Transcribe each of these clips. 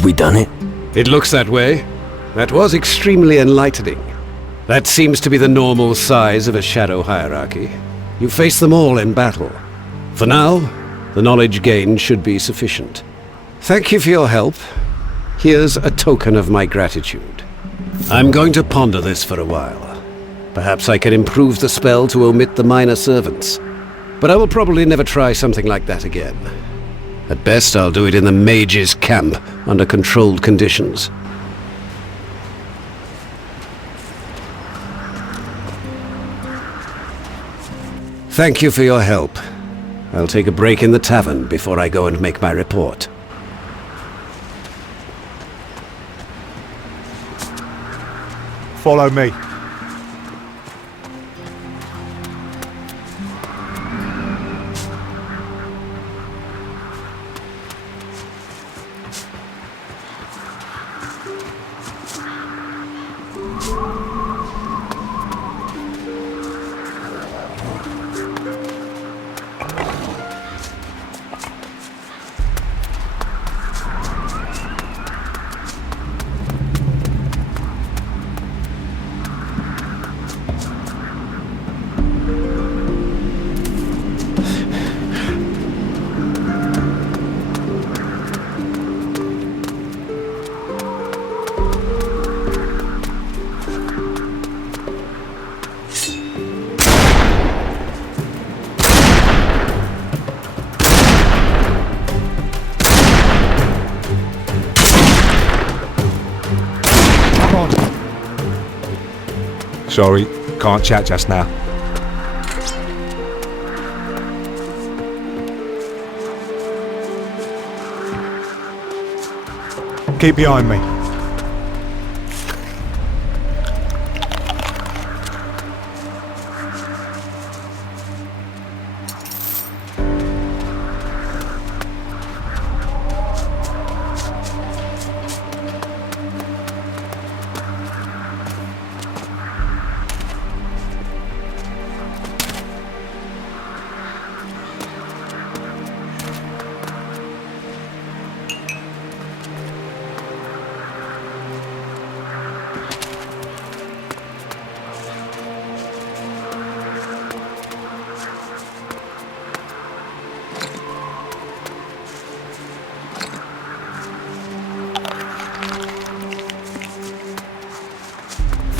Have we done it? It looks that way. That was extremely enlightening. That seems to be the normal size of a shadow hierarchy. You face them all in battle. For now, the knowledge gained should be sufficient. Thank you for your help. Here's a token of my gratitude. I'm going to ponder this for a while. Perhaps I can improve the spell to omit the minor servants. But I will probably never try something like that again. At best, I'll do it in the mage's camp, under controlled conditions. Thank you for your help. I'll take a break in the tavern before I go and make my report. Follow me. Sorry, can't chat just now. Keep behind me.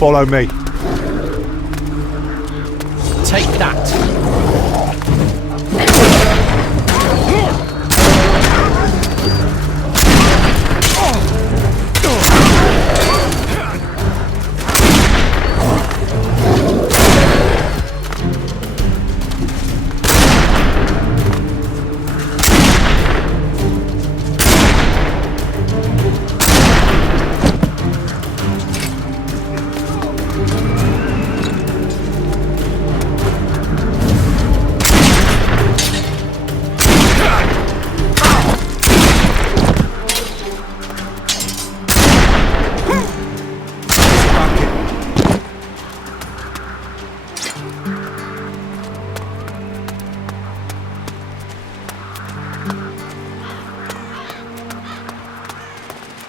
Follow me. Take that.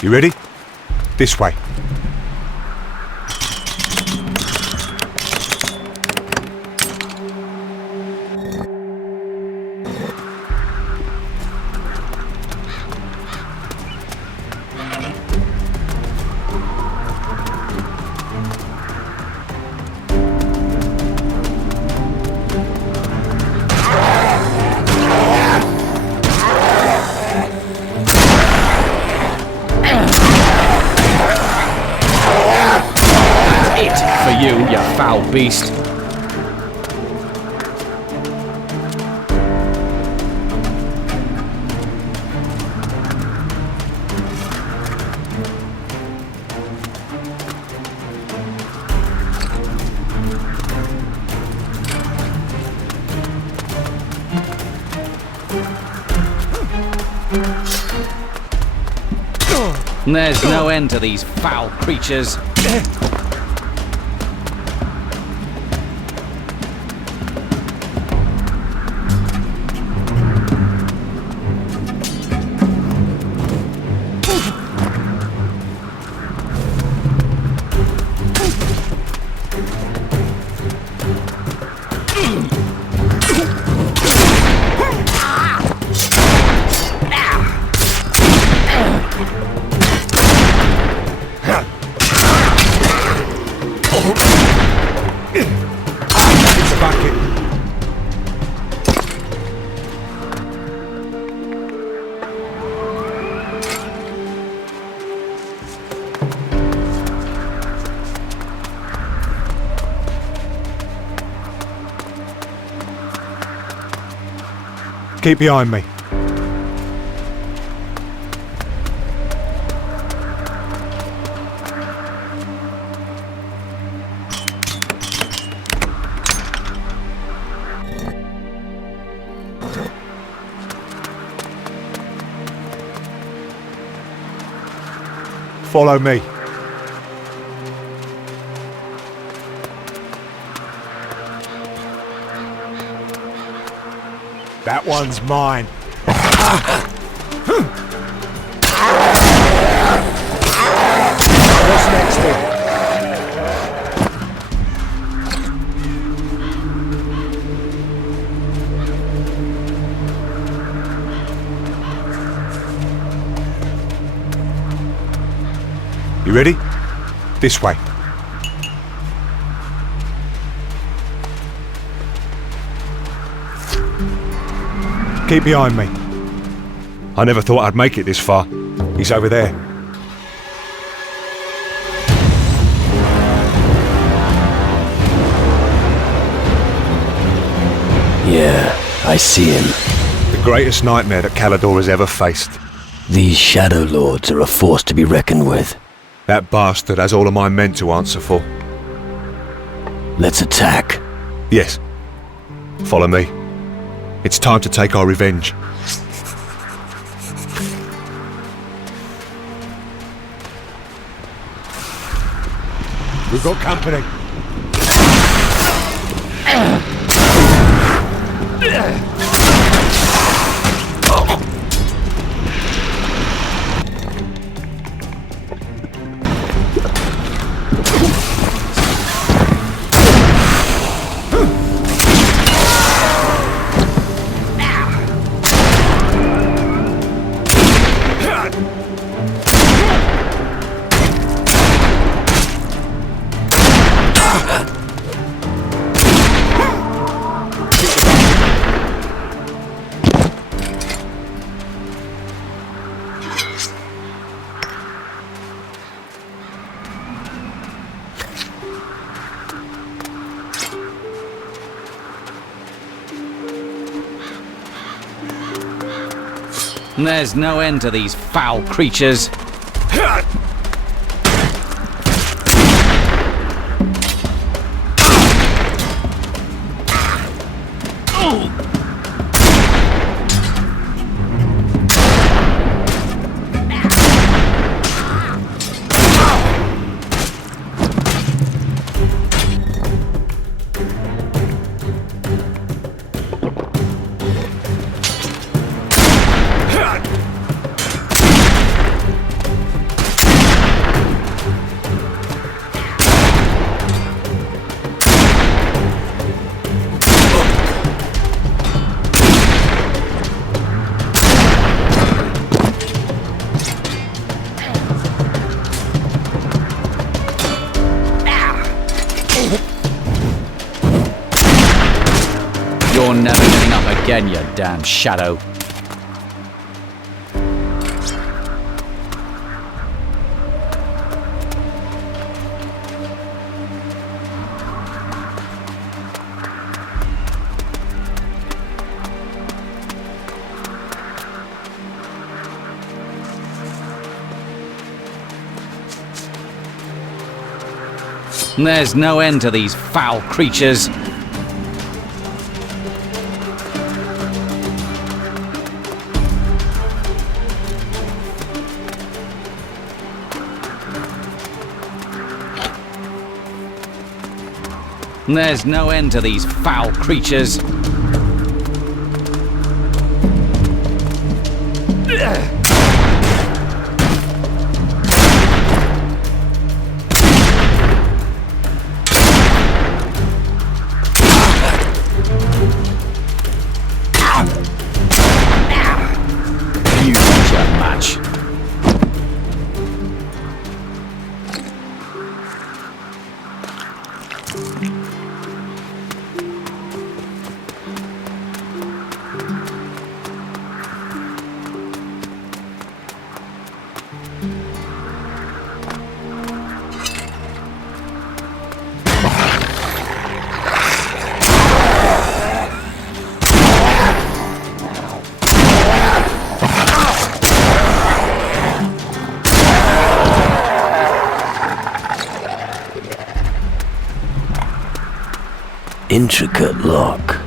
You ready? This way. You foul beast. There's no end to these foul creatures. Back it. Keep behind me. Follow me. That one's mine. What's next then? You ready? This way. Keep behind me. I never thought I'd make it this far. He's over there. Yeah, I see him. The greatest nightmare that Calador has ever faced. These Shadow Lords are a force to be reckoned with. That bastard has all of my men to answer for. Let's attack. Yes. Follow me. It's time to take our revenge. We've got company. There's no end to these foul creatures. You're never getting up again, you damn shadow. There's no end to these foul creatures. There's no end to these foul creatures. You got your match. intricate lock.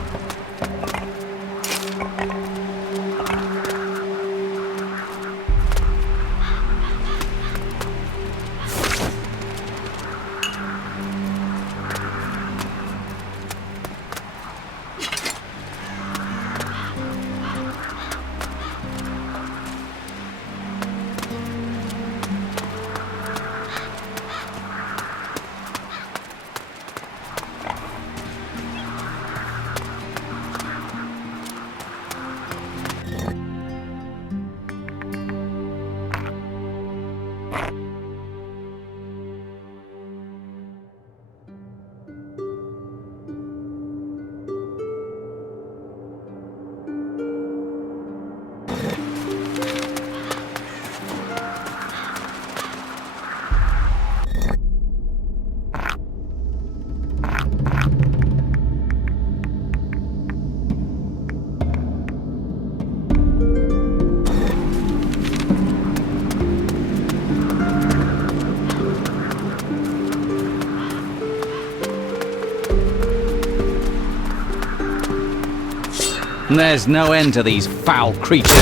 There's no end to these foul creatures.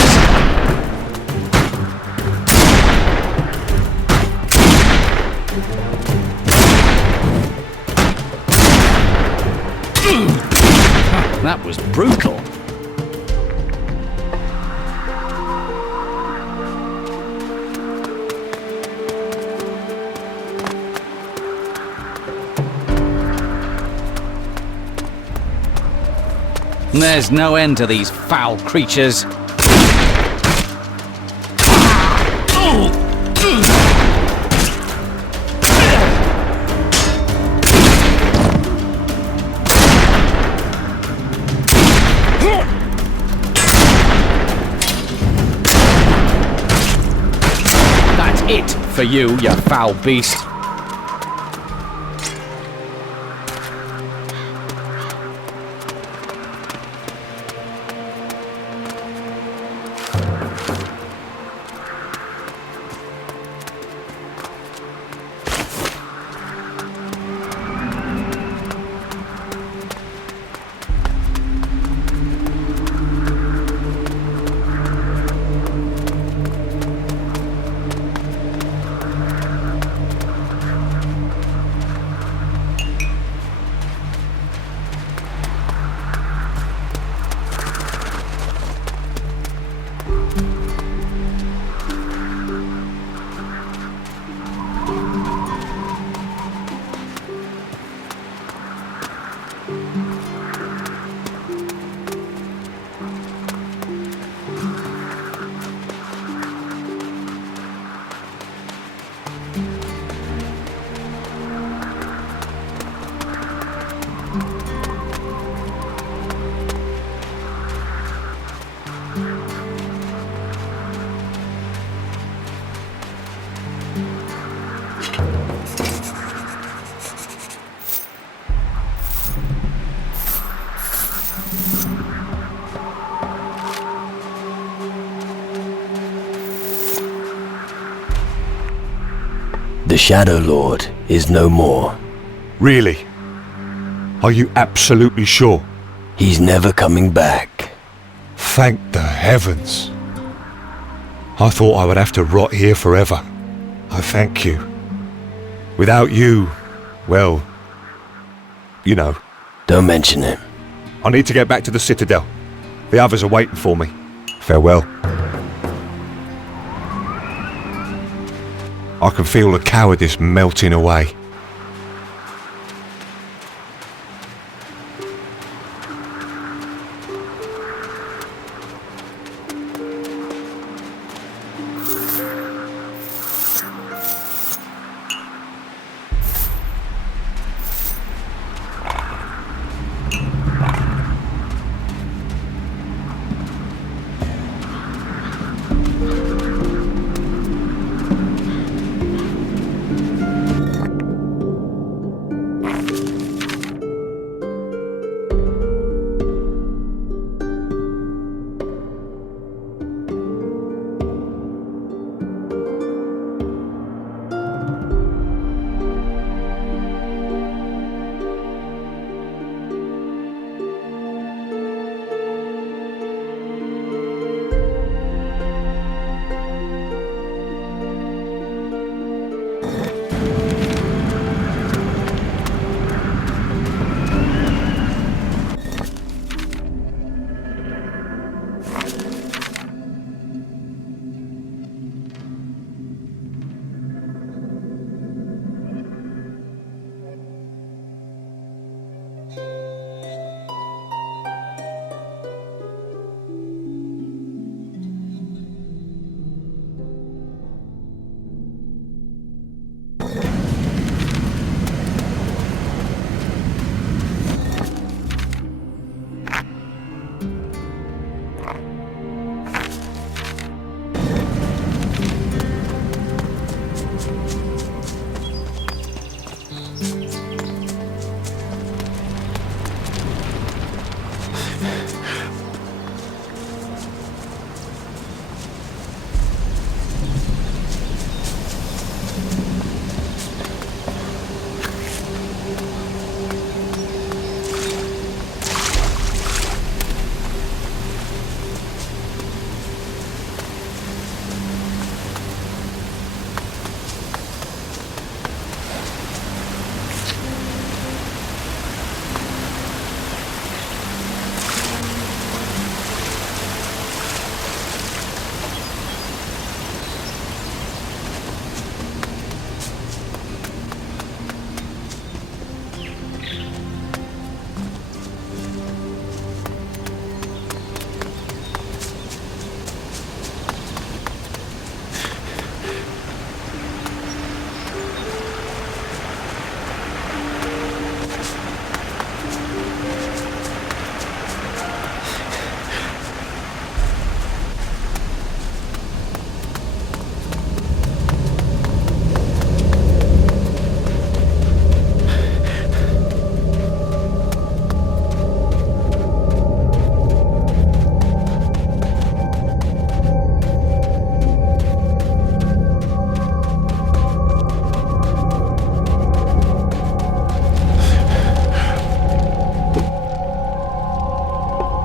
That was brutal. There's no end to these foul creatures. That's it for you, you foul beast. The Shadow Lord is no more. Really? Are you absolutely sure? He's never coming back. Thank the heavens. I thought I would have to rot here forever. I thank you. Without you, well, you know. Don't mention him. I need to get back to the Citadel. The others are waiting for me. Farewell. I can feel the cowardice melting away.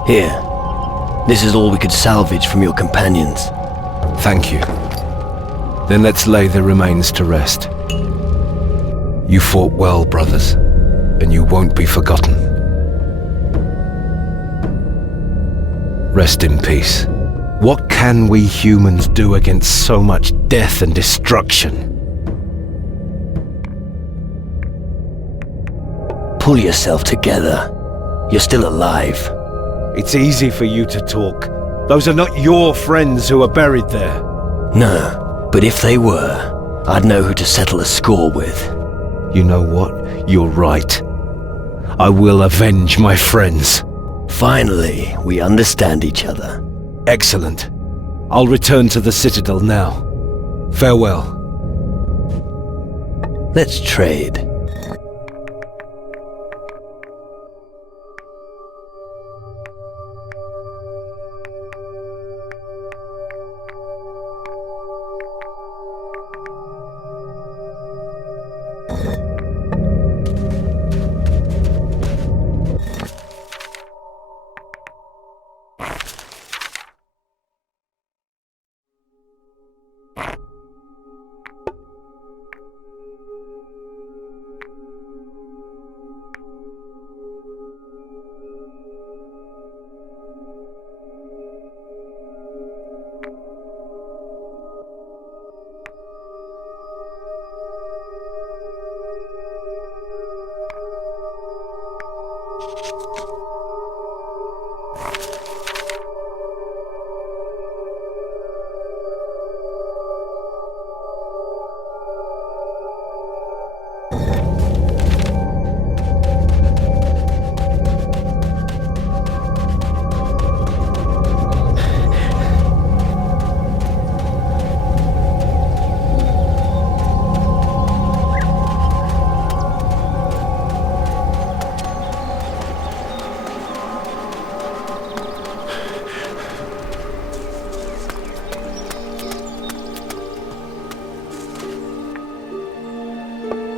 Here. This is all we could salvage from your companions. Thank you. Then let's lay the remains to rest. You fought well, brothers, and you won't be forgotten. Rest in peace. What can we humans do against so much death and destruction? Pull yourself together. You're still alive. It's easy for you to talk. Those are not your friends who are buried there. No, but if they were, I'd know who to settle a score with. You know what? You're right. I will avenge my friends. Finally, we understand each other. Excellent. I'll return to the Citadel now. Farewell. Let's trade.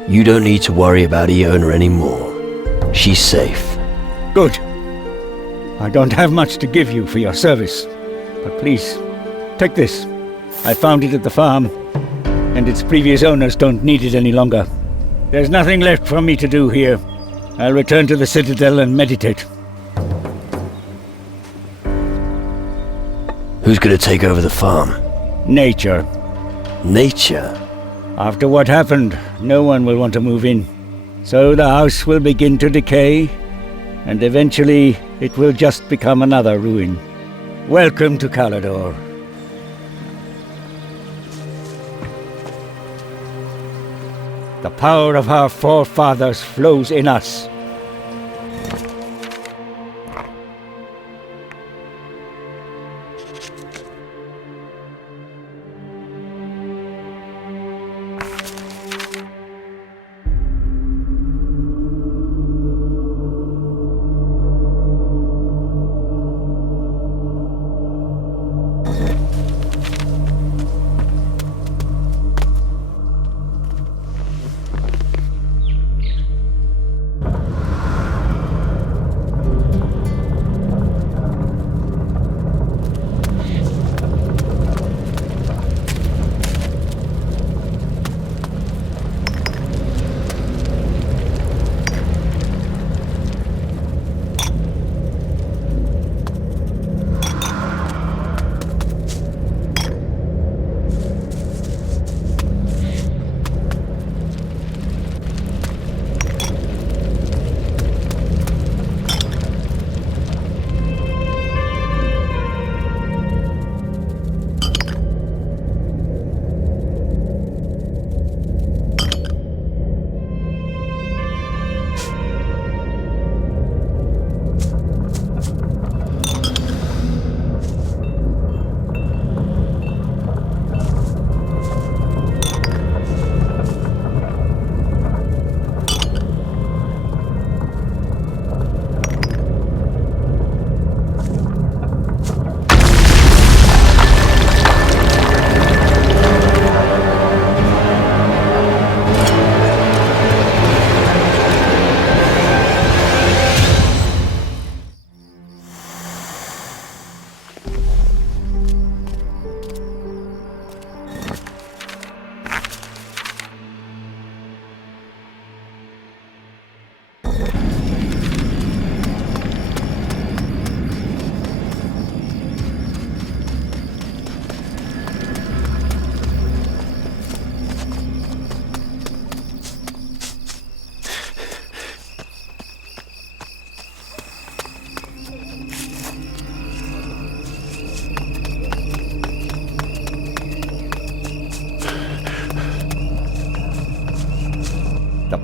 You don't need to worry about Iona anymore. She's safe. Good. I don't have much to give you for your service, but please, take this. I found it at the farm, and its previous owners don't need it any longer. There's nothing left for me to do here. I'll return to the Citadel and meditate. Who's gonna take over the farm? Nature. Nature? After what happened, no one will want to move in. So the house will begin to decay, and eventually it will just become another ruin. Welcome to Calador. The power of our forefathers flows in us.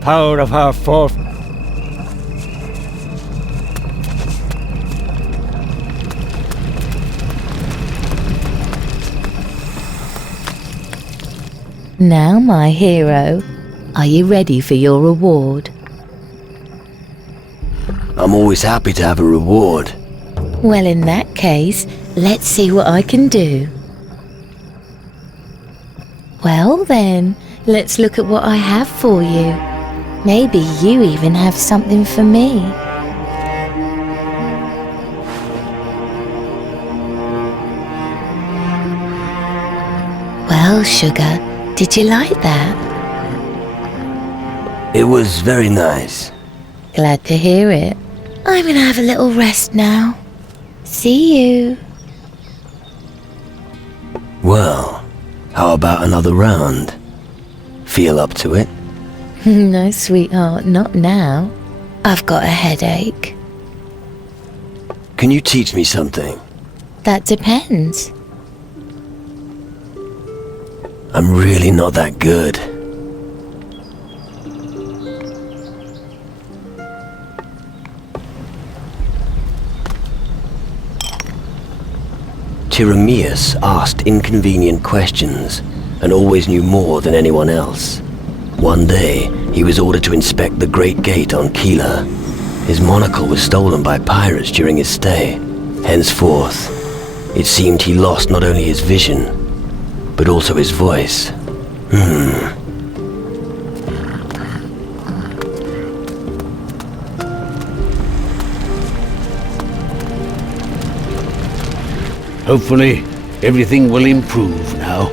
power of her force. Now, my hero, are you ready for your reward? I'm always happy to have a reward. Well, in that case, let's see what I can do. Well then, let's look at what I have for you. Maybe you even have something for me. Well, sugar, did you like that? It was very nice. Glad to hear it. I'm gonna have a little rest now. See you. Well, how about another round? Feel up to it? No, sweetheart, not now. I've got a headache. Can you teach me something? That depends. I'm really not that good. Tyramius asked inconvenient questions and always knew more than anyone else. One day, he was ordered to inspect the Great Gate on Keeler. His monocle was stolen by pirates during his stay. Henceforth, it seemed he lost not only his vision, but also his voice. Hopefully, everything will improve now.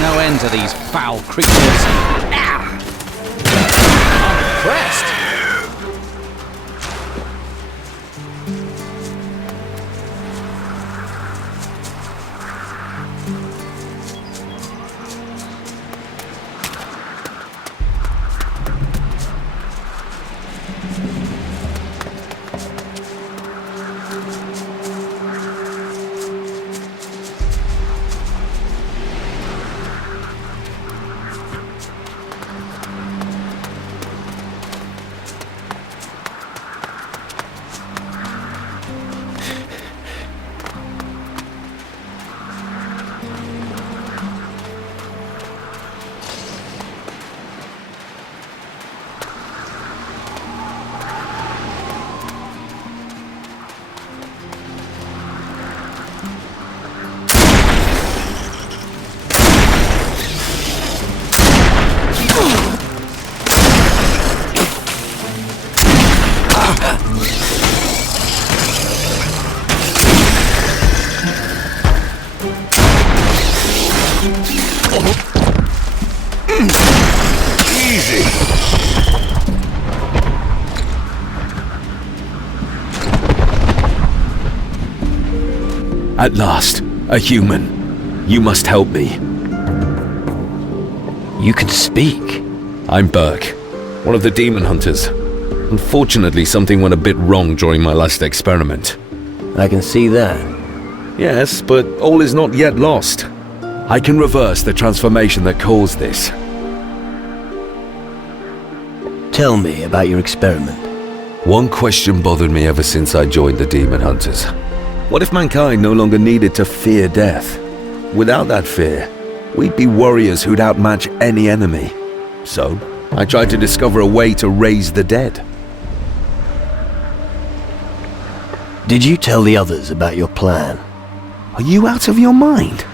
No end to these foul creatures. Ah! I'm impressed. At last, a human. You must help me. You can speak. I'm Burke, one of the demon hunters. Unfortunately, something went a bit wrong during my last experiment. I can see that. Yes, but all is not yet lost. I can reverse the transformation that caused this. Tell me about your experiment. One question bothered me ever since I joined the demon hunters. What if mankind no longer needed to fear death? Without that fear, we'd be warriors who'd outmatch any enemy. So, I tried to discover a way to raise the dead. Did you tell the others about your plan? Are you out of your mind?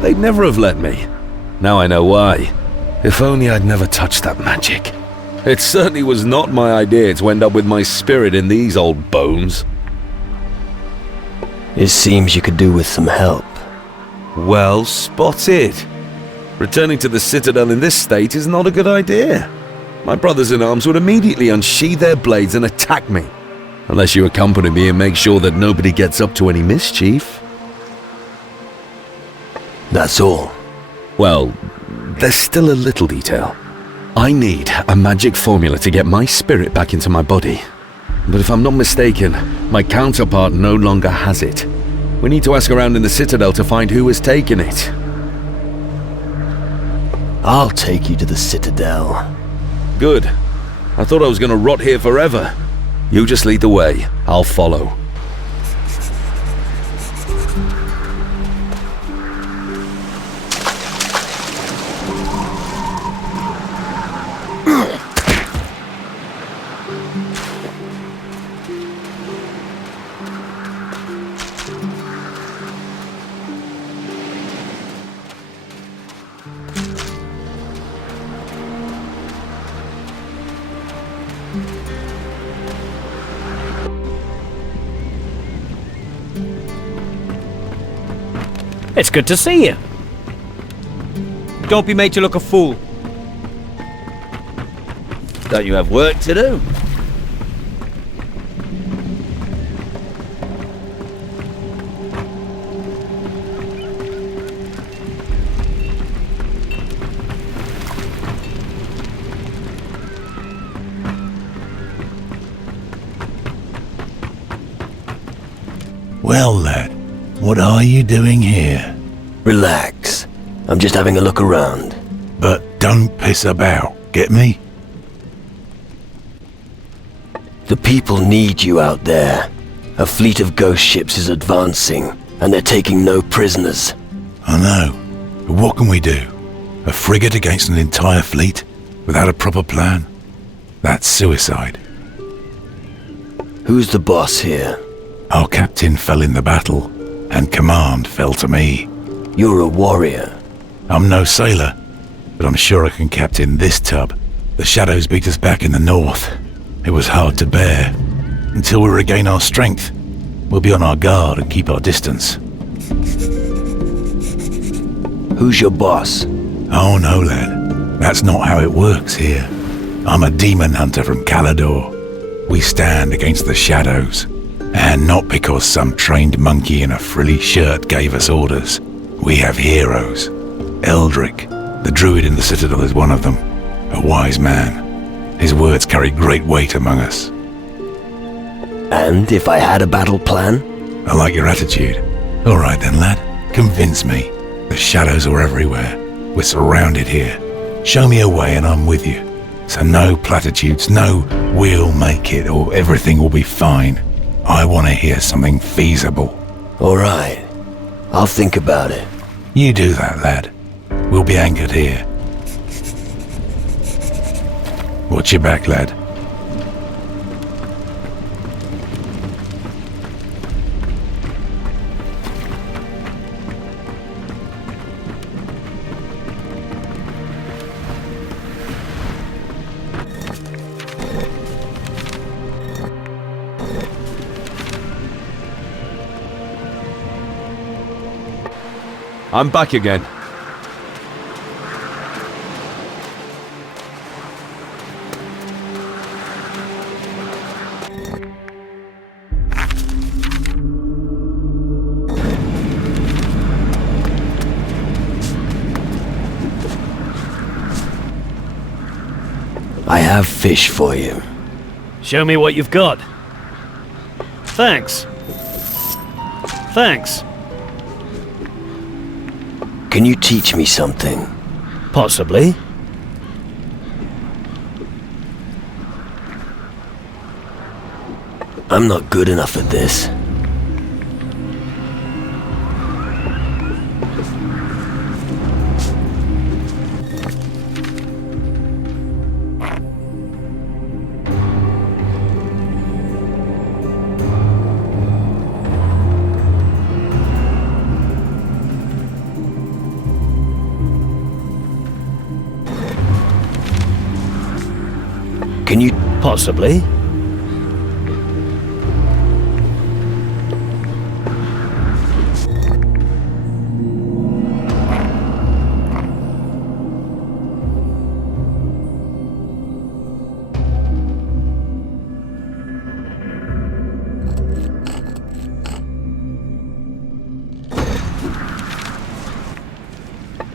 They'd never have let me. Now I know why. If only I'd never touched that magic. It certainly was not my idea to end up with my spirit in these old bones. It seems you could do with some help. Well spotted. Returning to the Citadel in this state is not a good idea. My brothers-in-arms would immediately unsheathe their blades and attack me. Unless you accompany me and make sure that nobody gets up to any mischief. That's all. Well, there's still a little detail. I need a magic formula to get my spirit back into my body. But if I'm not mistaken, my counterpart no longer has it. We need to ask around in the Citadel to find who has taken it. I'll take you to the Citadel. Good. I thought I was gonna rot here forever. You just lead the way. I'll follow. It's good to see you. Don't be made to look a fool. Don't you have work to do? Well, lad, what are you doing here? Relax. I'm just having a look around. But don't piss about, get me? The people need you out there. A fleet of ghost ships is advancing, and they're taking no prisoners. I know, but what can we do? A frigate against an entire fleet? Without a proper plan? That's suicide. Who's the boss here? Our captain fell in the battle, and command fell to me. You're a warrior. I'm no sailor, but I'm sure I can captain this tub. The shadows beat us back in the north. It was hard to bear. Until we regain our strength, we'll be on our guard and keep our distance. Who's your boss? Oh no, lad. That's not how it works here. I'm a demon hunter from Calador. We stand against the shadows. And not because some trained monkey in a frilly shirt gave us orders. We have heroes. Eldrick, the druid in the Citadel, is one of them. A wise man. His words carry great weight among us. And if I had a battle plan? I like your attitude. All right then, lad. Convince me. The shadows are everywhere. We're surrounded here. Show me a way and I'm with you. So no platitudes, no we'll make it or everything will be fine. I want to hear something feasible. All right. I'll think about it. You do that, lad. We'll be anchored here. Watch your back, lad. I'm back again. I have fish for you. Show me what you've got. Thanks. Thanks. Can you teach me something? Possibly. I'm not good enough at this. Can you... Possibly.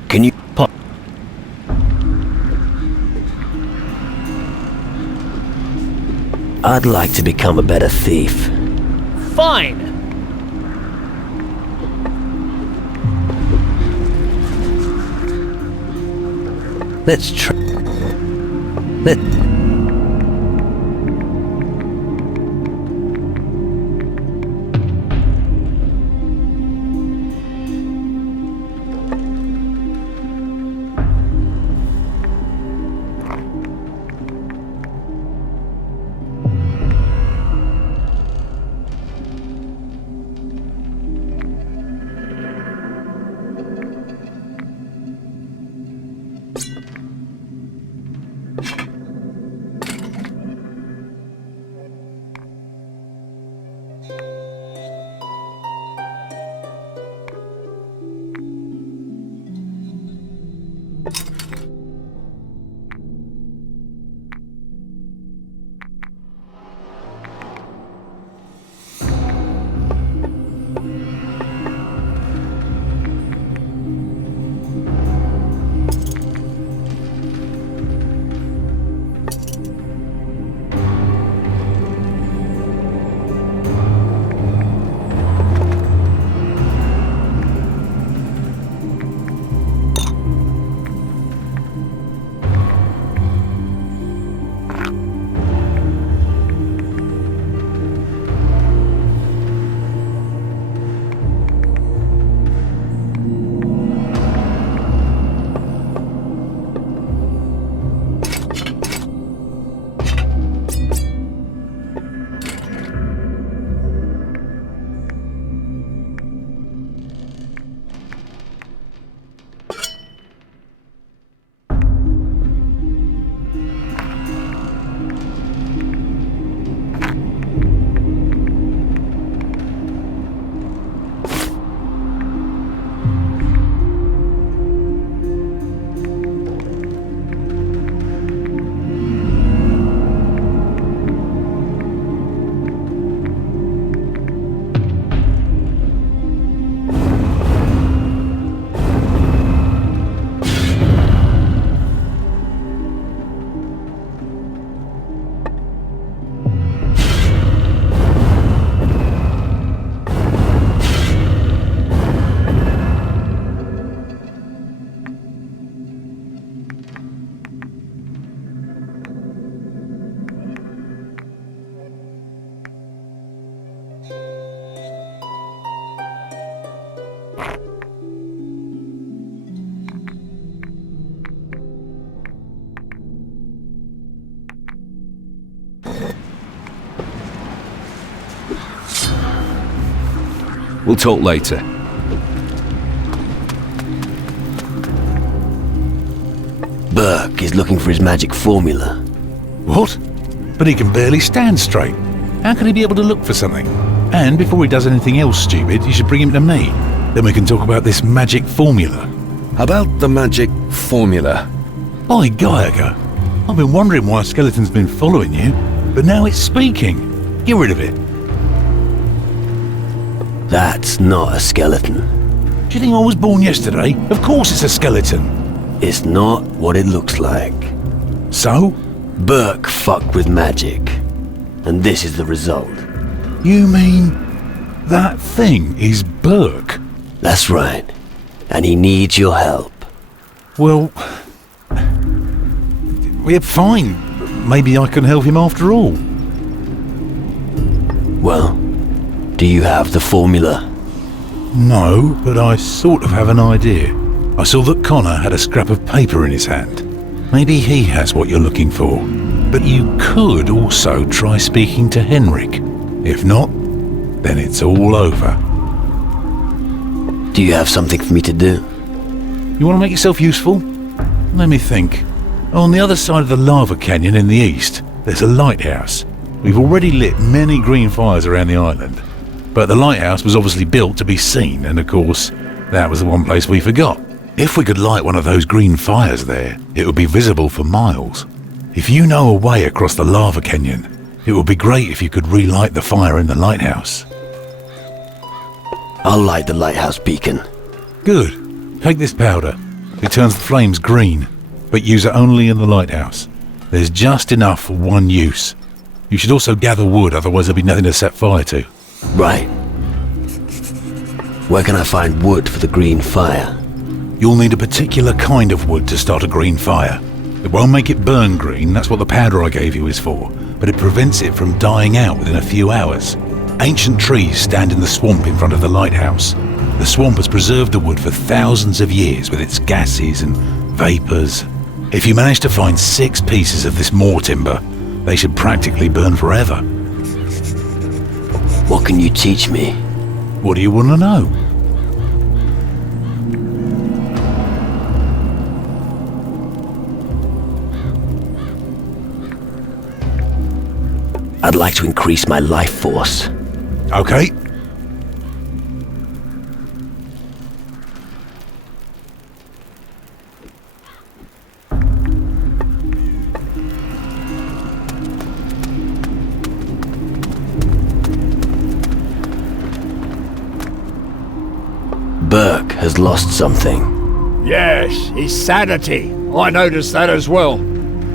Can you... I'd like to become a better thief. Fine! Let's try... Let... We'll talk later. Burke is looking for his magic formula. What? But he can barely stand straight. How can he be able to look for something? And before he does anything else stupid, you should bring him to me. Then we can talk about this magic formula. About the magic formula. By Geiger, I've been wondering why a skeleton's been following you, but now it's speaking. Get rid of it. That's not a skeleton. Do you think I was born yesterday? Of course it's a skeleton. It's not what it looks like. So? Burke fucked with magic. And this is the result. You mean that thing is Burke? That's right. And he needs your help. Well, we're fine. Maybe I can help him after all. Well, do you have the formula? No, but I sort of have an idea. I saw that Connor had a scrap of paper in his hand. Maybe he has what you're looking for. But you could also try speaking to Henrik. If not, then it's all over. Do you have something for me to do? You want to make yourself useful? Let me think. On the other side of the lava canyon in the east, There's a lighthouse. We've already lit many green fires around the island, but the lighthouse was obviously built to be seen, and of course, that was the one place we forgot. If we could light one of those green fires there, it would be visible for miles. If you know a way across the lava canyon, it would be great if you could relight the fire in the lighthouse. I'll light the lighthouse beacon. Good. Take this powder. It turns the flames green, but use it only in the lighthouse. There's just enough for one use. You should also gather wood, otherwise there'll be nothing to set fire to. Right. Where can I find wood for the green fire? You'll need a particular kind of wood to start a green fire. It won't make it burn green, that's what the powder I gave you is for, but it prevents it from dying out within a few hours. Ancient trees stand in the swamp in front of the lighthouse. The swamp has preserved the wood for thousands of years with its gases and vapours. If you manage to find 6 pieces of this moor timber, they should practically burn forever. What can you teach me? What do you want to know? I'd like to increase my life force. Okay. Burke has lost something. Yes, his sanity. I noticed that as well.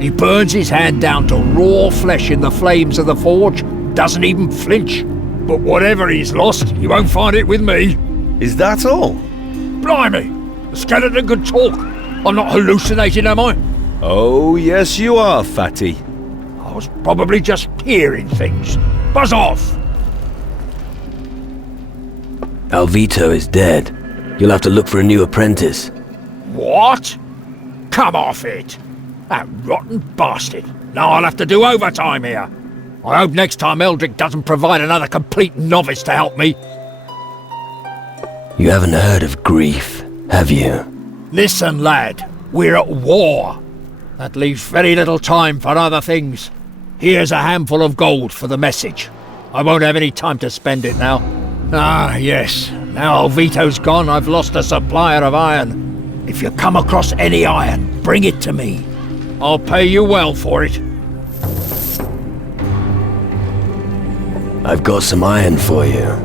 He burns his hand down to raw flesh in the flames of the forge, doesn't even flinch. But whatever he's lost, he won't find it with me. Is that all? Blimey, the skeleton could talk. I'm not hallucinating, am I? Oh, yes you are, Fatty. I was probably just hearing things. Buzz off! Alvito is dead. You'll have to look for a new apprentice. What? Come off it! That rotten bastard. Now I'll have to do overtime here. I hope next time Eldrick doesn't provide another complete novice to help me. You haven't heard of grief, have you? Listen, lad. We're at war. That leaves very little time for other things. Here's a handful of gold for the message. I won't have any time to spend it now. Ah, yes. Now Alvito's gone, I've lost a supplier of iron. If you come across any iron, bring it to me. I'll pay you well for it. I've got some iron for you.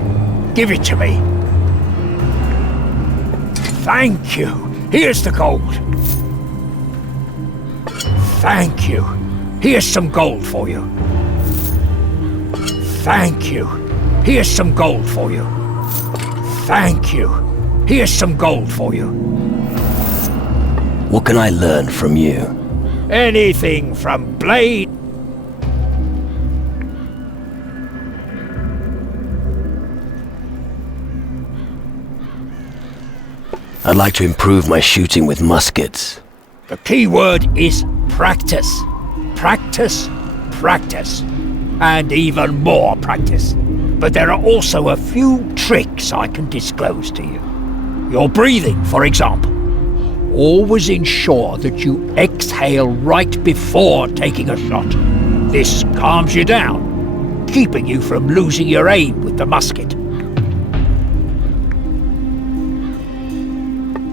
Give it to me. Thank you. Here's the gold. Thank you. Here's some gold for you. Thank you. Here's some gold for you. Thank you. Here's some gold for you. What can I learn from you? Anything from blade... I'd like to improve my shooting with muskets. The key word is practice. Practice, practice. And even more practice. But there are also a few tricks I can disclose to you. Your breathing, for example. Always ensure that you exhale right before taking a shot. This calms you down, keeping you from losing your aim with the musket.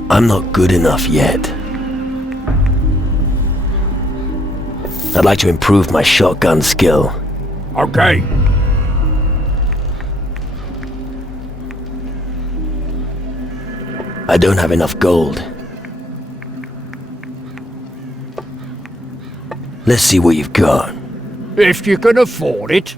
I'm not good enough yet. I'd like to improve my shotgun skill. Okay. I don't have enough gold. Let's see what you've got. If you can afford it.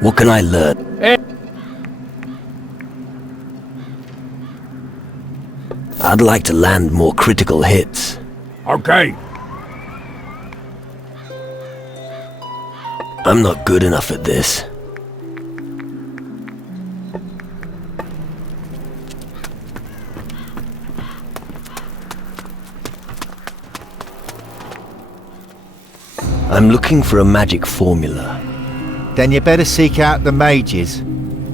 What can I learn? I'd like to land more critical hits. Okay. I'm not good enough at this. I'm looking for a magic formula. Then you better seek out the mages.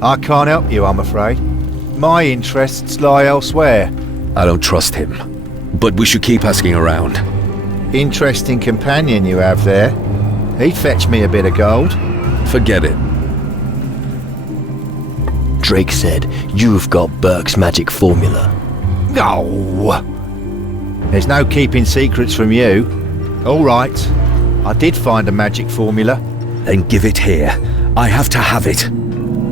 I can't help you, I'm afraid. My interests lie elsewhere. I don't trust him. But we should keep asking around. Interesting companion you have there. He'd fetch me a bit of gold. Forget it. Drake said you've got Burke's magic formula. No! There's no keeping secrets from you. All right. I did find a magic formula. Then give it here. I have to have it.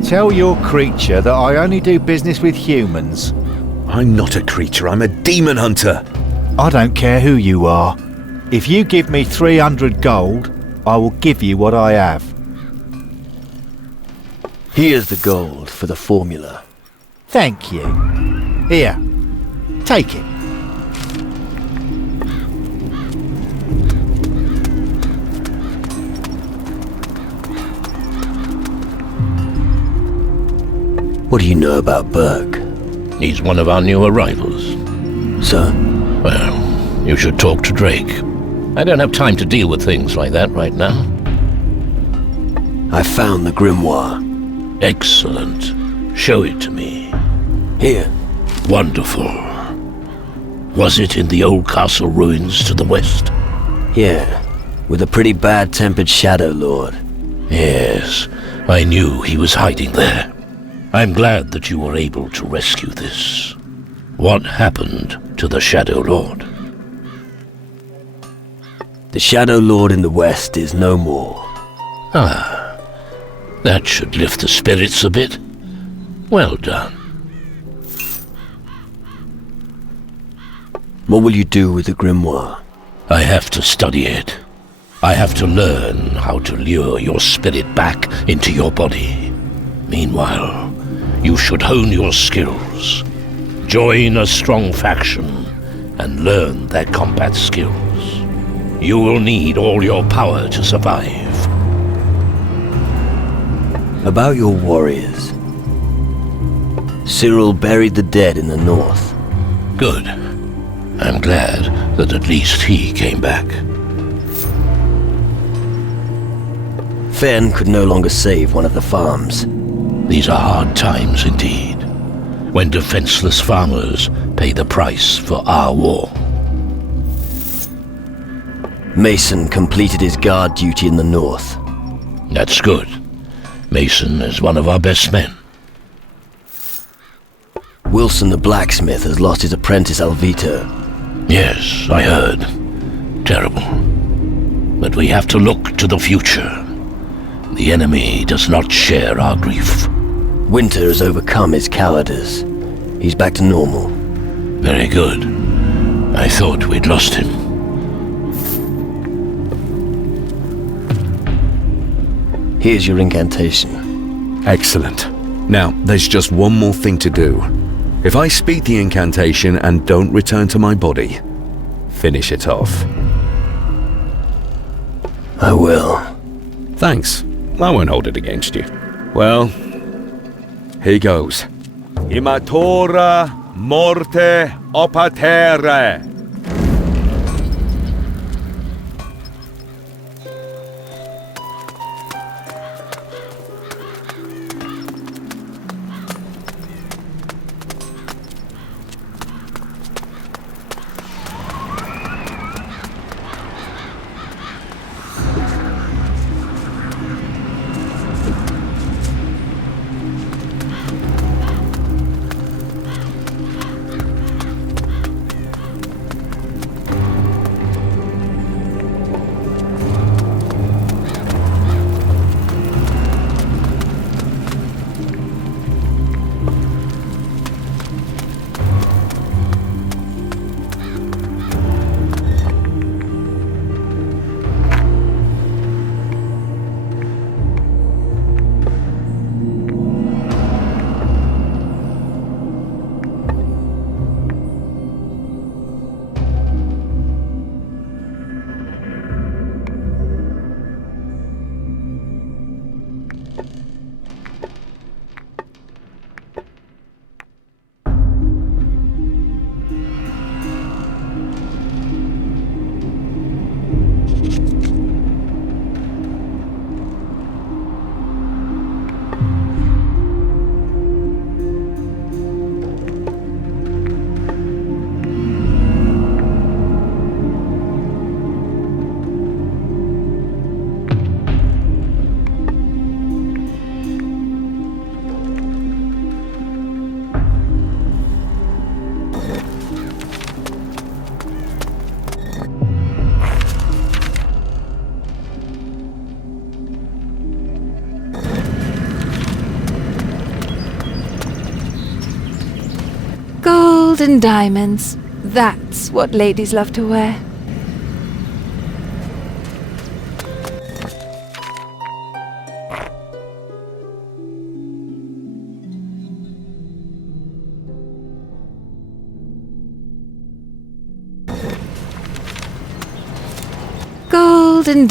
Tell your creature that I only do business with humans. I'm not a creature, I'm a demon hunter. I don't care who you are. If you give me 300 gold, I will give you what I have. Here's the gold for the formula. Thank you. Here, take it. What do you know about Burke? He's one of our new arrivals. So? Well, you should talk to Drake. I don't have time to deal with things like that right now. I found the grimoire. Excellent. Show it to me. Here. Wonderful. Was it in the old castle ruins to the west? Yeah, with a pretty bad-tempered Shadow Lord. Yes, I knew he was hiding there. I'm glad that you were able to rescue this. What happened to the Shadow Lord? The Shadow Lord in the west is no more. Ah, that should lift the spirits a bit. Well done. What will you do with the grimoire? I have to study it. I have to learn how to lure your spirit back into your body. Meanwhile, you should hone your skills. Join a strong faction and learn their combat skills. You will need all your power to survive. About your warriors. Cyril buried the dead in the north. Good. I'm glad that at least he came back. Fen could no longer save one of the farms. These are hard times indeed, when defenseless farmers pay the price for our war. Mason completed his guard duty in the north. That's good. Mason is one of our best men. Wilson the blacksmith has lost his apprentice Alvito. Yes, I heard. Terrible. But we have to look to the future. The enemy does not share our grief. Winter has overcome his cowardice. He's back to normal. Very good. I thought we'd lost him. Here's your incantation. Excellent. Now, there's just one more thing to do. If I speak the incantation and don't return to my body, finish it off. I will. Thanks. I won't hold it against you. Well, here goes. Immatura morte opatere. and diamonds. That's what ladies love to wear. Gold and...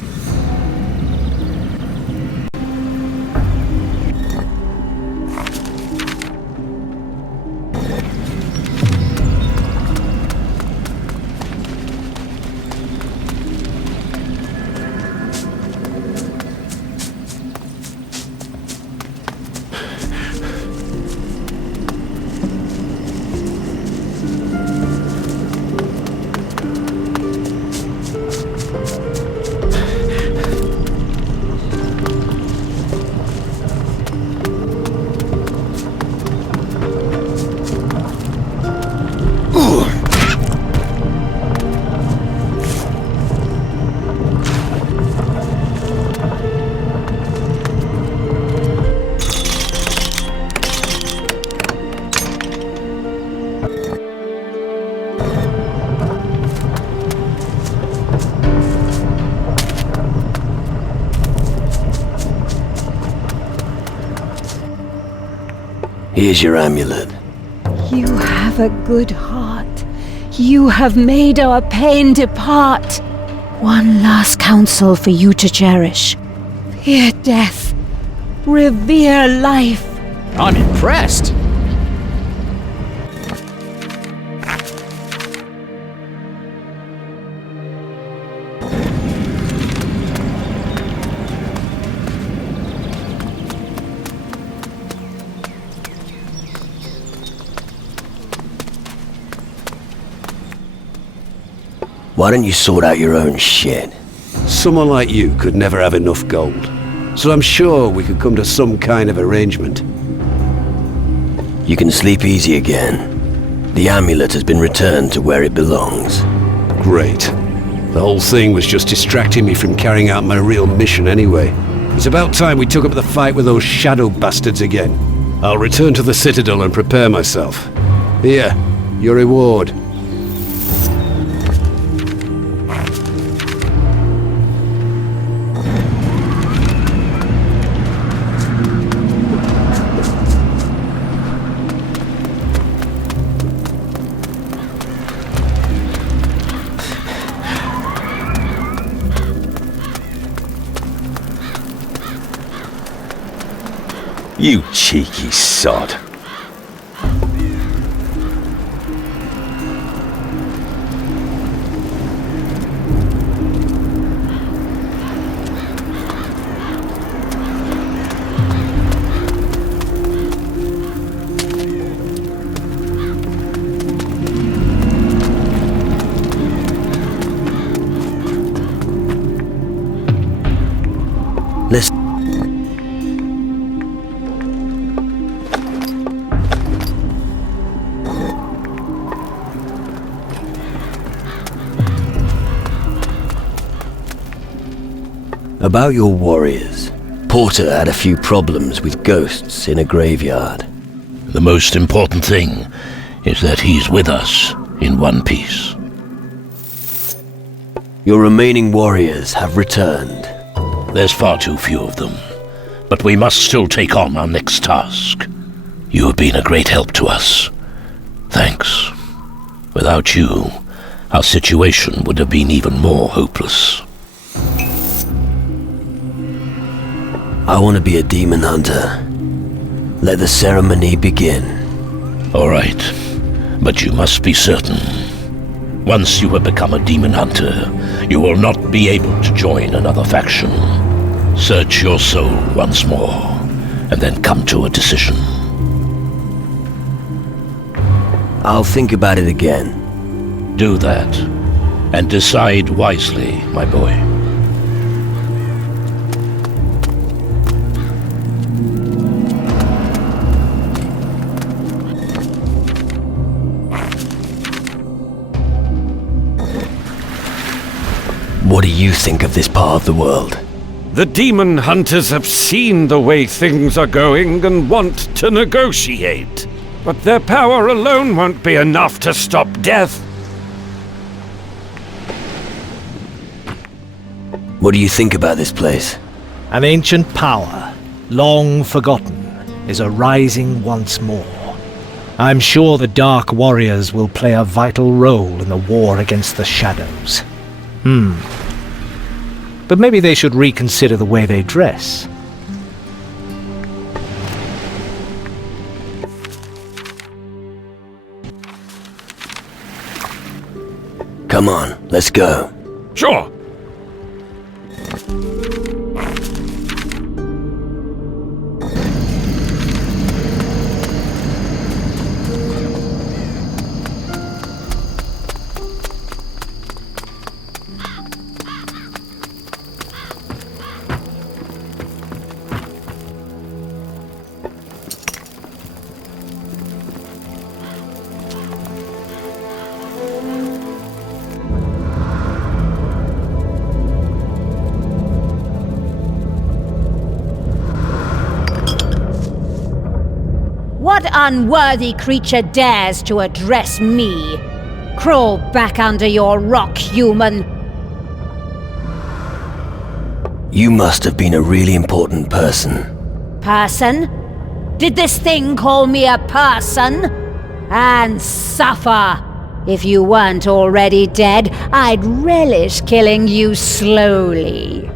Here's your amulet. You have a good heart. You have made our pain depart. One last counsel for you to cherish. Fear death. Revere life. I'm impressed. Why don't you sort out your own shit? Someone like you could never have enough gold. So I'm sure we could come to some kind of arrangement. You can sleep easy again. The amulet has been returned to where it belongs. Great. The whole thing was just distracting me from carrying out my real mission anyway. It's about time we took up the fight with those shadow bastards again. I'll return to the Citadel and prepare myself. Here, your reward. You cheeky sod. Listen. About your warriors. Porter had a few problems with ghosts in a graveyard. The most important thing is that he's with us in one piece. Your remaining warriors have returned. There's far too few of them, but we must still take on our next task. You have been a great help to us. Thanks. Without you, our situation would have been even more hopeless. I want to be a demon hunter. Let the ceremony begin. All right, but you must be certain. Once you have become a demon hunter, you will not be able to join another faction. Search your soul once more, and then come to a decision. I'll think about it again. Do that, and decide wisely, my boy. What do you think of this part of the world? The demon hunters have seen the way things are going and want to negotiate. But their power alone won't be enough to stop death. What do you think about this place? An ancient power, long forgotten, is arising once more. I'm sure the Dark Warriors will play a vital role in the war against the Shadows. But maybe they should reconsider the way they dress. Come on, let's go. Sure. What unworthy creature dares to address me? Crawl back under your rock, human! You must have been a really important person. Person? Did this thing call me a person? And suffer! If you weren't already dead, I'd relish killing you slowly.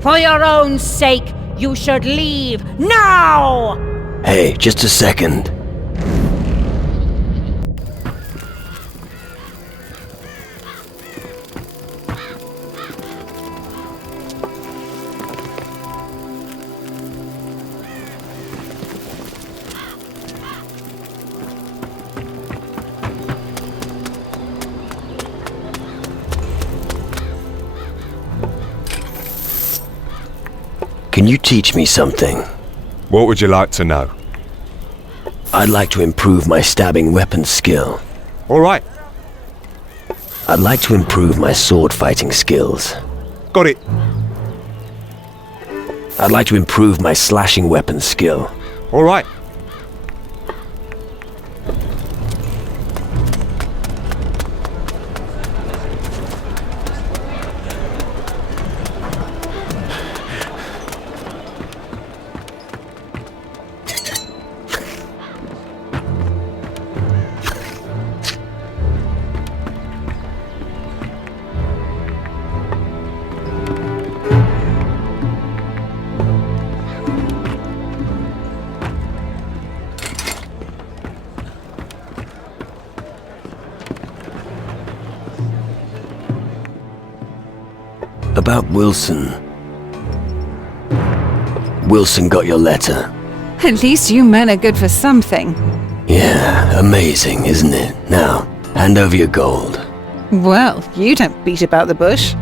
For your own sake, you should leave now! Hey, just a second. Can you teach me something? What would you like to know? I'd like to improve my stabbing weapon skill. All right. I'd like to improve my sword fighting skills. Got it. I'd like to improve my slashing weapon skill. All right. About Wilson. Wilson got your letter. At least you men are good for something. Yeah, amazing, isn't it? Now, hand over your gold. Well, you don't beat about the bush.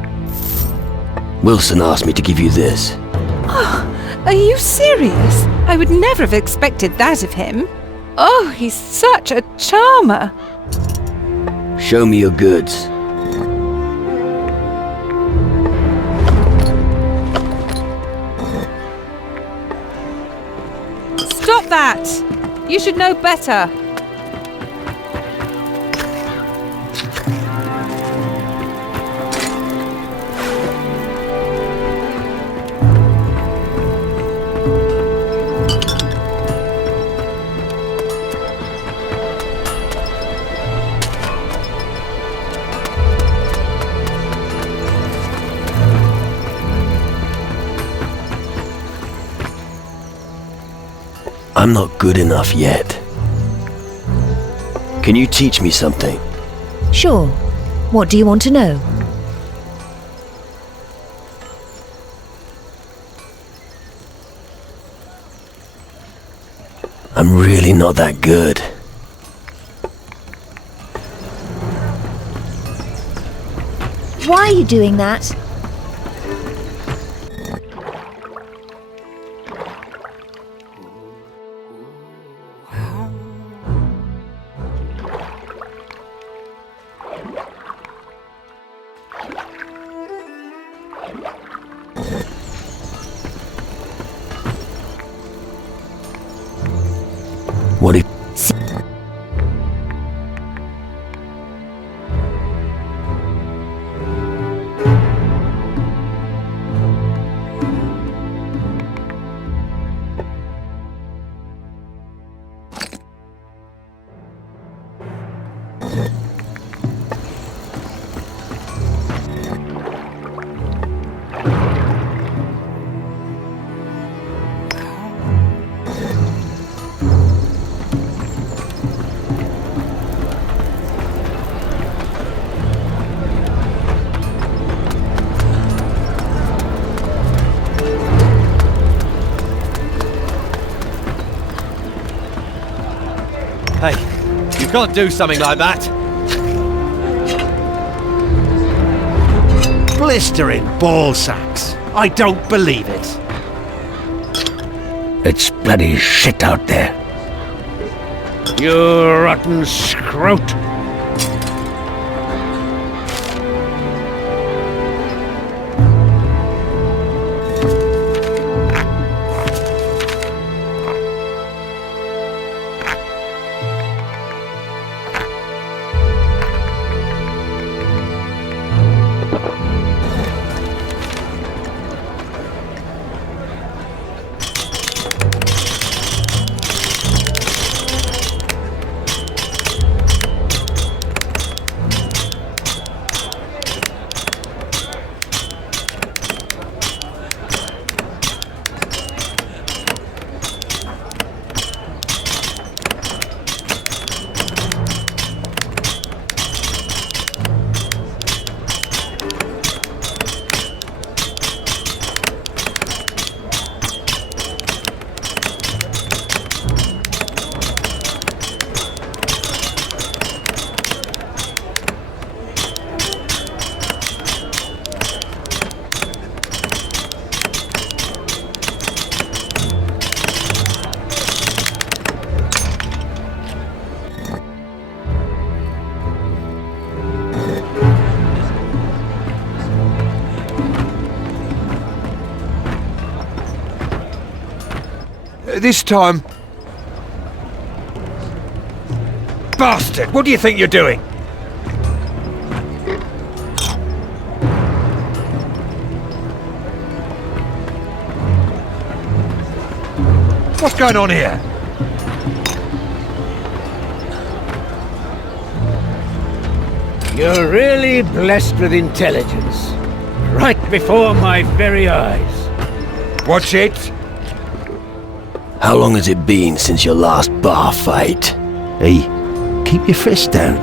Wilson asked me to give you this. Oh, are you serious? I would never have expected that of him. Oh, he's such a charmer. Show me your goods. Stop that! You should know better. I'm not good enough yet. Can you teach me something? Sure. What do you want to know? I'm really not that good. Why are you doing that? What if... can't do something like that. Blistering ball sacks. I don't believe it. It's bloody shit out there. You rotten scroat. This time... Bastard! What do you think you're doing? What's going on here? You're really blessed with intelligence. Right before my very eyes. Watch it. How long has it been since your last bar fight? Hey, keep your fist down.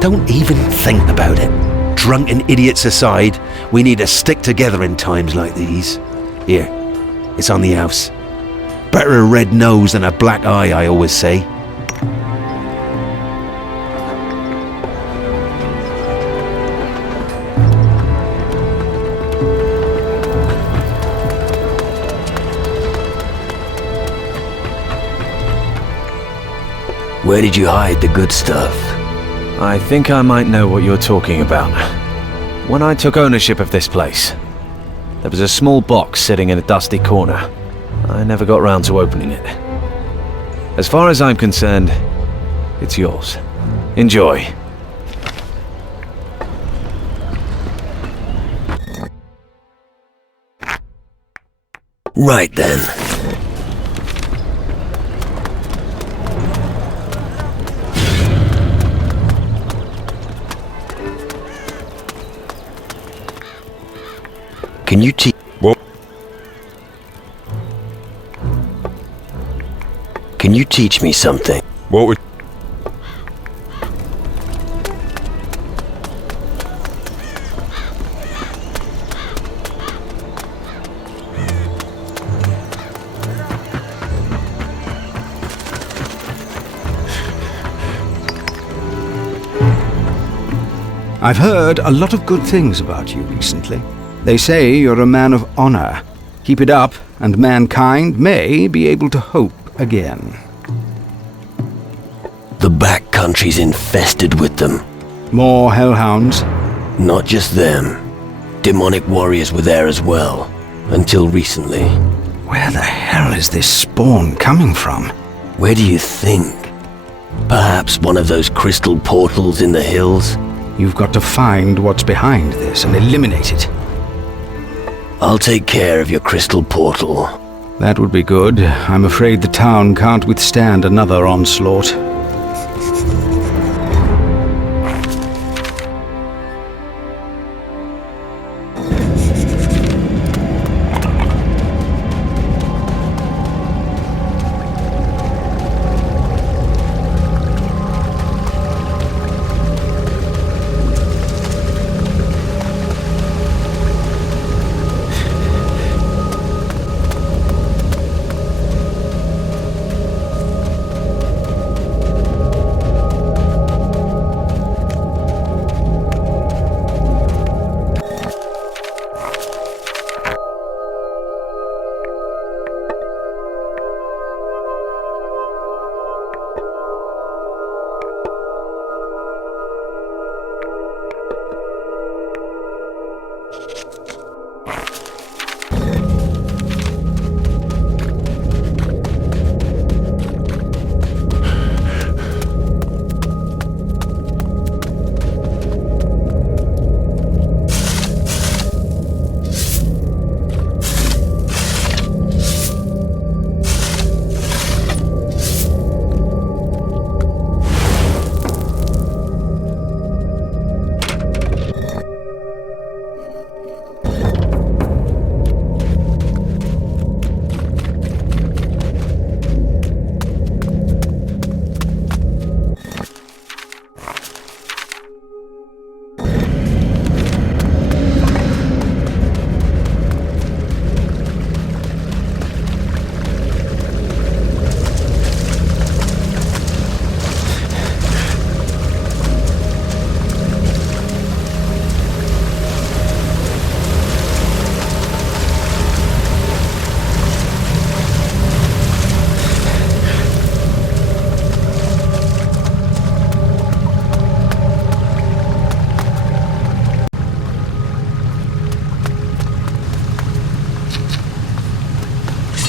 Don't even think about it. Drunken idiots aside, we need to stick together in times like these. Here, it's on the house. Better a red nose than a black eye, I always say. Where did you hide the good stuff? I think I might know what you're talking about. When I took ownership of this place, there was a small box sitting in a dusty corner. I never got round to opening it. As far as I'm concerned, it's yours. Enjoy. Right then. Can you teach? What? Can you teach me something? What would... I've heard a lot of good things about you recently. They say you're a man of honor. Keep it up, and mankind may be able to hope again. The backcountry's infested with them. More hellhounds? Not just them. Demonic warriors were there as well, until recently. Where the hell is this spawn coming from? Where do you think? Perhaps one of those crystal portals in the hills? You've got to find what's behind this and eliminate it. I'll take care of your crystal portal. That would be good. I'm afraid the town can't withstand another onslaught.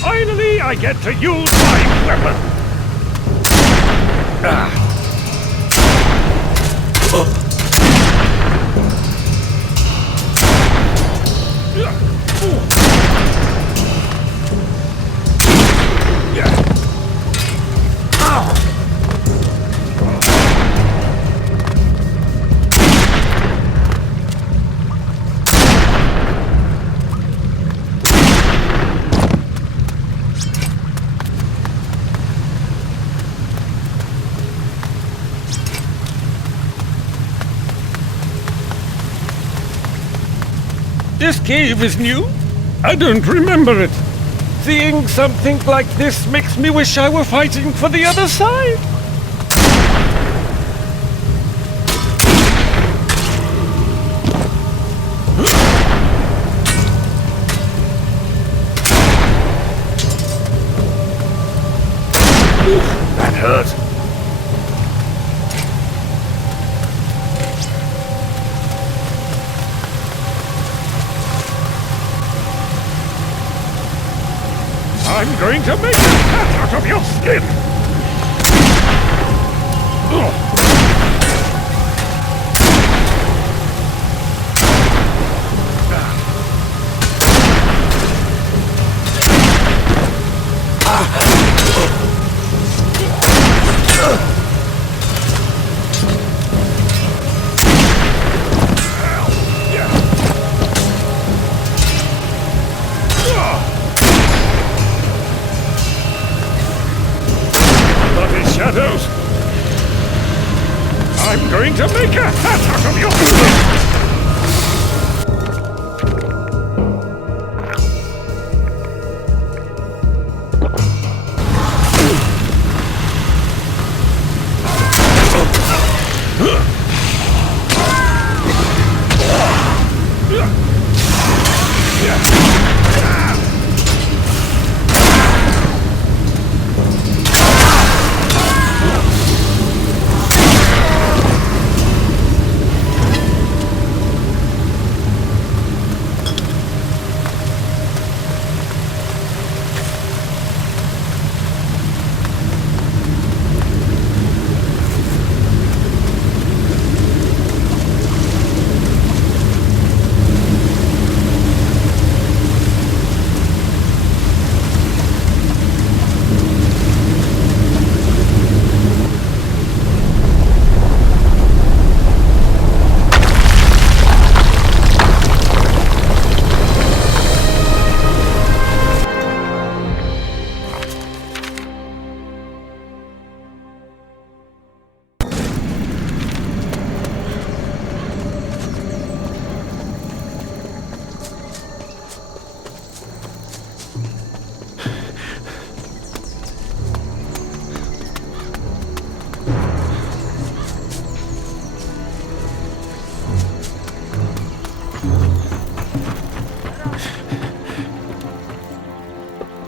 Finally, I get to use my weapon! This cave is new? I don't remember it. Seeing something like this makes me wish I were fighting for the other side. That hurt. I'm going to make a cat out of your skin! Shadows! I'm going to make a hat out of your skin!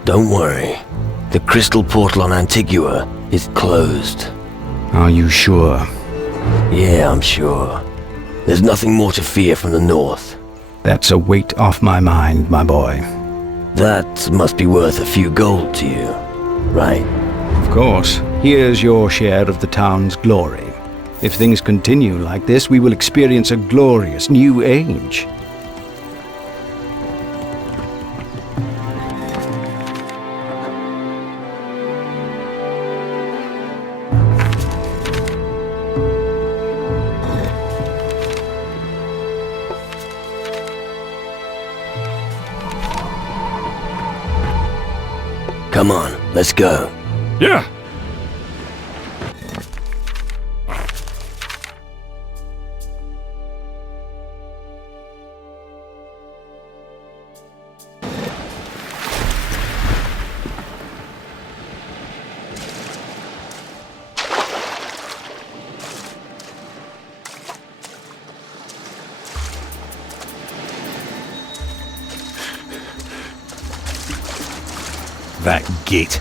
Don't worry. The crystal portal on Antigua is closed. Are you sure? Yeah, I'm sure. There's nothing more to fear from the north. That's a weight off my mind, my boy. That must be worth a few gold to you, right? Of course. Here's your share of the town's glory. If things continue like this, we will experience a glorious new age. Come on, let's go. Yeah. That git.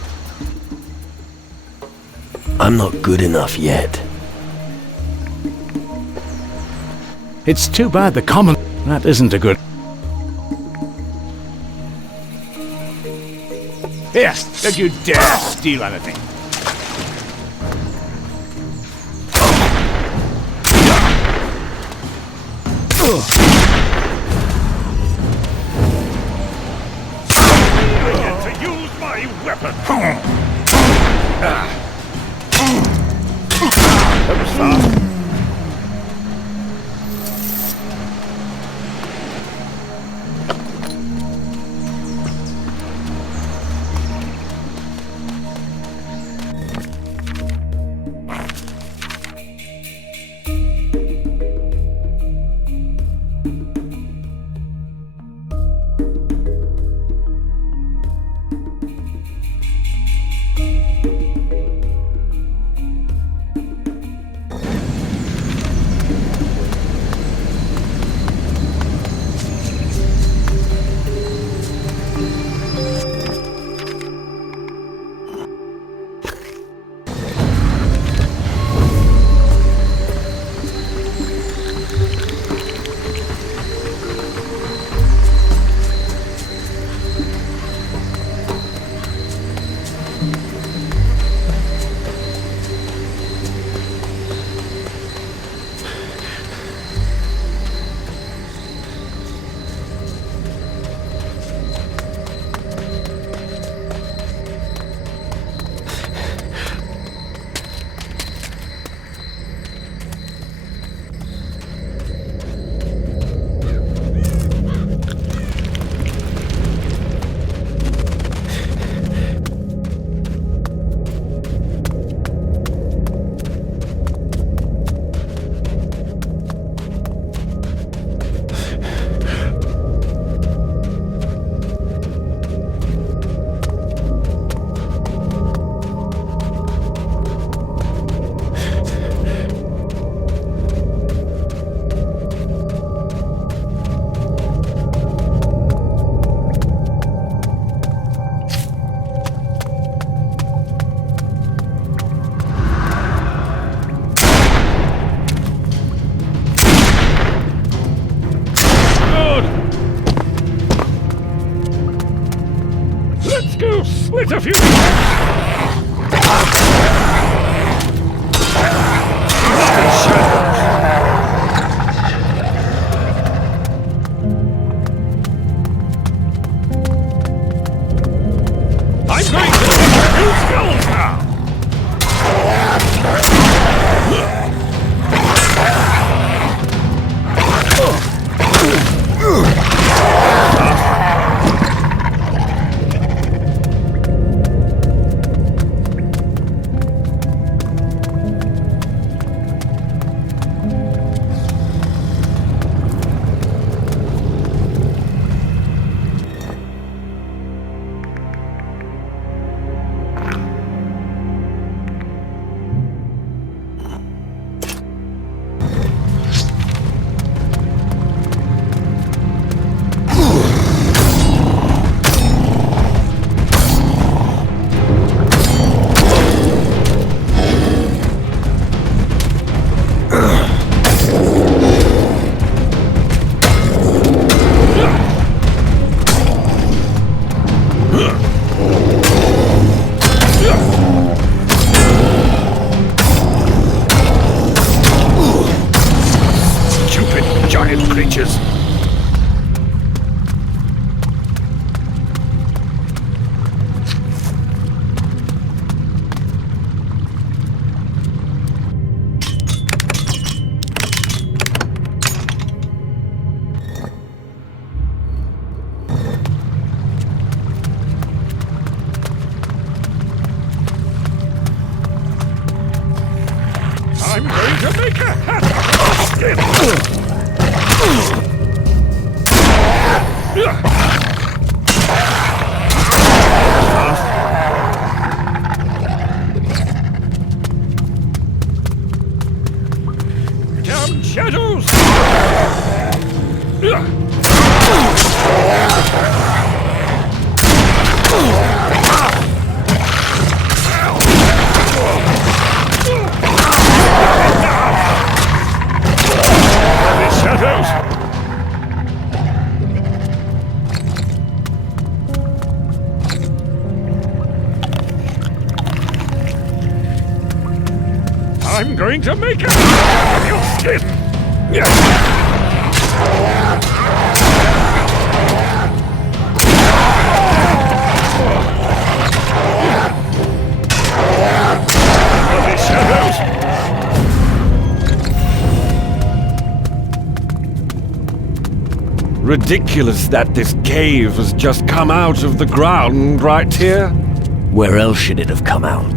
I'm not good enough yet. It's too bad the common... That isn't a good... Yes, don't you dare steal anything. Split a few. I'm going to new skills now. I'm going to make a of your skin! Bloody shadows! Ridiculous that this cave has just come out of the ground right here. Where else should it have come out?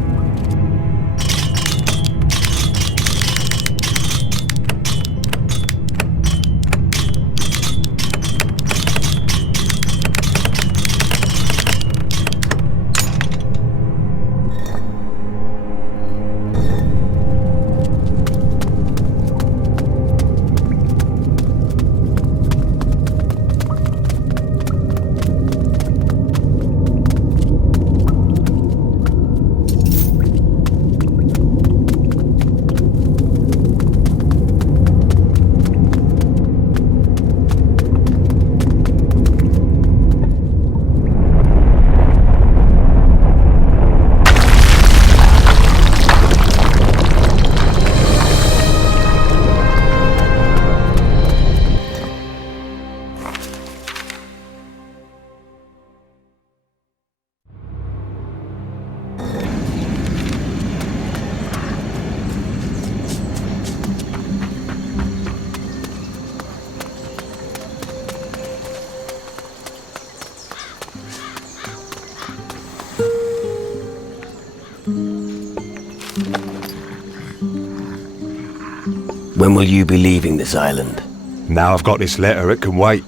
When will you be leaving this island? Now I've got this letter, it can wait.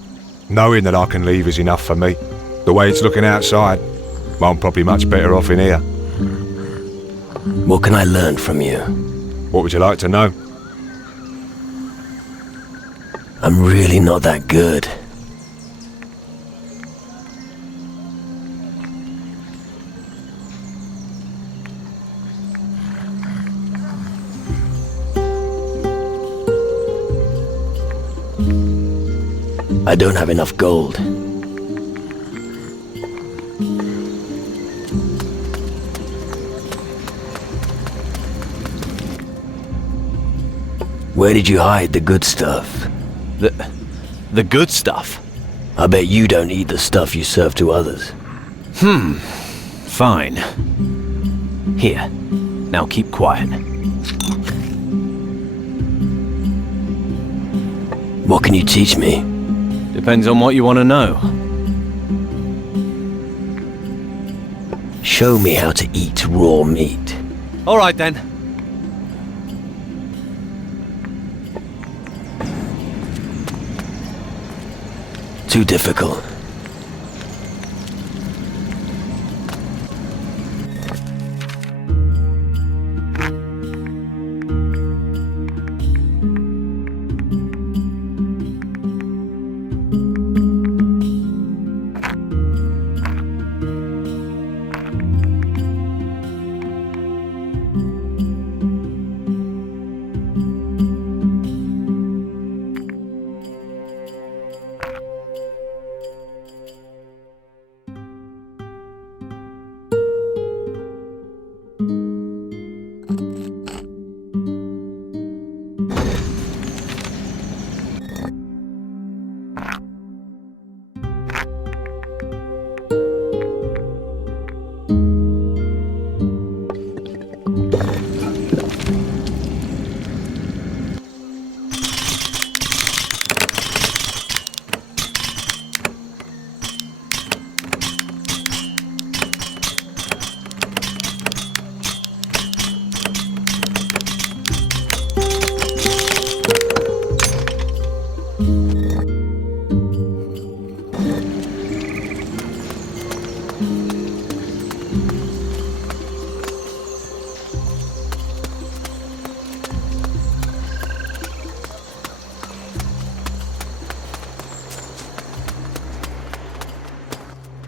Knowing that I can leave is enough for me. The way it's looking outside, I'm probably much better off in here. What can I learn from you? What would you like to know? I'm really not that good. I don't have enough gold. Where did you hide the good stuff? The good stuff? I bet you don't eat the stuff you serve to others. Fine. Here. Now keep quiet. What can you teach me? Depends on what you want to know. Show me how to eat raw meat. All right then. Too difficult.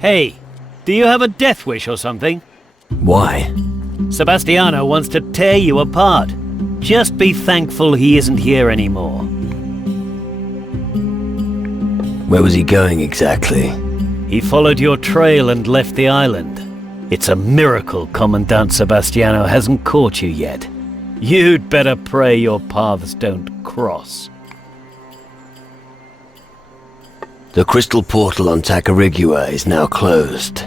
Hey, do you have a death wish or something? Why? Sebastiano wants to tear you apart. Just be thankful he isn't here anymore. Where was he going exactly? He followed your trail and left the island. It's a miracle Commandant Sebastiano hasn't caught you yet. You'd better pray your paths don't cross. The crystal portal on Tacarigua is now closed.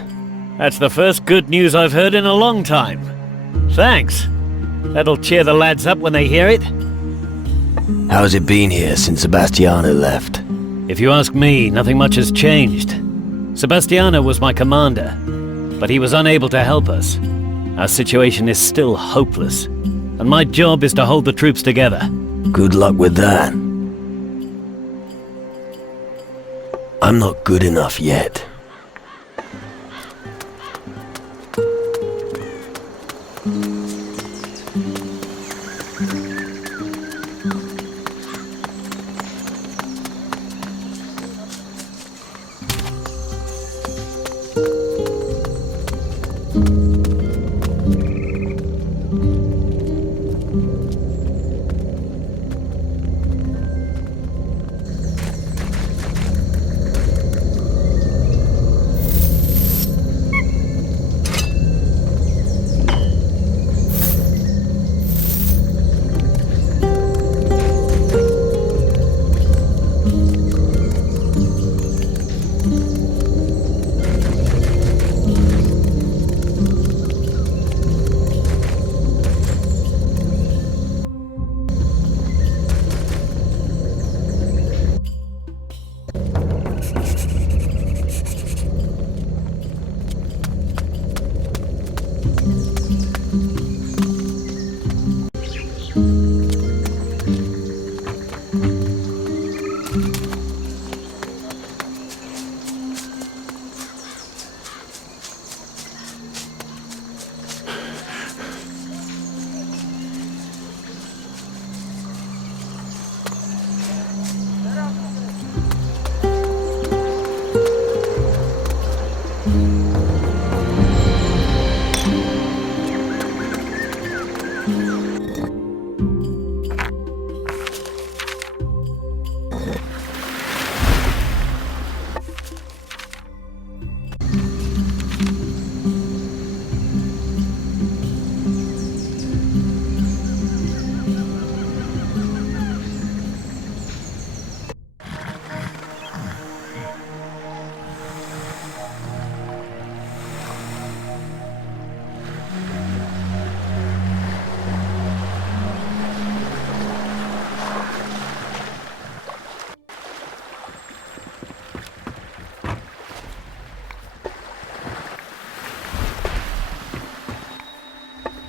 That's the first good news I've heard in a long time. Thanks. That'll cheer the lads up when they hear it. How's it been here since Sebastiano left? If you ask me, nothing much has changed. Sebastiano was my commander, but he was unable to help us. Our situation is still hopeless, and my job is to hold the troops together. Good luck with that. I'm not good enough yet.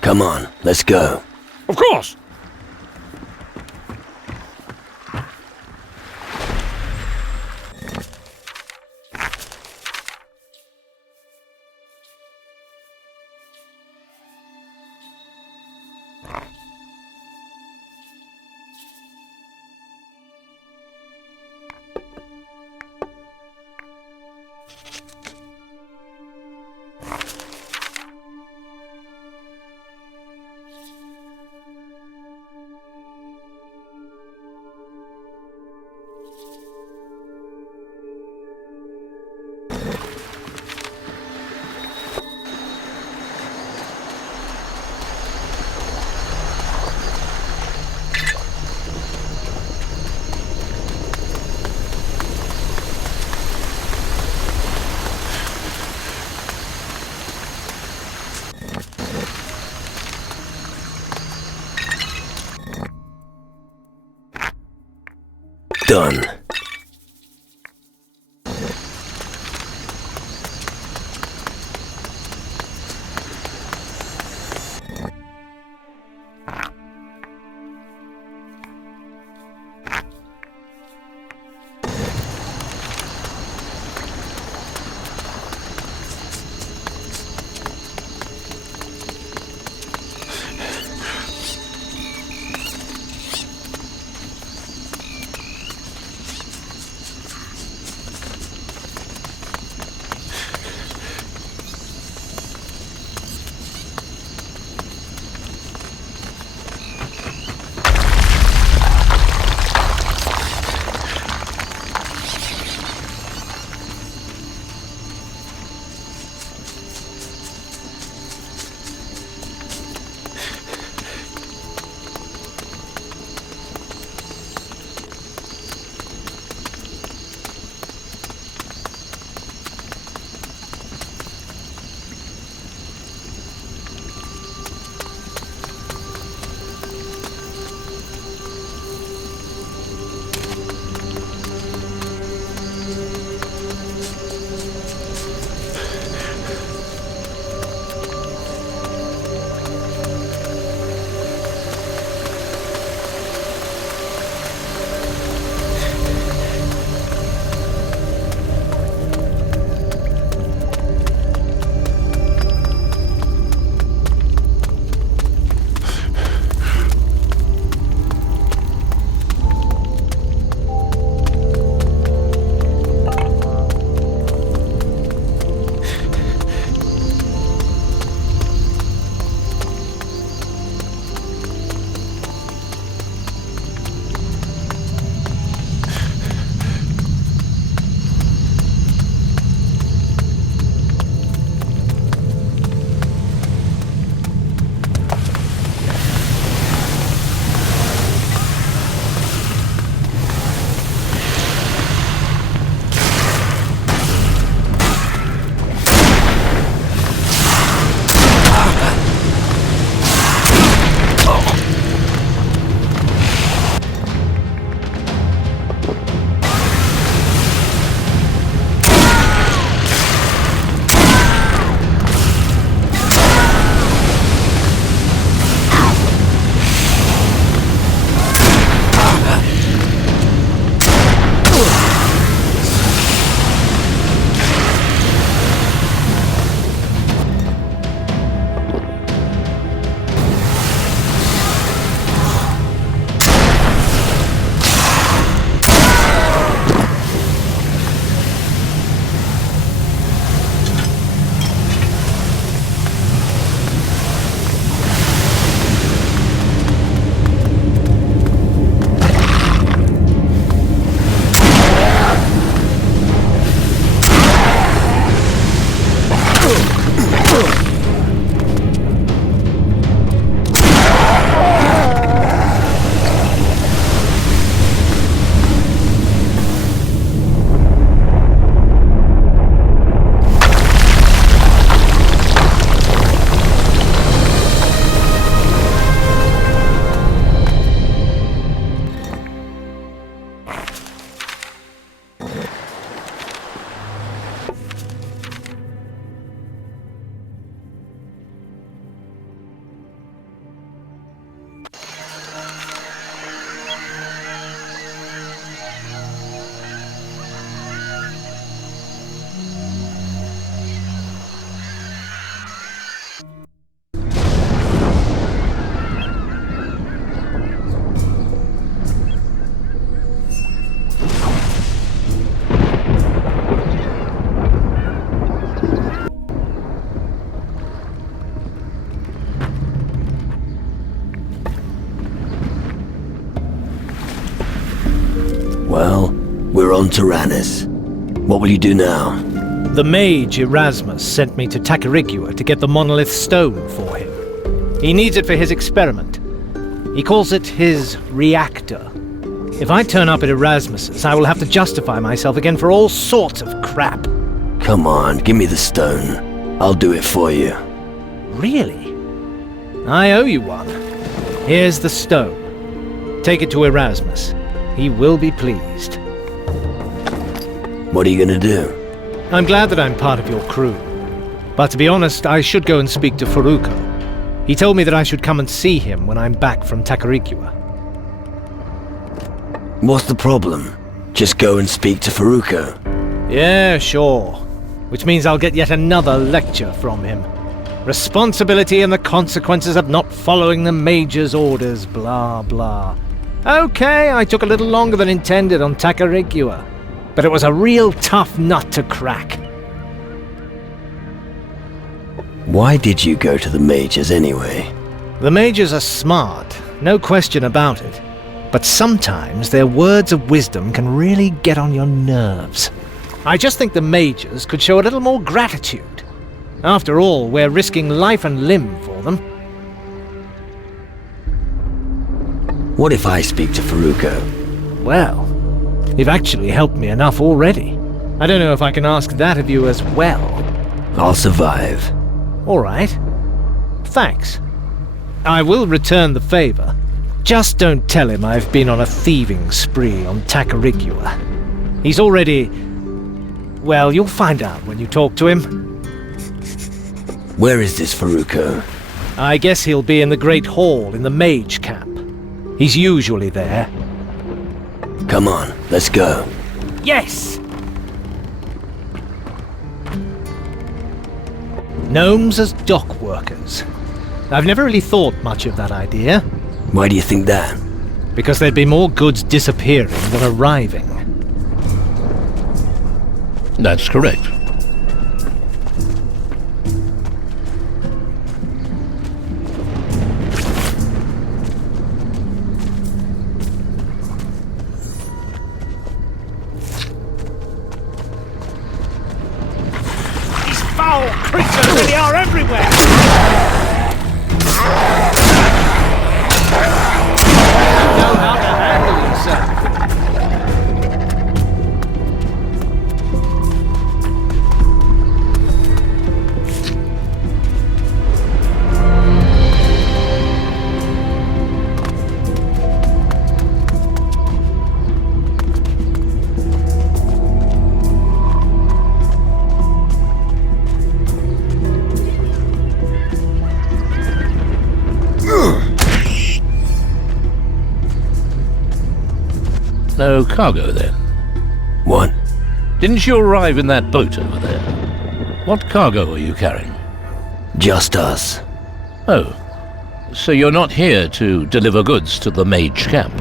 Come on, let's go. Of course! Done. Tyrannus. What will you do now? The mage Erasmus sent me to Tacarigua to get the monolith stone for him. He needs it for his experiment. He calls it his reactor. If I turn up at Erasmus's, I will have to justify myself again for all sorts of crap. Come on, give me the stone. I'll do it for you. Really? I owe you one. Here's the stone. Take it to Erasmus. He will be pleased. What are you gonna do? I'm glad that I'm part of your crew. But to be honest, I should go and speak to Faruko. He told me that I should come and see him when I'm back from Tacarigua. What's the problem? Just go and speak to Faruko. Yeah, sure. Which means I'll get yet another lecture from him. Responsibility and the consequences of not following the Major's orders, blah blah. Okay, I took a little longer than intended on Tacarigua, but it was a real tough nut to crack. Why did you go to the Majors anyway? The Majors are smart, no question about it. But sometimes their words of wisdom can really get on your nerves. I just think the Majors could show a little more gratitude. After all, we're risking life and limb for them. What if I speak to Faruko? Well, you've actually helped me enough already. I don't know if I can ask that of you as well. I'll survive. All right. Thanks. I will return the favor. Just don't tell him I've been on a thieving spree on Tacarigua. He's already... Well, you'll find out when you talk to him. Where is this Faruko? I guess he'll be in the Great Hall in the Mage Camp. He's usually there. Come on, let's go. Yes! Gnomes as dock workers. I've never really thought much of that idea. Why do you think that? Because there'd be more goods disappearing than arriving. That's correct. These foul creatures really are everywhere! No cargo, then? What? Didn't you arrive in that boat over there? What cargo are you carrying? Just us. Oh. So you're not here to deliver goods to the Mage Camp?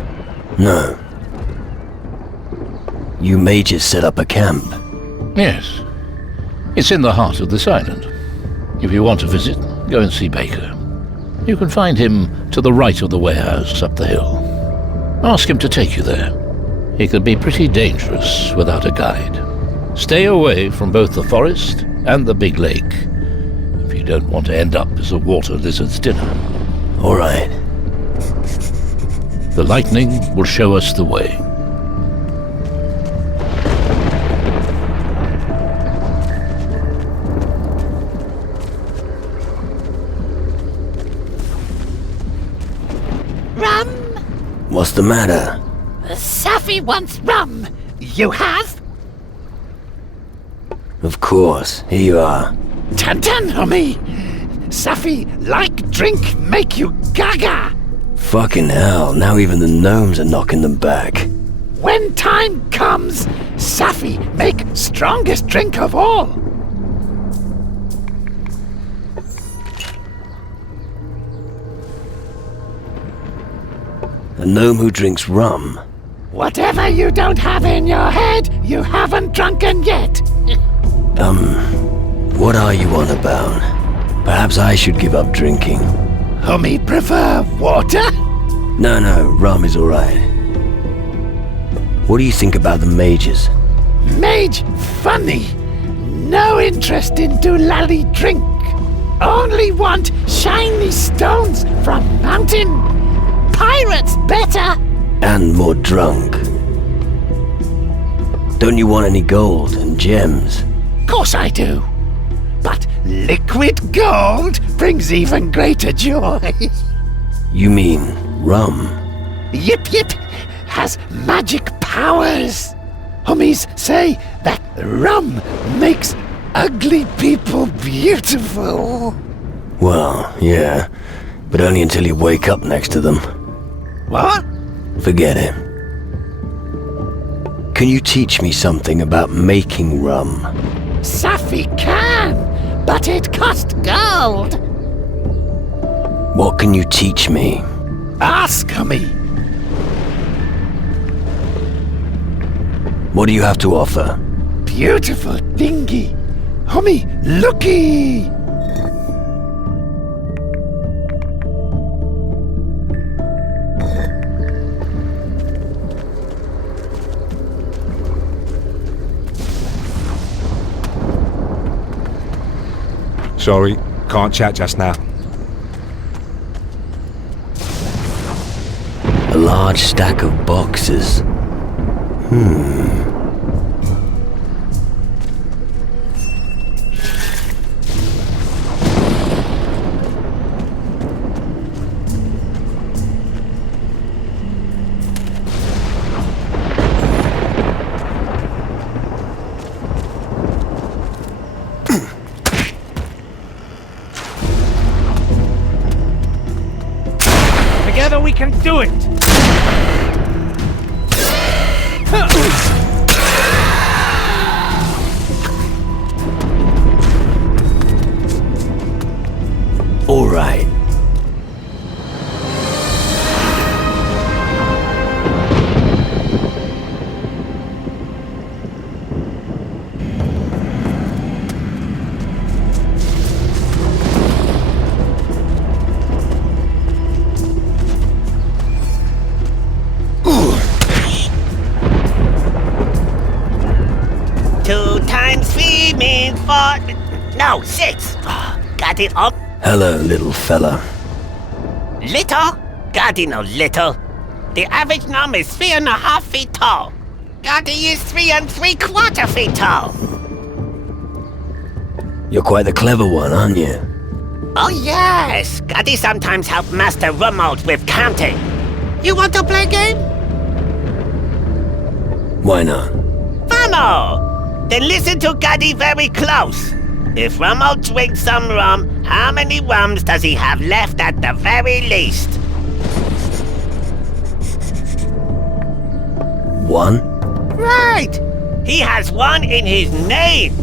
No. You Mages set up a camp? Yes. It's in the heart of this island. If you want to visit, go and see Baker. You can find him to the right of the warehouse up the hill. Ask him to take you there. He can be pretty dangerous without a guide. Stay away from both the forest and the big lake, if you don't want to end up as a water lizard's dinner. All right. The lightning will show us the way. Rum! What's the matter? Safi wants rum. You have? Of course. Here you are. Tantan, homie! Safi, like drink, make you gaga! Fucking hell, now even the gnomes are knocking them back. When time comes, Safi make strongest drink of all. A gnome who drinks rum. Whatever you don't have in your head, you haven't drunken yet. What are you on about? Perhaps I should give up drinking. Homie prefer water? No, rum is alright. What do you think about the Mages? Mage funny. No interest in doolally drink. Only want shiny stones from mountain. Pirates better. And more drunk. Don't you want any gold and gems? Course I do. But liquid gold brings even greater joy. You mean rum? Yip Yip has magic powers. Homies say that rum makes ugly people beautiful. Well, yeah, but only until you wake up next to them. What? Forget it. Can you teach me something about making rum? Safi can, but it cost gold. What can you teach me? Ask me. What do you have to offer? Beautiful dinghy. Homie, looky. Sorry, can't chat just now. A large stack of boxes. Together we can do it. All right. Two times three means four. No, 6. Got it up. Hello, little fella. Little? God, you know little. The average number is 3.5 feet tall. God, he is 3 3/4 feet tall. You're quite the clever one, aren't you? Oh yes, God, he sometimes help Master Rummold with counting. You want to play game? Why not? Vamos! Then listen to Gaddy very close. If Rummold drinks some rum, how many rums does he have left at the very least? 1? Right! He has 1 in his name.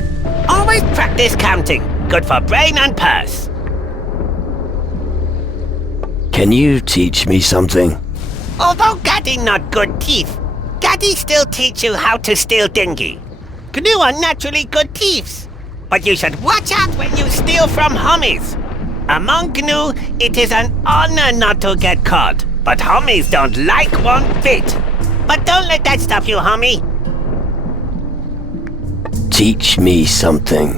Always practice counting. Good for brain and purse. Can you teach me something? Although Gaddy not good teeth, Gaddy still teach you how to steal dinghy. Gnu are naturally good thieves. But you should watch out when you steal from homies. Among Gnu, it is an honor not to get caught. But homies don't like one bit. But don't let that stop you, homie. Teach me something.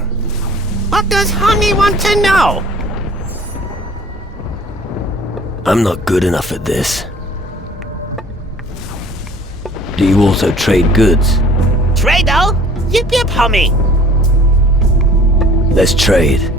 What does homie want to know? I'm not good enough at this. Do you also trade goods? Trade-o? Yip yip, homie. Let's trade.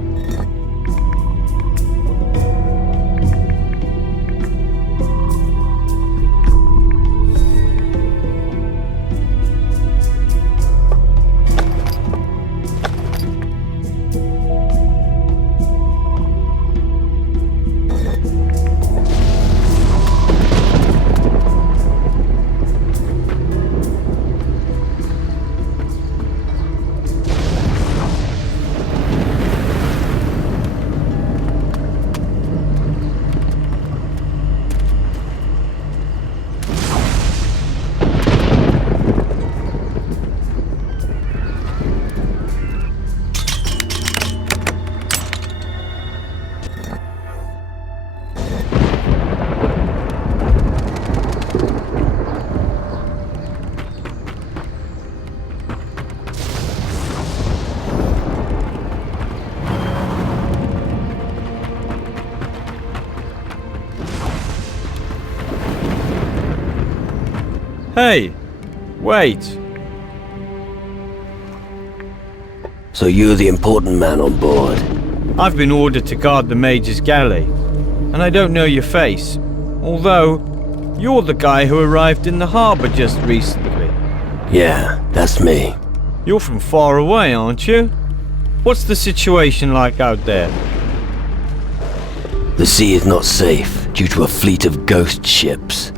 Hey, wait. So you're the important man on board? I've been ordered to guard the Major's galley, and I don't know your face. Although, you're the guy who arrived in the harbour just recently. Yeah, that's me. You're from far away, aren't you? What's the situation like out there? The sea is not safe due to a fleet of ghost ships.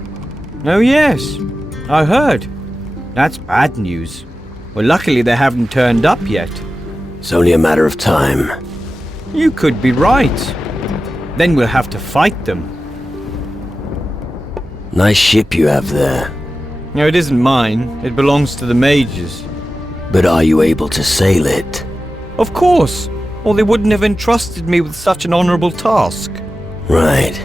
Oh yes, I heard. That's bad news. Well, luckily they haven't turned up yet. It's only a matter of time. You could be right. Then we'll have to fight them. Nice ship you have there. No, it isn't mine. It belongs to the Major's. But are you able to sail it? Of course, or they wouldn't have entrusted me with such an honorable task. Right.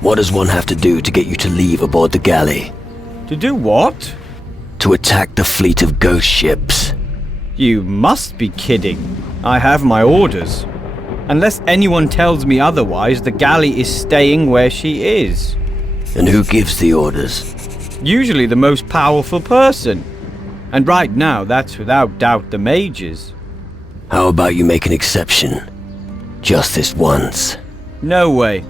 What does one have to do to get you to leave aboard the galley? To do what? To attack the fleet of ghost ships. You must be kidding. I have my orders. Unless anyone tells me otherwise, the galley is staying where she is. And who gives the orders? Usually the most powerful person. And right now, that's without doubt the Major's. How about you make an exception? Just this once. No way.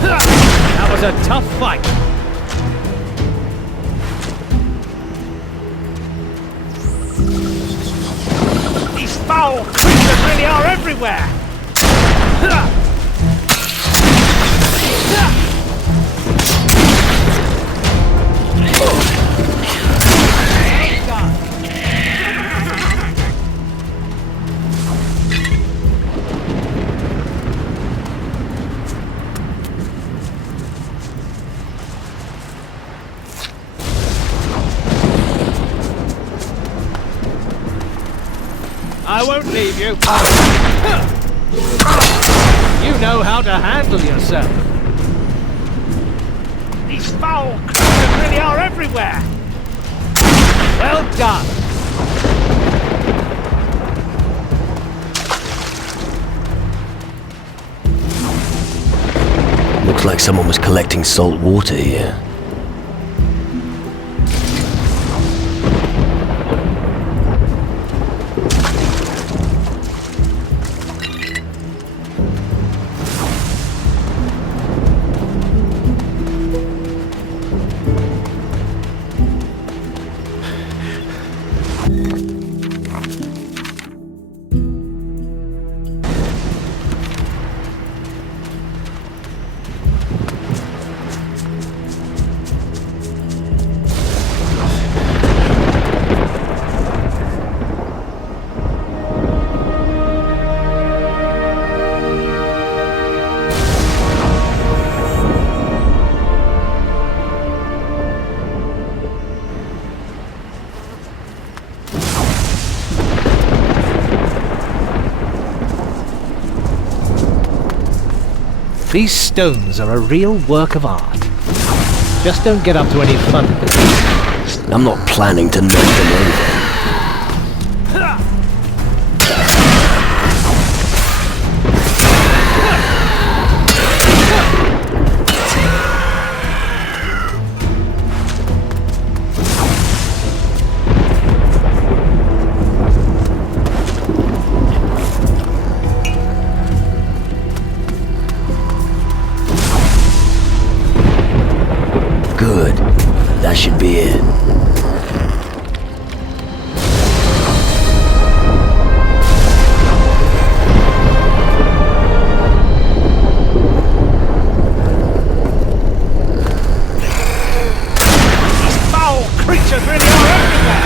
That was a tough fight. These foul creatures really are everywhere! I won't leave you. You know how to handle yourself. These foul creatures really are everywhere! Well done. Looks like someone was collecting salt water here. These stones are a real work of art. Just don't get up to any fun with them. I'm not planning to knock them over. Good. That should be it. These foul creatures really are everywhere!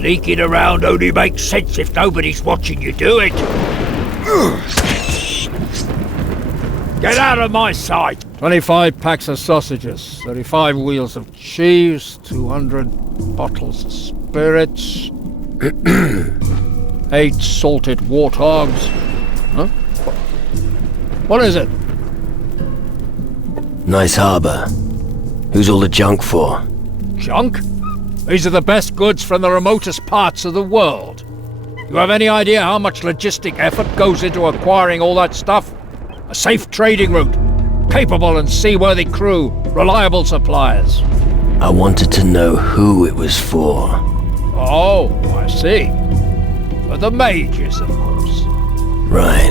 Sneaking around only makes sense if nobody's watching you do it. Get out of my sight! 25 packs of sausages, 35 wheels of cheese, 200 bottles of spirits, 8 salted warthogs. Huh? What is it? Nice harbor. Who's all the junk for? Junk? These are the best goods from the remotest parts of the world. You have any idea how much logistic effort goes into acquiring all that stuff? A safe trading route, capable and seaworthy crew, reliable suppliers. I wanted to know who it was for. Oh, I see. For the mages, of course. Right.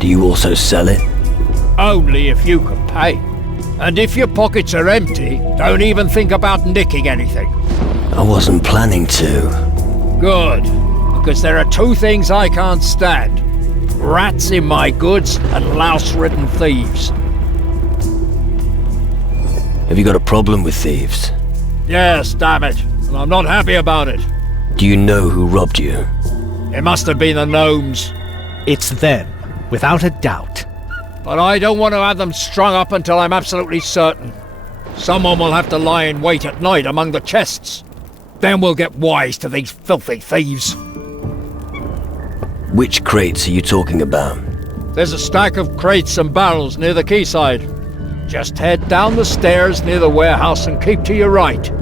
Do you also sell it? Only if you can pay. And if your pockets are empty, don't even think about nicking anything. I wasn't planning to. Good. Because there are 2 things I can't stand. Rats in my goods and louse-ridden thieves. Have you got a problem with thieves? Yes, damn it. And I'm not happy about it. Do you know who robbed you? It must have been the gnomes. It's them, without a doubt. But I don't want to have them strung up until I'm absolutely certain. Someone will have to lie in wait at night among the chests. Then we'll get wise to these filthy thieves. Which crates are you talking about? There's a stack of crates and barrels near the quayside. Just head down the stairs near the warehouse and keep to your right.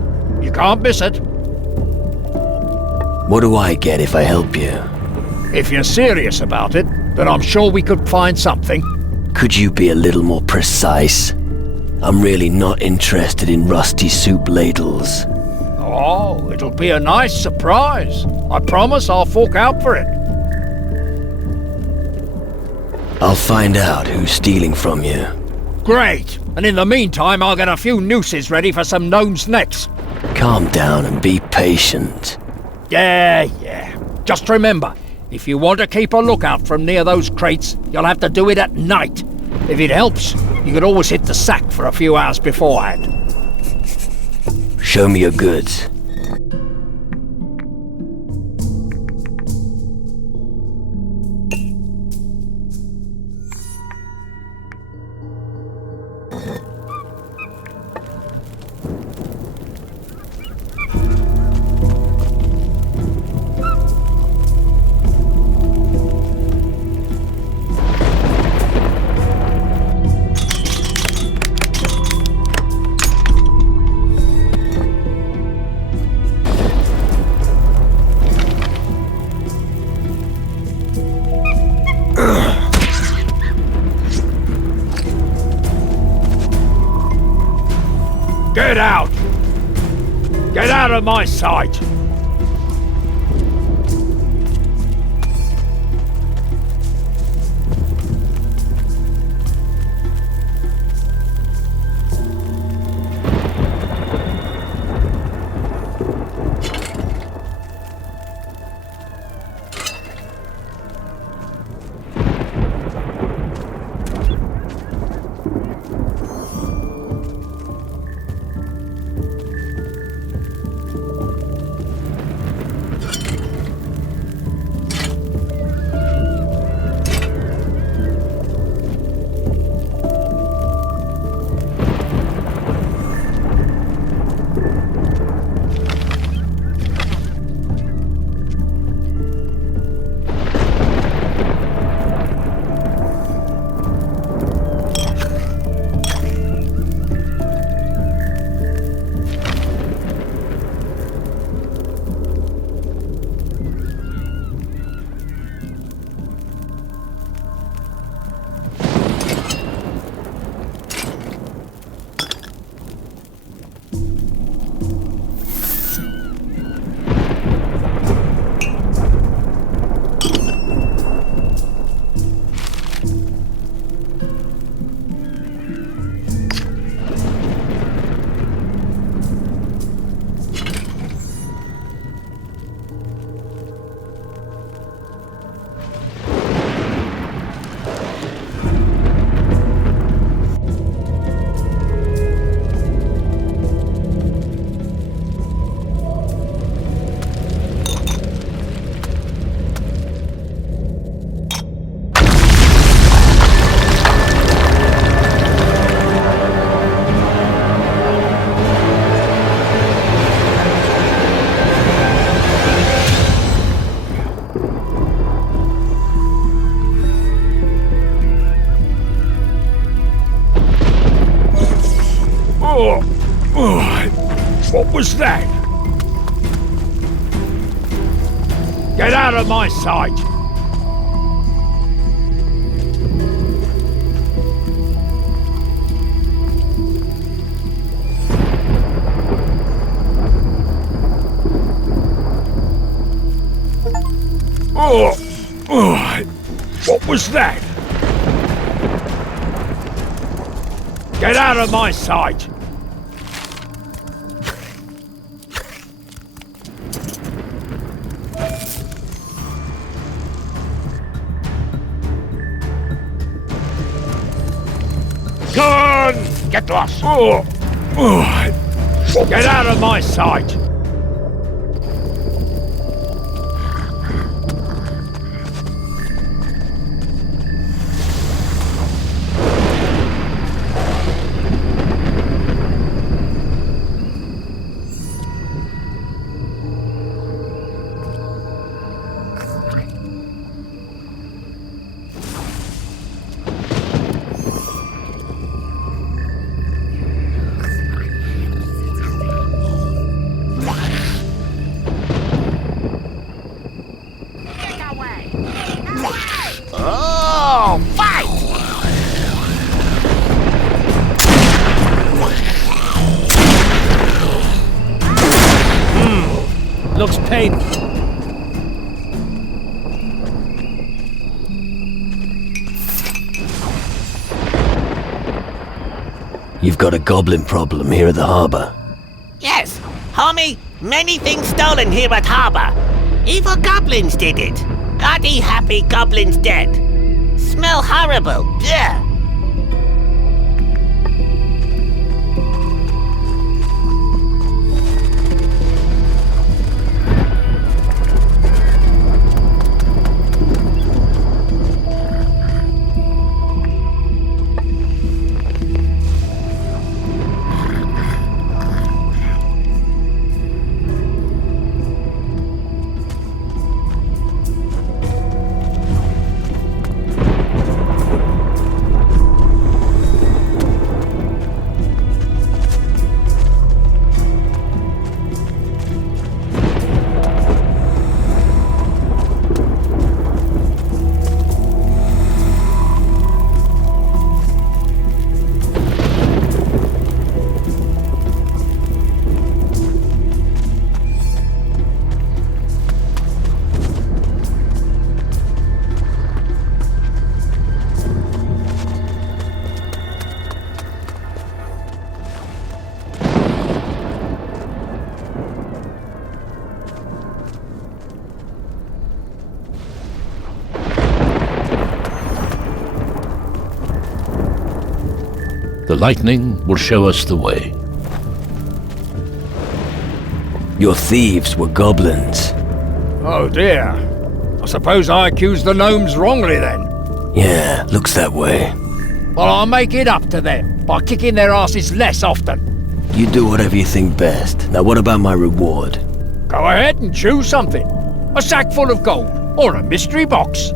You can't miss it. What do I get if I help you? If you're serious about it, then I'm sure we could find something. Could you be a little more precise? I'm really not interested in rusty soup ladles. Oh, it'll be a nice surprise. I promise I'll fork out for it. I'll find out who's stealing from you. Great! And in the meantime, I'll get a few nooses ready for some gnomes' necks. Calm down and be patient. Yeah. Just remember, if you want to keep a lookout from near those crates, you'll have to do it at night. If it helps, you could always hit the sack for a few hours beforehand. Show me your goods. Get out! Get out of my sight! was that? Get out of my sight! What was that? Get out of my sight! Come on! Get lost! Get out of my sight! Oh, fight! Looks painful. You've got a goblin problem here at the harbor. Yes, homie, many things stolen here at harbor. Evil goblins did it. Bloody happy goblins dead. Smell horrible. Blech. The lightning will show us the way. Your thieves were goblins. Oh dear. I suppose I accused the gnomes wrongly then. Yeah, looks that way. Well, I'll make it up to them by kicking their asses less often. You do whatever you think best. Now what about my reward? Go ahead and choose something. A sack full of gold, or a mystery box.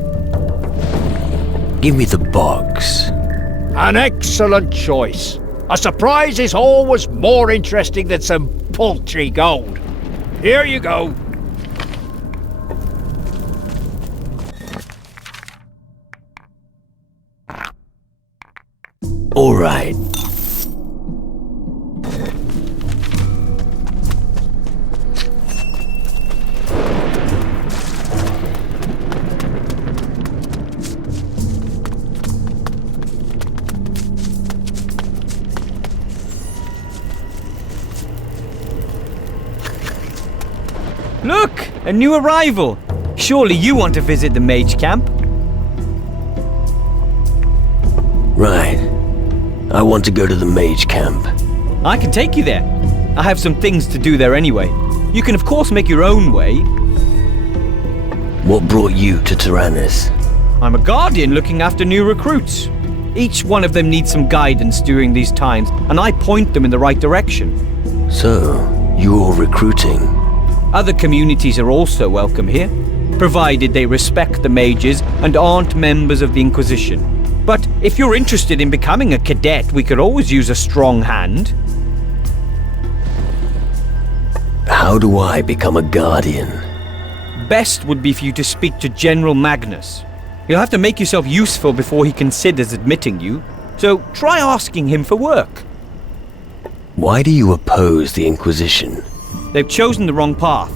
Give me the box. An excellent choice. A surprise is always more interesting than some paltry gold. Here you go. All right. Look! A new arrival! Surely you want to visit the mage camp? Right. I want to go to the mage camp. I can take you there. I have some things to do there anyway. You can of course make your own way. What brought you to Tyrannus? I'm a guardian looking after new recruits. Each one of them needs some guidance during these times, and I point them in the right direction. So, you're recruiting? Other communities are also welcome here, provided they respect the mages and aren't members of the Inquisition. But if you're interested in becoming a cadet, we could always use a strong hand. How do I become a guardian? Best would be for you to speak to General Magnus. You'll have to make yourself useful before he considers admitting you, so try asking him for work. Why do you oppose the Inquisition? They've chosen the wrong path.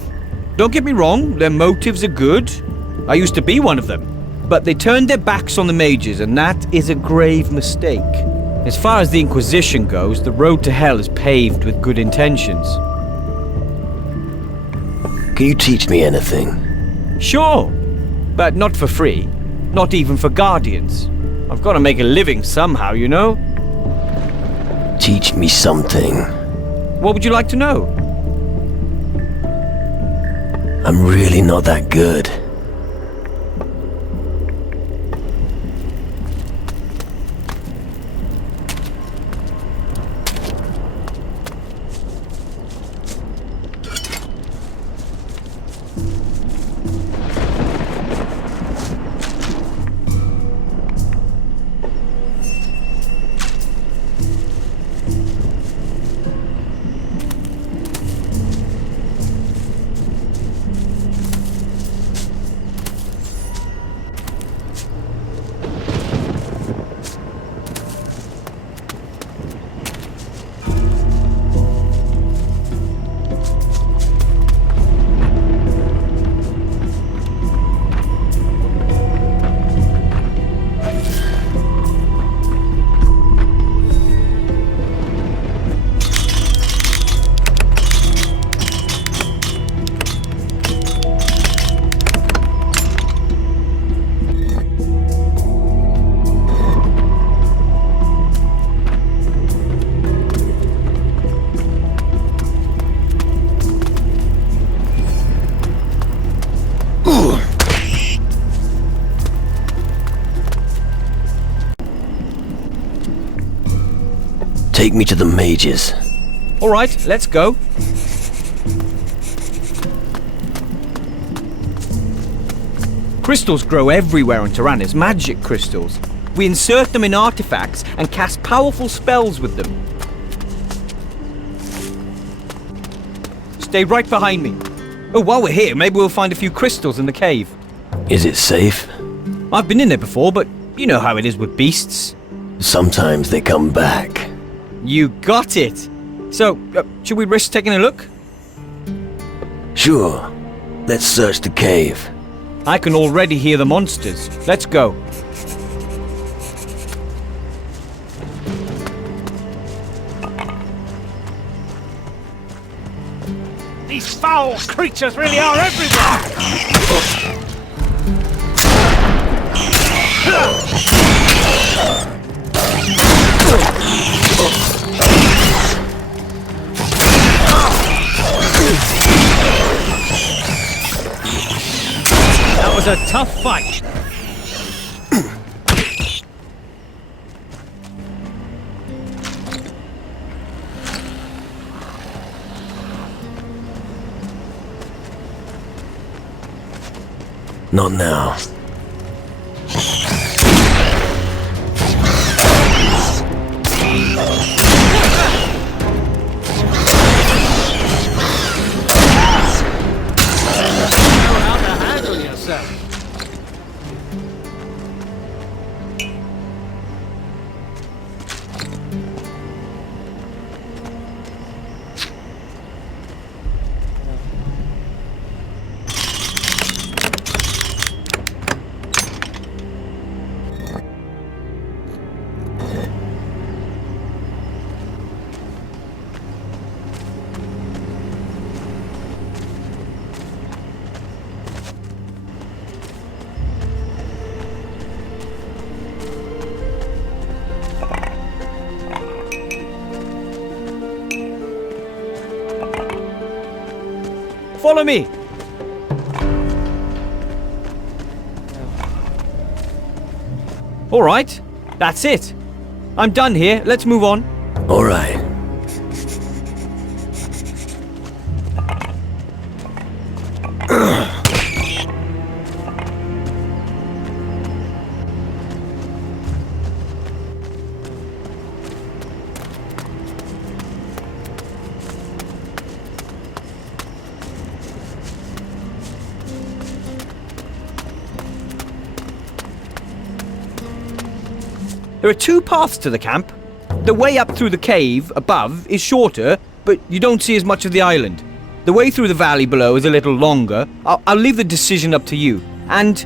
Don't get me wrong, their motives are good. I used to be one of them. But they turned their backs on the mages, and that is a grave mistake. As far as the Inquisition goes, the road to hell is paved with good intentions. Can you teach me anything? Sure, but not for free. Not even for guardians. I've got to make a living somehow, you know? Teach me something. What would you like to know? I'm really not that good. Take me to the mages. All right, let's go. Crystals grow everywhere on Tyrannus, magic crystals. We insert them in artifacts and cast powerful spells with them. Stay right behind me. Oh, while we're here, maybe we'll find a few crystals in the cave. Is it safe? I've been in there before, but you know how it is with beasts. Sometimes they come back. You got it! So, should we risk taking a look? Sure. Let's search the cave. I can already hear the monsters. Let's go. These foul creatures really are everywhere! That was a tough fight. Not now. Follow me! Alright, that's it. I'm done here, let's move on. Alright. There are two paths to the camp. The way up through the cave above is shorter, but you don't see as much of the island. The way through the valley below is a little longer. I'll leave the decision up to you. And...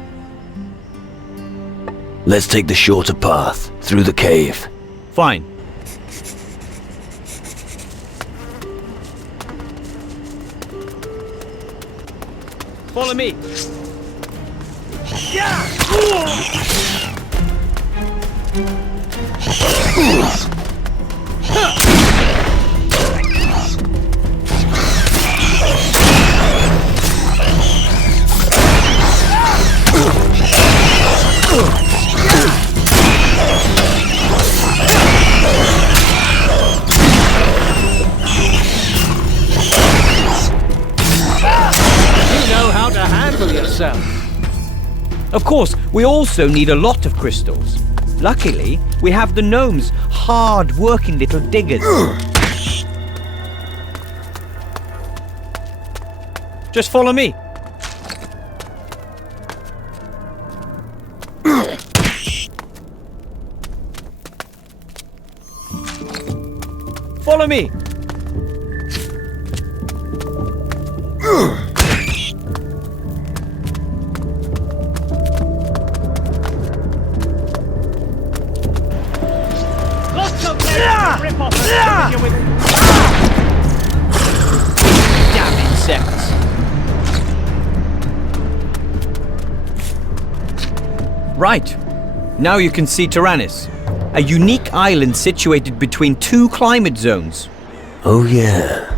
Let's take the shorter path, through the cave. Fine. Follow me. Of course, we also need a lot of crystals. Luckily, we have the gnomes, hard-working little diggers. Just follow me. Follow me. Damn insects. Right. Now you can see Tyrannus, a unique island situated between two climate zones. Oh yeah.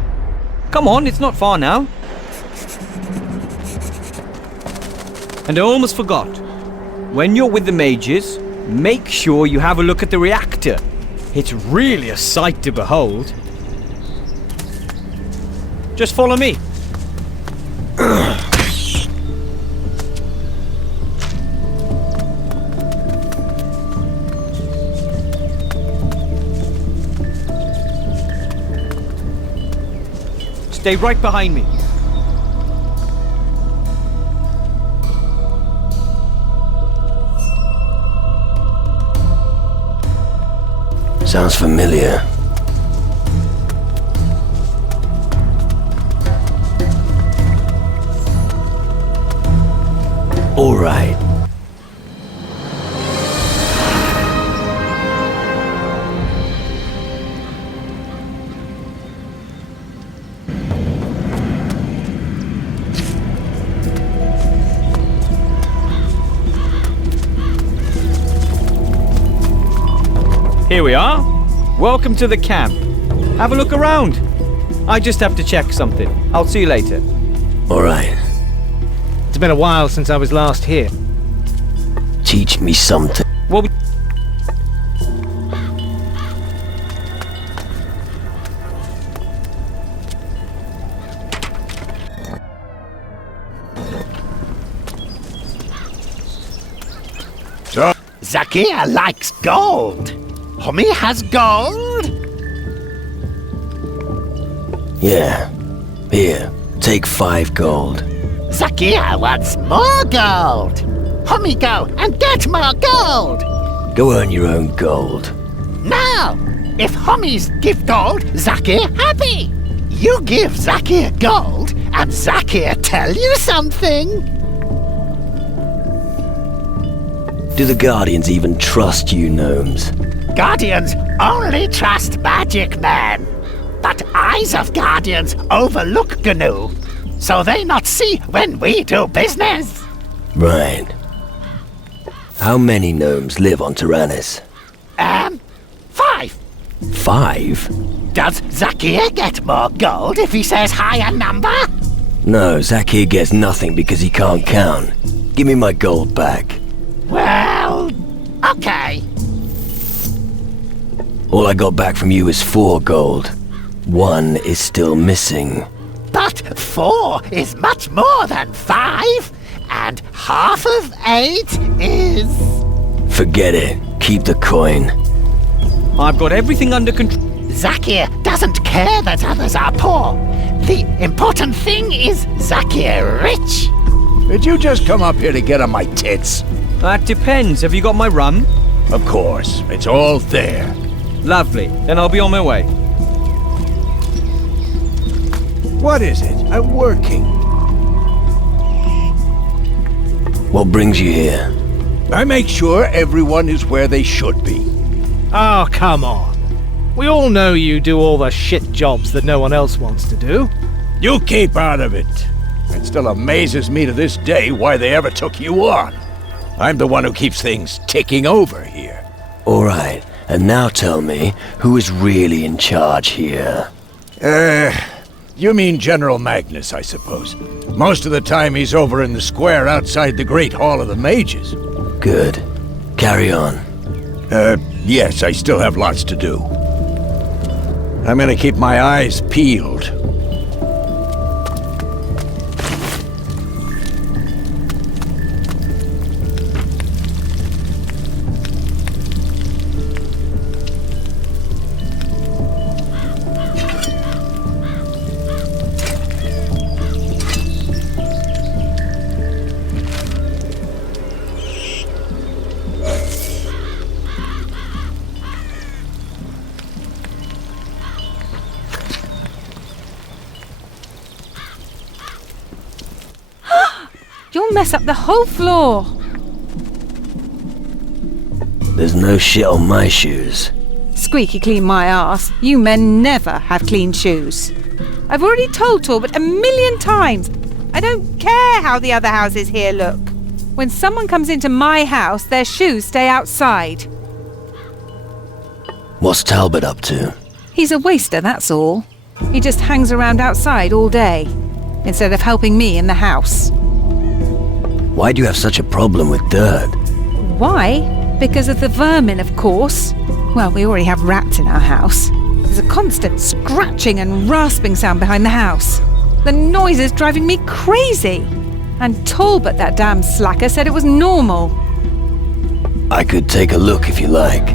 Come on, it's not far now. And I almost forgot. When you're with the mages, make sure you have a look at the reactor. It's really a sight to behold. Just follow me. Stay right behind me. Sounds familiar. All right. Here we are. Welcome to the camp. Have a look around. I just have to check something. I'll see you later. All right. It's been a while since I was last here. Teach me something. Well, Zakia likes gold. Homie has gold? Yeah. Here, take 5 gold. Zakia wants more gold. Homie, go and get more gold. Go earn your own gold. Now, if homies give gold, Zakia happy. You give Zakia gold, and Zakia tell you something. Do the Guardians even trust you, gnomes? Guardians only trust magic men. But eyes of Guardians overlook GNU, so they not see when we do business. Right. How many gnomes live on Tyrannus? 5. 5? Does Zakia get more gold if he says higher number? No, Zakir gets nothing because he can't count. Give me my gold back. Well, okay. All I got back from you is 4 gold. 1 is still missing. But 4 is much more than 5, and half of 8 is... Forget it. Keep the coin. I've got everything under control. Zakir doesn't care that others are poor. The important thing is Zakir rich. Did you just come up here to get on my tits? That depends. Have you got my rum? Of course, it's all there. Lovely. Then I'll be on my way. What is it? I'm working. What brings you here? I make sure everyone is where they should be. Oh, come on. We all know you do all the shit jobs that no one else wants to do. You keep out of it. It still amazes me to this day why they ever took you on. I'm the one who keeps things ticking over here. All right, and now tell me, who is really in charge here? You mean General Magnus, I suppose. Most of the time he's over in the square outside the Great Hall of the Mages. Good. Carry on. Yes, I still have lots to do. I'm gonna keep my eyes peeled. You'll mess up the whole floor. There's no shit on my shoes. Squeaky clean my ass. You men never have clean shoes. I've already told Talbot 1,000,000 times. I don't care how the other houses here look. When someone comes into my house, their shoes stay outside. What's Talbot up to? He's a waster, that's all. He just hangs around outside all day, instead of helping me in the house. Why do you have such a problem with dirt? Why? Because of the vermin, of course. Well, we already have rats in our house. There's a constant scratching and rasping sound behind the house. The noise is driving me crazy. And Talbot, that damn slacker, said it was normal. I could take a look if you like.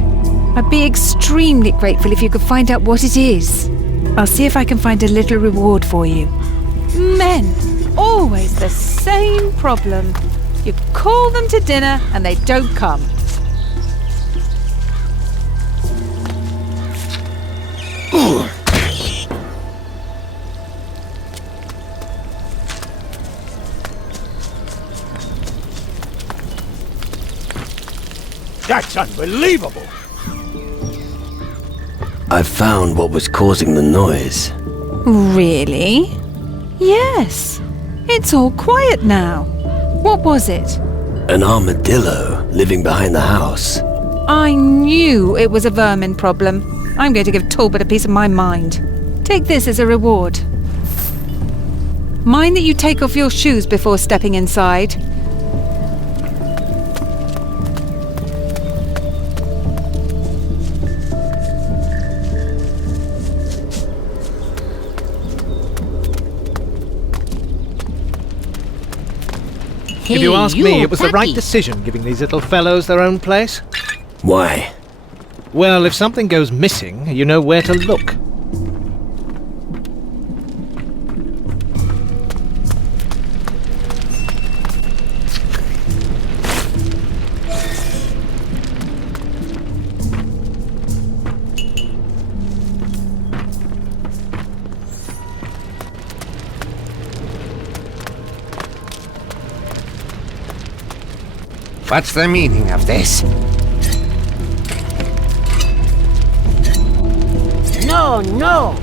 I'd be extremely grateful if you could find out what it is. I'll see if I can find a little reward for you. Men, always the same problem. You call them to dinner and they don't come. That's unbelievable! I've found what was causing the noise. Really? Yes. It's all quiet now. What was it? An armadillo living behind the house. I knew it was a vermin problem. I'm going to give Talbot a piece of my mind. Take this as a reward. Mind that you take off your shoes before stepping inside. If you ask me, it was the right decision giving these little fellows their own place. Why? Well, if something goes missing, you know where to look. What's the meaning of this? No, no!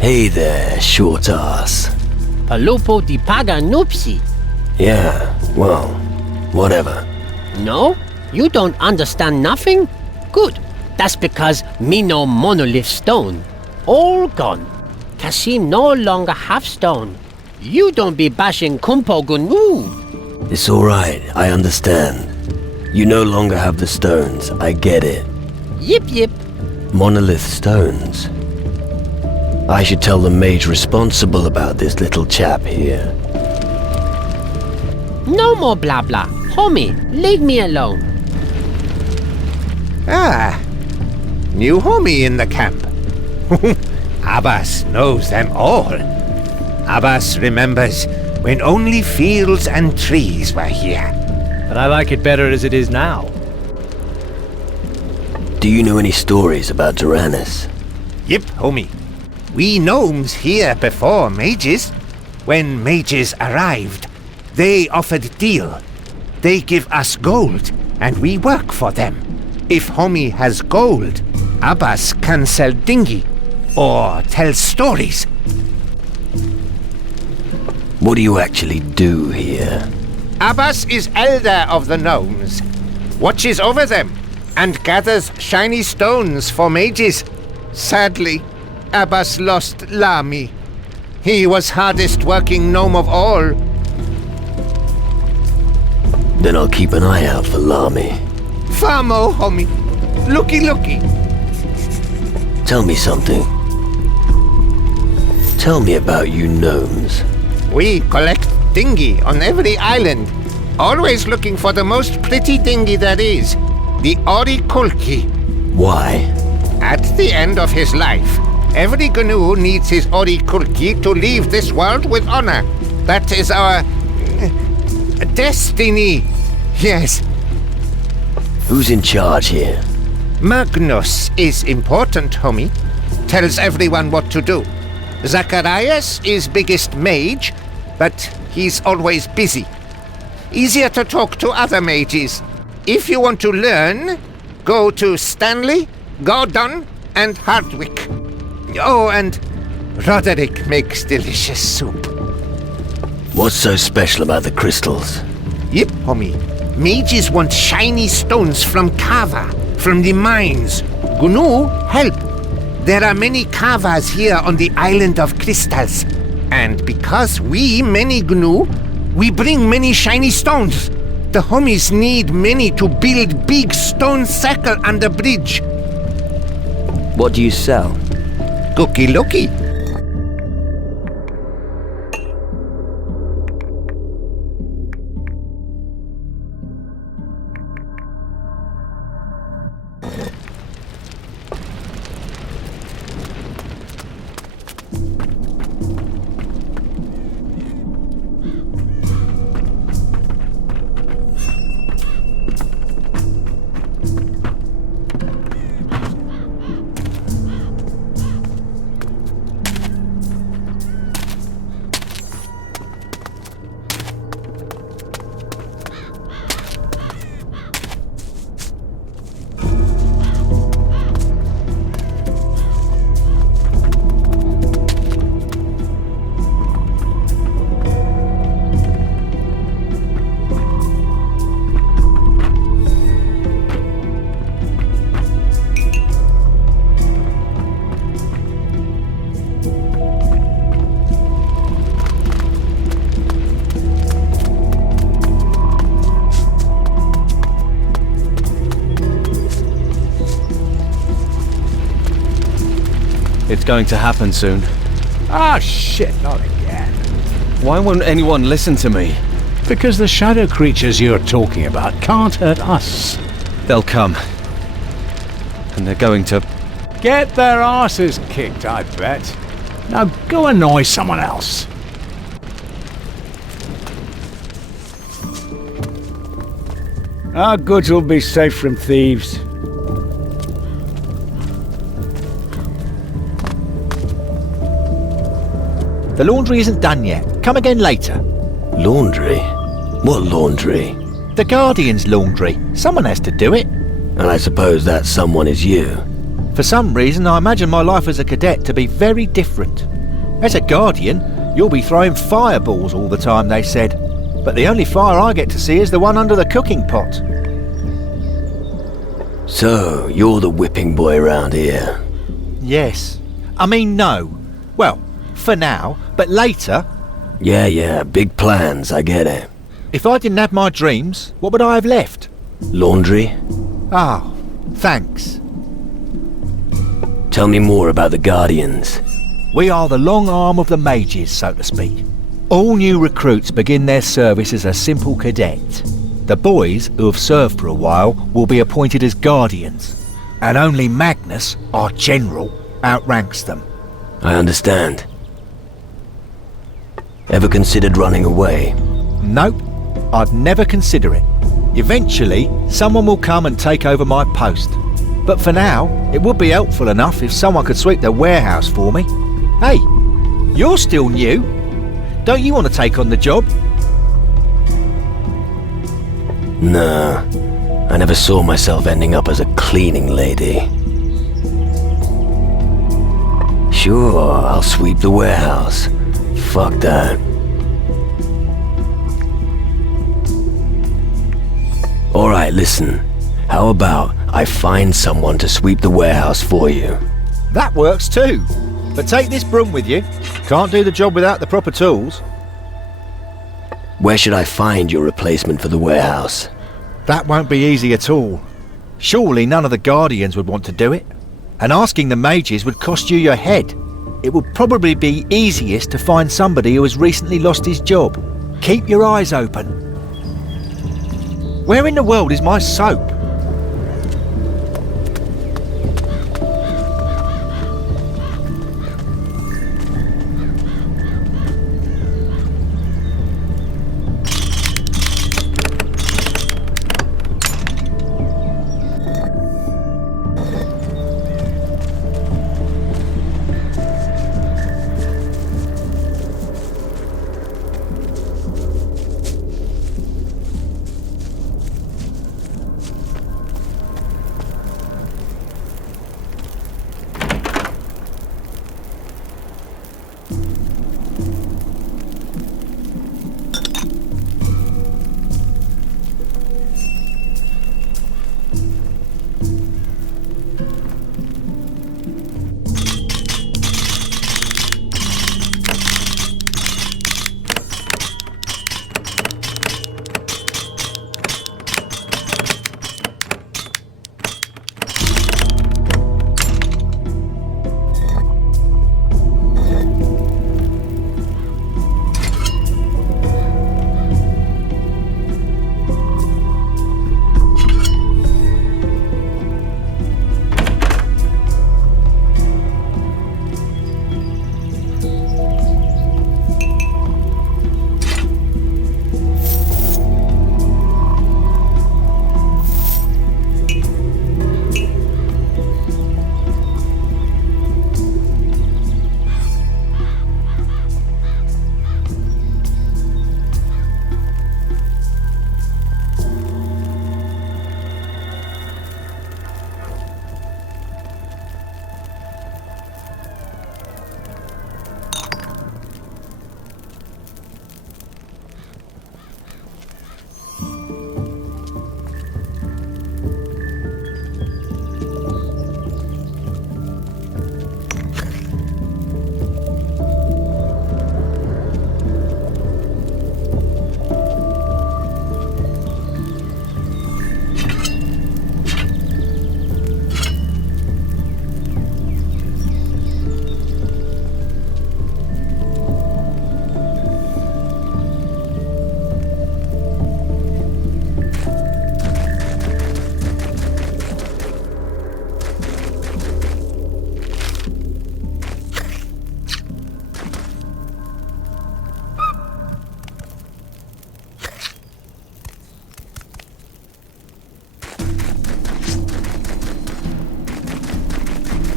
Hey there, short ass. Palopo di paga nupsi. Yeah, well, whatever. No? You don't understand nothing? Good. That's because me no monolith stone. All gone. Kasim no longer have stone. You don't be bashing Kumpo Gunu. It's alright, I understand. You no longer have the stones, I get it. Yip yip. Monolith stones. I should tell the mage responsible about this little chap here. No more blah blah. Homie, leave me alone. Ah, new homie in the camp. Abbas knows them all. Abbas remembers when only fields and trees were here. But I like it better as it is now. Do you know any stories about Tyrannus? Yep, homie. We gnomes here before mages. When mages arrived, they offered deal. They give us gold, and we work for them. If homie has gold, Abbas can sell dinghy, or tell stories. What do you actually do here? Abbas is elder of the gnomes, watches over them, and gathers shiny stones for mages. Sadly, Abbas lost Lami. He was hardest working gnome of all. Then I'll keep an eye out for Lami. Famo, homie. Looky. Tell me something. Tell me about you gnomes. We collect dinghy on every island, always looking for the most pretty dinghy there is, the Orikulki. Why? At the end of his life, every GNU needs his Orikulki to leave this world with honor. That is our destiny. Yes. Who's in charge here? Magnus is important, homie. Tells everyone what to do. Zacharias is biggest mage, but he's always busy. Easier to talk to other mages. If you want to learn, go to Stanley, Gordon, and Hardwick. Oh, and Roderick makes delicious soup. What's so special about the crystals? Yep, homie. Mages want shiny stones from Kava, from the mines. GNU help. There are many Kavas here on the island of crystals. And because we many GNU, we bring many shiny stones. The homies need many to build big stone circle under bridge. What do you sell? Cookie looky. It's going to happen soon. Ah, shit, not again. Why won't anyone listen to me? Because the shadow creatures you're talking about can't hurt us. They'll come. And they're going to... Get their asses kicked, I bet. Now go annoy someone else. Our goods will be safe from thieves. The laundry isn't done yet. Come again later. Laundry? What laundry? The Guardian's laundry. Someone has to do it. And I suppose that someone is you. For some reason, I imagine my life as a cadet to be very different. As a Guardian, you'll be throwing fireballs all the time, they said. But the only fire I get to see is the one under the cooking pot. So, you're the whipping boy around here? Yes. I mean, no. Well, for now, but later... Yeah, big plans, I get it. If I didn't have my dreams, what would I have left? Laundry? Oh, thanks. Tell me more about the Guardians. We are the long arm of the mages, so to speak. All new recruits begin their service as a simple cadet. The boys, who have served for a while, will be appointed as Guardians. And only Magnus, our general, outranks them. I understand. Ever considered running away? Nope, I'd never consider it. Eventually, someone will come and take over my post. But for now, it would be helpful enough if someone could sweep the warehouse for me. Hey, you're still new. Don't you want to take on the job? Nah, I never saw myself ending up as a cleaning lady. Sure, I'll sweep the warehouse. Fuck that. Alright, listen. How about I find someone to sweep the warehouse for you? That works too. But take this broom with you. Can't do the job without the proper tools. Where should I find your replacement for the warehouse? That won't be easy at all. Surely none of the Guardians would want to do it. And asking the mages would cost you your head. It would probably be easiest to find somebody who has recently lost his job. Keep your eyes open. Where in the world is my soap?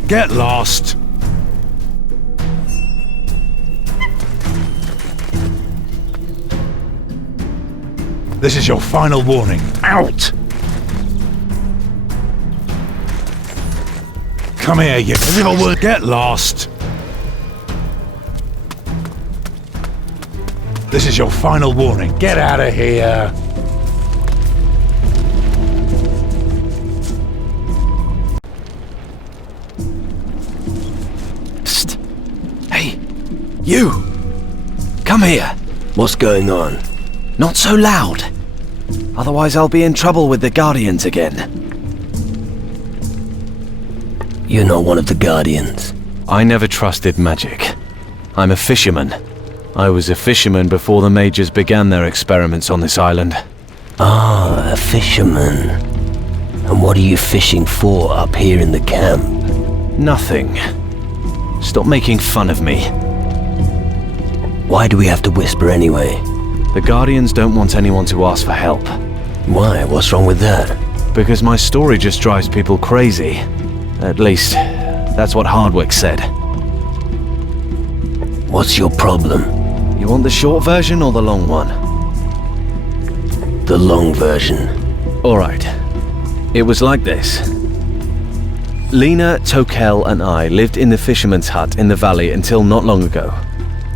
Get lost! This is your final warning. Out! Come here, you little word. Get lost! This is your final warning. Get out of here! You! Come here! What's going on? Not so loud! Otherwise I'll be in trouble with the Guardians again. You're not one of the Guardians. I never trusted magic. I'm a fisherman. I was a fisherman before the mages began their experiments on this island. Ah, a fisherman. And what are you fishing for up here in the camp? Nothing. Stop making fun of me. Why do we have to whisper anyway? The Guardians don't want anyone to ask for help. Why? What's wrong with that? Because my story just drives people crazy. At least, that's what Hardwick said. What's your problem? You want the short version or the long one? The long version. Alright. It was like this. Lena, Tokel and I lived in the fisherman's hut in the valley until not long ago.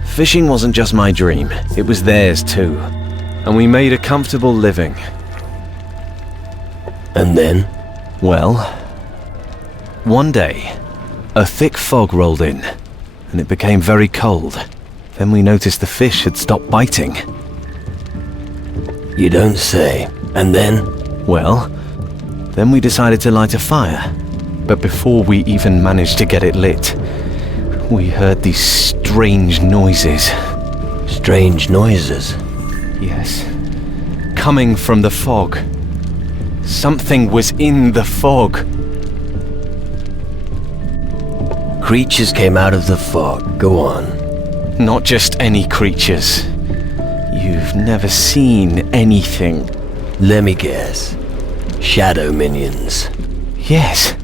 Fishing wasn't just my dream, it was theirs too. And we made a comfortable living. And then? Well, one day, a thick fog rolled in, and it became very cold. Then we noticed the fish had stopped biting. You don't say. And then? Well, then we decided to light a fire. But before we even managed to get it lit, we heard these strange noises. Strange noises? Yes. Coming from the fog. Something was in the fog. Creatures came out of the fog. Go on. Not just any creatures. You've never seen anything. Let me guess. Shadow minions. Yes.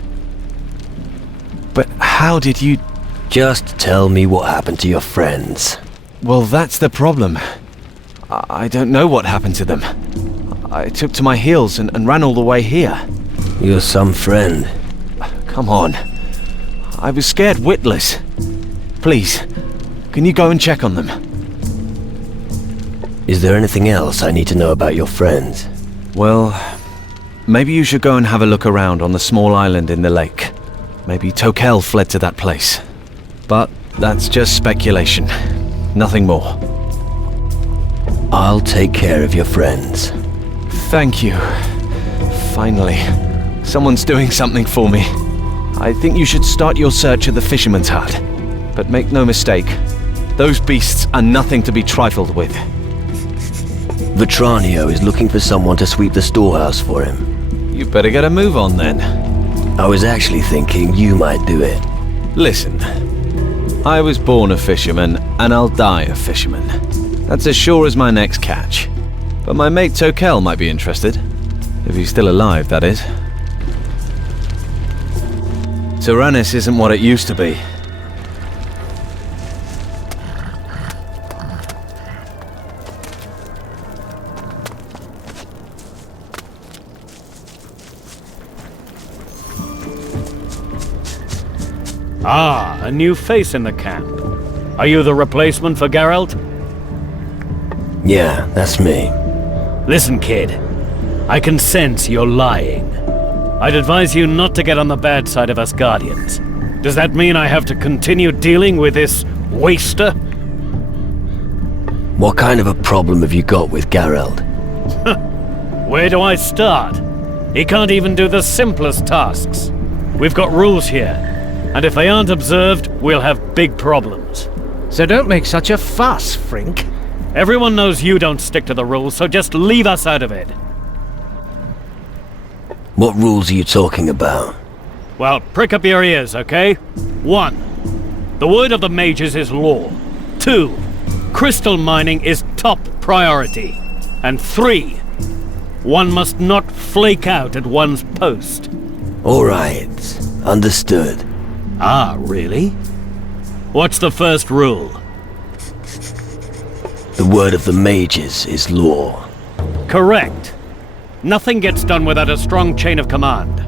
But how did you... Just tell me what happened to your friends. Well, that's the problem. I don't know what happened to them. I took to my heels and ran all the way here. You're some friend. Come on. I was scared witless. Please, can you go and check on them? Is there anything else I need to know about your friends? Well, maybe you should go and have a look around on the small island in the lake. Maybe Tokel fled to that place. But that's just speculation. Nothing more. I'll take care of your friends. Thank you. Finally, someone's doing something for me. I think you should start your search at the fisherman's hut. But make no mistake, those beasts are nothing to be trifled with. Vetranio is looking for someone to sweep the storehouse for him. You better get a move on then. I was actually thinking you might do it. Listen, I was born a fisherman, and I'll die a fisherman. That's as sure as my next catch. But my mate Tokel might be interested. If he's still alive, that is. Tyrannus isn't what it used to be. Ah, a new face in the camp. Are you the replacement for Geralt? Yeah, that's me. Listen, kid. I can sense you're lying. I'd advise you not to get on the bad side of us Guardians. Does that mean I have to continue dealing with this waster? What kind of a problem have you got with Geralt? Where do I start? He can't even do the simplest tasks. We've got rules here, and if they aren't observed, we'll have big problems. So don't make such a fuss, Frink. Everyone knows you don't stick to the rules, so just leave us out of it. What rules are you talking about? Well, prick up your ears, okay? 1. The word of the mages is law. 2. Crystal mining is top priority. And 3. One must not flake out at one's post. All right. Understood. Ah, really? What's the first rule? The word of the mages is law. Correct. Nothing gets done without a strong chain of command.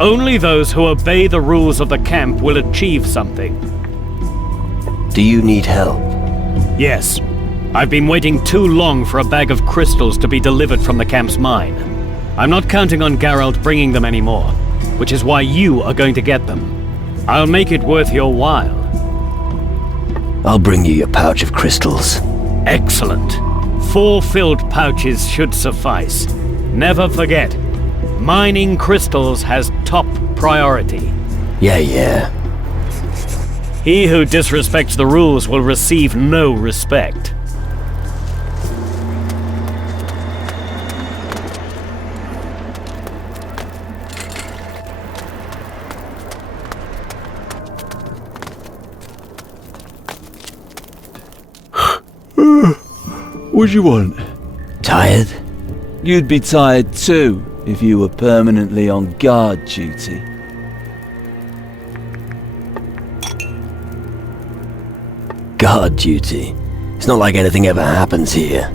Only those who obey the rules of the camp will achieve something. Do you need help? Yes. I've been waiting too long for a bag of crystals to be delivered from the camp's mine. I'm not counting on Geralt bringing them anymore, which is why you are going to get them. I'll make it worth your while. I'll bring you your pouch of crystals. Excellent. 4 filled pouches should suffice. Never forget, mining crystals has top priority. Yeah. He who disrespects the rules will receive no respect. What do you want? Tired? You'd be tired too if you were permanently on guard duty. Guard duty? It's not like anything ever happens here.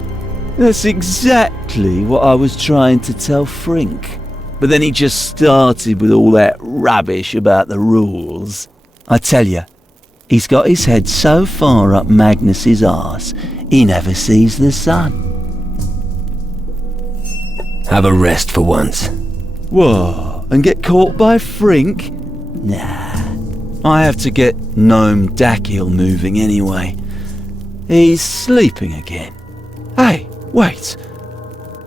That's exactly what I was trying to tell Frink. But then he just started with all that rubbish about the rules. I tell you, he's got his head so far up Magnus's arse, he never sees the sun. Have a rest for once. What? And get caught by Frink? Nah. I have to get Gnome Dakil moving anyway. He's sleeping again. Hey, wait.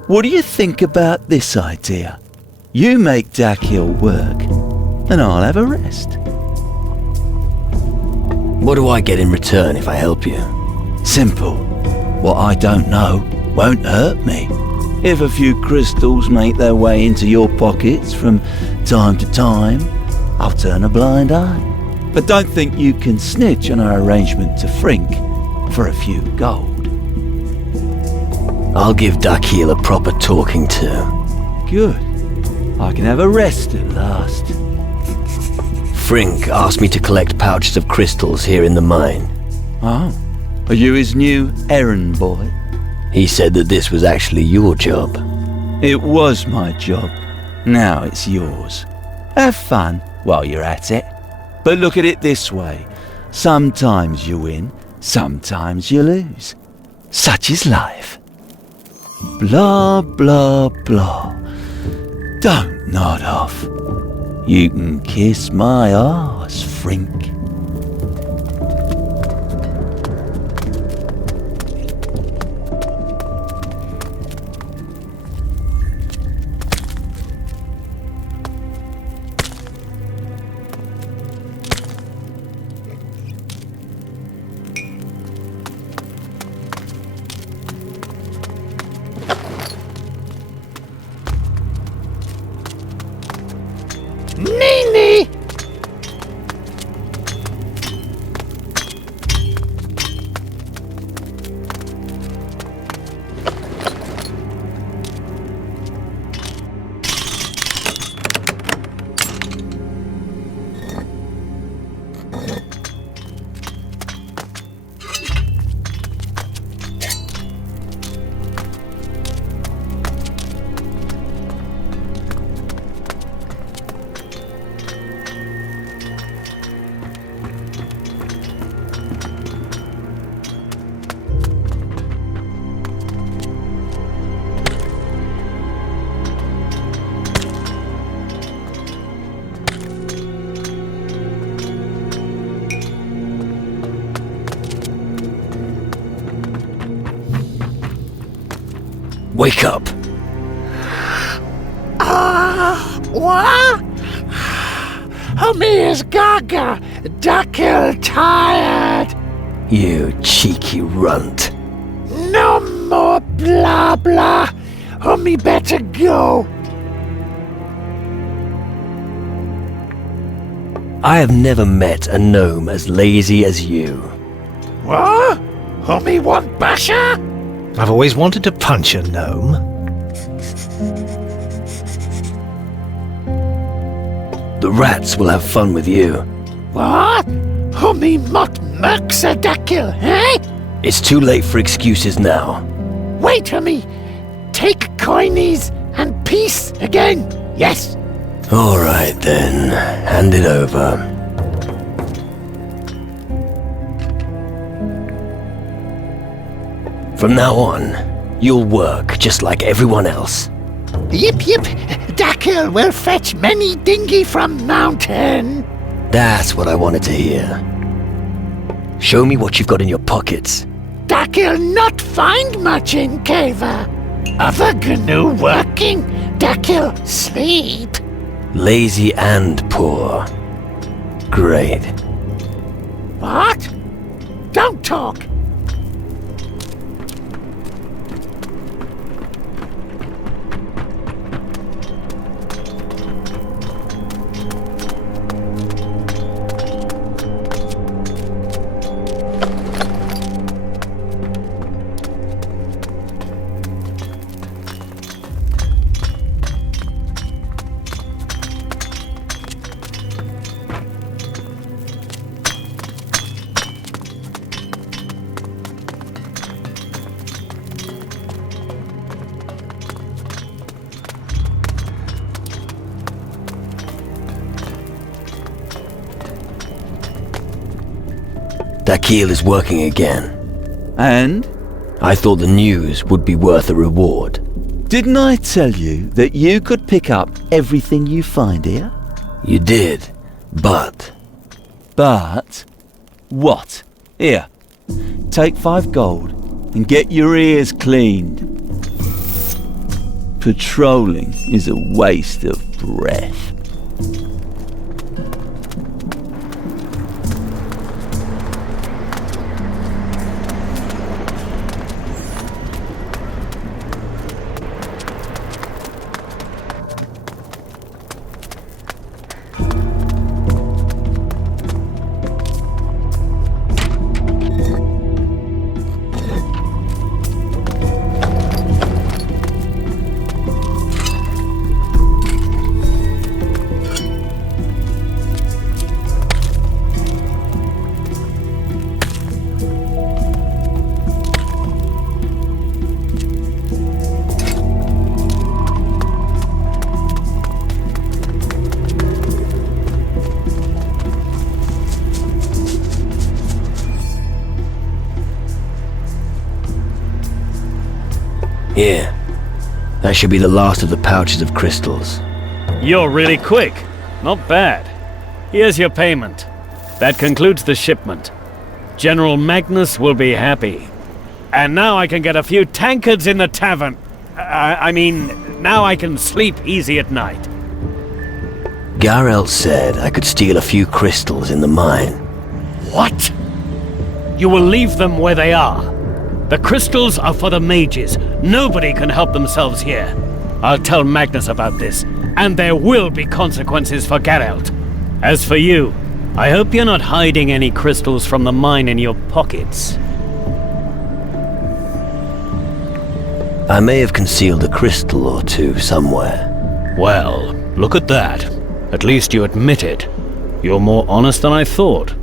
What do you think about this idea? You make Dakil work, and I'll have a rest. What do I get in return if I help you? Simple. What I don't know won't hurt me. If a few crystals make their way into your pockets from time to time, I'll turn a blind eye. But don't think you can snitch on our arrangement to Frink for a few gold. I'll give Dakil a proper talking to. Good. I can have a rest at last. Frink asked me to collect pouches of crystals here in the mine. Oh, are you his new errand boy? He said that this was actually your job. It was my job. Now it's yours. Have fun while you're at it. But look at it this way. Sometimes you win, sometimes you lose. Such is life. Blah, blah, blah. Don't nod off. You can kiss my arse, Frink. Nini! Wake up! What? Homie is gaga. Dakil tired. You cheeky runt. No more blah blah. Homie better go. I have never met a gnome as lazy as you. What? Homie want basha? I've always wanted to punch a gnome. The rats will have fun with you. What? Homie mot murksa Dakil, eh? It's too late for excuses now. Wait, homie. Take coinies and peace again. Yes. All right then, hand it over. From now on, you'll work just like everyone else. Yip yip. Dakil will fetch many dinghy from mountain. That's what I wanted to hear. Show me what you've got in your pockets. Dakil not find much in Cava. Other GNU working. Dakil sleep. Lazy and poor. Great. What? Don't talk! That keel is working again. And? I thought the news would be worth a reward. Didn't I tell you that you could pick up everything you find here? You did, but... But? What? Here, take 5 gold and get your ears cleaned. Patrolling is a waste of breath. Here. That should be the last of the pouches of crystals. You're really quick. Not bad. Here's your payment. That concludes the shipment. General Magnus will be happy. And now I can get a few tankards in the tavern. I mean, now I can sleep easy at night. Garelt said I could steal a few crystals in the mine. What? You will leave them where they are. The crystals are for the mages. Nobody can help themselves here. I'll tell Magnus about this, and there will be consequences for Geralt. As for you, I hope you're not hiding any crystals from the mine in your pockets. I may have concealed a crystal or two somewhere. Well, look at that. At least you admit it. You're more honest than I thought.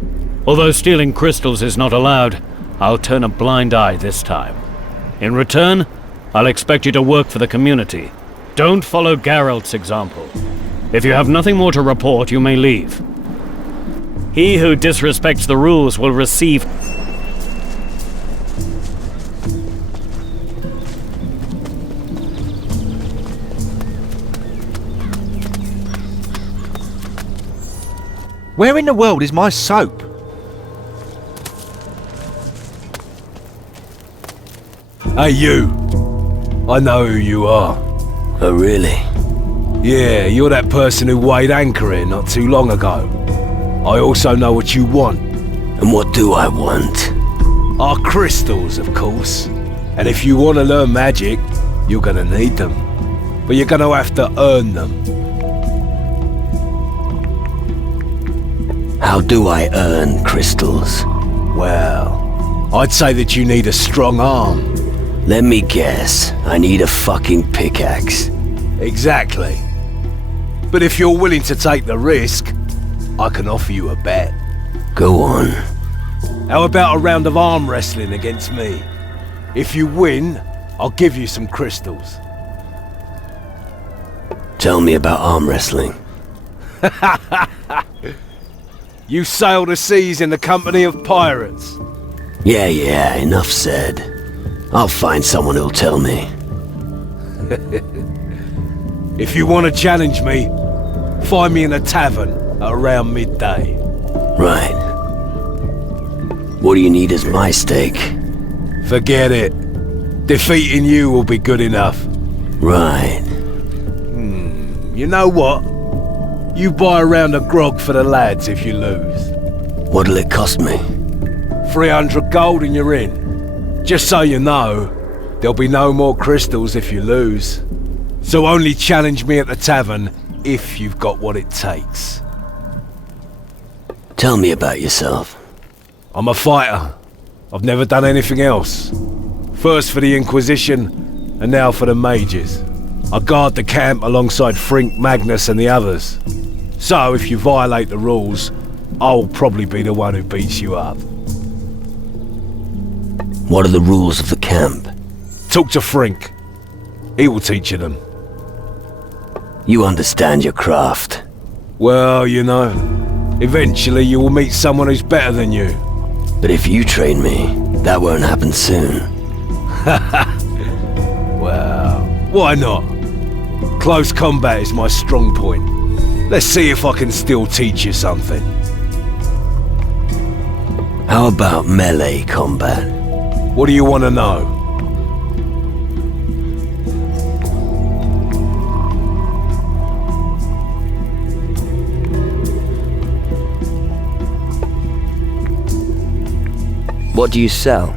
Although stealing crystals is not allowed, I'll turn a blind eye this time. In return, I'll expect you to work for the community. Don't follow Geralt's example. If you have nothing more to report, you may leave. He who disrespects the rules will receive... Where in the world is my soap? Hey, you. I know who you are. Oh, really? Yeah, you're that person who weighed anchor here not too long ago. I also know what you want. And what do I want? Our crystals, of course. And if you want to learn magic, you're gonna need them. But you're gonna have to earn them. How do I earn crystals? Well, I'd say that you need a strong arm. Let me guess. I need a fucking pickaxe. Exactly. But if you're willing to take the risk, I can offer you a bet. Go on. How about a round of arm wrestling against me? If you win, I'll give you some crystals. Tell me about arm wrestling. You sail the seas in the company of pirates. Yeah, enough said. I'll find someone who'll tell me. If you want to challenge me, find me in a tavern at around midday. Right. What do you need as my stake? Forget it. Defeating you will be good enough. Right. You know what? You buy a round of grog for the lads if you lose. What'll it cost me? 300 gold and you're in. Just so you know, there'll be no more crystals if you lose. So only challenge me at the tavern if you've got what it takes. Tell me about yourself. I'm a fighter. I've never done anything else. First for the Inquisition, and now for the mages. I guard the camp alongside Frink, Magnus and the others. So if you violate the rules, I'll probably be the one who beats you up. What are the rules of the camp? Talk to Frink. He will teach you them. You understand your craft. Well, you know, eventually you will meet someone who's better than you. But if you train me, that won't happen soon. Well, why not? Close combat is my strong point. Let's see if I can still teach you something. How about melee combat? What do you want to know? What do you sell?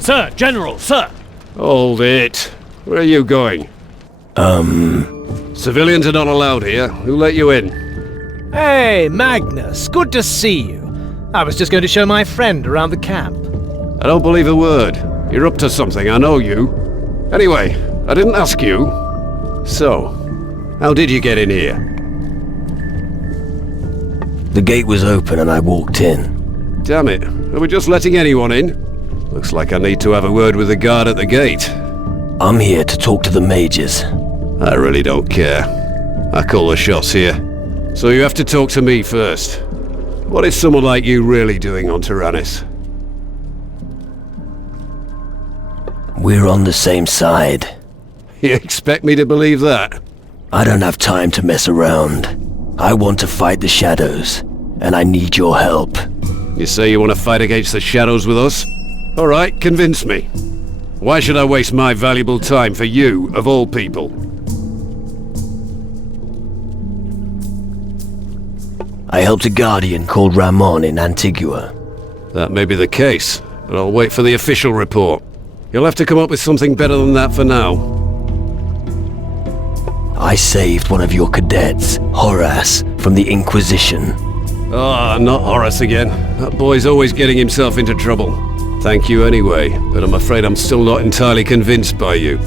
Sir, General, sir! Hold it. Where are you going? Civilians are not allowed here. Who let you in? Hey, Magnus, good to see you. I was just going to show my friend around the camp. I don't believe a word. You're up to something, I know you. Anyway, I didn't ask you. So, how did you get in here? The gate was open and I walked in. Damn it, are we just letting anyone in? Looks like I need to have a word with the guard at the gate. I'm here to talk to the mages. I really don't care. I call the shots here. So you have to talk to me first. What is someone like you really doing on Tyrannus? We're on the same side. You expect me to believe that? I don't have time to mess around. I want to fight the shadows, and I need your help. You say you want to fight against the shadows with us? All right, convince me. Why should I waste my valuable time for you, of all people? I helped a guardian called Ramon in Antigua. That may be the case, but I'll wait for the official report. You'll have to come up with something better than that for now. I saved one of your cadets, Horace, from the Inquisition. Ah, not Horace again. That boy's always getting himself into trouble. Thank you anyway, but I'm afraid I'm still not entirely convinced by you.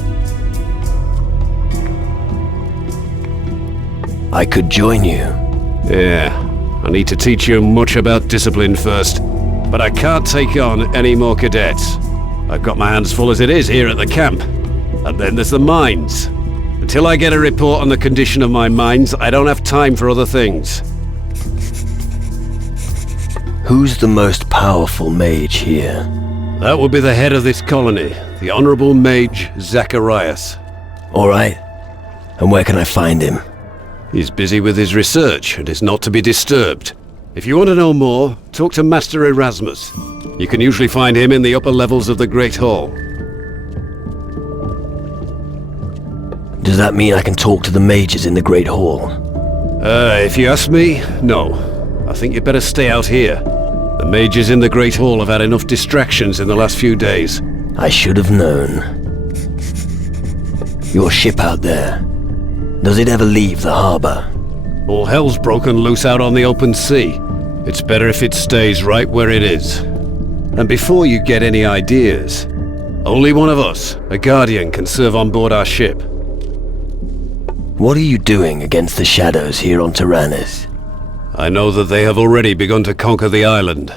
I could join you. Yeah, I need to teach you much about discipline first. But I can't take on any more cadets. I've got my hands full as it is here at the camp. And then there's the mines. Until I get a report on the condition of my mines, I don't have time for other things. Who's the most powerful mage here? That would be the head of this colony, the Honorable Mage Zacharias. All right. And where can I find him? He's busy with his research and is not to be disturbed. If you want to know more, talk to Master Erasmus. You can usually find him in the upper levels of the Great Hall. Does that mean I can talk to the mages in the Great Hall? If you ask me, no. I think you'd better stay out here. The mages in the Great Hall have had enough distractions in the last few days. I should have known. Your ship out there, does it ever leave the harbor? All hell's broken loose out on the open sea. It's better if it stays right where it is. And before you get any ideas, only one of us, a guardian, can serve on board our ship. What are you doing against the shadows here on Tyrannus? I know that they have already begun to conquer the island,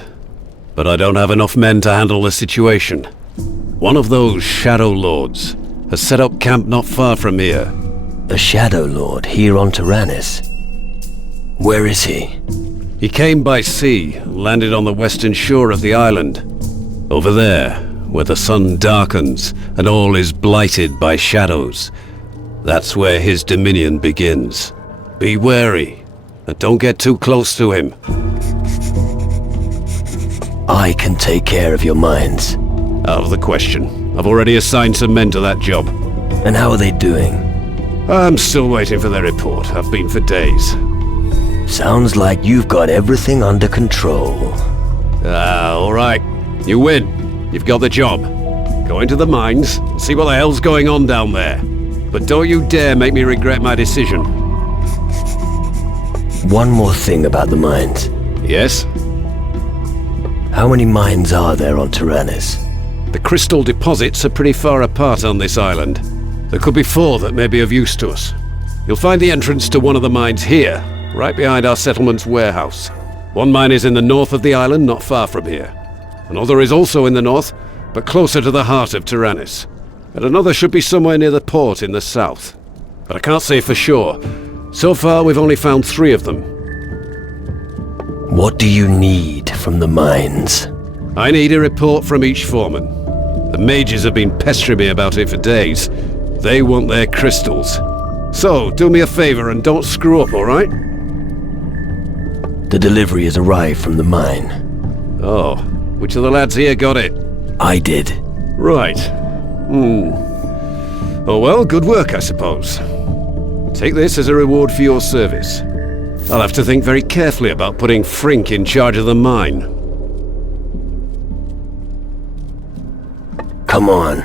but I don't have enough men to handle the situation. One of those Shadow Lords has set up camp not far from here. A Shadow Lord here on Tyrannus? Where is he? He came by sea and landed on the western shore of the island. Over there, where the sun darkens and all is blighted by shadows. That's where his dominion begins. Be wary. And don't get too close to him. I can take care of your mines. Out of the question. I've already assigned some men to that job. And how are they doing? I'm still waiting for their report. I've been for days. Sounds like you've got everything under control. Alright. You win. You've got the job. Go into the mines and see what the hell's going on down there. But don't you dare make me regret my decision. One more thing about the mines. Yes? How many mines are there on Tyrannus? The crystal deposits are pretty far apart on this island. There could be 4 that may be of use to us. You'll find the entrance to one of the mines here, right behind our settlement's warehouse. One mine is in the north of the island, not far from here. Another is also in the north, but closer to the heart of Tyrannus. And another should be somewhere near the port in the south. But I can't say for sure. So far, we've only found 3 of them. What do you need from the mines? I need a report from each foreman. The mages have been pestering me about it for days. They want their crystals. So, do me a favor and don't screw up, alright? The delivery has arrived from the mine. Oh, which of the lads here got it? I did. Right. Oh well, good work, I suppose. Take this as a reward for your service. I'll have to think very carefully about putting Frink in charge of the mine. Come on.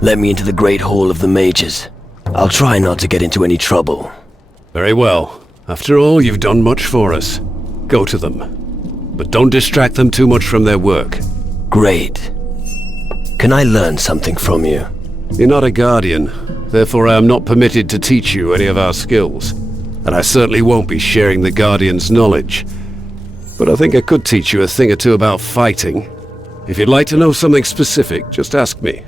Let me into the Great Hall of the Mages. I'll try not to get into any trouble. Very well. After all, you've done much for us. Go to them. But don't distract them too much from their work. Great. Can I learn something from you? You're not a guardian. Therefore, I am not permitted to teach you any of our skills. And I certainly won't be sharing the Guardian's knowledge. But I think I could teach you a thing or two about fighting. If you'd like to know something specific, just ask me.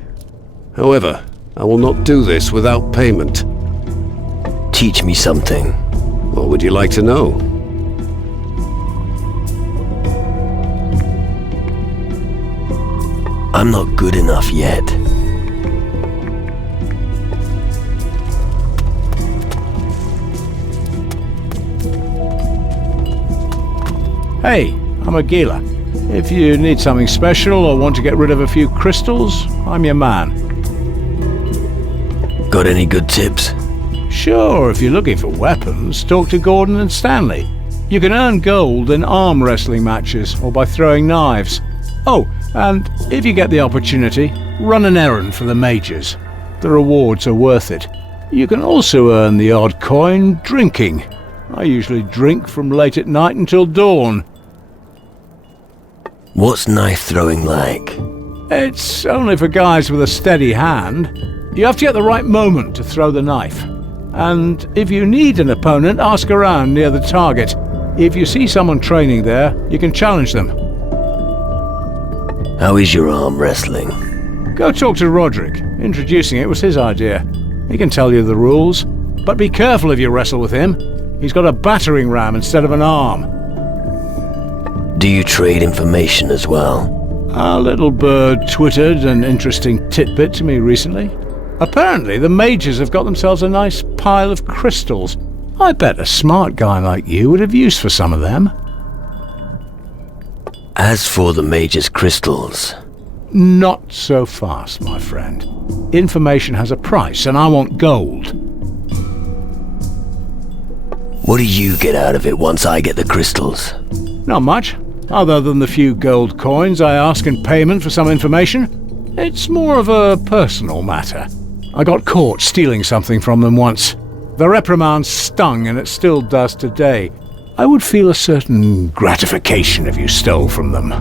However, I will not do this without payment. Teach me something. What would you like to know? I'm not good enough yet. Hey, I'm a Gila. If you need something special or want to get rid of a few crystals, I'm your man. Got any good tips? Sure, if you're looking for weapons, talk to Gordon and Stanley. You can earn gold in arm wrestling matches or by throwing knives. Oh, and if you get the opportunity, run an errand for the mages. The rewards are worth it. You can also earn the odd coin drinking. I usually drink from late at night until dawn. What's knife throwing like? It's only for guys with a steady hand. You have to get the right moment to throw the knife. And if you need an opponent, ask around near the target. If you see someone training there, you can challenge them. How is your arm wrestling? Go talk to Roderick. Introducing it was his idea. He can tell you the rules. But be careful if you wrestle with him. He's got a battering ram instead of an arm. Do you trade information as well? Our little bird twittered an interesting tidbit to me recently. Apparently, the mages have got themselves a nice pile of crystals. I bet a smart guy like you would have use for some of them. As for the mage's crystals... Not so fast, my friend. Information has a price, and I want gold. What do you get out of it once I get the crystals? Not much, other than the few gold coins I ask in payment for some information. It's more of a personal matter. I got caught stealing something from them once. The reprimand stung, and it still does today. I would feel a certain gratification if you stole from them.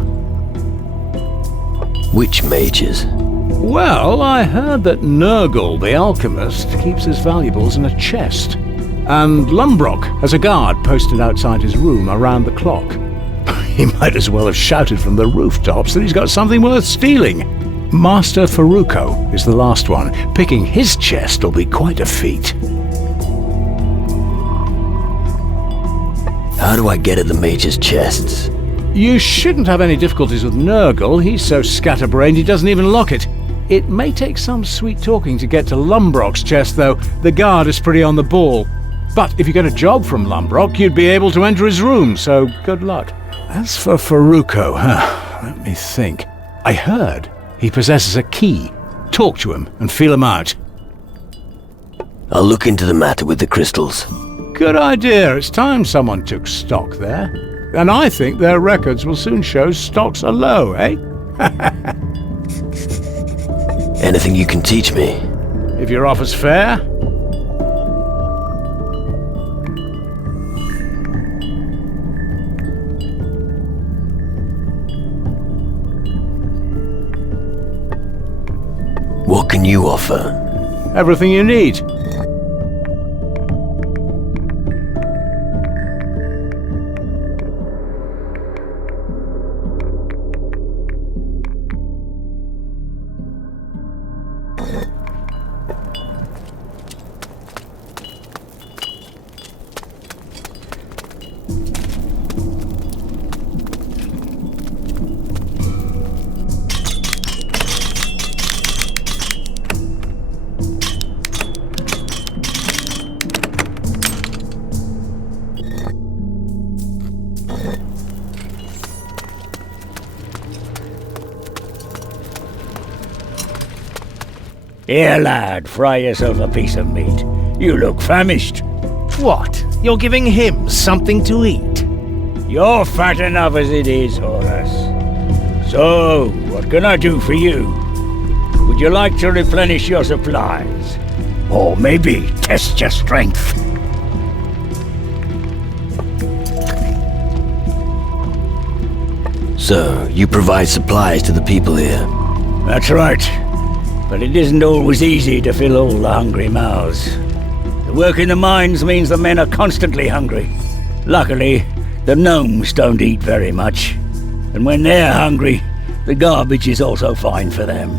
Which mages? Well, I heard that Nurgle, the alchemist, keeps his valuables in a chest. And Lumbrock has a guard posted outside his room around the clock. He might as well have shouted from the rooftops that he's got something worth stealing. Master Faruko is the last one. Picking his chest will be quite a feat. How do I get at the mage's chests? You shouldn't have any difficulties with Nurgle. He's so scatterbrained he doesn't even lock it. It may take some sweet talking to get to Lumbrock's chest, though. The guard is pretty on the ball. But if you get a job from Lumbrock, you'd be able to enter his room, so good luck. As for Faruko, let me think. I heard he possesses a key. Talk to him and feel him out. I'll look into the matter with the crystals. Good idea. It's time someone took stock there. And I think their records will soon show stocks are low, eh? Anything you can teach me? If your offer's fair. What can you offer? Everything you need. Here, lad, fry yourself a piece of meat. You look famished. What? You're giving him something to eat? You're fat enough as it is, Horace. So, what can I do for you? Would you like to replenish your supplies? Or maybe test your strength? So, you provide supplies to the people here? That's right. But it isn't always easy to fill all the hungry mouths. The work in the mines means the men are constantly hungry. Luckily, the gnomes don't eat very much. And when they're hungry, the garbage is also fine for them.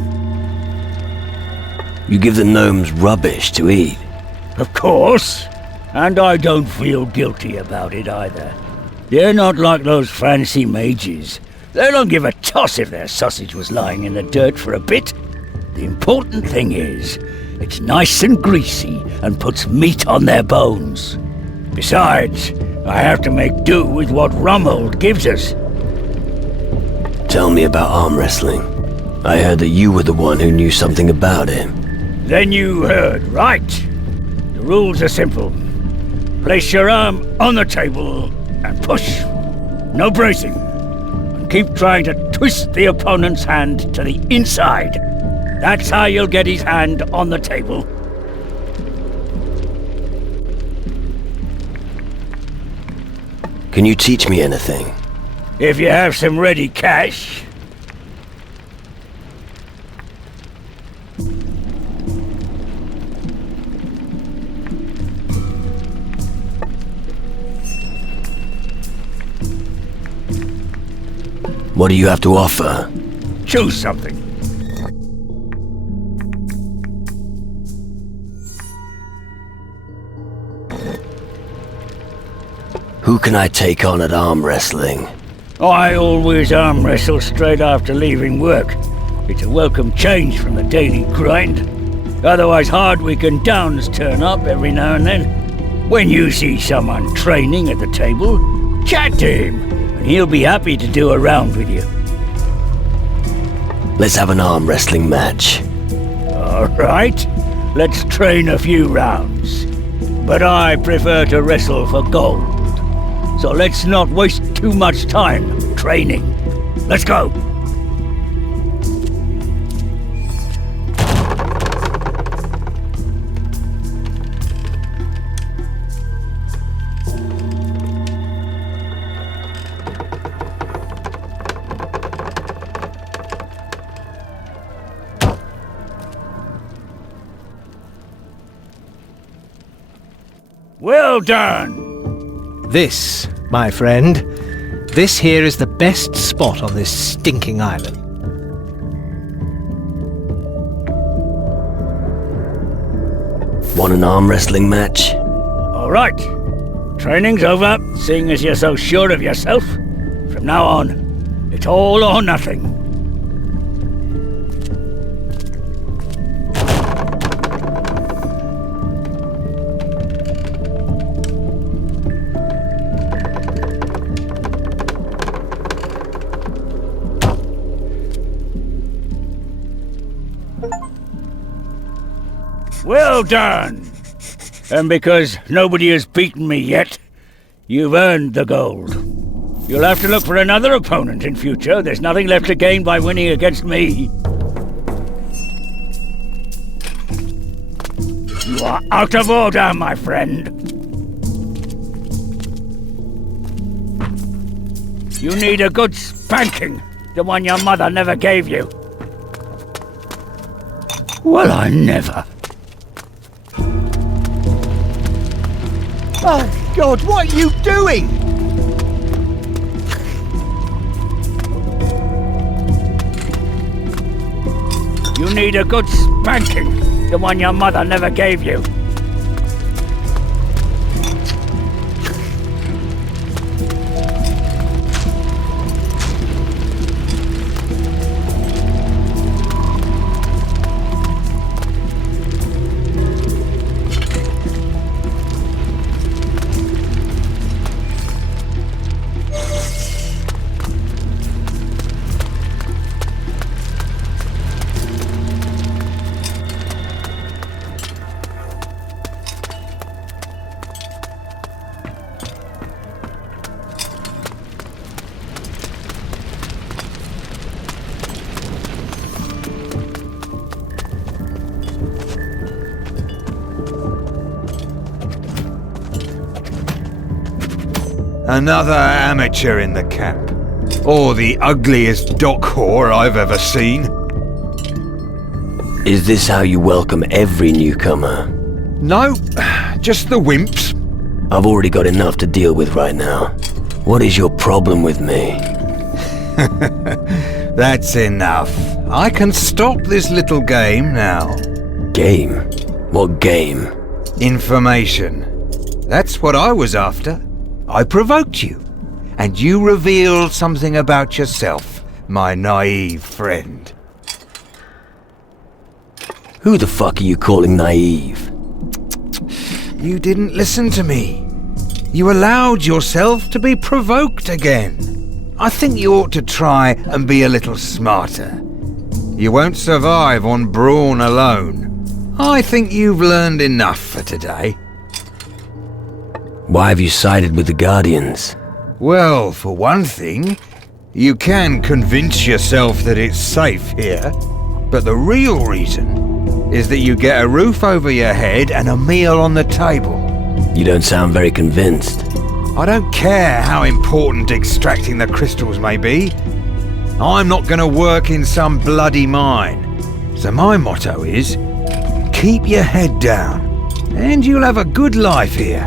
You give the gnomes rubbish to eat? Of course. And I don't feel guilty about it either. They're not like those fancy mages. They don't give a toss if their sausage was lying in the dirt for a bit. The important thing is, it's nice and greasy and puts meat on their bones. Besides, I have to make do with what Rummold gives us. Tell me about arm wrestling. I heard that you were the one who knew something about it. Then you heard right. The rules are simple. Place your arm on the table and push. No bracing. And keep trying to twist the opponent's hand to the inside. That's how you'll get his hand on the table. Can you teach me anything? If you have some ready cash. What do you have to offer? Choose something. Who can I take on at arm wrestling? I always arm wrestle straight after leaving work. It's a welcome change from the daily grind. Otherwise Hardwick and Downs turn up every now and then. When you see someone training at the table, chat to him, and he'll be happy to do a round with you. Let's have an arm wrestling match. All right, let's train a few rounds. But I prefer to wrestle for gold. So let's not waste too much time training. Let's go! Well done! This, my friend, this here is the best spot on this stinking island. Want an arm wrestling match? All right. Training's over, seeing as you're so sure of yourself. From now on, it's all or nothing. Well done! And because nobody has beaten me yet, you've earned the gold. You'll have to look for another opponent in future. There's nothing left to gain by winning against me. You are out of order, my friend. You need a good spanking, the one your mother never gave you. Well, I never. Oh, God, what are you doing? You need a good spanking, the one your mother never gave you. Another amateur in the camp. Or the ugliest dock whore I've ever seen. Is this how you welcome every newcomer? No, just the wimps. I've already got enough to deal with right now. What is your problem with me? That's enough. I can stop this little game now. Game? What game? Information. That's what I was after. I provoked you, and you revealed something about yourself, my naive friend. Who the fuck are you calling naive? You didn't listen to me. You allowed yourself to be provoked again. I think you ought to try and be a little smarter. You won't survive on brawn alone. I think you've learned enough for today. Why have you sided with the Guardians? Well, for one thing, you can convince yourself that it's safe here, but the real reason is that you get a roof over your head and a meal on the table. You don't sound very convinced. I don't care how important extracting the crystals may be. I'm not going to work in some bloody mine. So my motto is, keep your head down, and you'll have a good life here.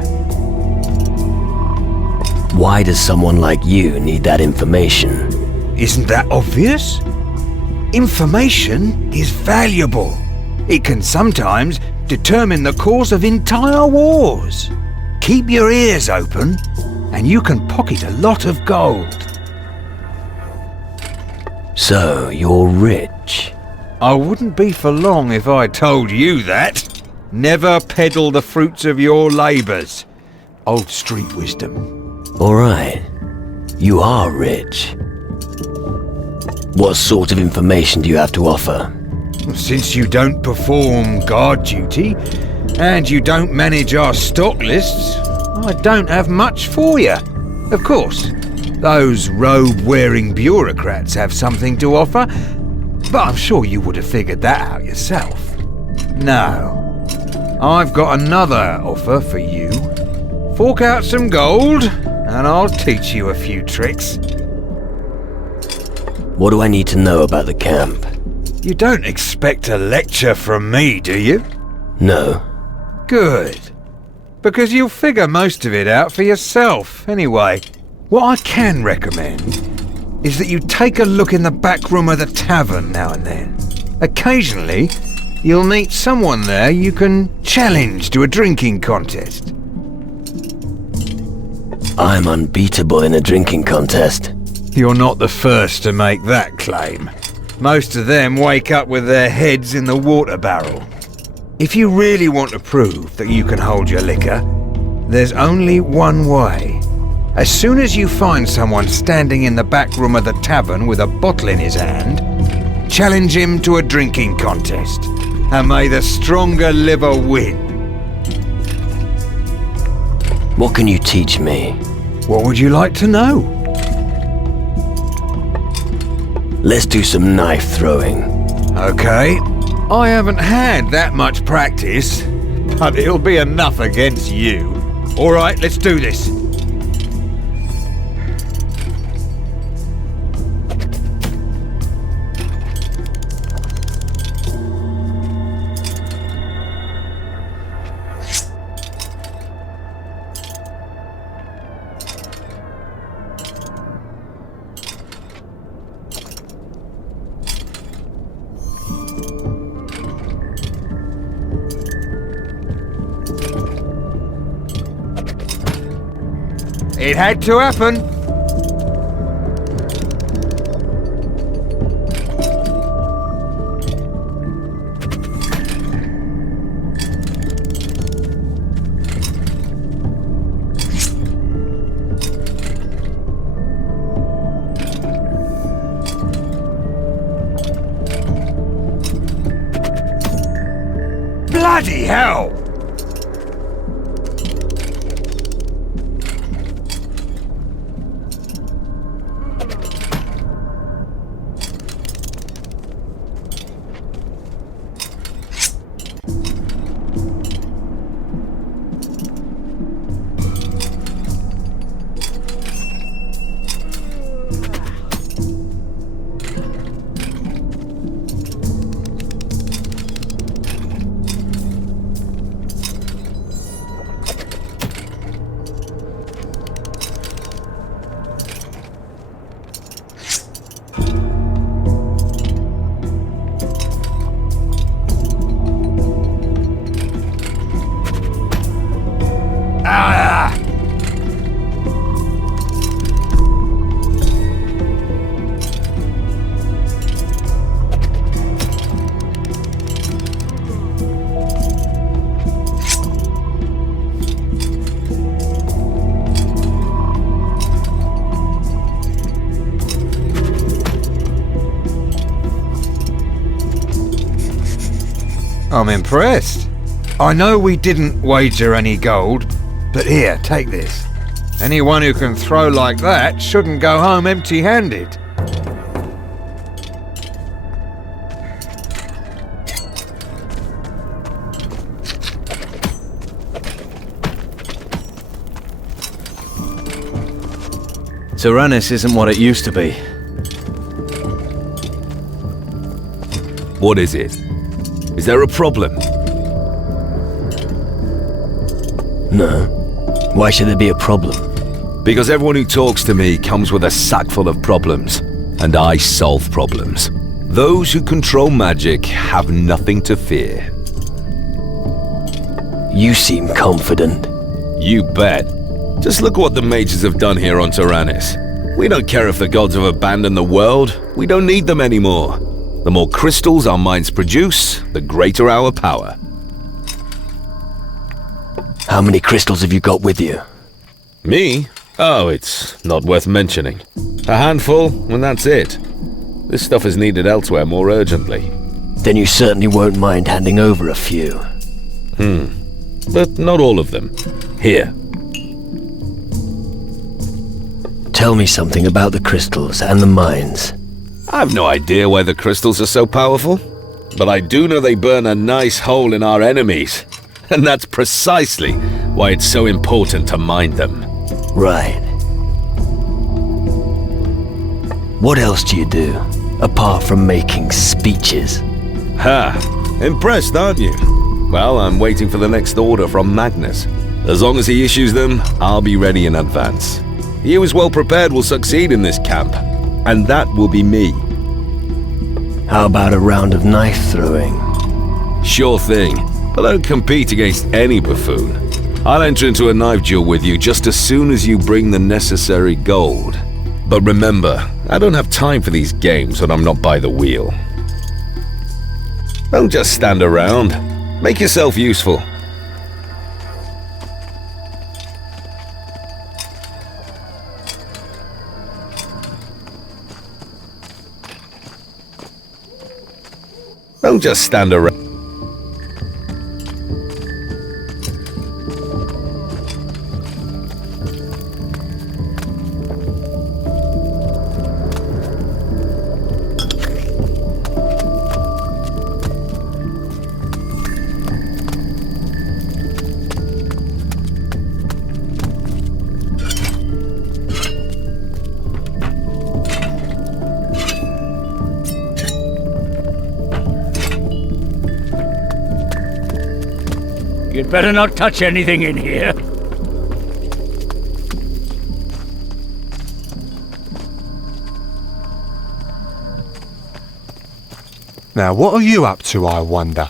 Why does someone like you need that information? Isn't that obvious? Information is valuable. It can sometimes determine the course of entire wars. Keep your ears open, and you can pocket a lot of gold. So, you're rich? I wouldn't be for long if I told you that. Never peddle the fruits of your labours. Old street wisdom. Alright. You are rich. What sort of information do you have to offer? Since you don't perform guard duty, and you don't manage our stock lists, I don't have much for you. Of course, those robe-wearing bureaucrats have something to offer, but I'm sure you would have figured that out yourself. No, I've got another offer for you. Fork out some gold, and I'll teach you a few tricks. What do I need to know about the camp? You don't expect a lecture from me, do you? No. Good. Because you'll figure most of it out for yourself, anyway. What I can recommend is that you take a look in the back room of the tavern now and then. Occasionally, you'll meet someone there you can challenge to a drinking contest. I'm unbeatable in a drinking contest. You're not the first to make that claim. Most of them wake up with their heads in the water barrel. If you really want to prove that you can hold your liquor, there's only one way. As soon as you find someone standing in the back room of the tavern with a bottle in his hand, challenge him to a drinking contest. and may the stronger liver win. What can you teach me? What would you like to know? Let's do some knife throwing. Okay. I haven't had that much practice, but it'll be enough against you. All right, let's do this. It had to happen. Bloody hell! I'm impressed. I know we didn't wager any gold, but here, take this. Anyone who can throw like that shouldn't go home empty-handed. Tyrannus isn't what it used to be. What is it? Is there a problem? No. Why should there be a problem? Because everyone who talks to me comes with a sack full of problems, and I solve problems. Those who control magic have nothing to fear. You seem confident. You bet. Just look what the mages have done here on Tyrannus. We don't care if the gods have abandoned the world. We don't need them anymore. The more crystals our minds produce, the greater our power. How many crystals have you got with you? Me? Oh, it's not worth mentioning. A handful, and that's it. This stuff is needed elsewhere more urgently. Then you certainly won't mind handing over a few. But not all of them. Here. Tell me something about the crystals and the mines. I've no idea why the crystals are so powerful, but I do know they burn a nice hole in our enemies. And that's precisely why it's so important to mine them. Right. What else do you do, apart from making speeches? Ha! Impressed, aren't you? Well, I'm waiting for the next order from Magnus. As long as he issues them, I'll be ready in advance. He who is well prepared will succeed in this camp, and that will be me. How about a round of knife throwing? Sure thing, but I don't compete against any buffoon. I'll enter into a knife duel with you just as soon as you bring the necessary gold. But remember, I don't have time for these games when I'm not by the wheel. Don't just stand around. Make yourself useful. Don't just stand around. You'd better not touch anything in here. Now, what are you up to, I wonder?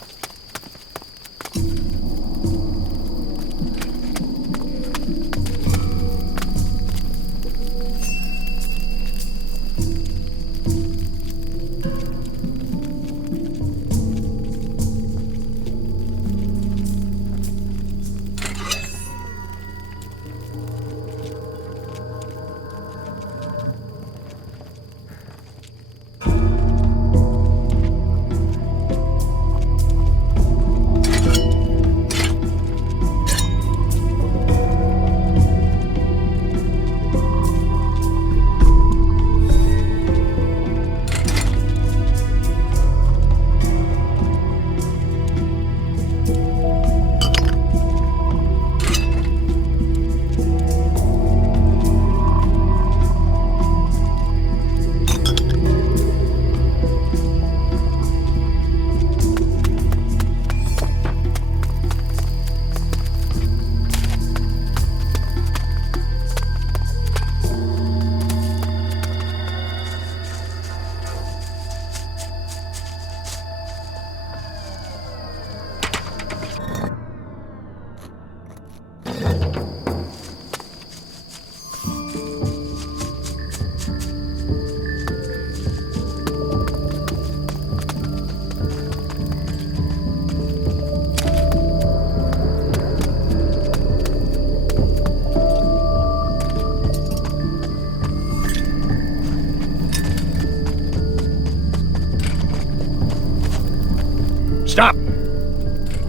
Stop!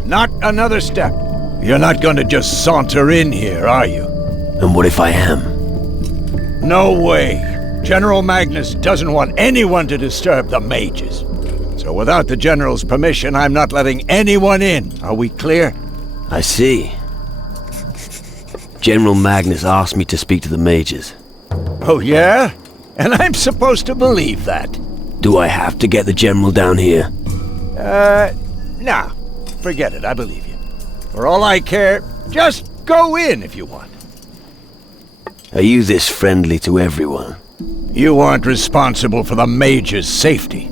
Not another step. You're not going to just saunter in here, are you? And what if I am? No way. General Magnus doesn't want anyone to disturb the mages. So without the General's permission, I'm not letting anyone in. Are we clear? I see. General Magnus asked me to speak to the mages. Oh, yeah? And I'm supposed to believe that? Do I have to get the General down here? Nah. Forget it, I believe you. For all I care, just go in if you want. Are you this friendly to everyone? You aren't responsible for the mage's safety.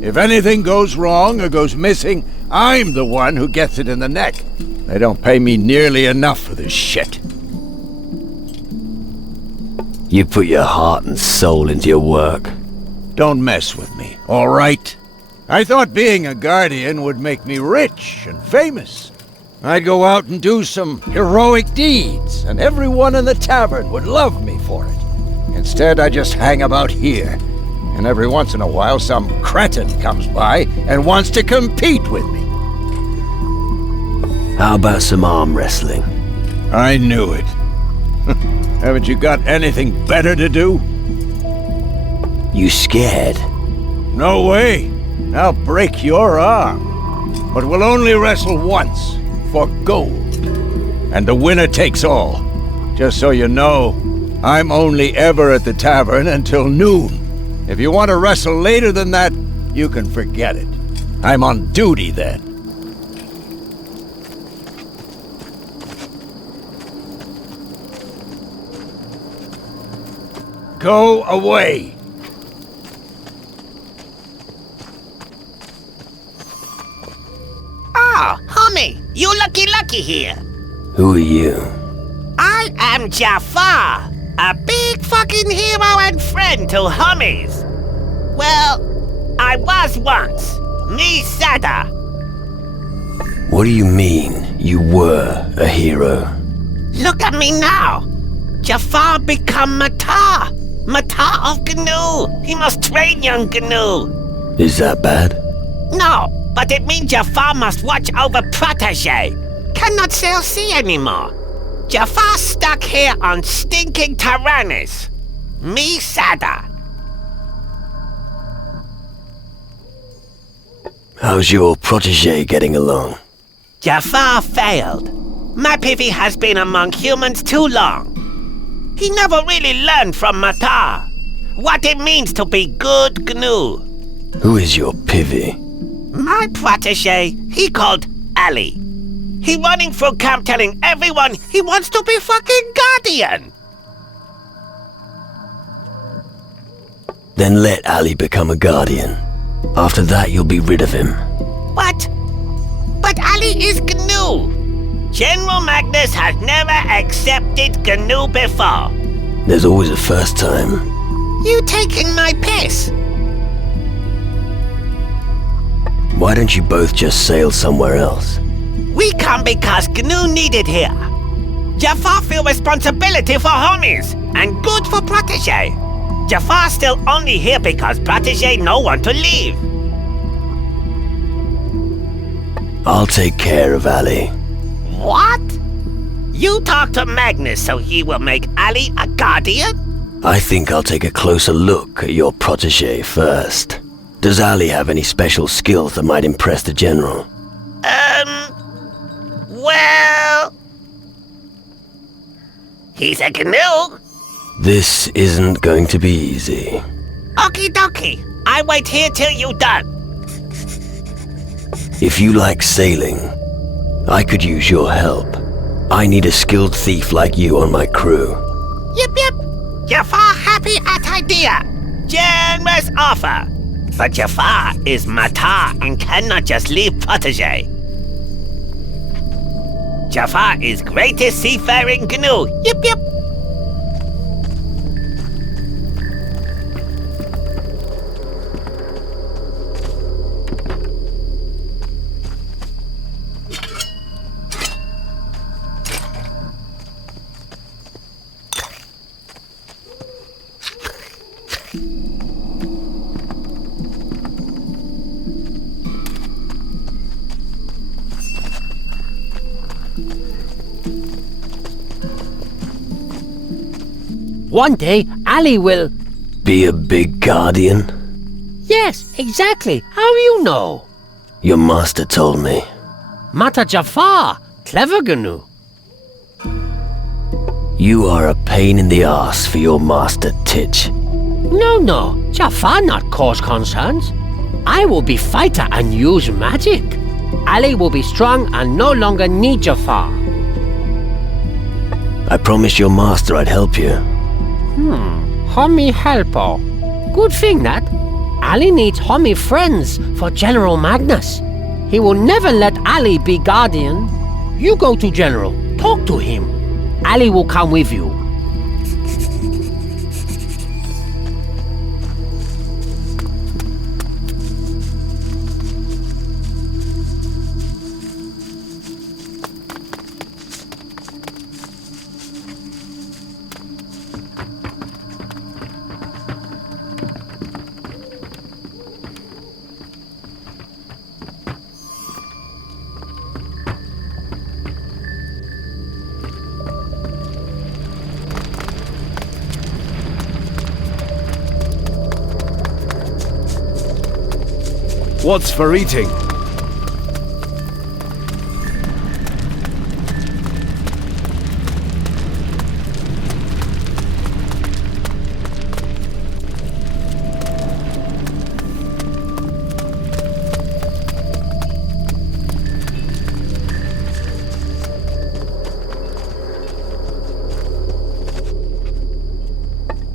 If anything goes wrong or goes missing, I'm the one who gets it in the neck. They don't pay me nearly enough for this shit. You put your heart and soul into your work. Don't mess with me, all right? I thought being a guardian would make me rich and famous. I'd go out and do some heroic deeds, and everyone in the tavern would love me for it. Instead, I just hang about here. And every once in a while, some cretin comes by and wants to compete with me. How about some arm wrestling? I knew it. Haven't you got anything better to do? You scared? No way. I'll break your arm. But we'll only wrestle once, for gold. And the winner takes all. Just so you know, I'm only ever at the tavern until noon. If you want to wrestle later than that, you can forget it. I'm on duty then. Go away! Oh, homie, you lucky here. Who are you? I am Jafar, a big fucking hero and friend to homies. Well, I was once. Me Sada. What do you mean, you were a hero? Look at me now. Jafar become Matar. Matar of Gnu. He must train young Gnu. Is that bad? No, but it means Jafar must watch over protege. Cannot sail sea anymore. Jafar stuck here on stinking Tyrannus. Me Sada. How's your protege getting along? Jafar failed. My pivy has been among humans too long. He never really learned from Matar what it means to be good Gnu. Who is your pivy? My protege, he called Ali. He running through camp telling everyone he wants to be fucking guardian. Then let Ali become a guardian. After that, you'll be rid of him. What? But Ali is GNU. General Magnus has never accepted GNU before. There's always a first time. You taking my piss? Why don't you both just sail somewhere else? We come because GNU needed here. Jafar feel responsibility for homies and good for Protégé. Jafar still only here because Protégé no want to leave. I'll take care of Ali. What? You talk to Magnus so he will make Ali a guardian? I think I'll take a closer look at your protégé first. Does Ali have any special skills that might impress the general? Well... he's a GNU. This isn't going to be easy. Okie dokie. I wait here till you done. If you like sailing, I could use your help. I need a skilled thief like you on my crew. Yep, yep. Jafar happy at idea. Generous offer. But Jafar is Matar and cannot just leave Protégé. Jafar is greatest seafaring GNU. Yep, yep. One day, Ali will... Be a big guardian? Yes, exactly. How you know? Your master told me. Mata Jafar, clever GNU. You are a pain in the ass for your master, Titch. No. Jafar not cause concerns. I will be fighter and use magic. Ali will be strong and no longer need Jafar. I promised your master I'd help you. Homie helper. Good thing that. Ali needs homie friends for General Magnus. He will never let Ali be guardian. You go to General, talk to him. Ali will come with you. What's for eating?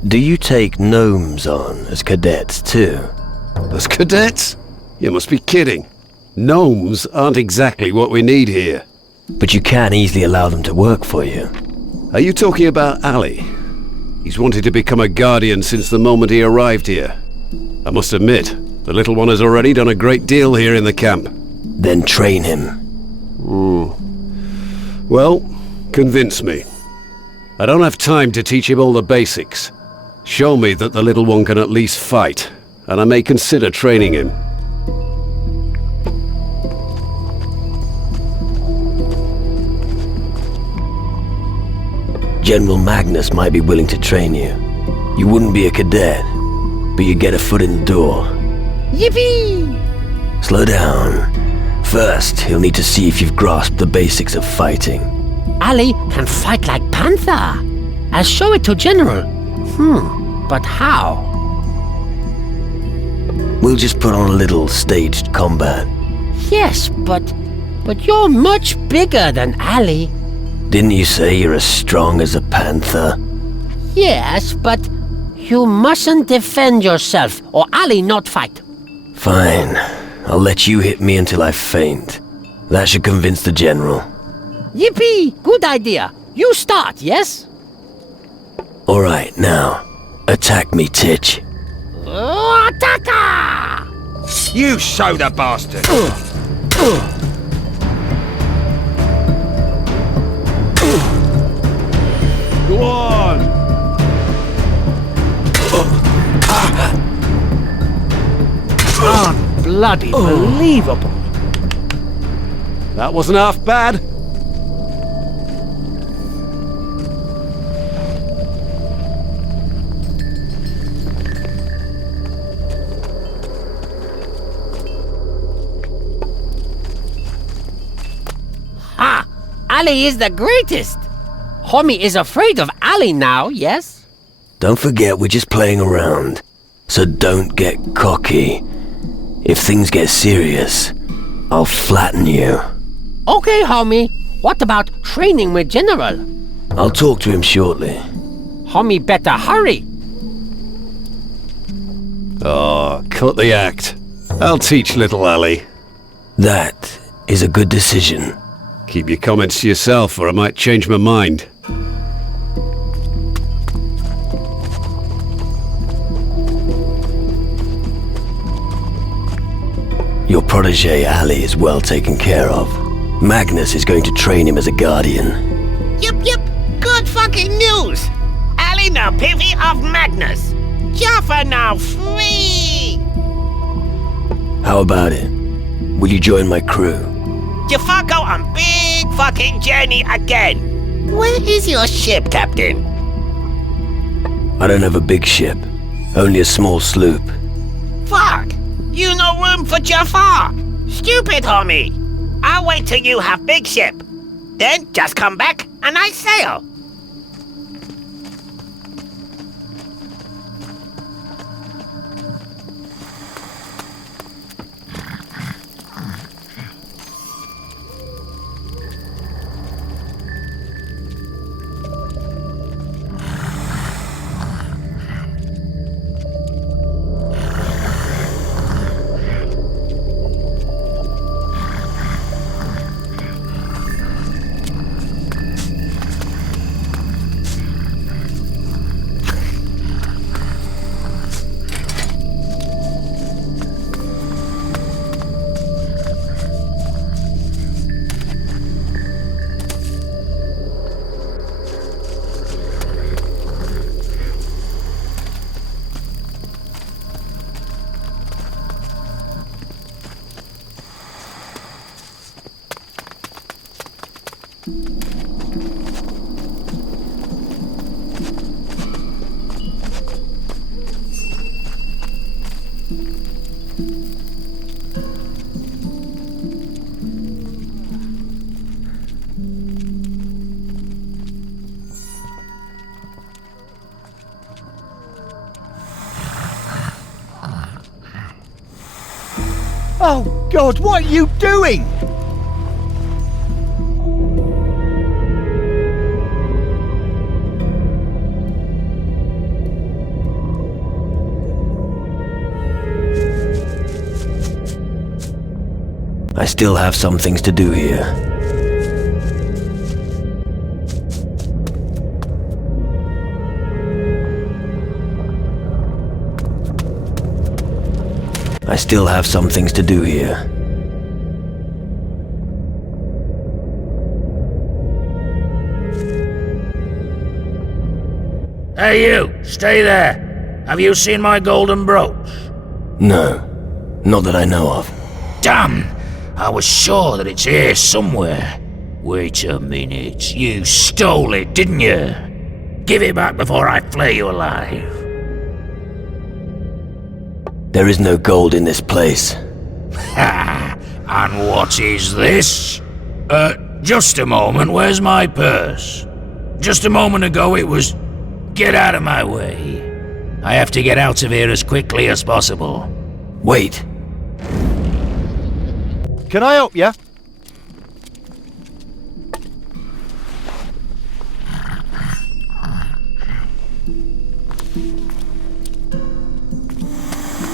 Do you take gnomes on as cadets too? As cadets? You must be kidding. Gnomes aren't exactly what we need here. But you can easily allow them to work for you. Are you talking about Ali? He's wanted to become a guardian since the moment he arrived here. I must admit, the little one has already done a great deal here in the camp. Then train him. Well, convince me. I don't have time to teach him all the basics. Show me that the little one can at least fight, and I may consider training him. General Magnus might be willing to train you. You wouldn't be a cadet, but you get a foot in the door. Yippee! Slow down. First, he'll need to see if you've grasped the basics of fighting. Ali can fight like Panther. I'll show it to General. But how? We'll just put on a little staged combat. Yes, but But you're much bigger than Ali. Didn't you say you're as strong as a panther? Yes, but you mustn't defend yourself, or Ali not fight. Fine. I'll let you hit me until I faint. That should convince the general. Yippee! Good idea. You start, yes? Alright, now. Attack me, Titch. Attacker! You soda bastard! Go on! Bloody believable. That wasn't half bad. Ha! Ali is the greatest. Homie is afraid of Ali now, yes? Don't forget we're just playing around. So don't get cocky. If things get serious, I'll flatten you. Okay, homie. What about training with General? I'll talk to him shortly. Homie better hurry. Oh, cut the act. I'll teach little Ali. That is a good decision. Keep your comments to yourself or I might change my mind. Your protege Ali is well taken care of. Magnus is going to train him as a guardian. Yep. Good fucking news. Ali now Pivy of Magnus. Jaffa now free. How about it? Will you join my crew? Jaffa go on big fucking journey again. Where is your ship, Captain? I don't have a big ship. Only a small sloop. Fuck! You no room for Jafar! Stupid, homie! I'll wait till you have big ship. Then just come back and I sail. Oh, God, what are you doing? I still have some things to do here. I still have some things to do here. Hey you, stay there. Have you seen my golden brooch? No, not that I know of. Damn! I was sure that it's here somewhere. Wait a minute. You stole it, didn't you? Give it back before I flay you alive. There is no gold in this place. Ha! And what is this? Just a moment, where's my purse? Just a moment ago it was... Get out of my way. I have to get out of here as quickly as possible. Wait. Can I help you?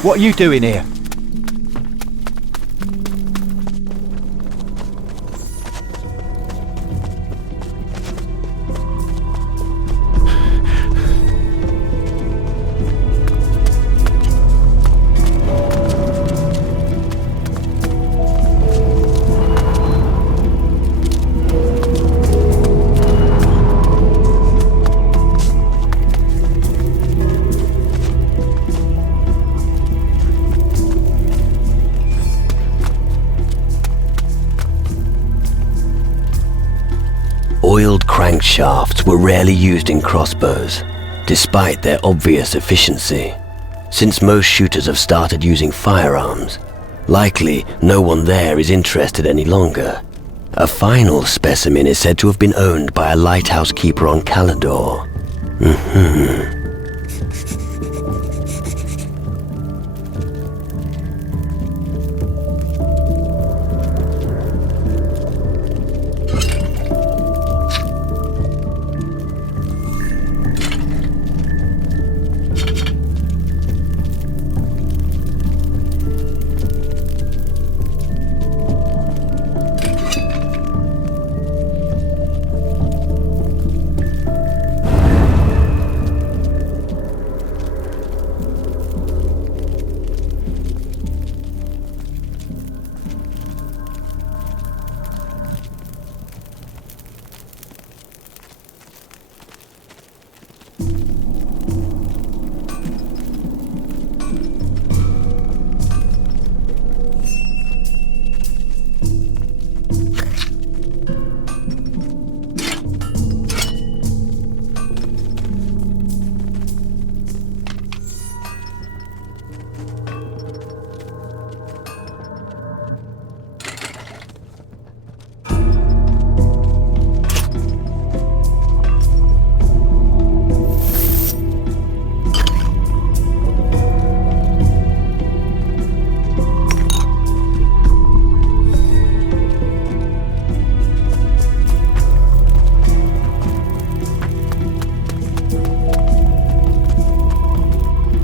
What are you doing here? Oiled crankshafts were rarely used in crossbows, despite their obvious efficiency. Since most shooters have started using firearms, likely no one there is interested any longer. A final specimen is said to have been owned by a lighthouse keeper on Calidor.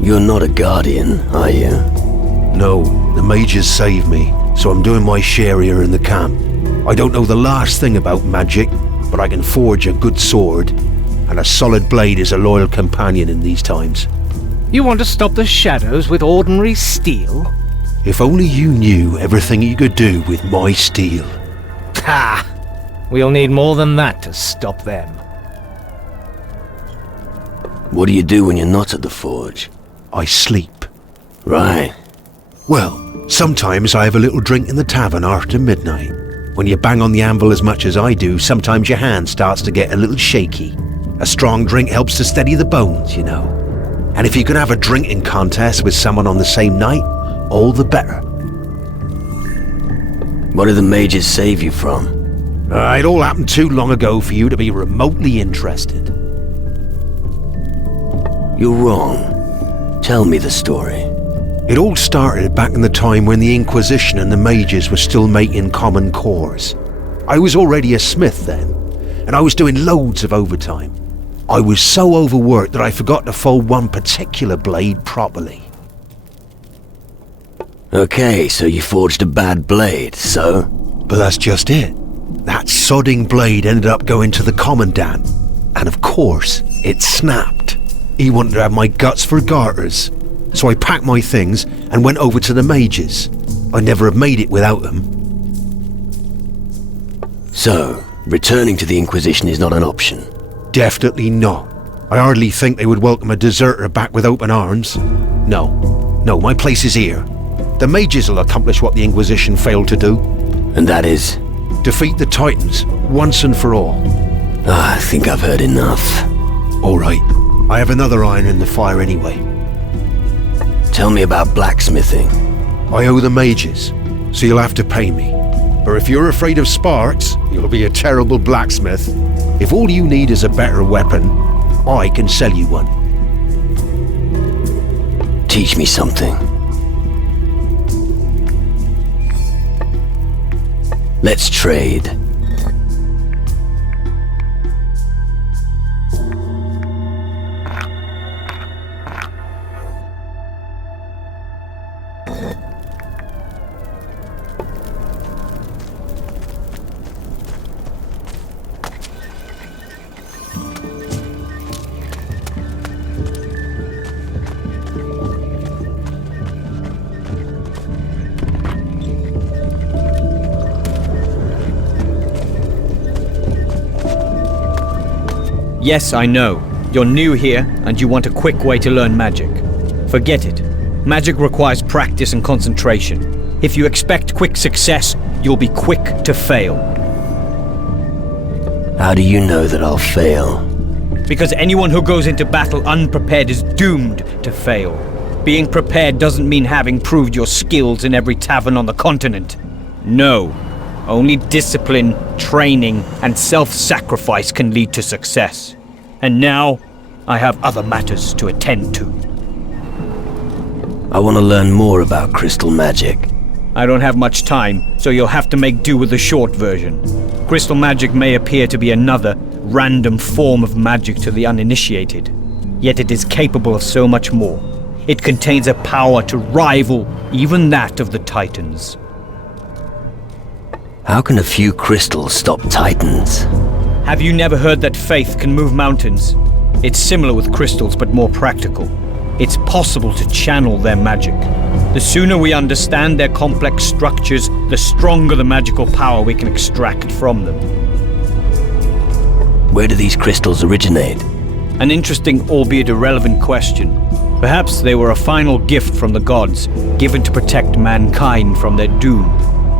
You're not a guardian, are you? No, the mages saved me, so I'm doing my share here in the camp. I don't know the last thing about magic, but I can forge a good sword, and a solid blade is a loyal companion in these times. You want to stop the shadows with ordinary steel? If only you knew everything you could do with my steel. Ha! We'll need more than that to stop them. What do you do when you're not at the forge? I sleep. Right. Well, sometimes I have a little drink in the tavern after midnight. When you bang on the anvil as much as I do, sometimes your hand starts to get a little shaky. A strong drink helps to steady the bones, you know. And if you can have a drinking contest with someone on the same night, all the better. What did the mages save you from? It all happened too long ago for you to be remotely interested. You're wrong. Tell me the story. It all started back in the time when the Inquisition and the mages were still making common cores. I was already a smith then, and I was doing loads of overtime. I was so overworked that I forgot to fold one particular blade properly. Okay, so you forged a bad blade, so? But that's just it. That sodding blade ended up going to the Commandant, and of course, it snapped. He wanted to have my guts for garters, so I packed my things and went over to the mages. I'd never have made it without them. So, returning to the Inquisition is not an option? Definitely not. I hardly think they would welcome a deserter back with open arms. No, my place is here. The mages will accomplish what the Inquisition failed to do. And that is? Defeat the Titans, once and for all. I think I've heard enough. All right. I have another iron in the fire anyway. Tell me about blacksmithing. I owe the mages, so you'll have to pay me. Or if you're afraid of sparks, you'll be a terrible blacksmith. If all you need is a better weapon, I can sell you one. Teach me something. Let's trade. Yes, I know. You're new here, and you want a quick way to learn magic. Forget it. Magic requires practice and concentration. If you expect quick success, you'll be quick to fail. How do you know that I'll fail? Because anyone who goes into battle unprepared is doomed to fail. Being prepared doesn't mean having proved your skills in every tavern on the continent. No. Only discipline, training, and self-sacrifice can lead to success. And now, I have other matters to attend to. I want to learn more about crystal magic. I don't have much time, so you'll have to make do with the short version. Crystal magic may appear to be another, random form of magic to the uninitiated. Yet it is capable of so much more. It contains a power to rival even that of the Titans. How can a few crystals stop Titans? Have you never heard that faith can move mountains? It's similar with crystals, but more practical. It's possible to channel their magic. The sooner we understand their complex structures, the stronger the magical power we can extract from them. Where do these crystals originate? An interesting, albeit irrelevant question. Perhaps they were a final gift from the gods, given to protect mankind from their doom.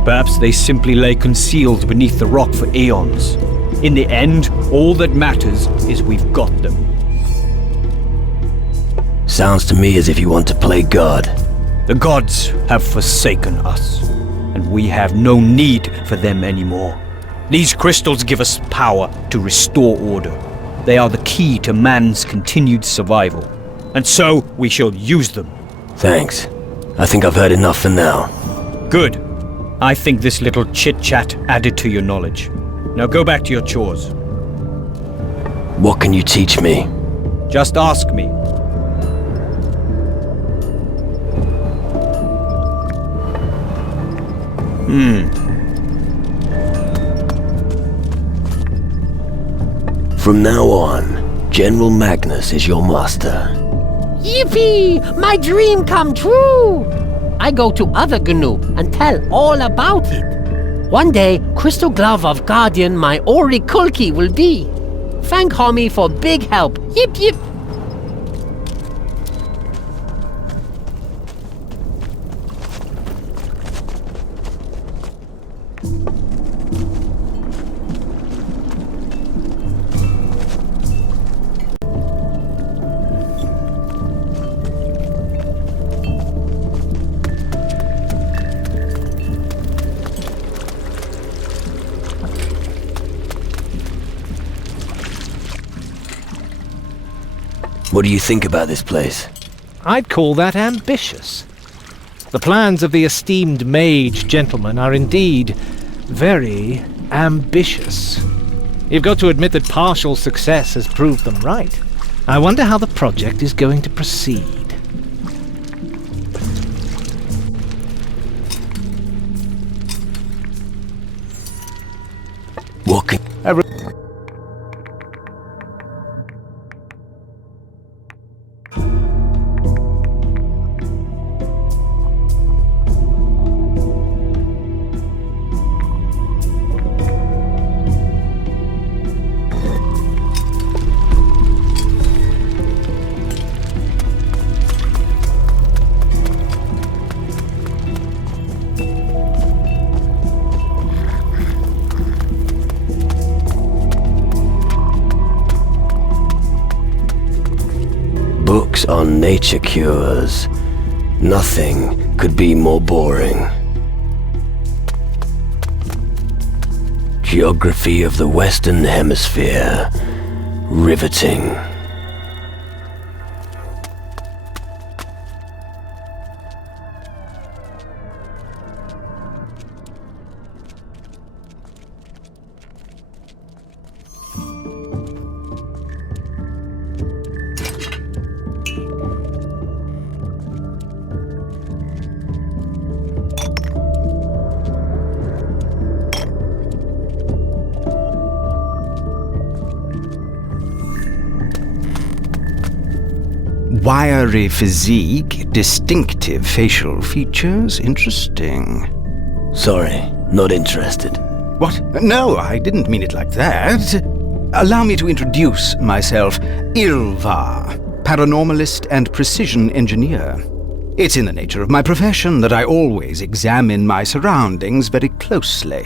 Perhaps they simply lay concealed beneath the rock for eons. In the end, all that matters is we've got them. Sounds to me as if you want to play God. The gods have forsaken us, and we have no need for them anymore. These crystals give us power to restore order. They are the key to man's continued survival. And so, we shall use them. Thanks. I think I've heard enough for now. Good. I think this little chit-chat added to your knowledge. Now go back to your chores. What can you teach me? Just ask me. From now on, General Magnus is your master. Yippee! My dream come true! I go to other GNU and tell all about it. One day, Crystal Glove of Guardian my Ori Kulki will be. Thank homie for big help. Yip yip! What do you think about this place? I'd call that ambitious. The plans of the esteemed mage gentleman are indeed very ambitious. You've got to admit that partial success has proved them right. I wonder how the project is going to proceed. What can... Books on nature cures. Nothing could be more boring. Geography of the Western Hemisphere. Riveting. wiry physique, distinctive facial features. Interesting. Sorry, not interested. What? No, I didn't mean it like that. Allow me to introduce myself. Ilvar, paranormalist and precision engineer. It's in the nature of my profession that I always examine my surroundings very closely.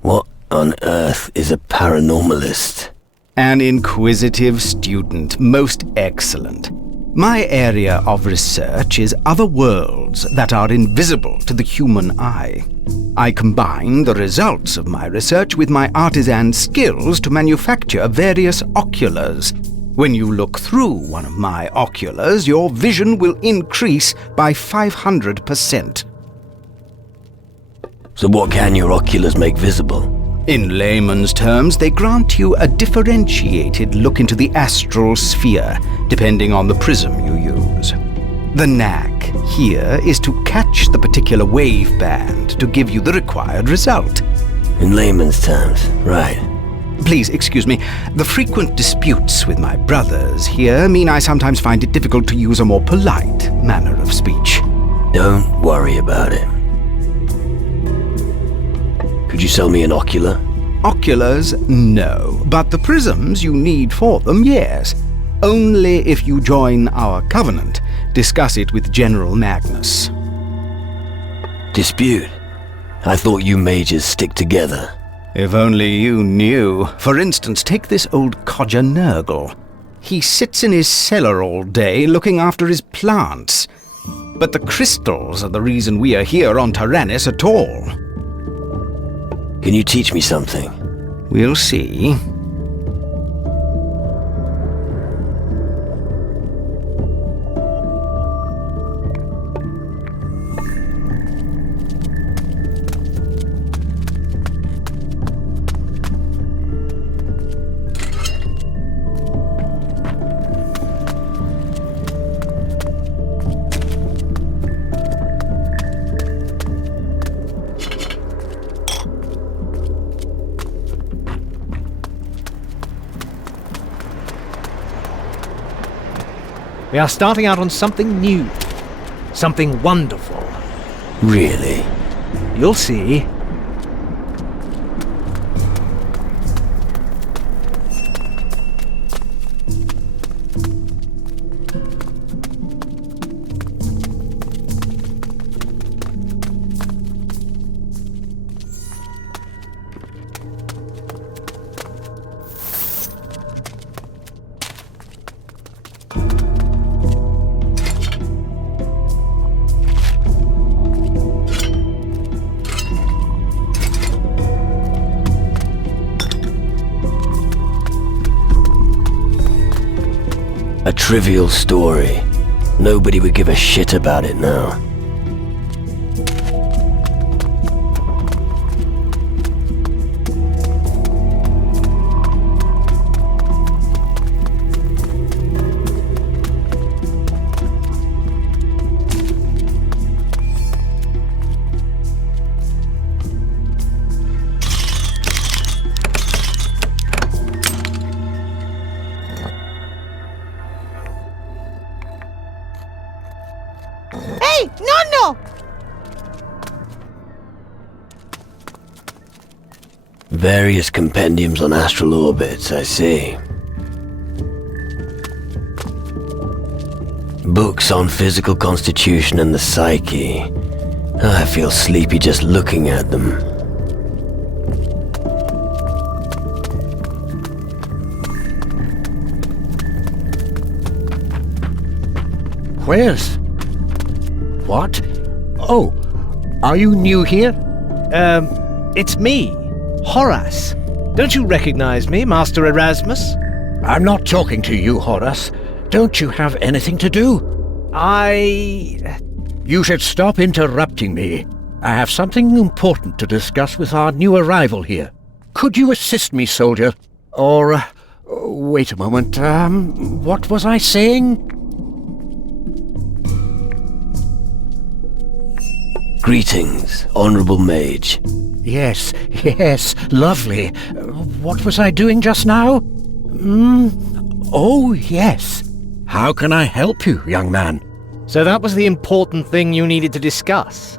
What on earth is a paranormalist? An inquisitive student, most excellent. My area of research is other worlds that are invisible to the human eye. I combine the results of my research with my artisan skills to manufacture various oculars. When you look through one of my oculars, your vision will increase by 500%. So what can your oculars make visible? In layman's terms, they grant you a differentiated look into the astral sphere, depending on the prism you use. The knack here is to catch the particular wave band to give you the required result. In layman's terms, right. Please excuse me. The frequent disputes with my brothers here mean I sometimes find it difficult to use a more polite manner of speech. Don't worry about it. Could you sell me an ocular? Oculars, no. But the prisms you need for them, yes. Only if you join our covenant. Discuss it with General Magnus. Dispute? I thought you mages stick together. If only you knew. For instance, take this old codger Nurgle. He sits in his cellar all day looking after his plants. But the crystals are the reason we are here on Tyrannus at all. Can you teach me something? We'll see. We are starting out on something new. Something wonderful. Really? You'll see. A trivial story. Nobody would give a shit about it now. Hey, no! Various compendiums on astral orbits, I see. Books on physical constitution and the psyche. I feel sleepy just looking at them. Where's... What? Oh, are you new here? It's me, Horace. Don't you recognize me, Master Erasmus? I'm not talking to you, Horace. Don't you have anything to do? You should stop interrupting me. I have something important to discuss with our new arrival here. Could you assist me, soldier? Or, wait a moment, what was I saying? Greetings, Honorable Mage. Yes, lovely. What was I doing just now? Oh, yes. How can I help you, young man? So that was the important thing you needed to discuss.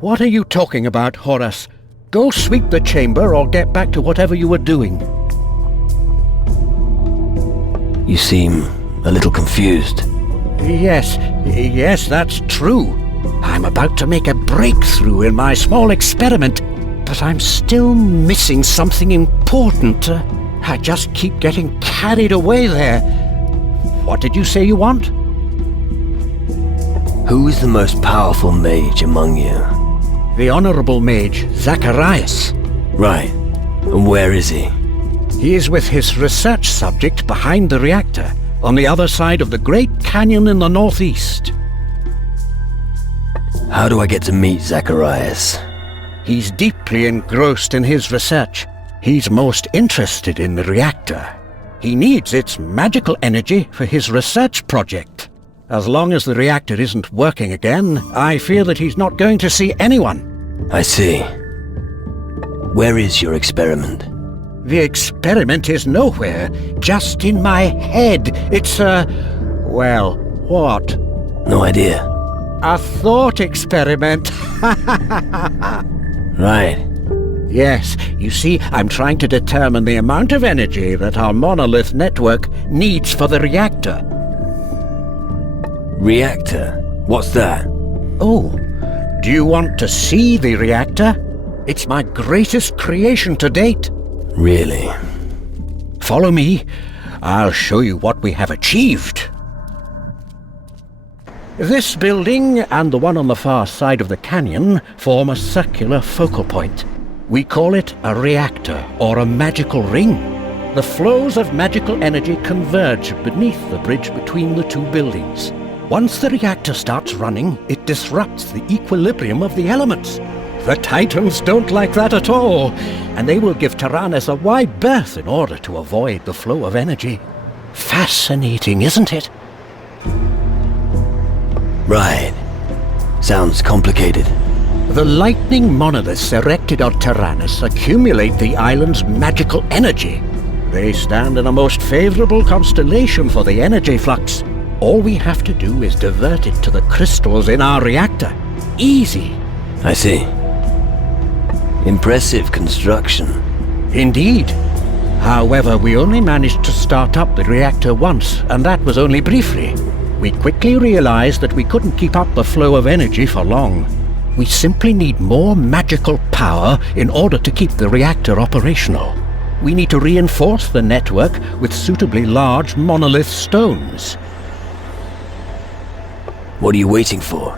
What are you talking about, Horace? Go sweep the chamber or get back to whatever you were doing. You seem a little confused. Yes, that's true. I'm about to make a breakthrough in my small experiment, but I'm still missing something important. I just keep getting carried away there. What did you say you want? Who is the most powerful mage among you? The Honorable Mage, Zacharias. Right. And where is he? He is with his research subject behind the reactor, on the other side of the Great Canyon in the northeast. How do I get to meet Zacharias? He's deeply engrossed in his research. He's most interested in the reactor. He needs its magical energy for his research project. As long as the reactor isn't working again, I fear that he's not going to see anyone. I see. Where is your experiment? The experiment is nowhere, just in my head. It's well, what? No idea. A thought experiment. Right. Yes, you see, I'm trying to determine the amount of energy that our monolith network needs for the reactor. Reactor? What's that? Oh, do you want to see the reactor? It's my greatest creation to date. Really? Follow me. I'll show you what we have achieved. This building and the one on the far side of the canyon form a circular focal point. We call it a reactor or a magical ring. The flows of magical energy converge beneath the bridge between the two buildings. Once the reactor starts running, it disrupts the equilibrium of the elements. The Titans don't like that at all, and they will give Tyrannus a wide berth in order to avoid the flow of energy. Fascinating, isn't it? Right. Sounds complicated. The lightning monoliths erected on Tyrannus accumulate the island's magical energy. They stand in a most favorable constellation for the energy flux. All we have to do is divert it to the crystals in our reactor. Easy. I see. Impressive construction. Indeed. However, we only managed to start up the reactor once, and that was only briefly. We quickly realized that we couldn't keep up the flow of energy for long. We simply need more magical power in order to keep the reactor operational. We need to reinforce the network with suitably large monolith stones. What are you waiting for?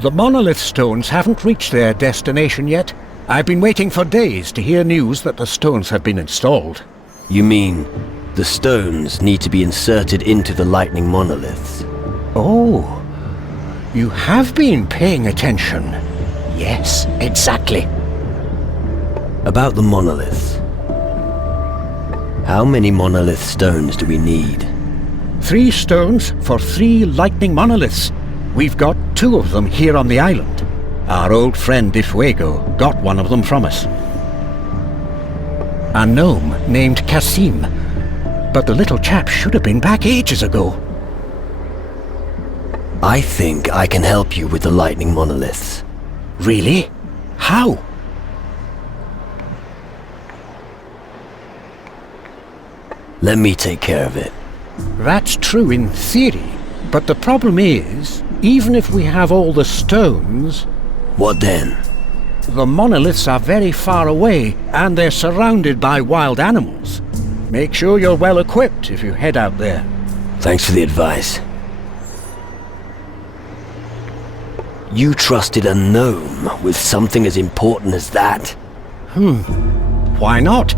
The monolith stones haven't reached their destination yet. I've been waiting for days to hear news that the stones have been installed. You mean the stones need to be inserted into the lightning monoliths? Oh, you have been paying attention. Yes, exactly. About the monoliths. How many monolith stones do we need? 3 stones for 3 lightning monoliths. We've got 2 of them here on the island. Our old friend Di Fuego got one of them from us. A gnome named Kasim. But the little chap should have been back ages ago. I think I can help you with the lightning monoliths. Really? How? Let me take care of it. That's true in theory, but the problem is, even if we have all the stones... What then? The monoliths are very far away, and they're surrounded by wild animals. Make sure you're well equipped if you head out there. Thanks for the advice. You trusted a gnome with something as important as that? Why not?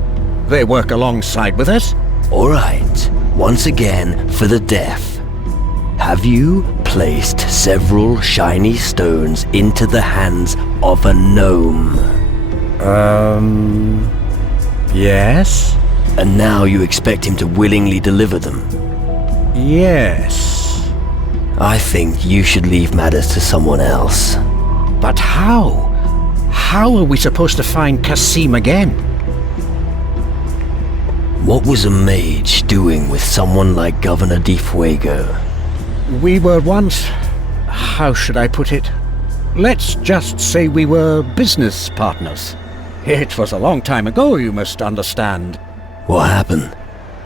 They work alongside with us. All right. Once again, for the deaf. Have you placed several shiny stones into the hands of a gnome? Yes? And now you expect him to willingly deliver them? Yes. I think you should leave matters to someone else. But how? How are we supposed to find Kasim again? What was a mage doing with someone like Governor Di Fuego? We were once... how should I put it? Let's just say we were business partners. It was a long time ago, you must understand. What happened?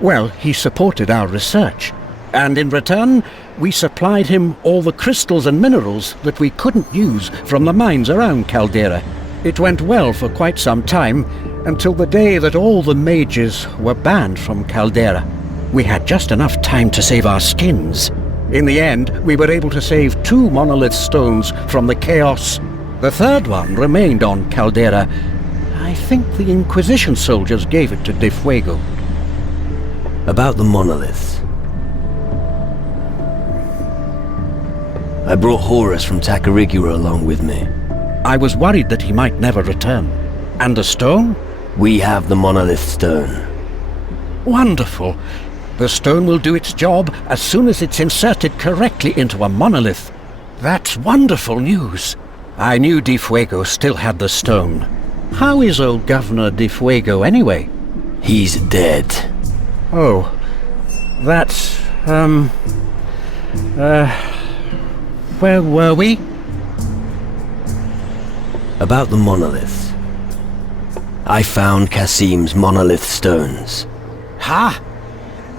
Well, he supported our research, and in return, we supplied him all the crystals and minerals that we couldn't use from the mines around Caldera. It went well for quite some time, until the day that all the mages were banned from Caldera. We had just enough time to save our skins. In the end, we were able to save 2 monolith stones from the chaos. The third one remained on Caldera. I think the Inquisition soldiers gave it to De Fuego. About the monoliths. I brought Horus from Tacarigua along with me. I was worried that he might never return. And the stone? We have the monolith stone. Wonderful. The stone will do its job as soon as it's inserted correctly into a monolith. That's wonderful news. I knew De Fuego still had the stone. How is old Governor De Fuego anyway? He's dead. Oh, that's, where were we? About the monoliths. I found Kasim's monolith stones. Ha!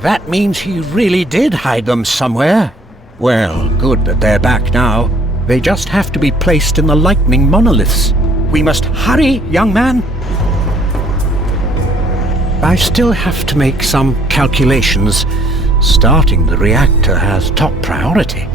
That means he really did hide them somewhere. Well, good that they're back now. They just have to be placed in the lightning monoliths. We must hurry, young man. I still have to make some calculations. Starting the reactor has top priority.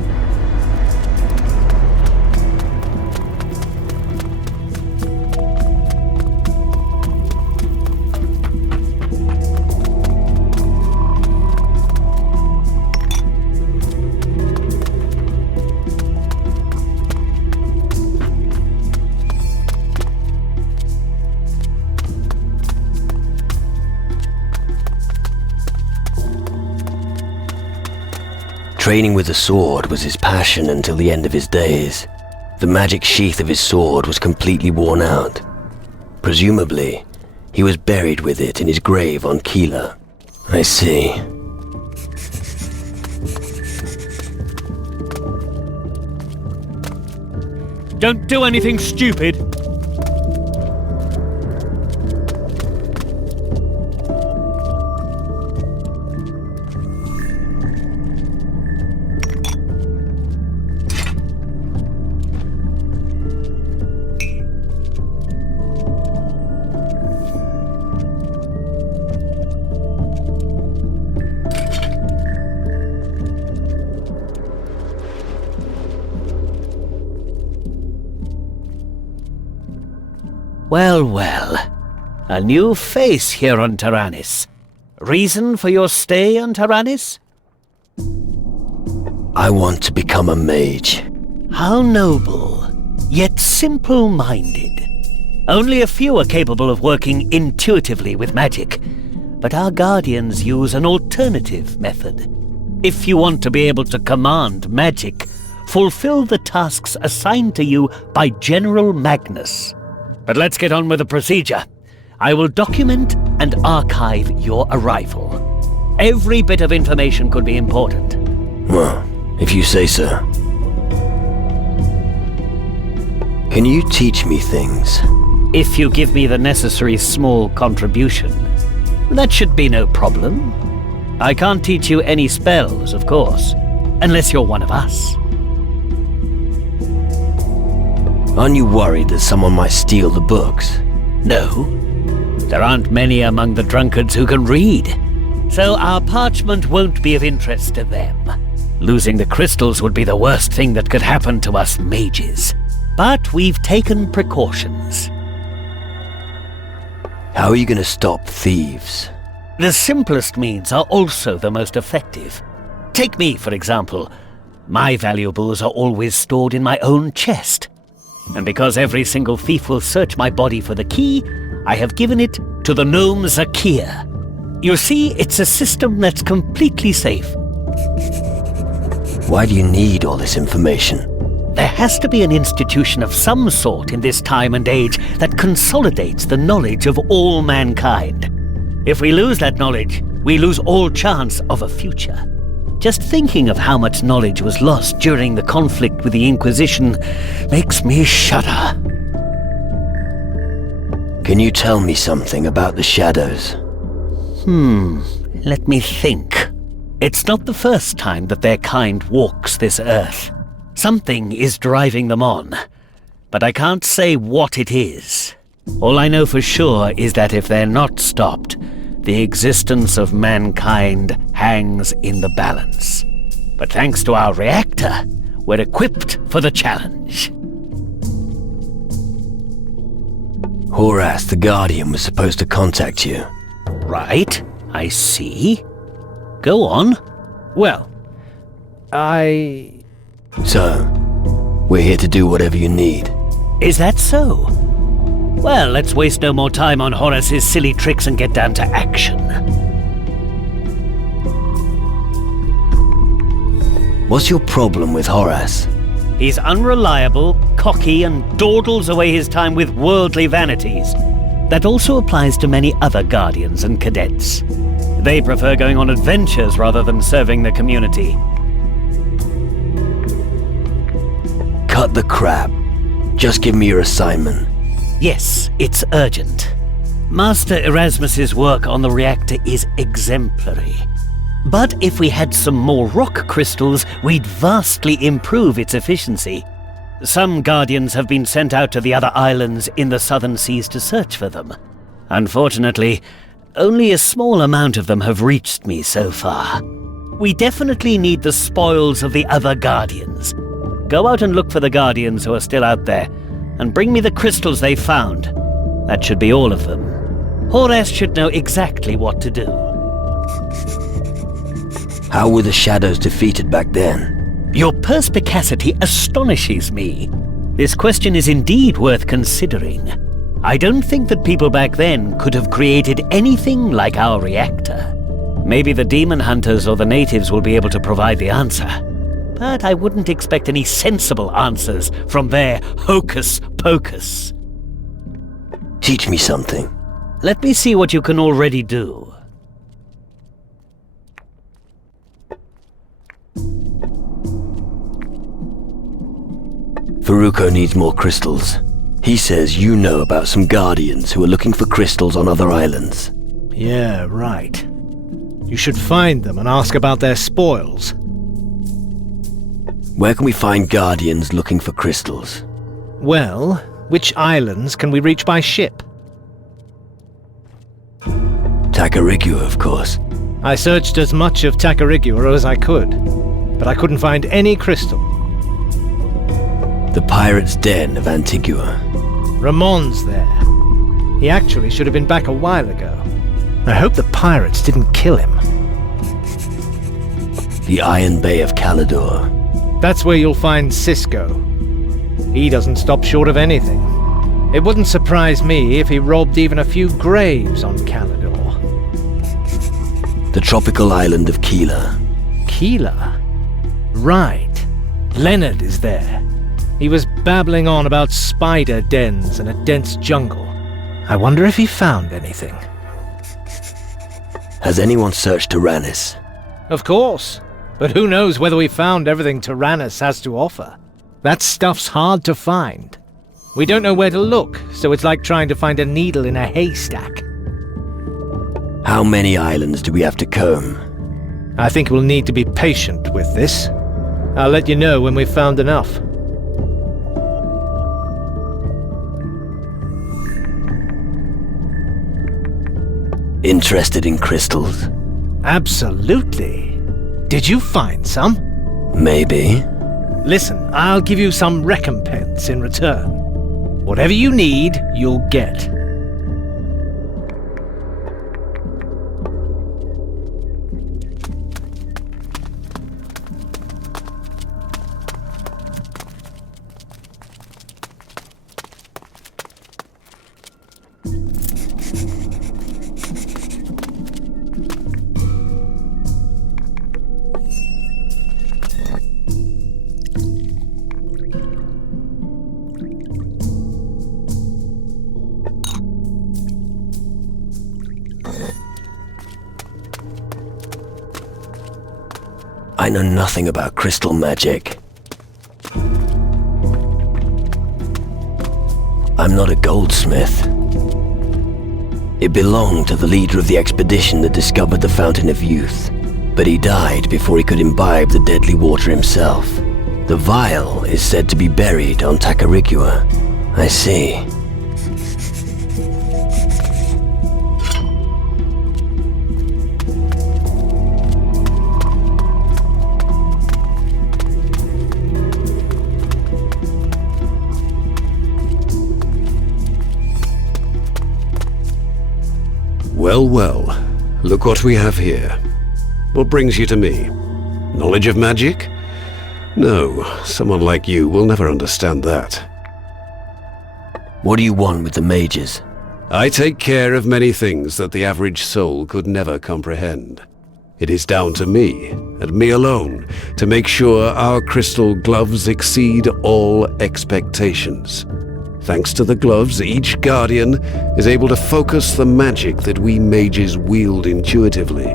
Training with the sword was his passion until the end of his days. The magic sheath of his sword was completely worn out. Presumably, he was buried with it in his grave on Keeler. I see. Don't do anything stupid. Well, well. A new face here on Tyrannus. Reason for your stay on Tyrannus? I want to become a mage. How noble, yet simple-minded. Only a few are capable of working intuitively with magic, but our guardians use an alternative method. If you want to be able to command magic, fulfill the tasks assigned to you by General Magnus. But let's get on with the procedure. I will document and archive your arrival. Every bit of information could be important. Well, if you say so. Can you teach me things? If you give me the necessary small contribution, that should be no problem. I can't teach you any spells, of course, unless you're one of us. Aren't you worried that someone might steal the books? No. There aren't many among the drunkards who can read, so our parchment won't be of interest to them. Losing the crystals would be the worst thing that could happen to us mages. But we've taken precautions. How are you going to stop thieves? The simplest means are also the most effective. Take me, for example. My valuables are always stored in my own chest. And because every single thief will search my body for the key, I have given it to the gnome Zakia. You see, it's a system that's completely safe. Why do you need all this information? There has to be an institution of some sort in this time and age that consolidates the knowledge of all mankind. If we lose that knowledge, we lose all chance of a future. Just thinking of how much knowledge was lost during the conflict with the Inquisition makes me shudder. Can you tell me something about the shadows? Let me think. It's not the first time that their kind walks this earth. Something is driving them on, but I can't say what it is. All I know for sure is that if they're not stopped, the existence of mankind hangs in the balance. But thanks to our reactor, we're equipped for the challenge. Horace, the Guardian, was supposed to contact you. Right, I see. Go on. Well, So, we're here to do whatever you need. Is that so? Well, let's waste no more time on Horace's silly tricks and get down to action. What's your problem with Horace? He's unreliable, cocky, and dawdles away his time with worldly vanities. That also applies to many other Guardians and cadets. They prefer going on adventures rather than serving the community. Cut the crap. Just give me your assignment. Yes, it's urgent. Master Erasmus's work on the reactor is exemplary. But if we had some more rock crystals, we'd vastly improve its efficiency. Some Guardians have been sent out to the other islands in the southern seas to search for them. Unfortunately, only a small amount of them have reached me so far. We definitely need the spoils of the other Guardians. Go out and look for the Guardians who are still out there, and bring me the crystals they found. That should be all of them. Horace should know exactly what to do. How were the shadows defeated back then? Your perspicacity astonishes me. This question is indeed worth considering. I don't think that people back then could have created anything like our reactor. Maybe the demon hunters or the natives will be able to provide the answer. But I wouldn't expect any sensible answers from their hocus pocus. Teach me something. Let me see what you can already do. Faruko needs more crystals. He says you know about some Guardians who are looking for crystals on other islands. Yeah, right. You should find them and ask about their spoils. Where can we find Guardians looking for crystals? Well, which islands can we reach by ship? Tacarigua, of course. I searched as much of Tacarigua as I could, but I couldn't find any crystal. The Pirate's Den of Antigua. Ramon's there. He actually should have been back a while ago. I hope the pirates didn't kill him. The Iron Bay of Calidor. That's where you'll find Cisco. He doesn't stop short of anything. It wouldn't surprise me if he robbed even a few graves on Calidor. The tropical island of Keeler. Keeler? Right. Leonard is there. He was babbling on about spider dens and a dense jungle. I wonder if he found anything. Has anyone searched Tyrannus? Of course. But who knows whether we found everything Tyrannus has to offer. That stuff's hard to find. We don't know where to look, so it's like trying to find a needle in a haystack. How many islands do we have to comb? I think we'll need to be patient with this. I'll let you know when we've found enough. Interested in crystals? Absolutely. Did you find some? Maybe. Listen, I'll give you some recompense in return. Whatever you need, you'll get. I know nothing about crystal magic. I'm not a goldsmith. It belonged to the leader of the expedition that discovered the Fountain of Youth, but he died before he could imbibe the deadly water himself. The vial is said to be buried on Tacarigua. I see. Well, well. Look what we have here. What brings you to me? Knowledge of magic? No, someone like you will never understand that. What do you want with the mages? I take care of many things that the average soul could never comprehend. It is down to me, and me alone, to make sure our crystal gloves exceed all expectations. Thanks to the gloves, each guardian is able to focus the magic that we mages wield intuitively.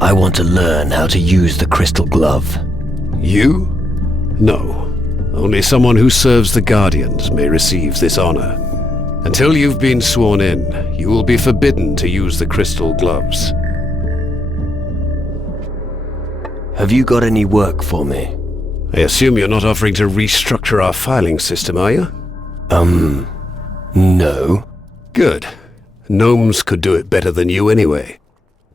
I want to learn how to use the crystal glove. You? No. Only someone who serves the Guardians may receive this honor. Until you've been sworn in, you will be forbidden to use the crystal gloves. Have you got any work for me? I assume you're not offering to restructure our filing system, are you? No. Good. Gnomes could do it better than you anyway.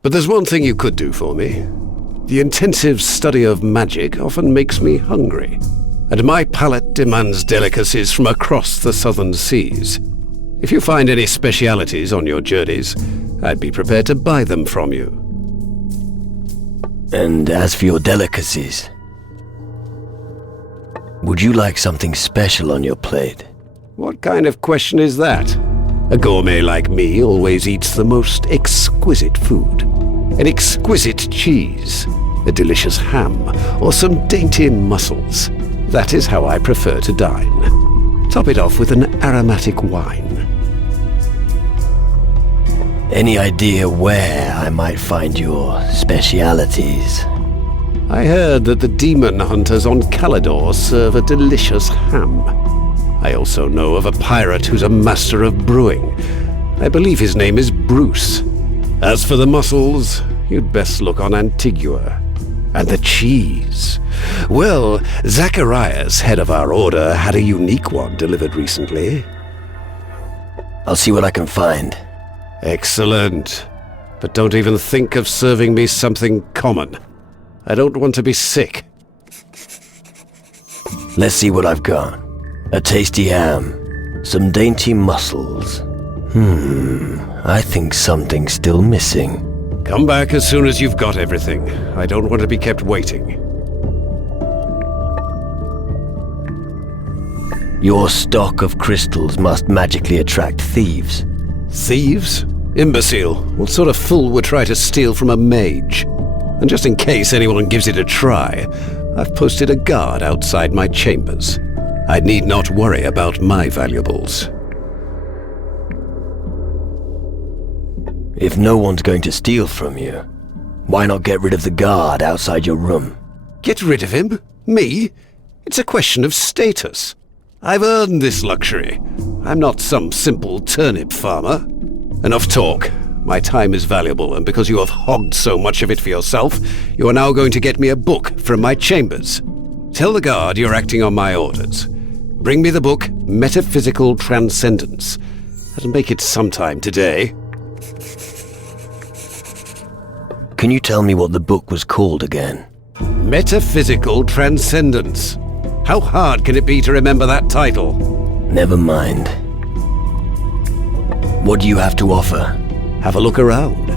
But there's one thing you could do for me. The intensive study of magic often makes me hungry, and my palate demands delicacies from across the southern seas. If you find any specialities on your journeys, I'd be prepared to buy them from you. And as for your delicacies, would you like something special on your plate? What kind of question is that? A gourmet like me always eats the most exquisite food. An exquisite cheese, a delicious ham, or some dainty mussels. That is how I prefer to dine. Top it off with an aromatic wine. Any idea where I might find your specialities? I heard that the demon hunters on Calidor serve a delicious ham. I also know of a pirate who's a master of brewing. I believe his name is Bruce. As for the mussels, you'd best look on Antigua. And the cheese. Well, Zacharias, head of our order, had a unique one delivered recently. I'll see what I can find. Excellent. But don't even think of serving me something common. I don't want to be sick. Let's see what I've got. A tasty ham. Some dainty mussels. I think something's still missing. Come back as soon as you've got everything. I don't want to be kept waiting. Your stock of crystals must magically attract thieves. Thieves? Imbecile. What sort of fool would try to steal from a mage? And just in case anyone gives it a try, I've posted a guard outside my chambers. I need not worry about my valuables. If no one's going to steal from you, why not get rid of the guard outside your room? Get rid of him? Me? It's a question of status. I've earned this luxury. I'm not some simple turnip farmer. Enough talk. My time is valuable, and because you have hogged so much of it for yourself, you are now going to get me a book from my chambers. Tell the guard you're acting on my orders. Bring me the book, Metaphysical Transcendence. That'll make it sometime today. Can you tell me what the book was called again? Metaphysical Transcendence. How hard can it be to remember that title? Never mind. What do you have to offer? Have a look around.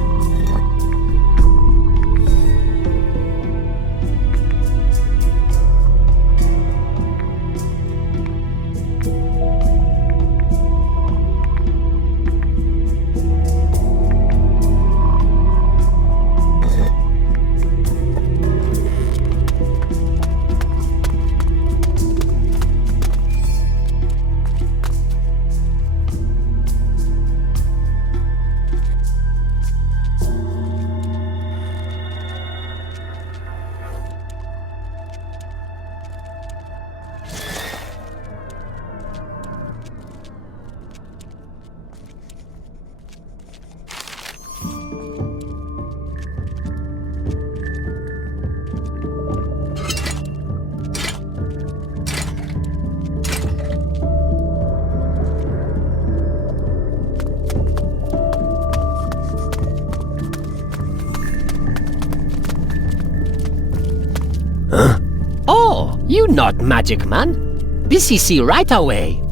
You not magic man. Busy see right away.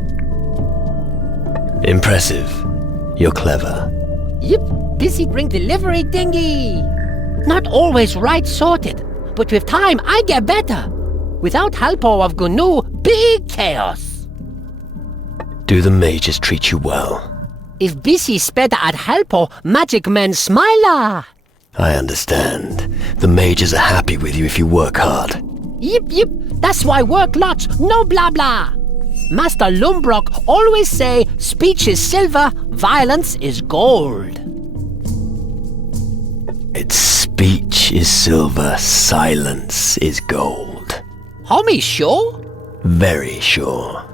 Impressive. You're clever. Yep, busy bring delivery dinghy. Not always right sorted, but with time I get better. Without help of Gnu, big chaos. Do the mages treat you well? If busy better at help magic man smiler. I understand. The mages are happy with you if you work hard. Yep, that's why work lots, no blah blah. Master Lumbrock always say speech is silver, violence is gold. It's speech is silver, silence is gold. Homie, sure? Very sure.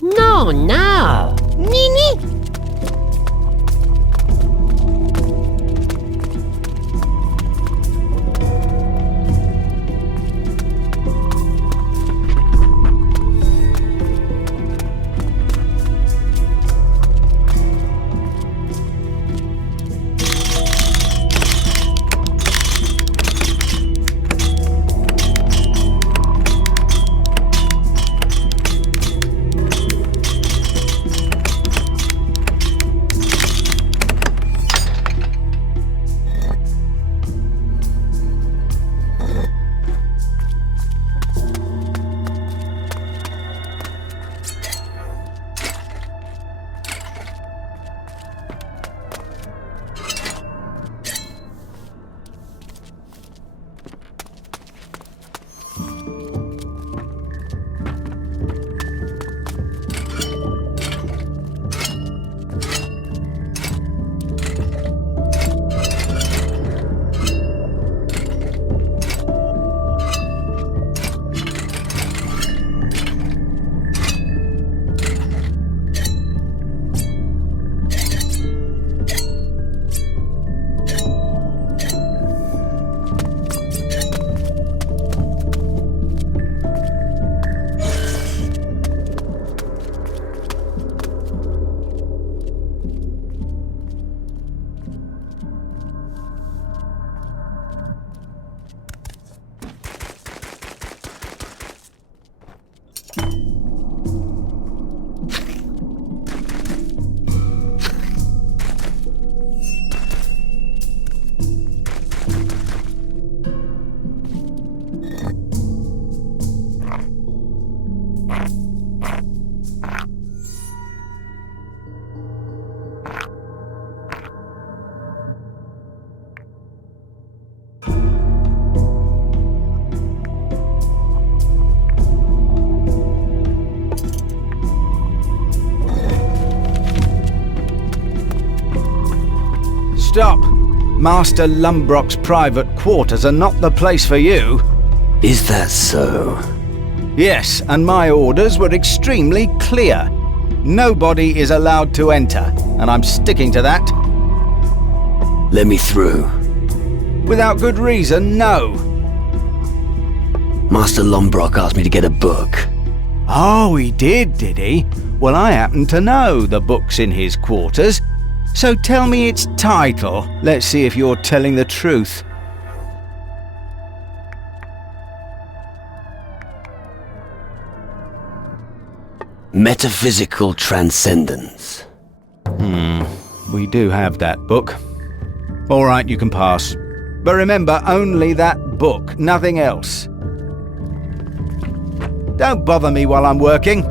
No. Nini? Stop! Master Lumbrock's private quarters are not the place for you. Is that so? Yes, and my orders were extremely clear. Nobody is allowed to enter, and I'm sticking to that. Let me through. Without good reason, no. Master Lombrock asked me to get a book. Oh, he did he? Well, I happen to know the book's in his quarters. So tell me its title. Let's see if you're telling the truth. Metaphysical Transcendence. We do have that book. All right, you can pass. But remember, only that book, nothing else. Don't bother me while I'm working.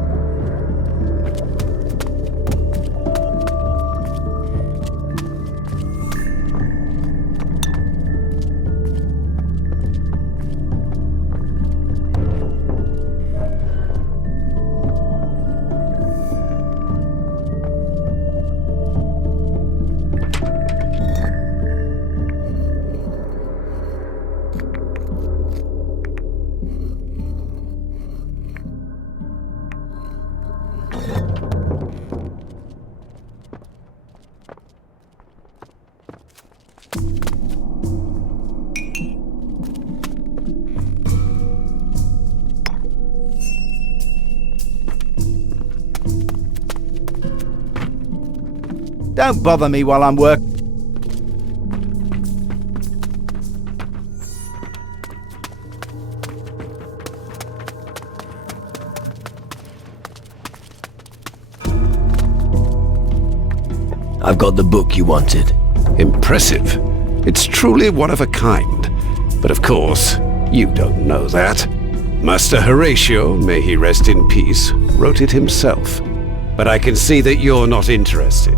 Don't bother me while I'm working. I've got the book you wanted. Impressive. It's truly one of a kind. But of course, you don't know that. Master Horatio, may he rest in peace, wrote it himself. But I can see that you're not interested.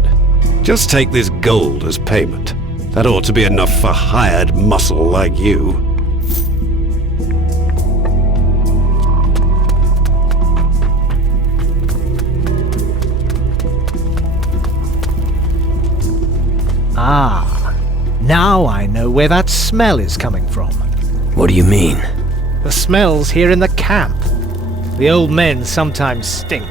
Just take this gold as payment. That ought to be enough for hired muscle like you. Ah, now I know where that smell is coming from. What do you mean? The smell's here in the camp. The old men sometimes stink.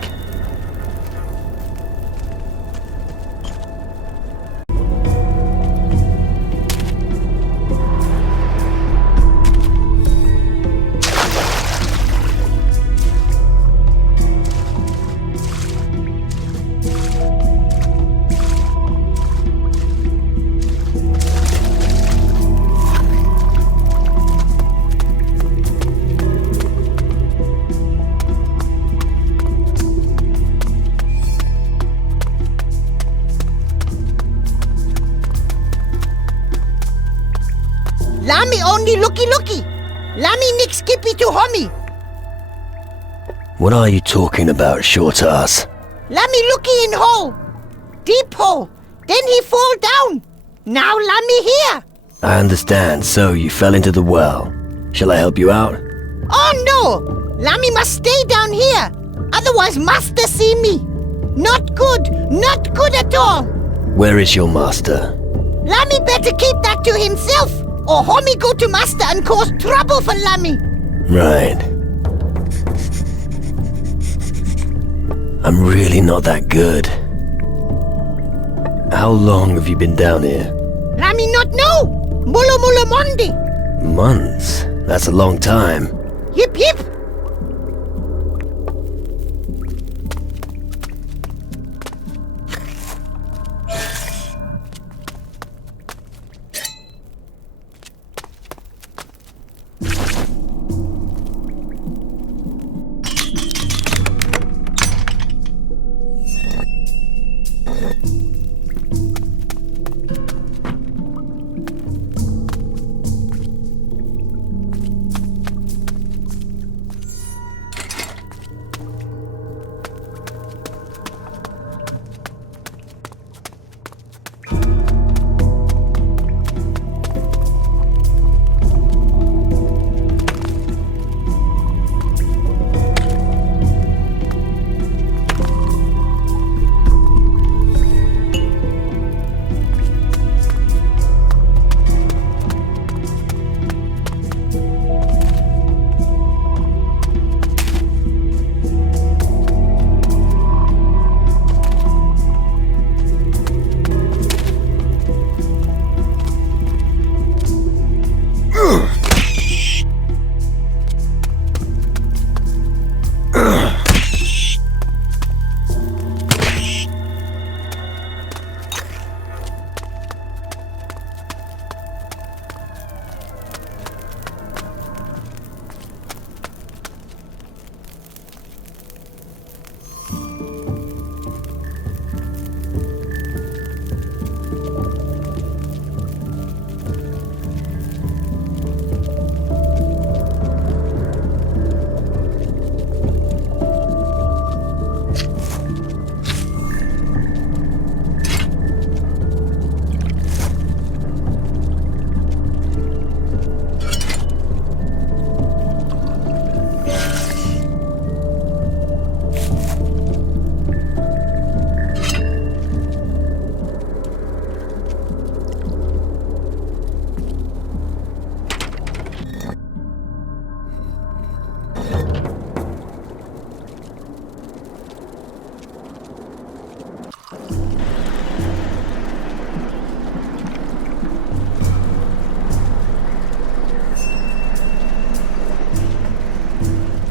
Lami only looky. Lami nick skippy to homie. What are you talking about, short ass? Lami looky in hole. Deep hole. Then he fall down. Now Lami here. I understand, so you fell into the well. Shall I help you out? Oh no! Lami must stay down here. Otherwise master see me. Not good at all. Where is your master? Lami better keep that to himself, or homie go to master and cause trouble for Lami. Right. I'm really not that good. How long have you been down here? Lami not know. Mulo Mondi. Months? That's a long time. Yip.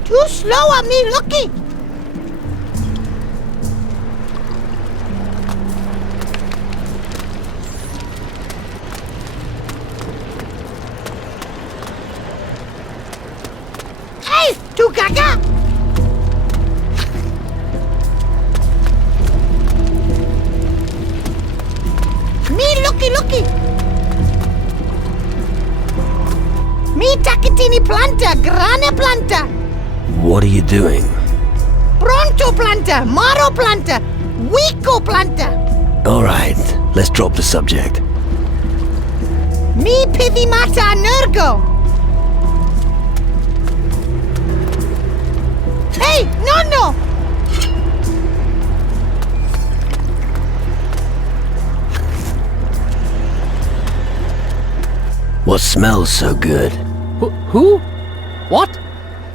Too slow on me, looky. Hey, tu gaga. Me takitini planta, grana planta. What are you doing? Pronto planta, maro planta, wico planta. Alright, let's drop the subject. Me pidimata nergo. Hey, no! What smells so good? Who? What?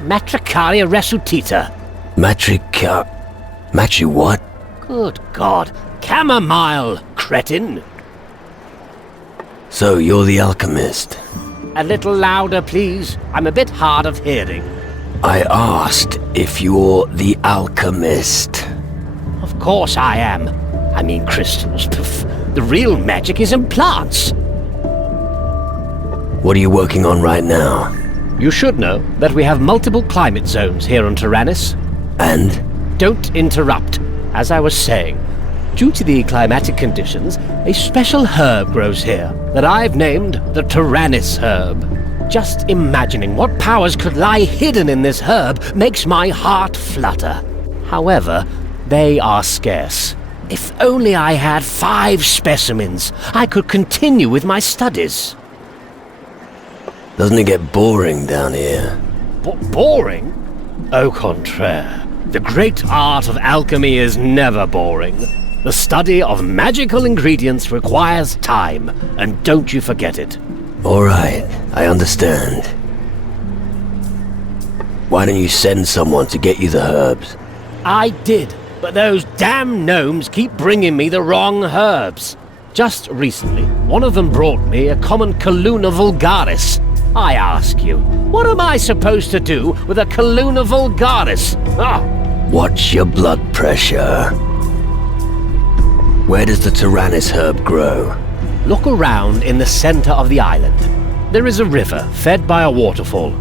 Matricaria resutita. Matri what? Good God. Chamomile, cretin. So, you're the alchemist. A little louder, please. I'm a bit hard of hearing. I asked if you're the alchemist. Of course I am. I mean crystals. The real magic is in plants. What are you working on right now? You should know that we have multiple climate zones here on Tyrannus. And? Don't interrupt. As I was saying, due to the climatic conditions, a special herb grows here that I've named the Tyrannus herb. Just imagining what powers could lie hidden in this herb makes my heart flutter. However, they are scarce. If only I had 5 specimens, I could continue with my studies. Doesn't it get boring down here? Boring? Au contraire. The great art of alchemy is never boring. The study of magical ingredients requires time, and don't you forget it. Alright, I understand. Why don't you send someone to get you the herbs? I did, but those damn gnomes keep bringing me the wrong herbs. Just recently, one of them brought me a common Calluna vulgaris. I ask you, what am I supposed to do with a Calluna vulgaris? Watch your blood pressure. Where does the Tyrannus herb grow? Look around in the center of the island. There is a river fed by a waterfall.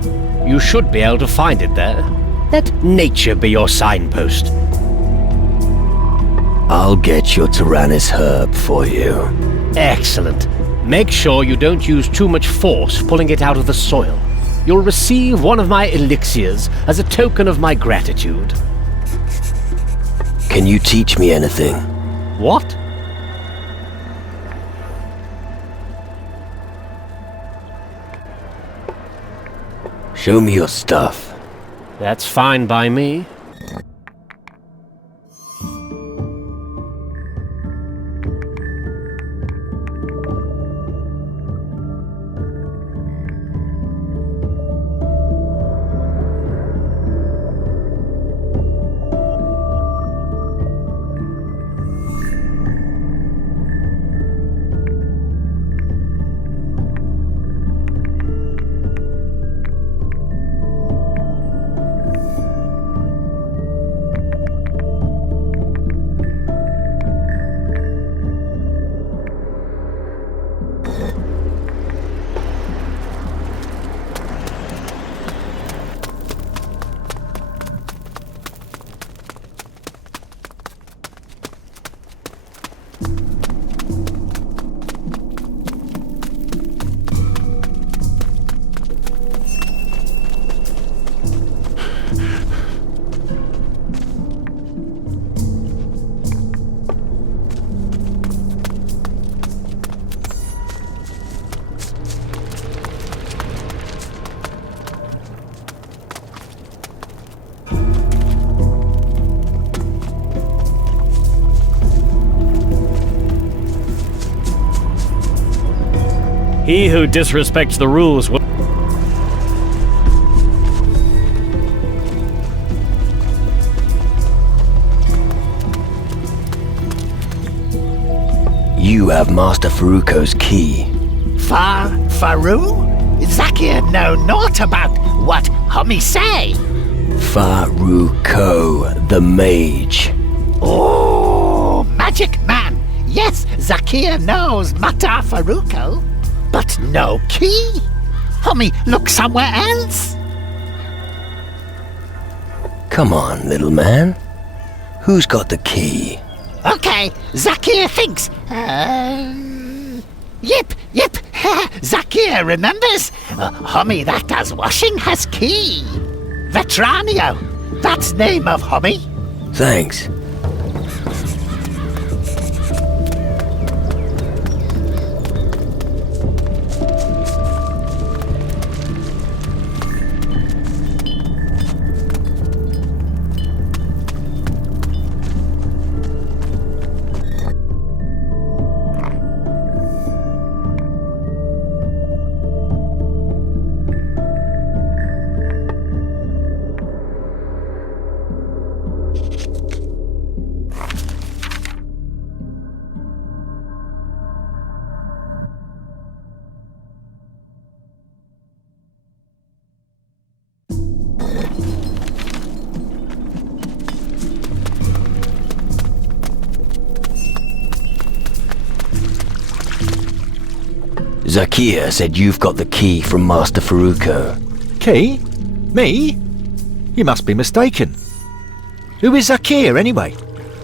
You should be able to find it there. Let nature be your signpost. I'll get your Tyrannus herb for you. Excellent. Make sure you don't use too much force pulling it out of the soil. You'll receive one of my elixirs as a token of my gratitude. Can you teach me anything? What? Show me your stuff. That's fine by me. He who disrespects the rules will... You have Master Faruko's key. Faru? Zakir know naught about what homie say. Faruko, the mage. Oh, magic man. Yes, Zakir knows Mata Faruko. But no key? Homie, look somewhere else. Come on, little man. Who's got the key? Okay, Zakir thinks. Yep. Zakir remembers. Hummy that does washing has key. Vetranio. That's name of Hummy. Thanks. Zakir said you've got the key from Master Faruko. Key? Me? You must be mistaken. Who is Zakir, anyway?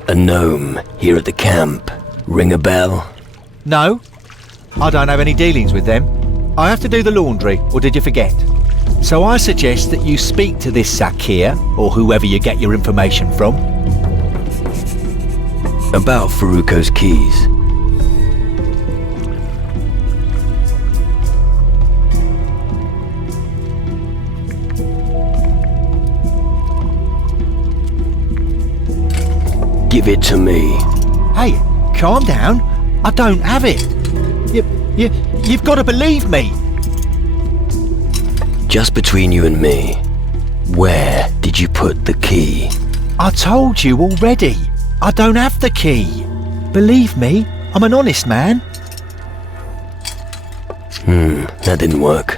A gnome here at the camp. Ring a bell? No, I don't have any dealings with them. I have to do the laundry, or did you forget? So I suggest that you speak to this Zakir, or whoever you get your information from. About Faruko's keys. Give it to me. Hey, calm down. I don't have it. You've got to believe me. Just between you and me, where did you put the key? I told you already. I don't have the key. Believe me, I'm an honest man. That didn't work.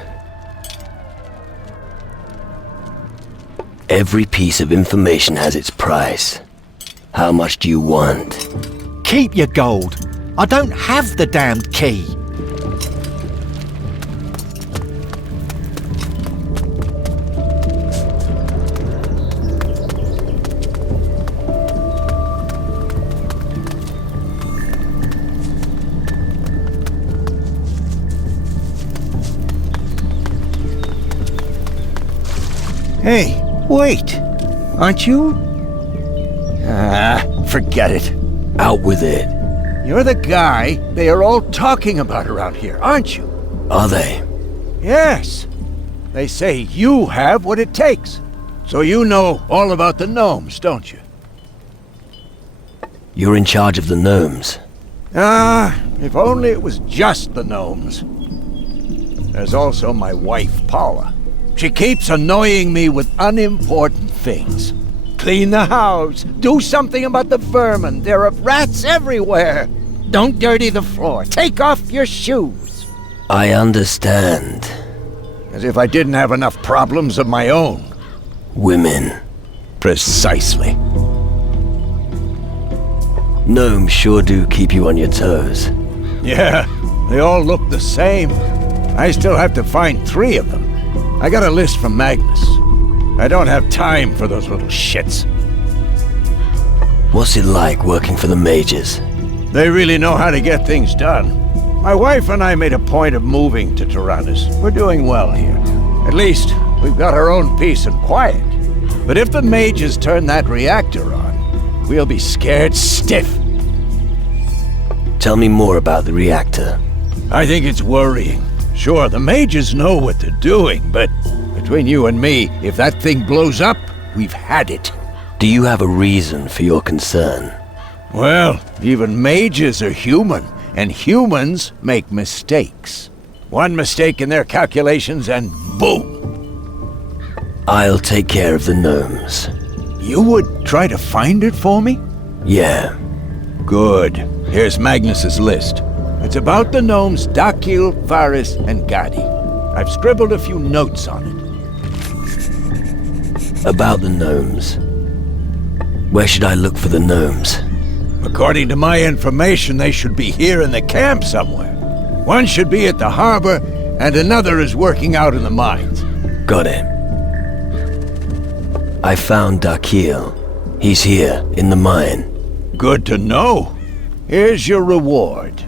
Every piece of information has its price. How much do you want? Keep your gold. I don't have the damned key. Hey, wait. Aren't you? Forget it. Out with it. You're the guy they are all talking about around here, aren't you? Are they? Yes. They say you have what it takes. So you know all about the gnomes, don't you? You're in charge of the gnomes. If only it was just the gnomes. There's also my wife, Paula. She keeps annoying me with unimportant things. Clean the house. Do something about the vermin. There are rats everywhere. Don't dirty the floor. Take off your shoes. I understand. As if I didn't have enough problems of my own. Women. Precisely. Gnomes sure do keep you on your toes. Yeah, they all look the same. I still have to find 3 of them. I got a list from Magnus. I don't have time for those little shits. What's it like working for the mages? They really know how to get things done. My wife and I made a point of moving to Tyrannus. We're doing well here. At least, we've got our own peace and quiet. But if the mages turn that reactor on, we'll be scared stiff. Tell me more about the reactor. I think it's worrying. Sure, the mages know what they're doing, but between you and me, if that thing blows up, we've had it. Do you have a reason for your concern? Well, even mages are human, and humans make mistakes. One mistake in their calculations and boom! I'll take care of the gnomes. You would try to find it for me? Yeah. Good. Here's Magnus's list. It's about the gnomes Dakil, Varis, and Gadi. I've scribbled a few notes on it. About the gnomes. Where should I look for the gnomes? According to my information, they should be here in the camp somewhere. One should be at the harbor, and another is working out in the mines. Got it. I found Dakil. He's here, in the mine. Good to know. Here's your reward.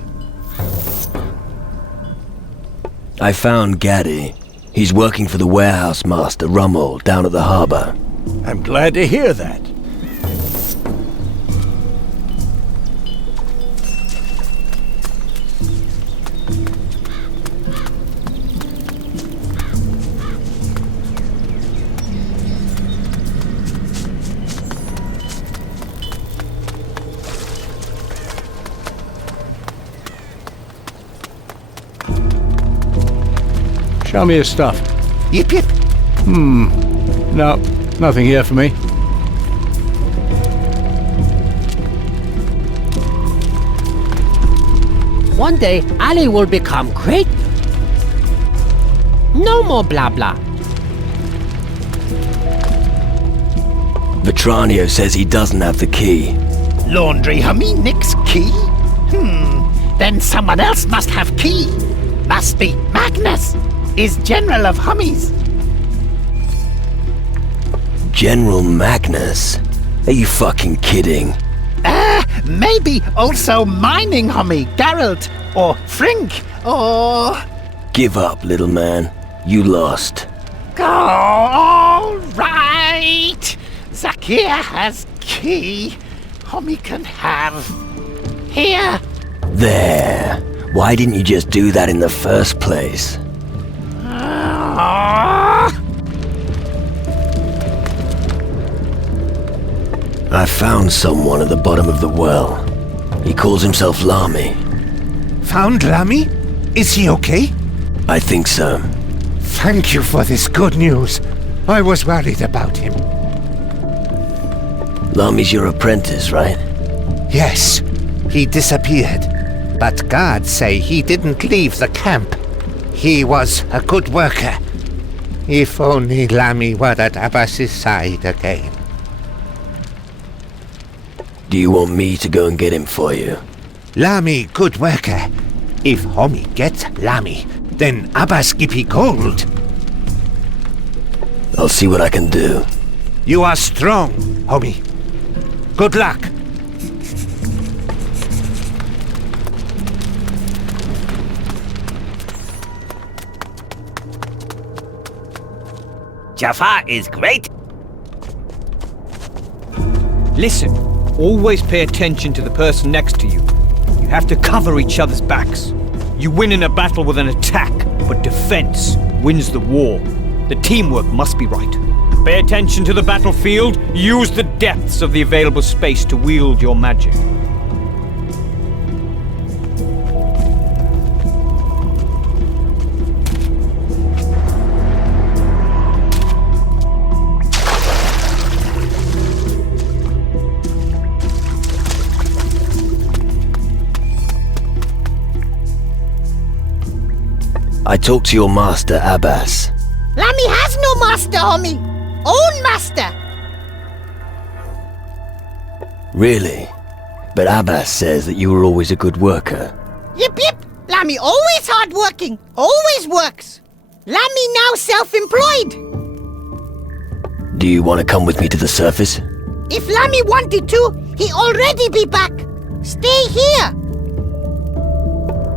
I found Gaddy. He's working for the warehouse master, Rummel, down at the harbour. I'm glad to hear that. Show me your stuff. Yip yip. No, nothing here for me. One day, Ali will become great. No more blah blah. Vetranio says he doesn't have the key. Laundry Hummy Nick's key? Then someone else must have key. Must be Magnus, is General of Hummies. General Magnus? Are you fucking kidding? Maybe also Mining Hummy, Geralt, or Frink, or... Give up, little man. You lost. All right. Zakia has key. Hummy can have. Here. There. Why didn't you just do that in the first place? I found someone at the bottom of the well. He calls himself Lamy. Found Lamy? Is he okay? I think so. Thank you for this good news. I was worried about him. Lamy's your apprentice, right? Yes. He disappeared. But guards say he didn't leave the camp. He was a good worker. If only Lamy were at Abbas's side again. Do you want me to go and get him for you? Lamy, good worker. If Homie gets Lamy, then Abbas give he gold. I'll see what I can do. You are strong, Homie. Good luck. Jafar is great. Listen, always pay attention to the person next to you. You have to cover each other's backs. You win in a battle with an attack, but defense wins the war. The teamwork must be right. Pay attention to the battlefield. Use the depths of the available space to wield your magic. I talked to your master, Abbas. Lamy has no master, homie. Own master. Really? But Abbas says that you were always a good worker. Yip yip. Lamy always hardworking. Always works. Lamy now self-employed. Do you want to come with me to the surface? If Lamy wanted to, he already be back. Stay here.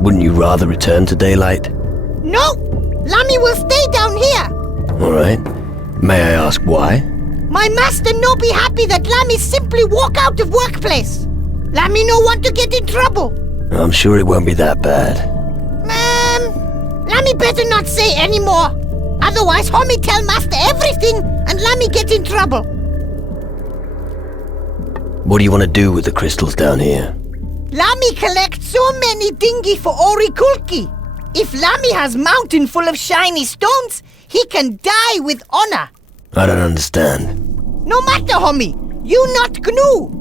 Wouldn't you rather return to daylight? No. Lamy will stay down here. All right. May I ask why? My master no be happy that Lamy simply walk out of workplace. Lamy no want to get in trouble. I'm sure it won't be that bad. Lamy better not say any more. Otherwise, homie tell master everything and Lamy get in trouble. What do you want to do with the crystals down here? Lamy collect so many dingy for Ori Kulki. If Lamy has mountain full of shiny stones, he can die with honor. I don't understand. No matter, homie. You not gnu.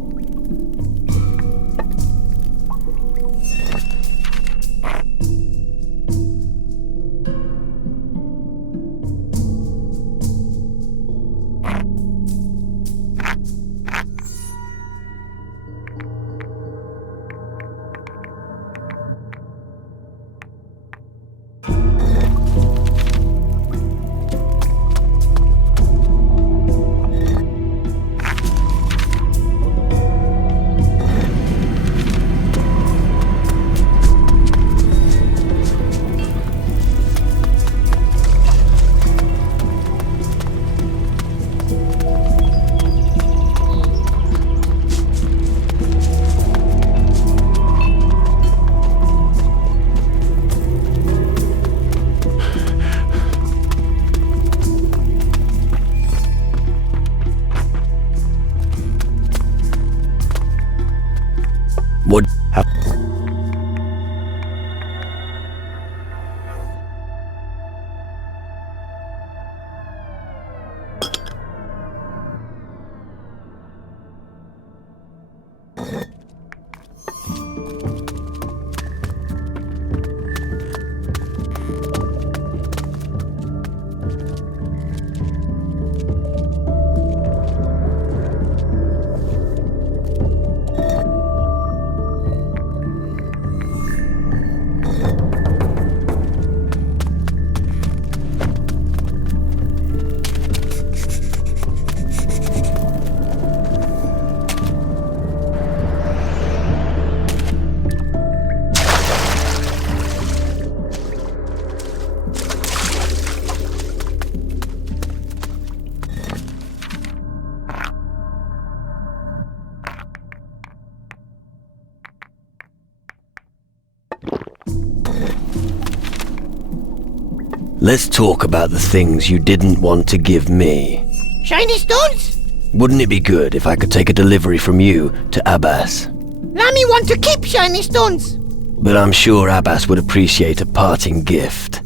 Let's talk about the things you didn't want to give me. Shiny stones? Wouldn't it be good if I could take a delivery from you to Abbas? Lammy want to keep shiny stones. But I'm sure Abbas would appreciate a parting gift.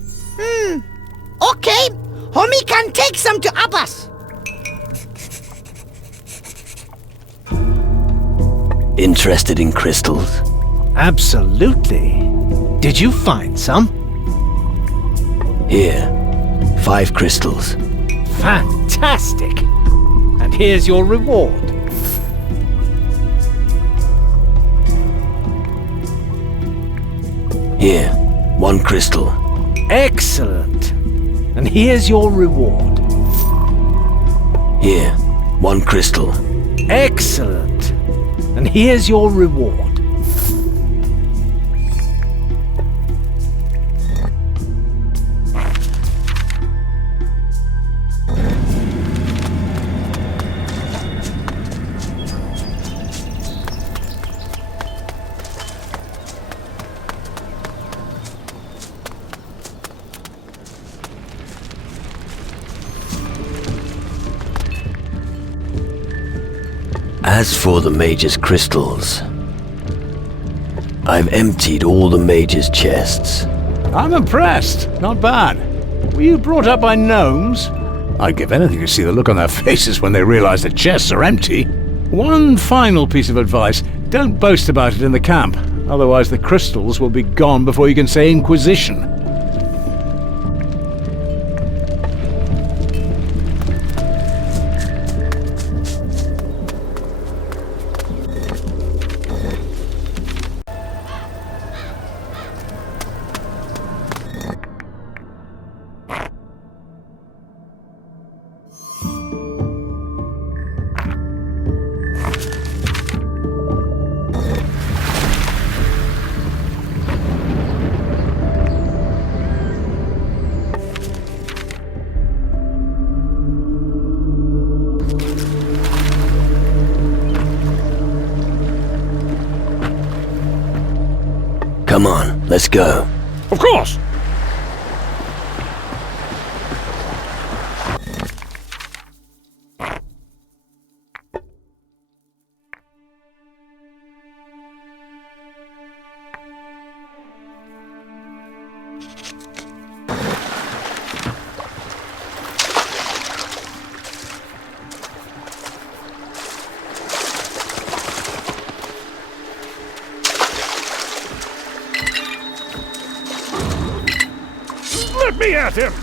Okay. Homie can take some to Abbas. Interested in crystals? Absolutely. Did you find some? Here. 5 crystals. Fantastic! And here's your reward. Here. 1 crystal. Excellent! And here's your reward. Here. 1 crystal. Excellent! And here's your reward. As for the mage's crystals, I've emptied all the mage's chests. I'm impressed. Not bad. Were you brought up by gnomes? I'd give anything to see the look on their faces when they realize the chests are empty. One final piece of advice. Don't boast about it in the camp. Otherwise the crystals will be gone before you can say Inquisition. Come on, let's go. Of course! Let me at him!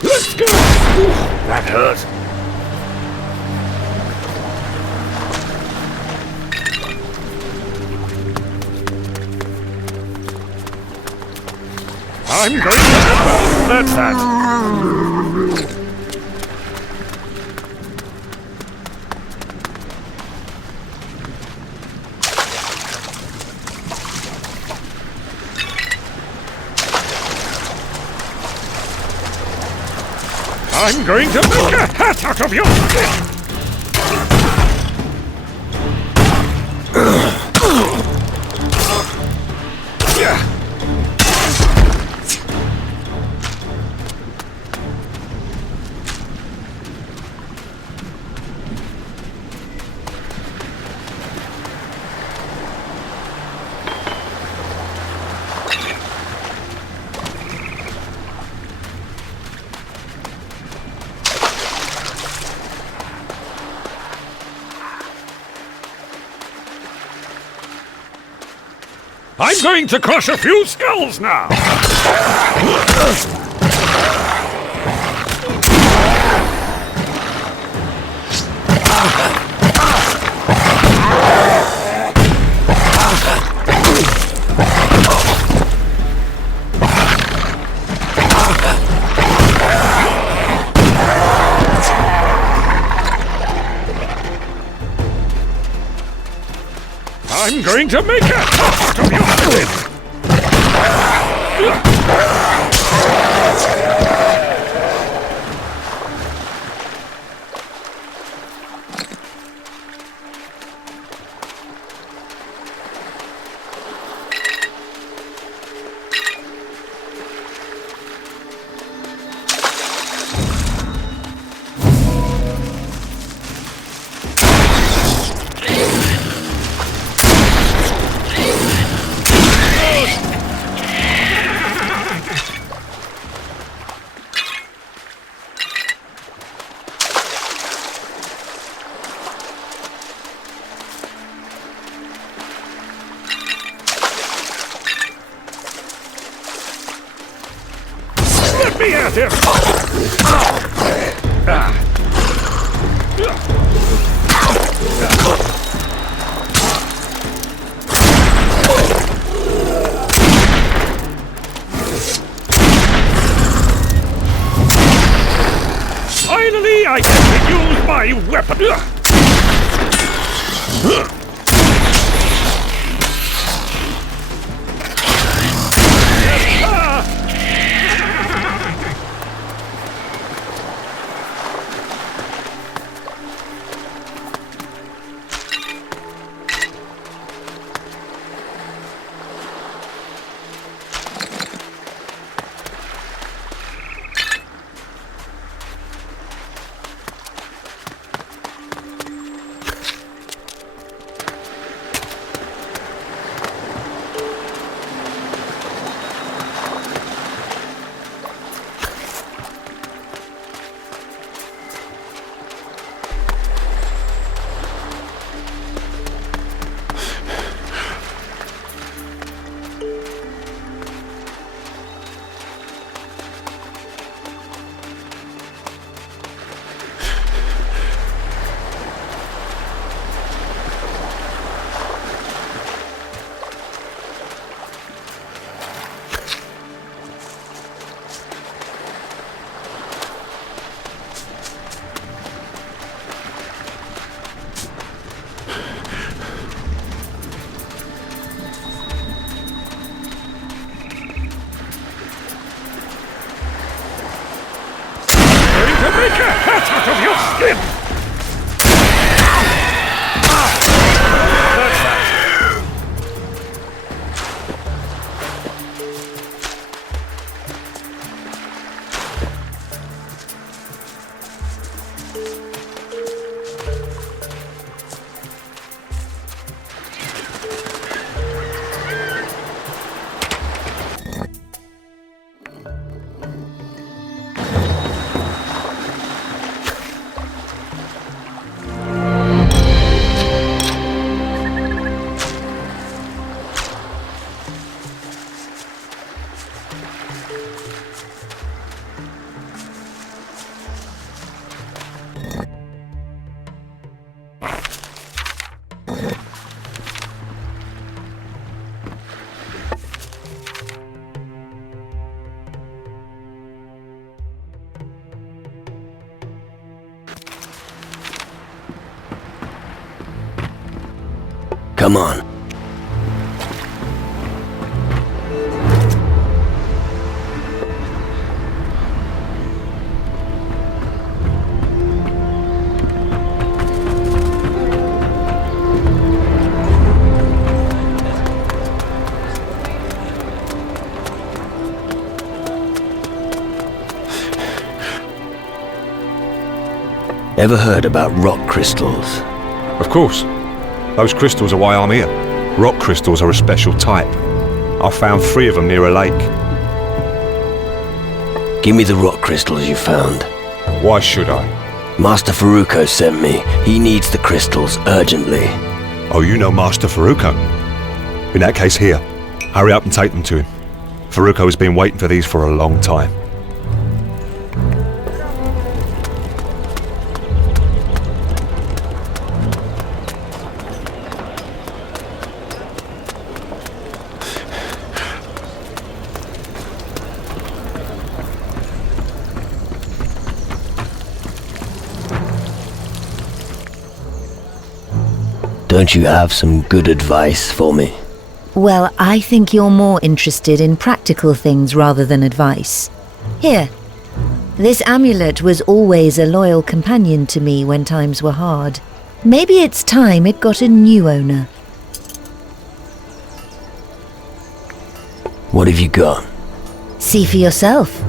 Let's go! That hurt. I'm going to remember. That's that. I'm going to make a hat out of you! Yeah. I'm going to crush a few skulls now! I'm going to make a out of your skin! Let me at him! Finally, I get to use my weapon! Make a hat out of your skin! Come on. Ever heard about rock crystals? Of course. Those crystals are why I'm here. Rock crystals are a special type. I found 3 of them near a lake. Give me the rock crystals you found. Why should I? Master Faruko sent me. He needs the crystals urgently. Oh, you know Master Faruko? In that case, here. Hurry up and take them to him. Faruko's been waiting for these for a long time. Don't you have some good advice for me? Well, I think you're more interested in practical things rather than advice. Here. This amulet was always a loyal companion to me when times were hard. Maybe it's time it got a new owner. What have you got? See for yourself.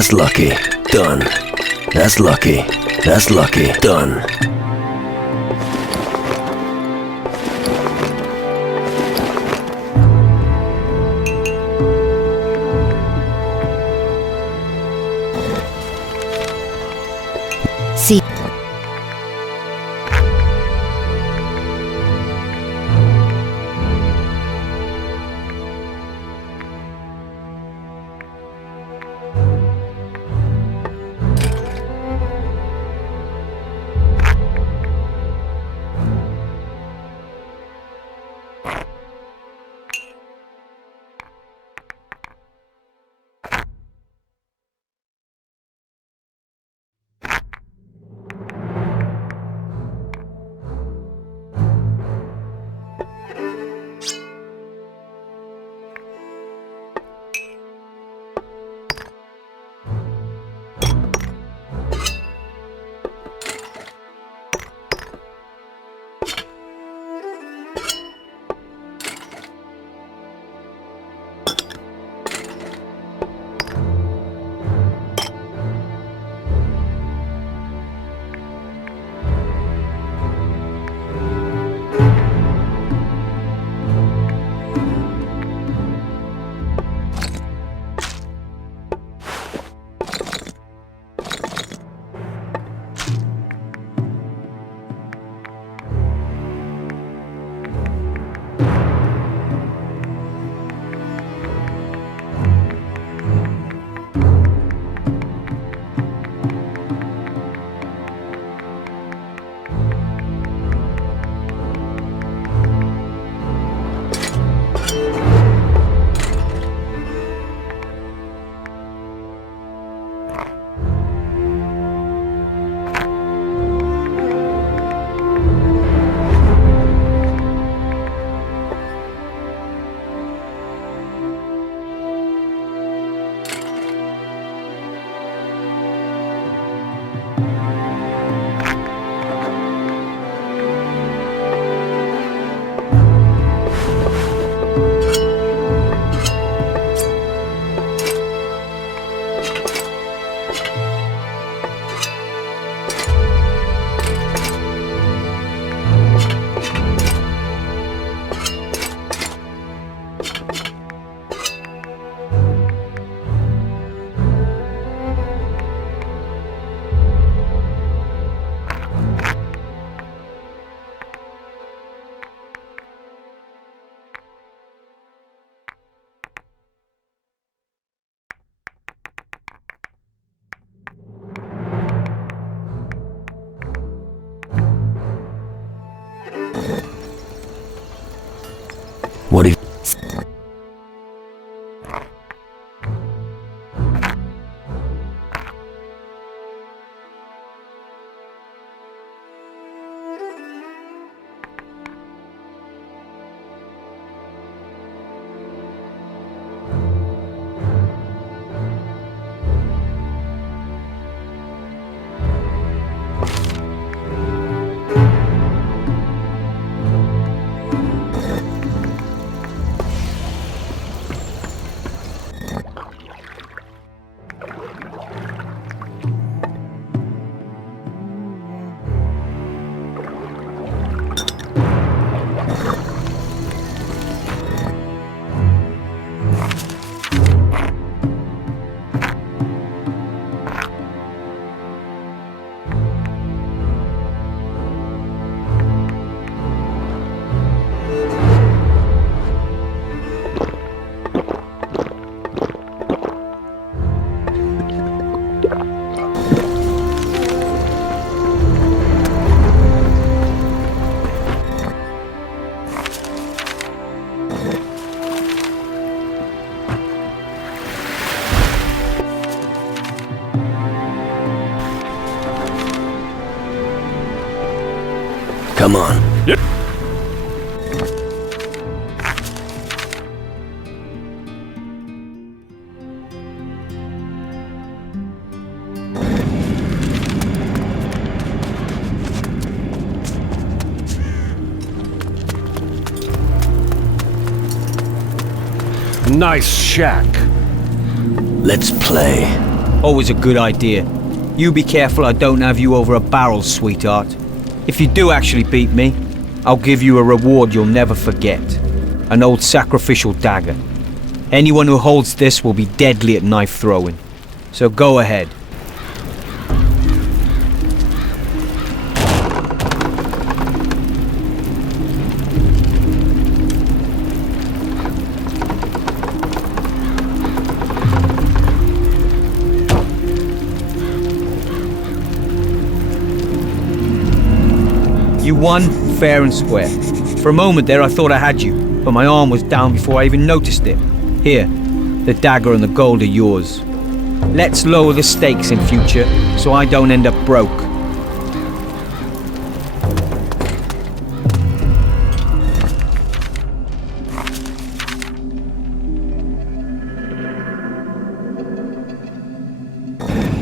That's lucky. Done. That's lucky. That's lucky. Done. See. Come on. Yep. Nice shack. Let's play. Always a good idea. You be careful I don't have you over a barrel, sweetheart. If you do actually beat me, I'll give you a reward you'll never forget. An old sacrificial dagger. Anyone who holds this will be deadly at knife throwing. So go ahead. You won fair and square. For a moment there I thought I had you, but my arm was down before I even noticed it. Here, the dagger and the gold are yours. Let's lower the stakes in future, so I don't end up broke.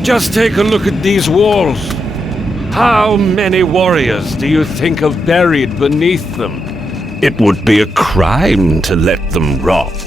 Just take a look at these walls. How many warriors do you think are buried beneath them? It would be a crime to let them rot.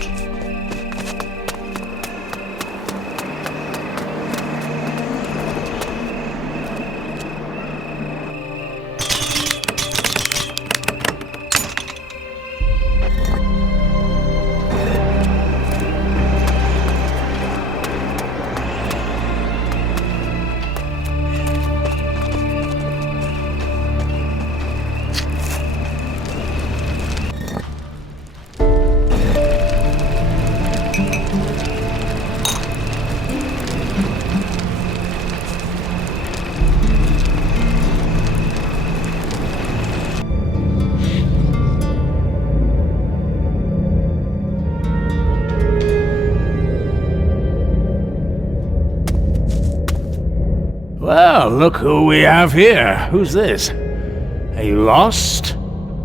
Well, look who we have here. Who's this? Are you lost?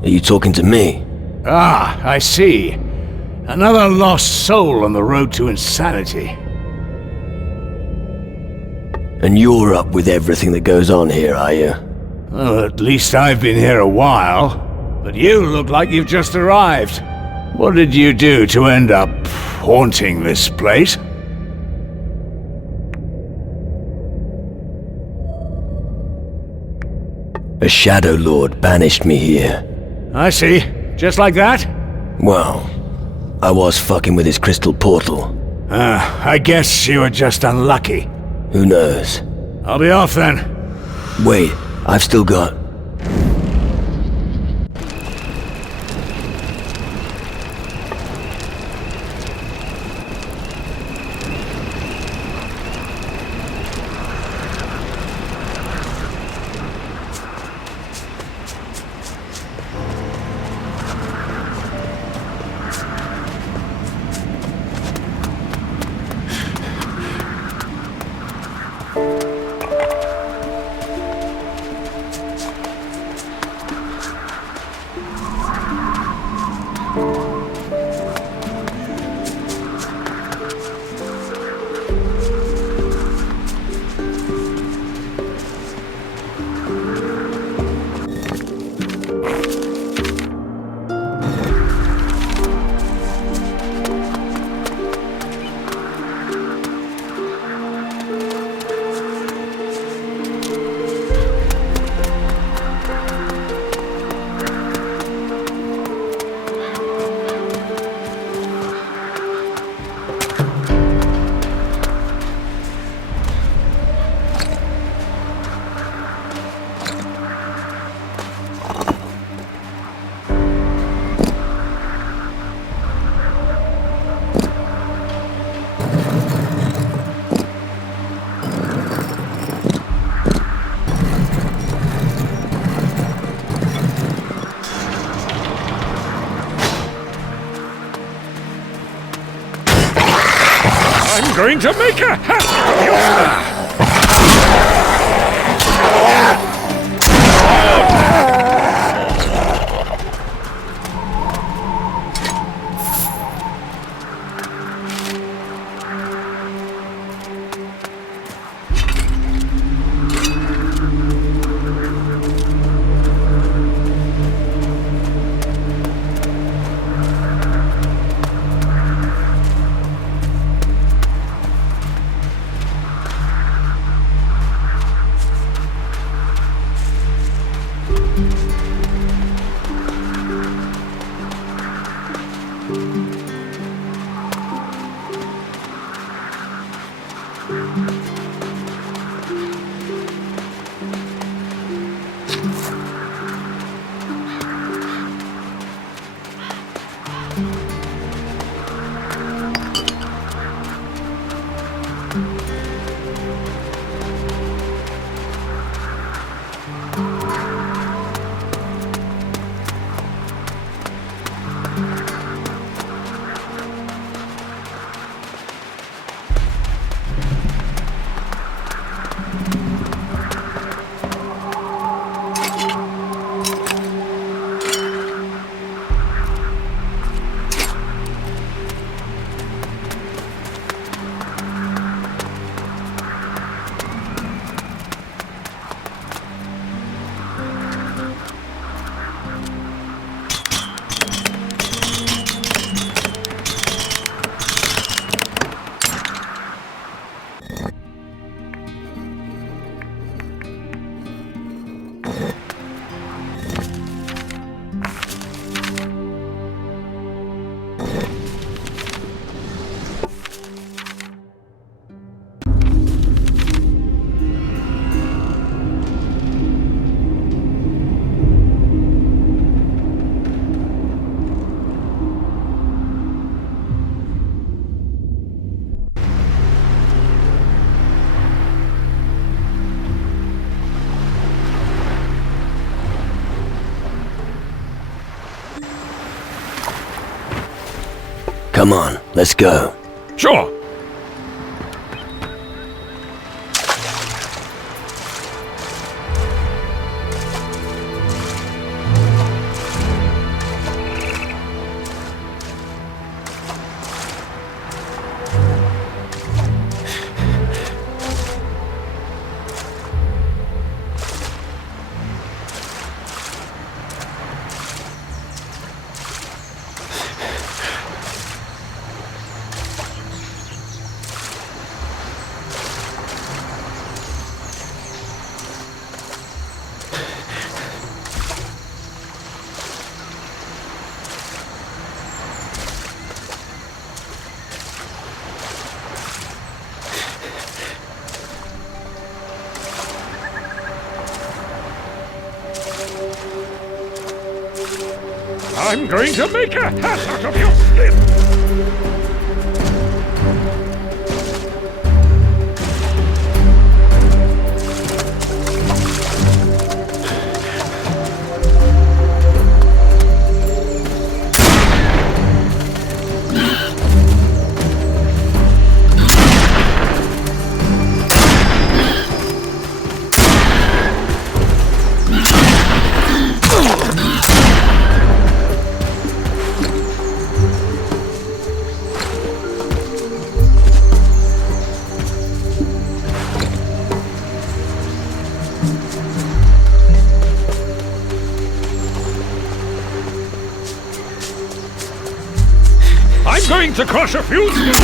Are you talking to me? Ah, I see. Another lost soul on the road to insanity. And you're up with everything that goes on here, are you? Well, at least I've been here a while. But you look like you've just arrived. What did you do to end up haunting this place? A Shadow Lord banished me here. I see. Just like that? Well, I was fucking with his crystal portal. I guess you were just unlucky. Who knows? I'll be off then. Wait, I've still got... I'm going to make a hash of you! Come on, let's go. Sure. I'm going to make a hat out of your skin! I'm going to crush a few smooth.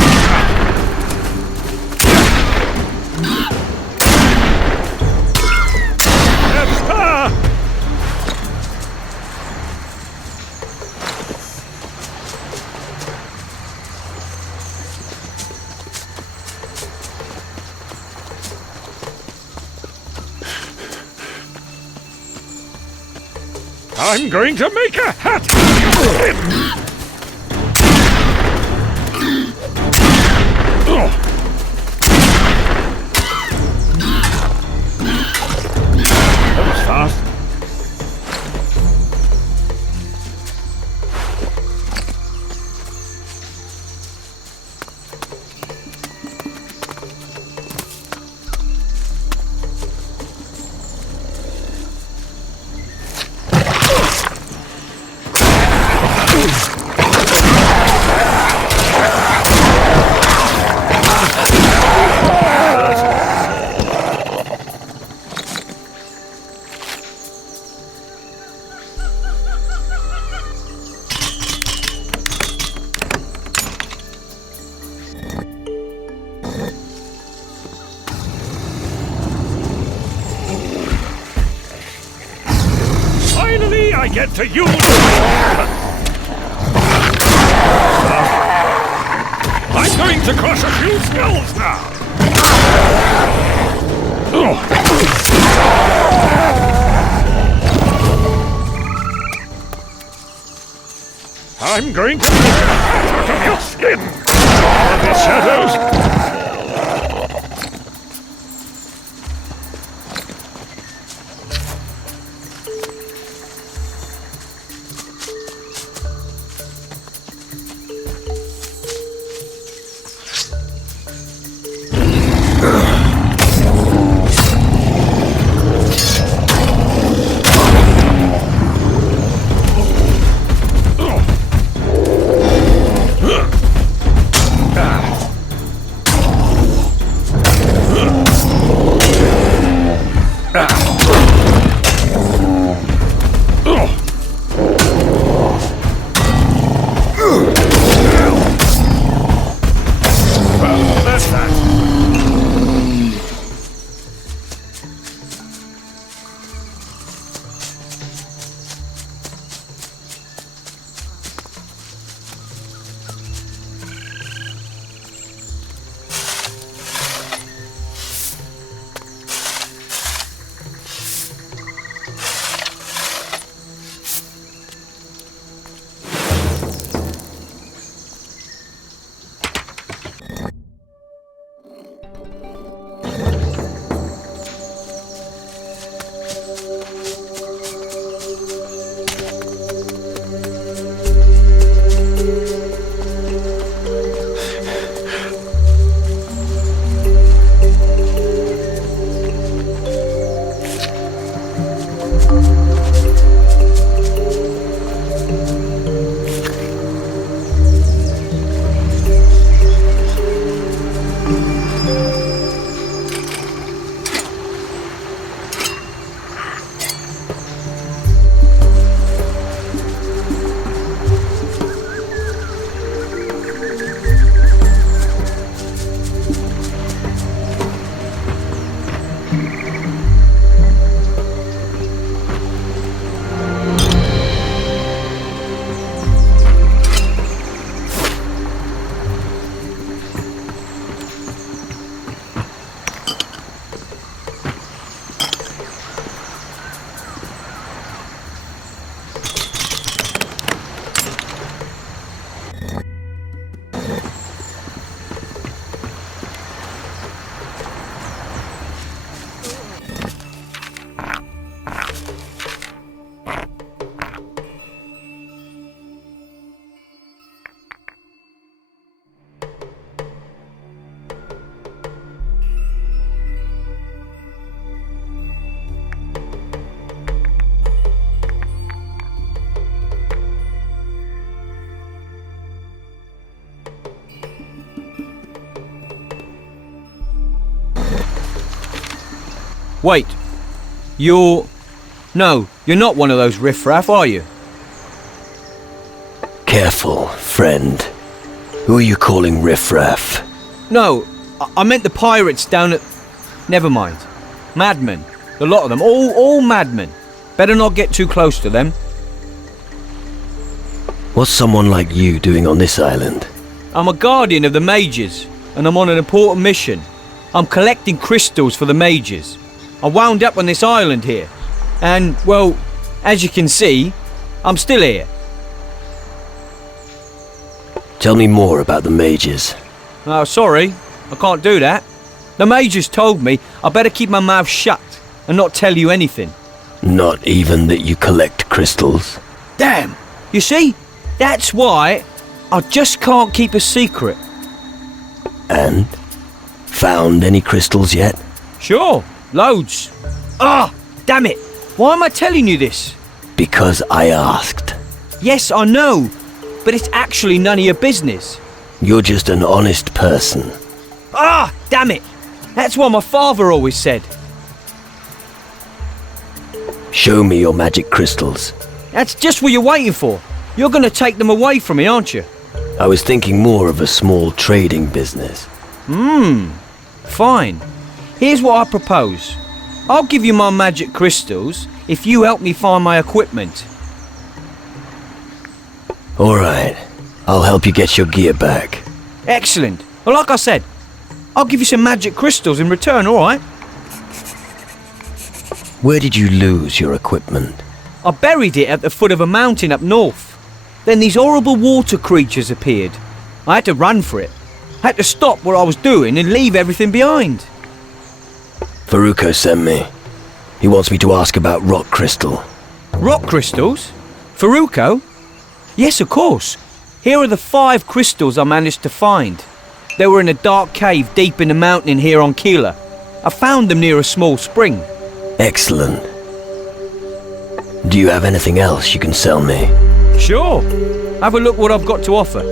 I'm going to make a hat out of your skin! That was fast. I get to use... I'm going to crush a few skulls now! I'm going to make a hat out of your skin! The shadows... Wait. No, you're not one of those riffraff, are you? Careful, friend. Who are you calling riffraff? No, I meant the pirates down at... Never mind. Madmen. The lot of them. All madmen. Better not get too close to them. What's someone like you doing on this island? I'm a guardian of the mages, and I'm on an important mission. I'm collecting crystals for the mages. I wound up on this island here. And, well, as you can see, I'm still here. Tell me more about the mages. Oh, sorry. I can't do that. The mages told me I better keep my mouth shut and not tell you anything. Not even that you collect crystals? Damn! You see? That's why I just can't keep a secret. And? Found any crystals yet? Sure, loads. Ah, damn it! Why am I telling you this? Because I asked. Yes, I know, but it's actually none of your business. You're just an honest person. Ah, damn it! That's what my father always said. Show me your magic crystals. That's just what you're waiting for. You're gonna take them away from me, aren't you? I was thinking more of a small trading business. Fine. Here's what I propose. I'll give you my magic crystals if you help me find my equipment. Alright. I'll help you get your gear back. Excellent. Well, like I said, I'll give you some magic crystals in return, alright? Where did you lose your equipment? I buried it at the foot of a mountain up north. Then these horrible water creatures appeared. I had to run for it. I had to stop what I was doing and leave everything behind. Faruko sent me. He wants me to ask about rock crystal. Rock crystals? Faruko? Yes, of course. Here are the 5 crystals I managed to find. They were in a dark cave deep in the mountain here on Keeler. I found them near a small spring. Excellent. Do you have anything else you can sell me? Sure. Have a look what I've got to offer.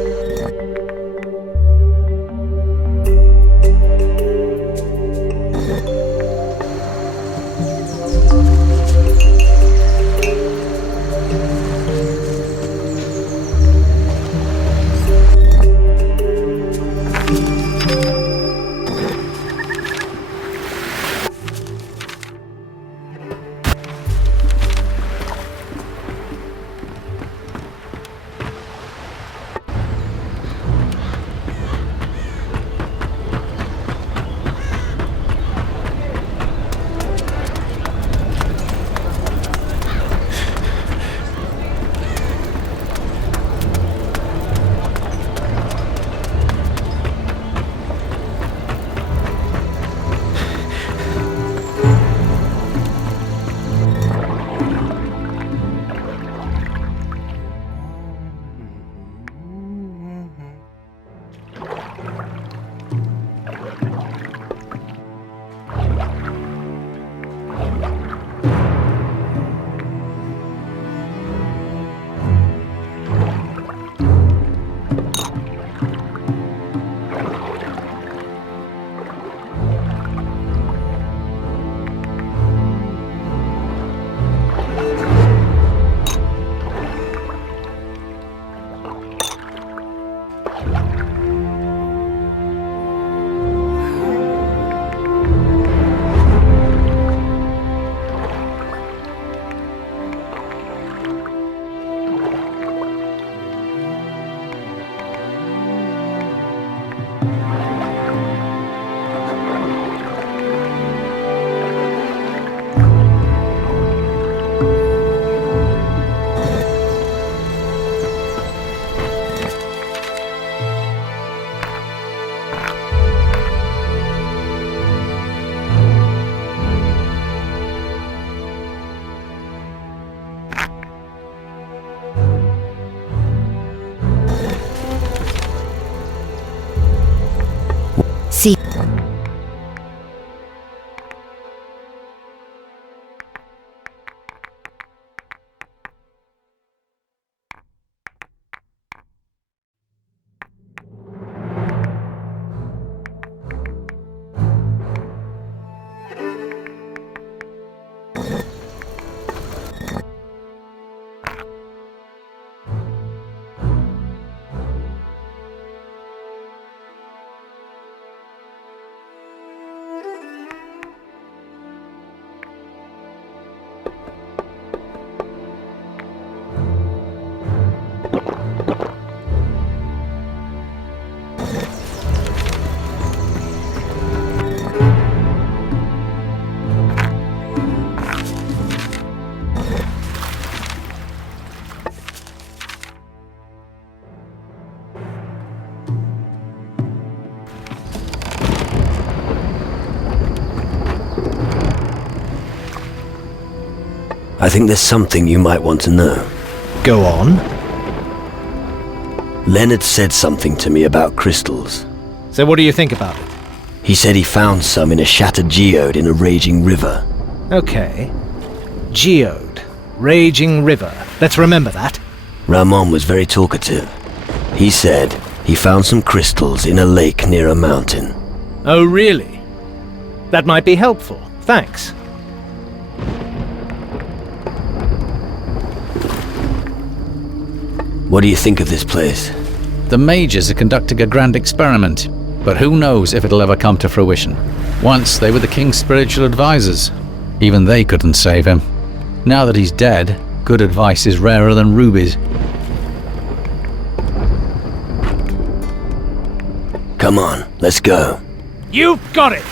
See. I think there's something you might want to know. Go on. Leonard said something to me about crystals. So what do you think about it? He said he found some in a shattered geode in a raging river. Okay. Geode. Raging river. Let's remember that. Ramon was very talkative. He said he found some crystals in a lake near a mountain. Oh, really? That might be helpful. Thanks. What do you think of this place? The mages are conducting a grand experiment, but who knows if it'll ever come to fruition. Once they were the king's spiritual advisors. Even they couldn't save him. Now that he's dead, good advice is rarer than rubies. Come on, let's go. You've got it!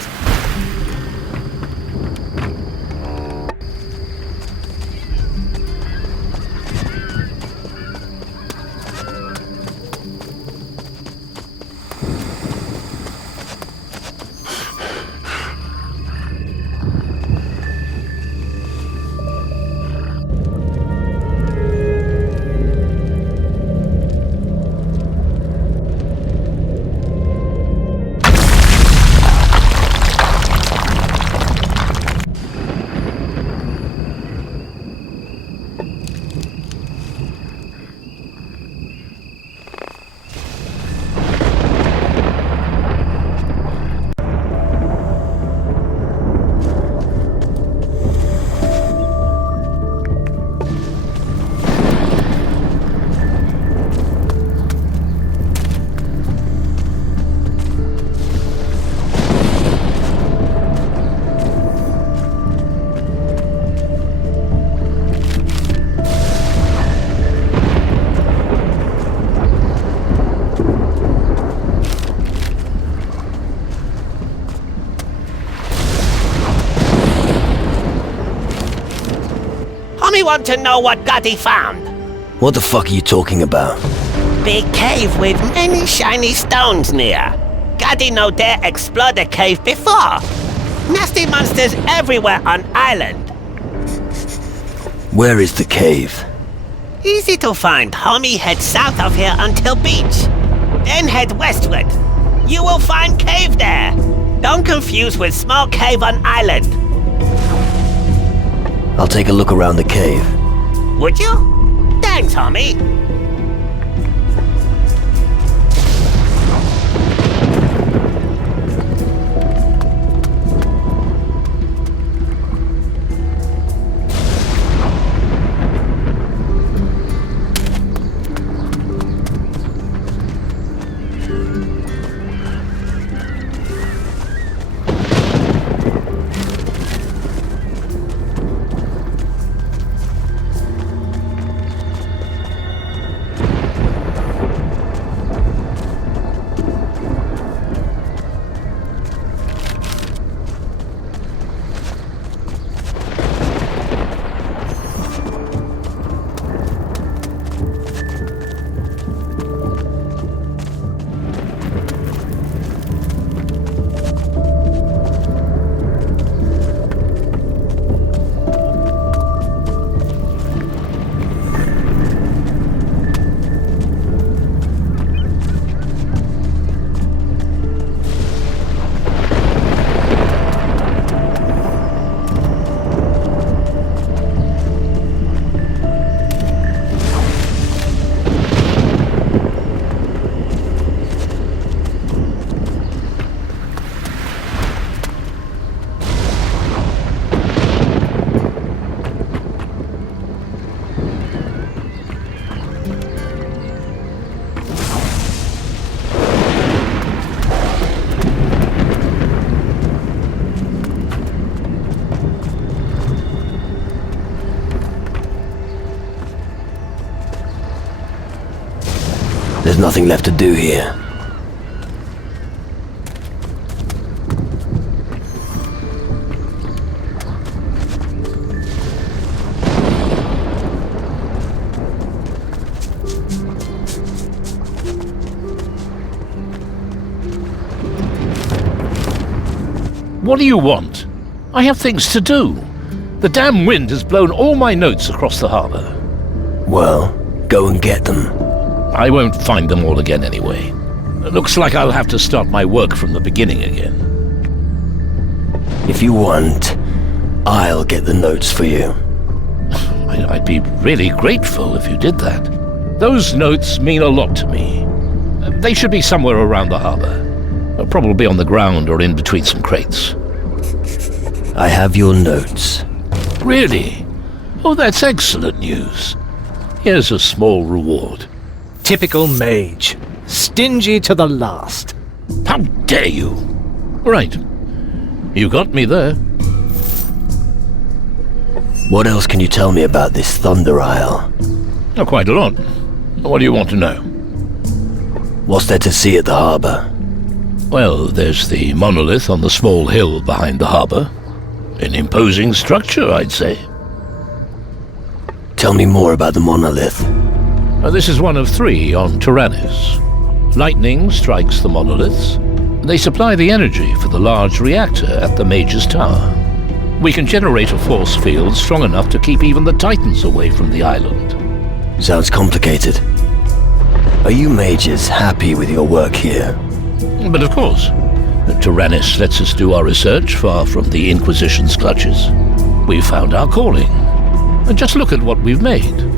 Homie want to know what Gaddy found. What the fuck are you talking about? Big cave with many shiny stones near. Gaddy no dare explore the cave before. Nasty monsters everywhere on island. Where is the cave? Easy to find. Homie head south of here until beach. Then head westward. You will find cave there. Don't confuse with small cave on island. I'll take a look around the cave. Would you? Thanks, homie. There's nothing left to do here. What do you want? I have things to do. The damn wind has blown all my notes across the harbor. Well, go and get them. I won't find them all again anyway. It looks like I'll have to start my work from the beginning again. If you want, I'll get the notes for you. I'd be really grateful if you did that. Those notes mean a lot to me. They should be somewhere around the harbor. They'll probably on the ground or in between some crates. I have your notes. Really? Oh, that's excellent news. Here's a small reward. Typical mage. Stingy to the last. How dare you? Right. You got me there. What else can you tell me about this Thunder Isle? Oh, quite a lot. What do you want to know? What's there to see at the harbor? Well, there's the monolith on the small hill behind the harbor. An imposing structure, I'd say. Tell me more about the monolith. This is one of 3 on Tyrannus. Lightning strikes the monoliths. They supply the energy for the large reactor at the Mage's Tower. We can generate a force field strong enough to keep even the Titans away from the island. Sounds complicated. Are you mages happy with your work here? But of course. Tyrannus lets us do our research far from the Inquisition's clutches. We've found our calling. And just look at what we've made.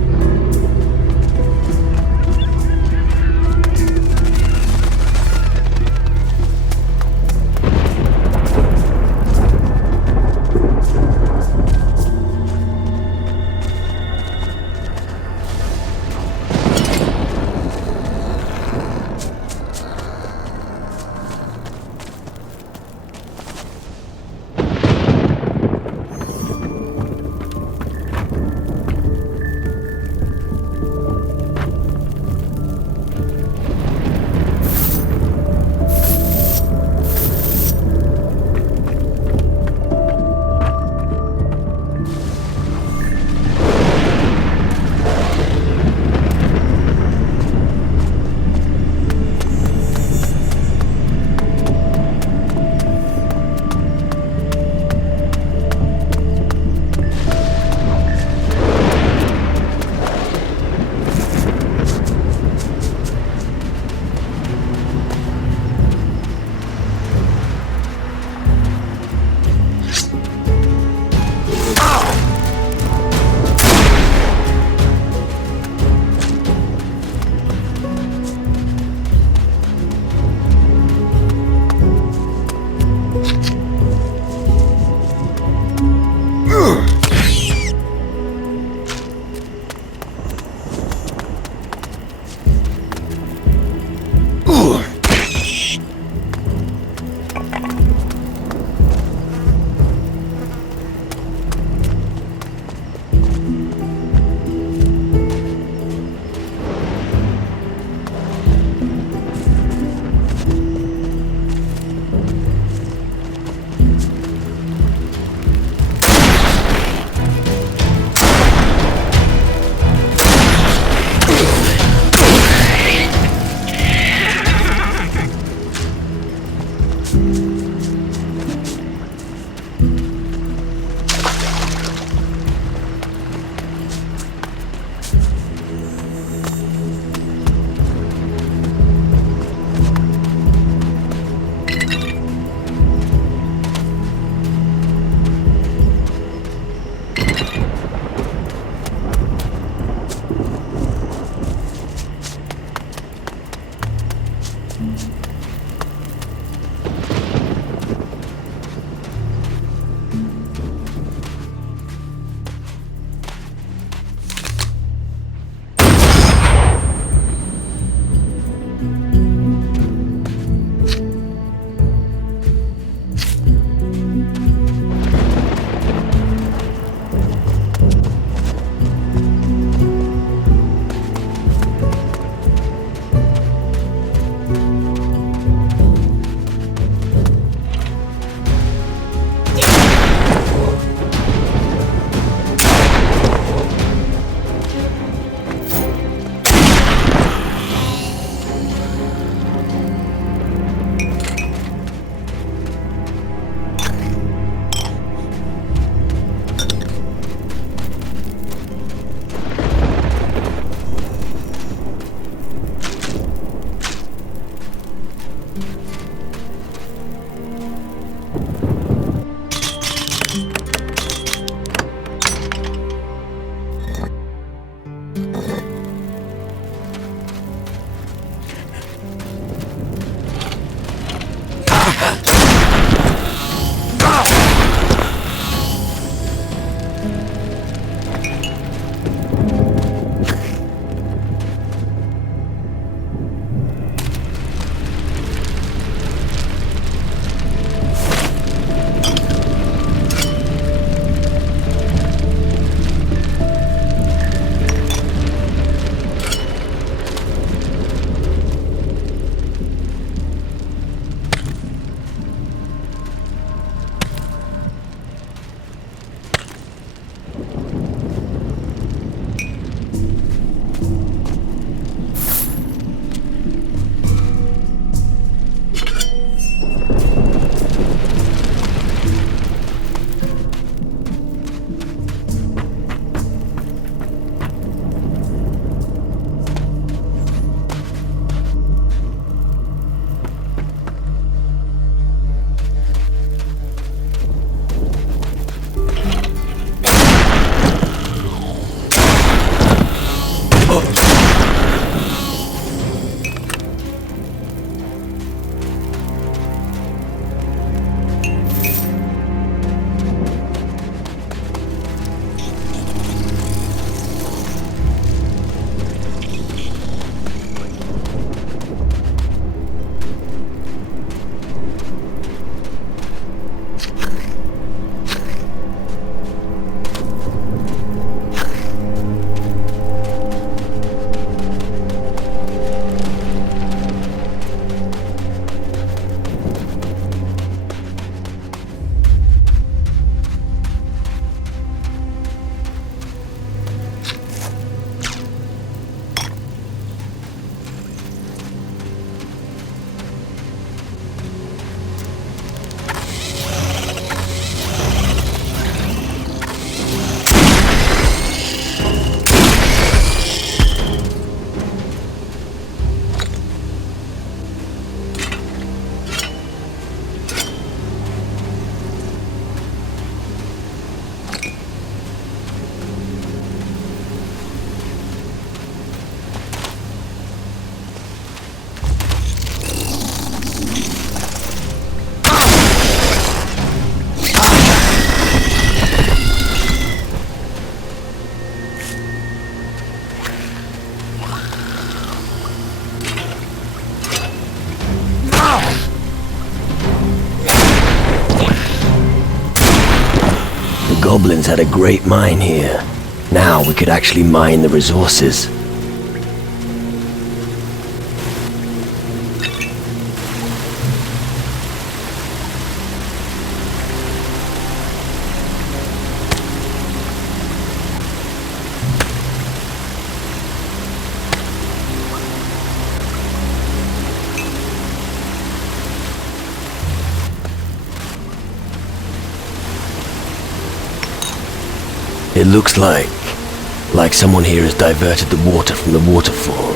goblins had a great mine here. Now we could actually mine the resources. It looks like someone here has diverted the water from the waterfall.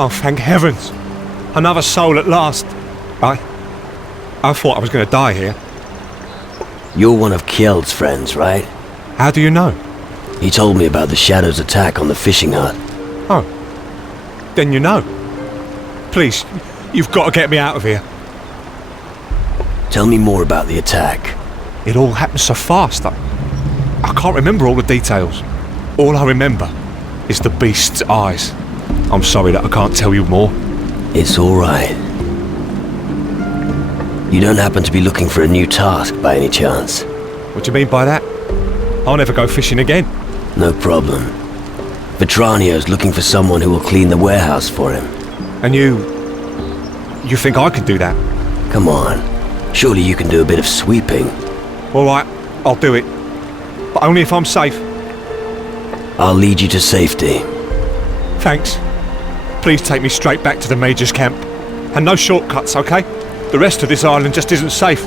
Oh, thank heavens! Another soul at last. I thought I was going to die here. You're one of Kjeld's friends, right? How do you know? He told me about the Shadow's attack on the fishing hut. Oh. Then you know. Please, you've got to get me out of here. Tell me more about the attack. It all happened so fast. I can't remember all the details. All I remember is the beast's eyes. I'm sorry that I can't tell you more. It's all right. You don't happen to be looking for a new task by any chance? What do you mean by that? I'll never go fishing again. No problem. Vetranio's looking for someone who will clean the warehouse for him. And you think I could do that? Come on. Surely you can do a bit of sweeping. All right, I'll do it. But only if I'm safe. I'll lead you to safety. Thanks. Please take me straight back to the Major's camp. And no shortcuts, okay? The rest of this island just isn't safe.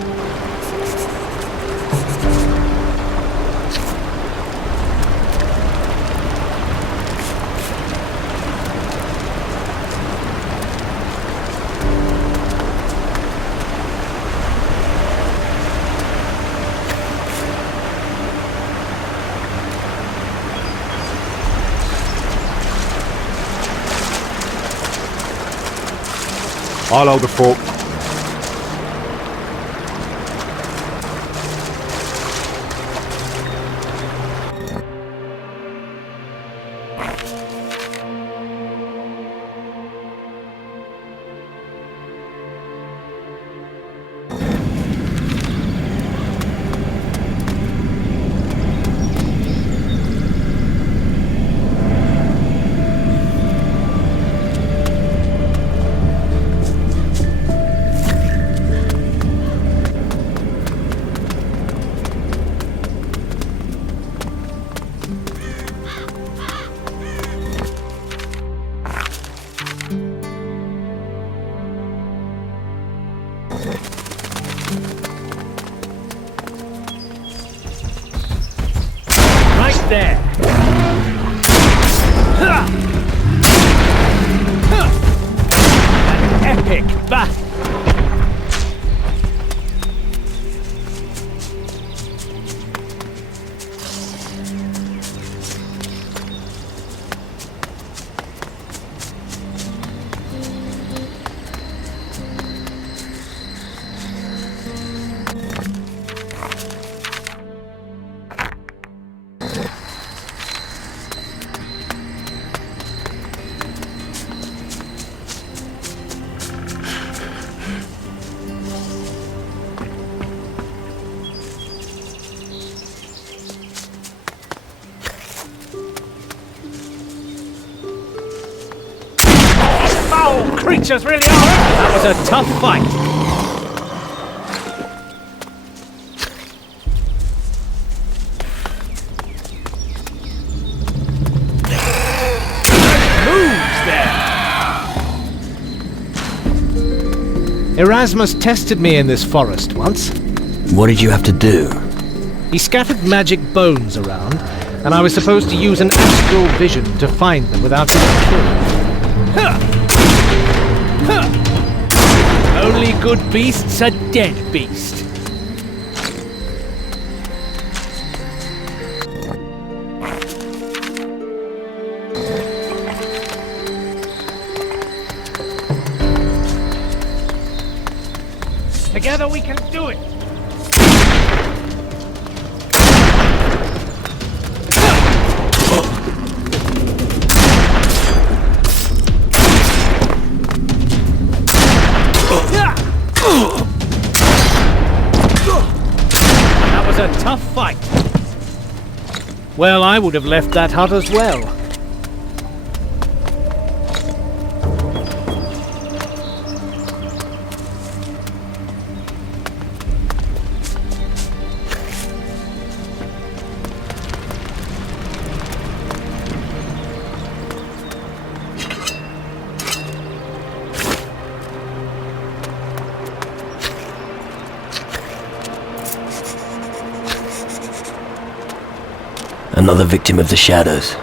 I'll hold the fort. there! An epic battle! Foul creatures really are! That was a tough fight. Moves there! Erasmus tested me in this forest once. What did you have to do? He scattered magic bones around, and I was supposed to use an astral vision to find them without being killed. Only good beast's a dead beast. Together we can do it! That was a tough fight. Well, I would have left that hut as well. Another victim of the shadows.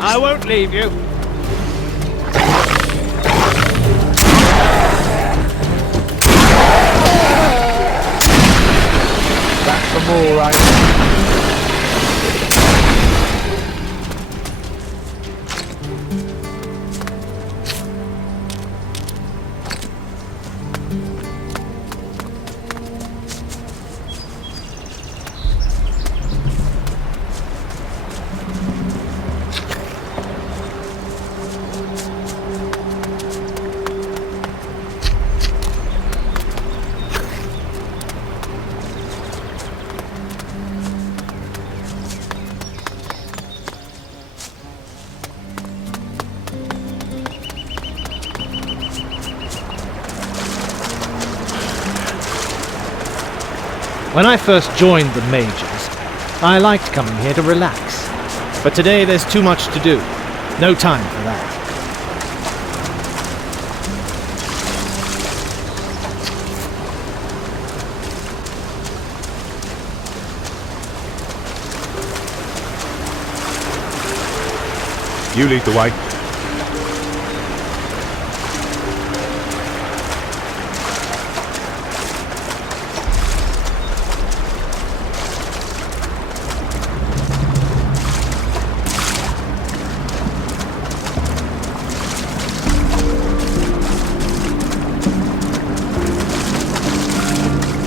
I won't leave you. Back for more, right? When I first joined the Mages, I liked coming here to relax. But today there's too much to do. No time for that. You lead the way.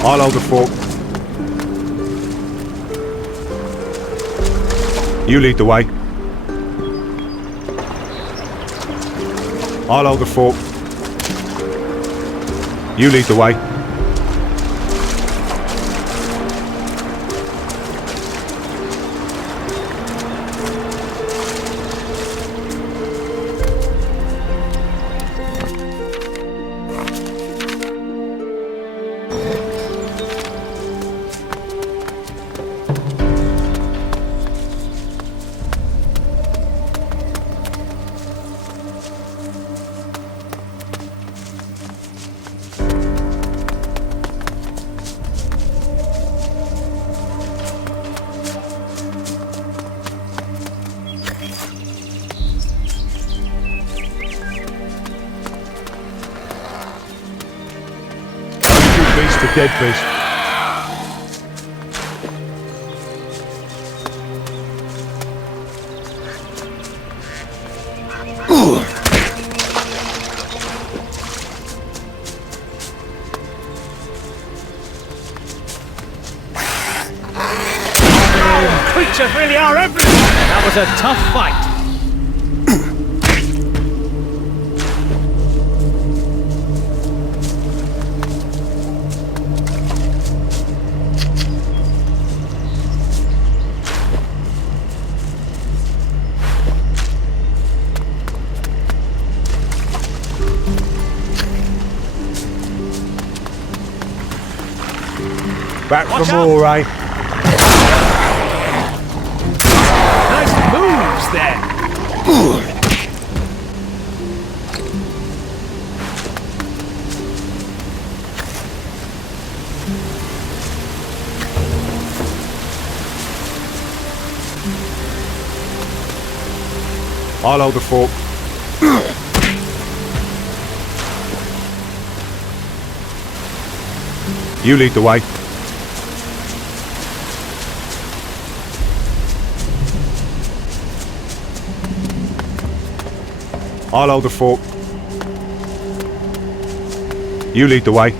I'll hold the fort. You lead the way. I'll hold the fort. You lead the way. Beast to dead beast. Creatures really are everywhere! That was a tough fight. Back for more, eh? Nice moves there. I'll hold the fort. You lead the way. I'll hold the fort. You lead the way.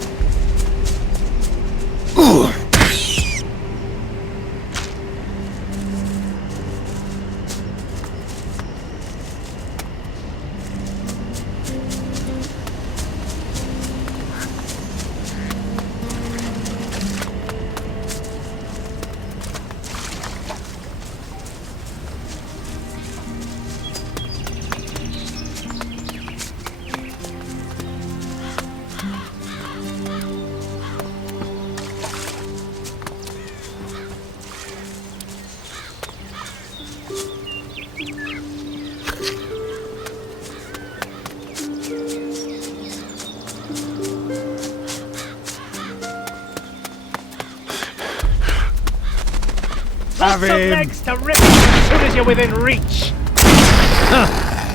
Lots of legs to rip as soon as you're within reach.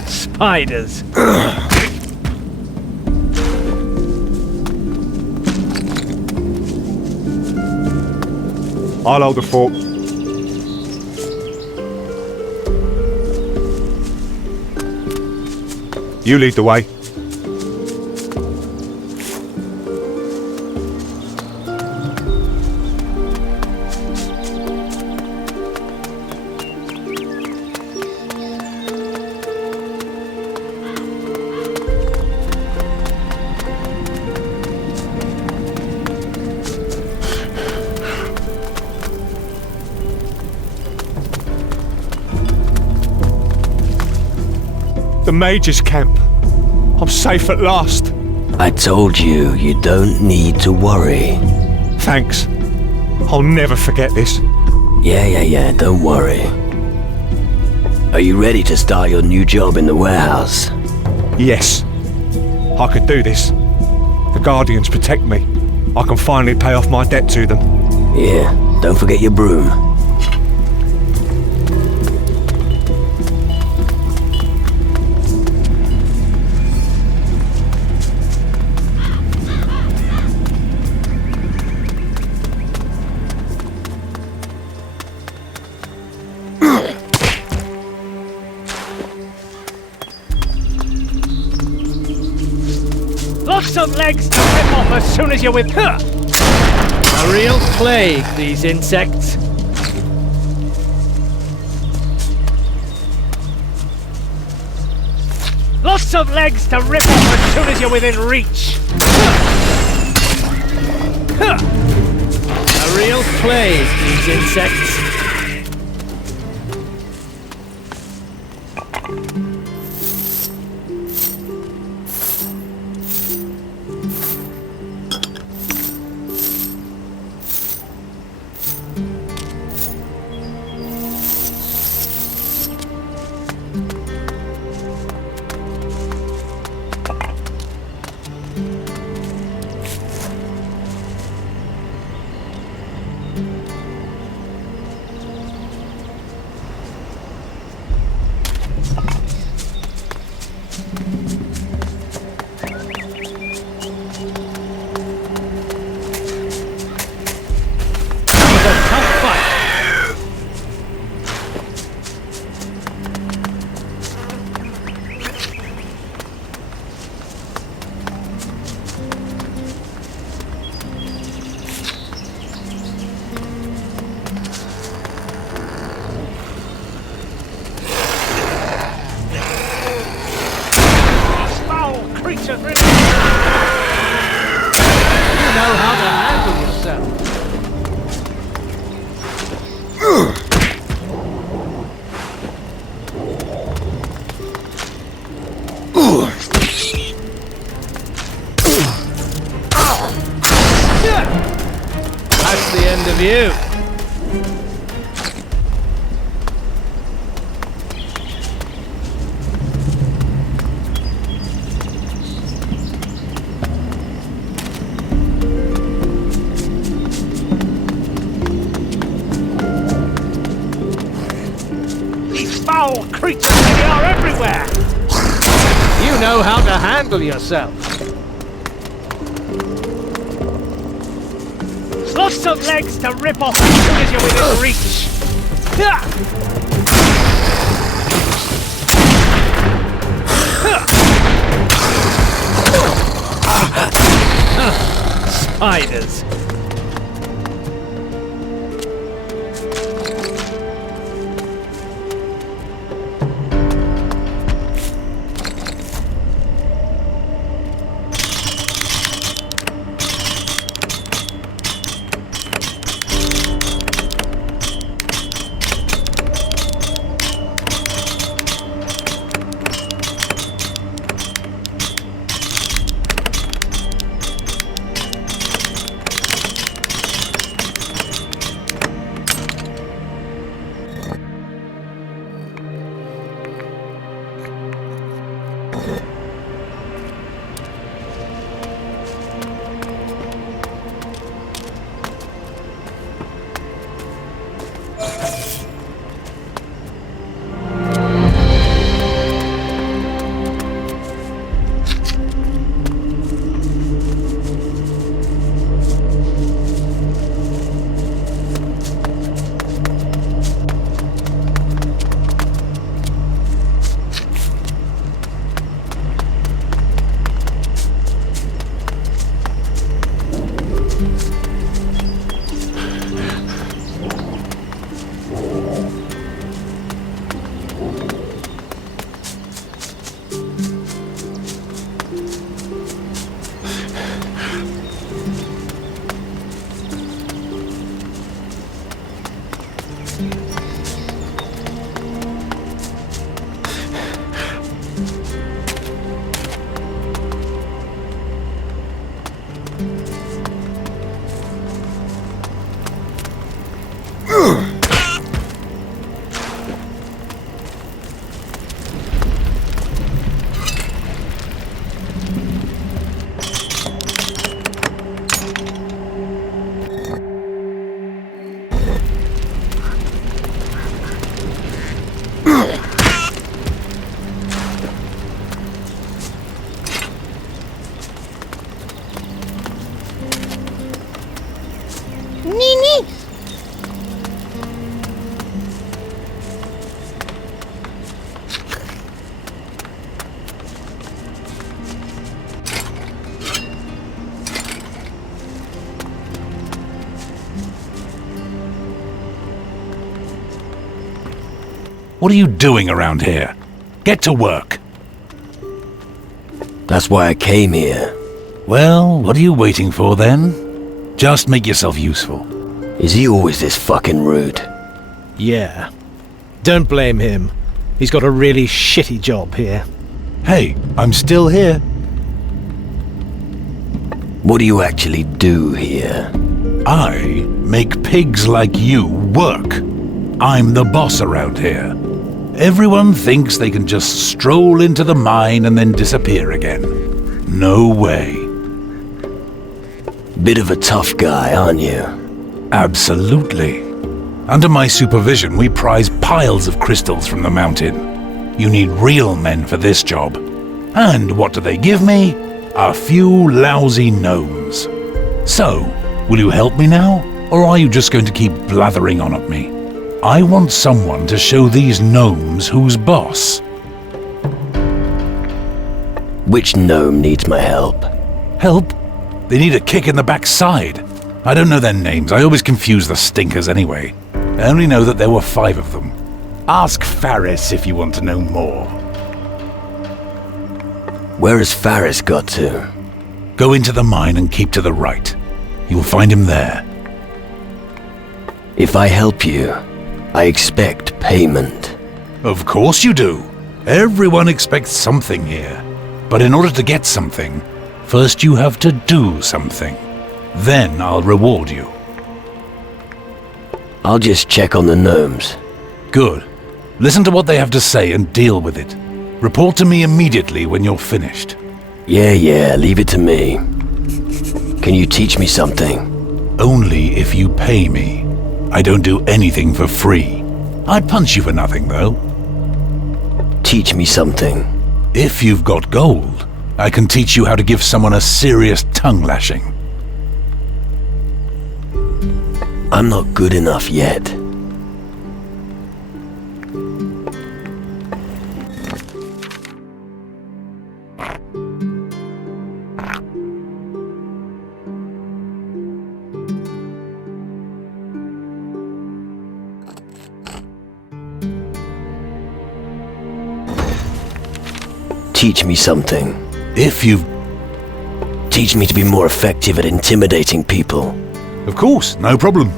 Spiders. I'll hold the fort. You lead the way. The Mage's camp. I'm safe at last. I told you, you don't need to worry. Thanks. I'll never forget this. Yeah, don't worry. Are you ready to start your new job in the warehouse? Yes. I could do this. The Guardians protect me. I can finally pay off my debt to them. Yeah, don't forget your broom. Lots of legs to rip off as soon as you're with her. A real plague, these insects. Lots of legs to rip off as soon as you're within reach. real plague, these insects. That's the end of you. These foul creatures, they are everywhere! You know how to handle yourself. Lots of legs to rip off as soon as you're within reach! Spiders. Nini! What are you doing around here? Get to work. That's why I came here. Well, what are you waiting for then? Just make yourself useful. Is he always this fucking rude? Yeah. Don't blame him. He's got a really shitty job here. Hey, I'm still here. What do you actually do here? I make pigs like you work. I'm the boss around here. Everyone thinks they can just stroll into the mine and then disappear again. No way. Bit of a tough guy, aren't you? Absolutely. Under my supervision, we prize piles of crystals from the mountain. You need real men for this job. And what do they give me? A few lousy gnomes. So, will you help me now? Or are you just going to keep blathering on at me? I want someone to show these gnomes who's boss. Which gnome needs my help? Help? They need a kick in the backside. I don't know their names. I always confuse the stinkers anyway. I only know that there were 5 of them. Ask Faris if you want to know more. Where has Faris got to? Go into the mine and keep to the right. You'll find him there. If I help you, I expect payment. Of course you do. Everyone expects something here. But in order to get something, first you have to do something. Then I'll reward you. I'll just check on the gnomes. Good. Listen to what they have to say and deal with it. Report to me immediately when you're finished. Yeah, leave it to me. Can you teach me something? Only if you pay me. I don't do anything for free. I'd punch you for nothing, though. Teach me something. If you've got gold, I can teach you how to give someone a serious tongue lashing. I'm not good enough yet. Teach me something. If you've... Teach me to be more effective at intimidating people. Of course, no problem.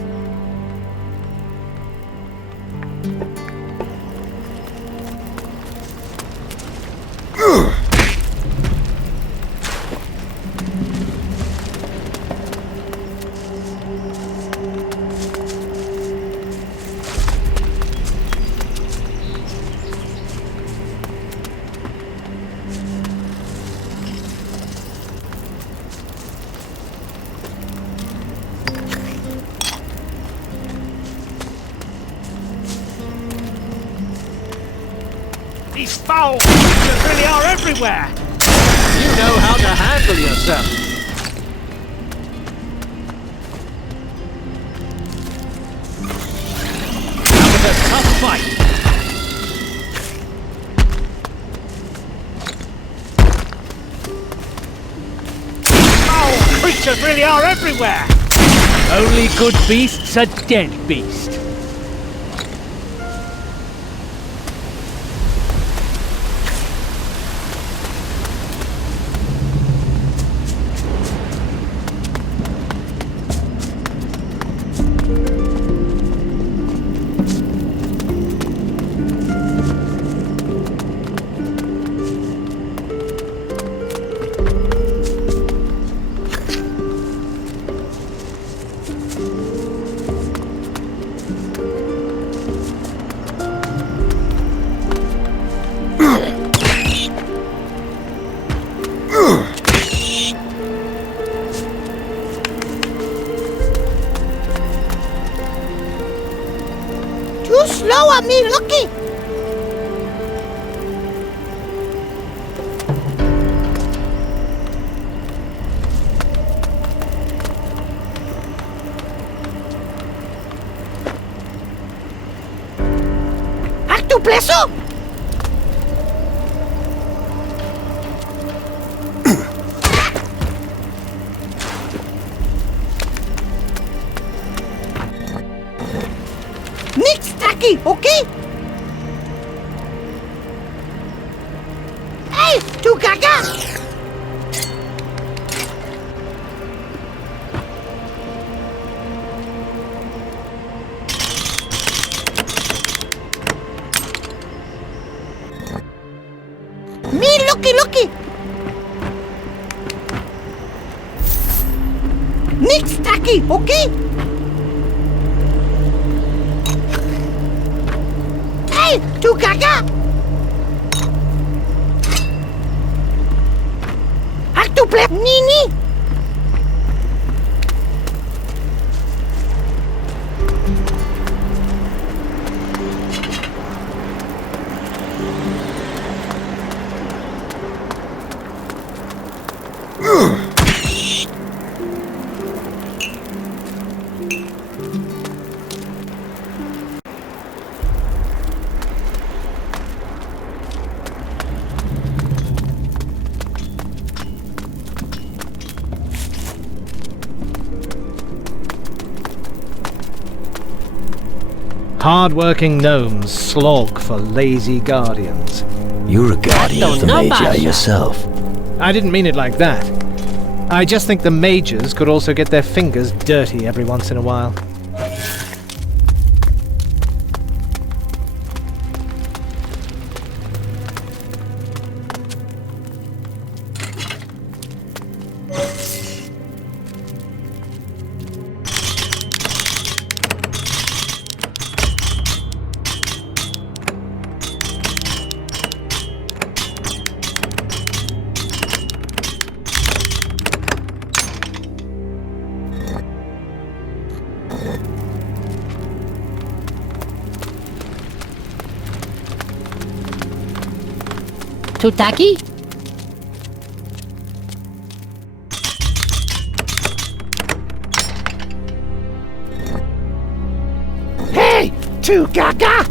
These foul creatures really are everywhere! You know how to handle yourself. That was a tough fight. These foul creatures really are everywhere! Only good beasts are dead beasts. Too slow on me, looky! Actu pleso! Niks taki, okay? Hey, tu gaga! looky! Nichts tacky, okay? Hey, du Gaga! Ach, du bleib nie! Hard-working gnomes slog for lazy guardians. You're a guardian of the Magi yourself. I didn't mean it like that. I just think the mages could also get their fingers dirty every once in a while. Too tacky? Hey, too Gaga!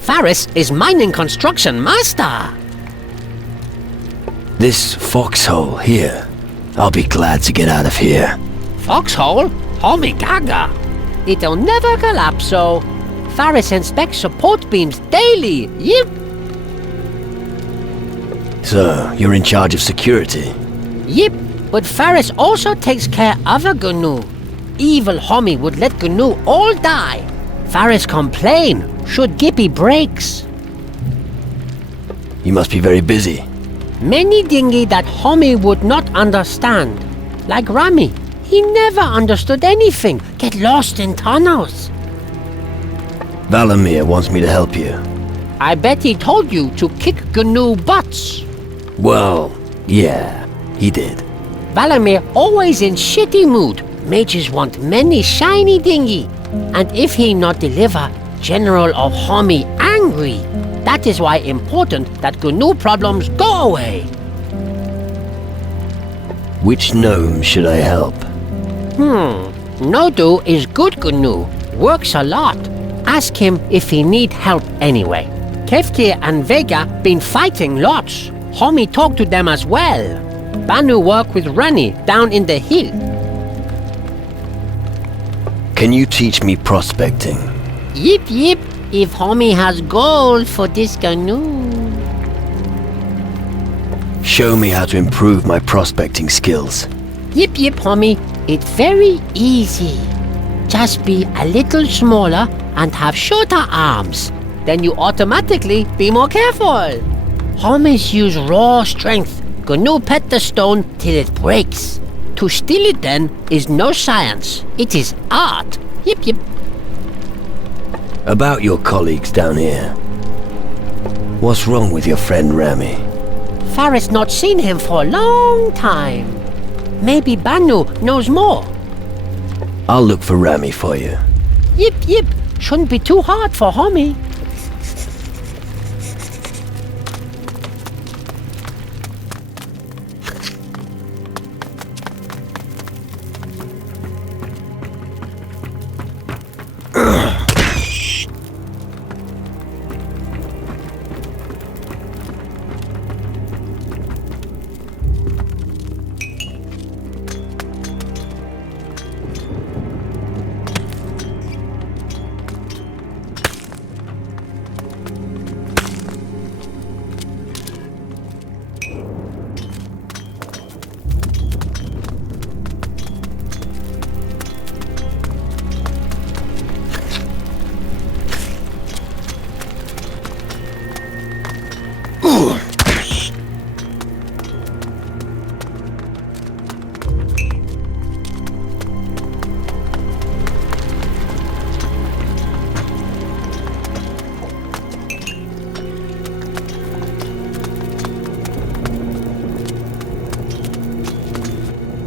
Faris is mining construction master. This foxhole here. I'll be glad to get out of here. Foxhole? Homie Gaga. It'll never collapse, so Faris inspects support beams daily. Yep. So, you're in charge of security? Yep, but Faris also takes care of a GNU. Evil homie would let GNU all die. Faris complain should Gippy breaks. You must be very busy. Many dingy that homie would not understand. Like Rami, he never understood anything. Get lost in tunnels. Valamir wants me to help you. I bet he told you to kick GNU butts. Well, yeah, he did. Valamir always in shitty mood. Mages want many shiny dingy. And if he not deliver, General of homie angry. That is why important that GNU problems go away. Which gnome should I help? Nodu is good GNU. Works a lot. Ask him if he need help anyway. Keftir and Vega been fighting lots. Homie talk to them as well. Banu work with Rani down in the hill. Can you teach me prospecting? Yip yip, if homie has gold for this GNU. Show me how to improve my prospecting skills. Yip yip homie, it's very easy. Just be a little smaller and have shorter arms. Then you automatically be more careful. Homies use raw strength. GNU pet the stone till it breaks. To steal it then is no science. It is art. Yip yip. About your colleagues down here. What's wrong with your friend Rami? Faris not seen him for a long time. Maybe Banu knows more. I'll look for Rami for you. Yip yip. Shouldn't be too hard for homie.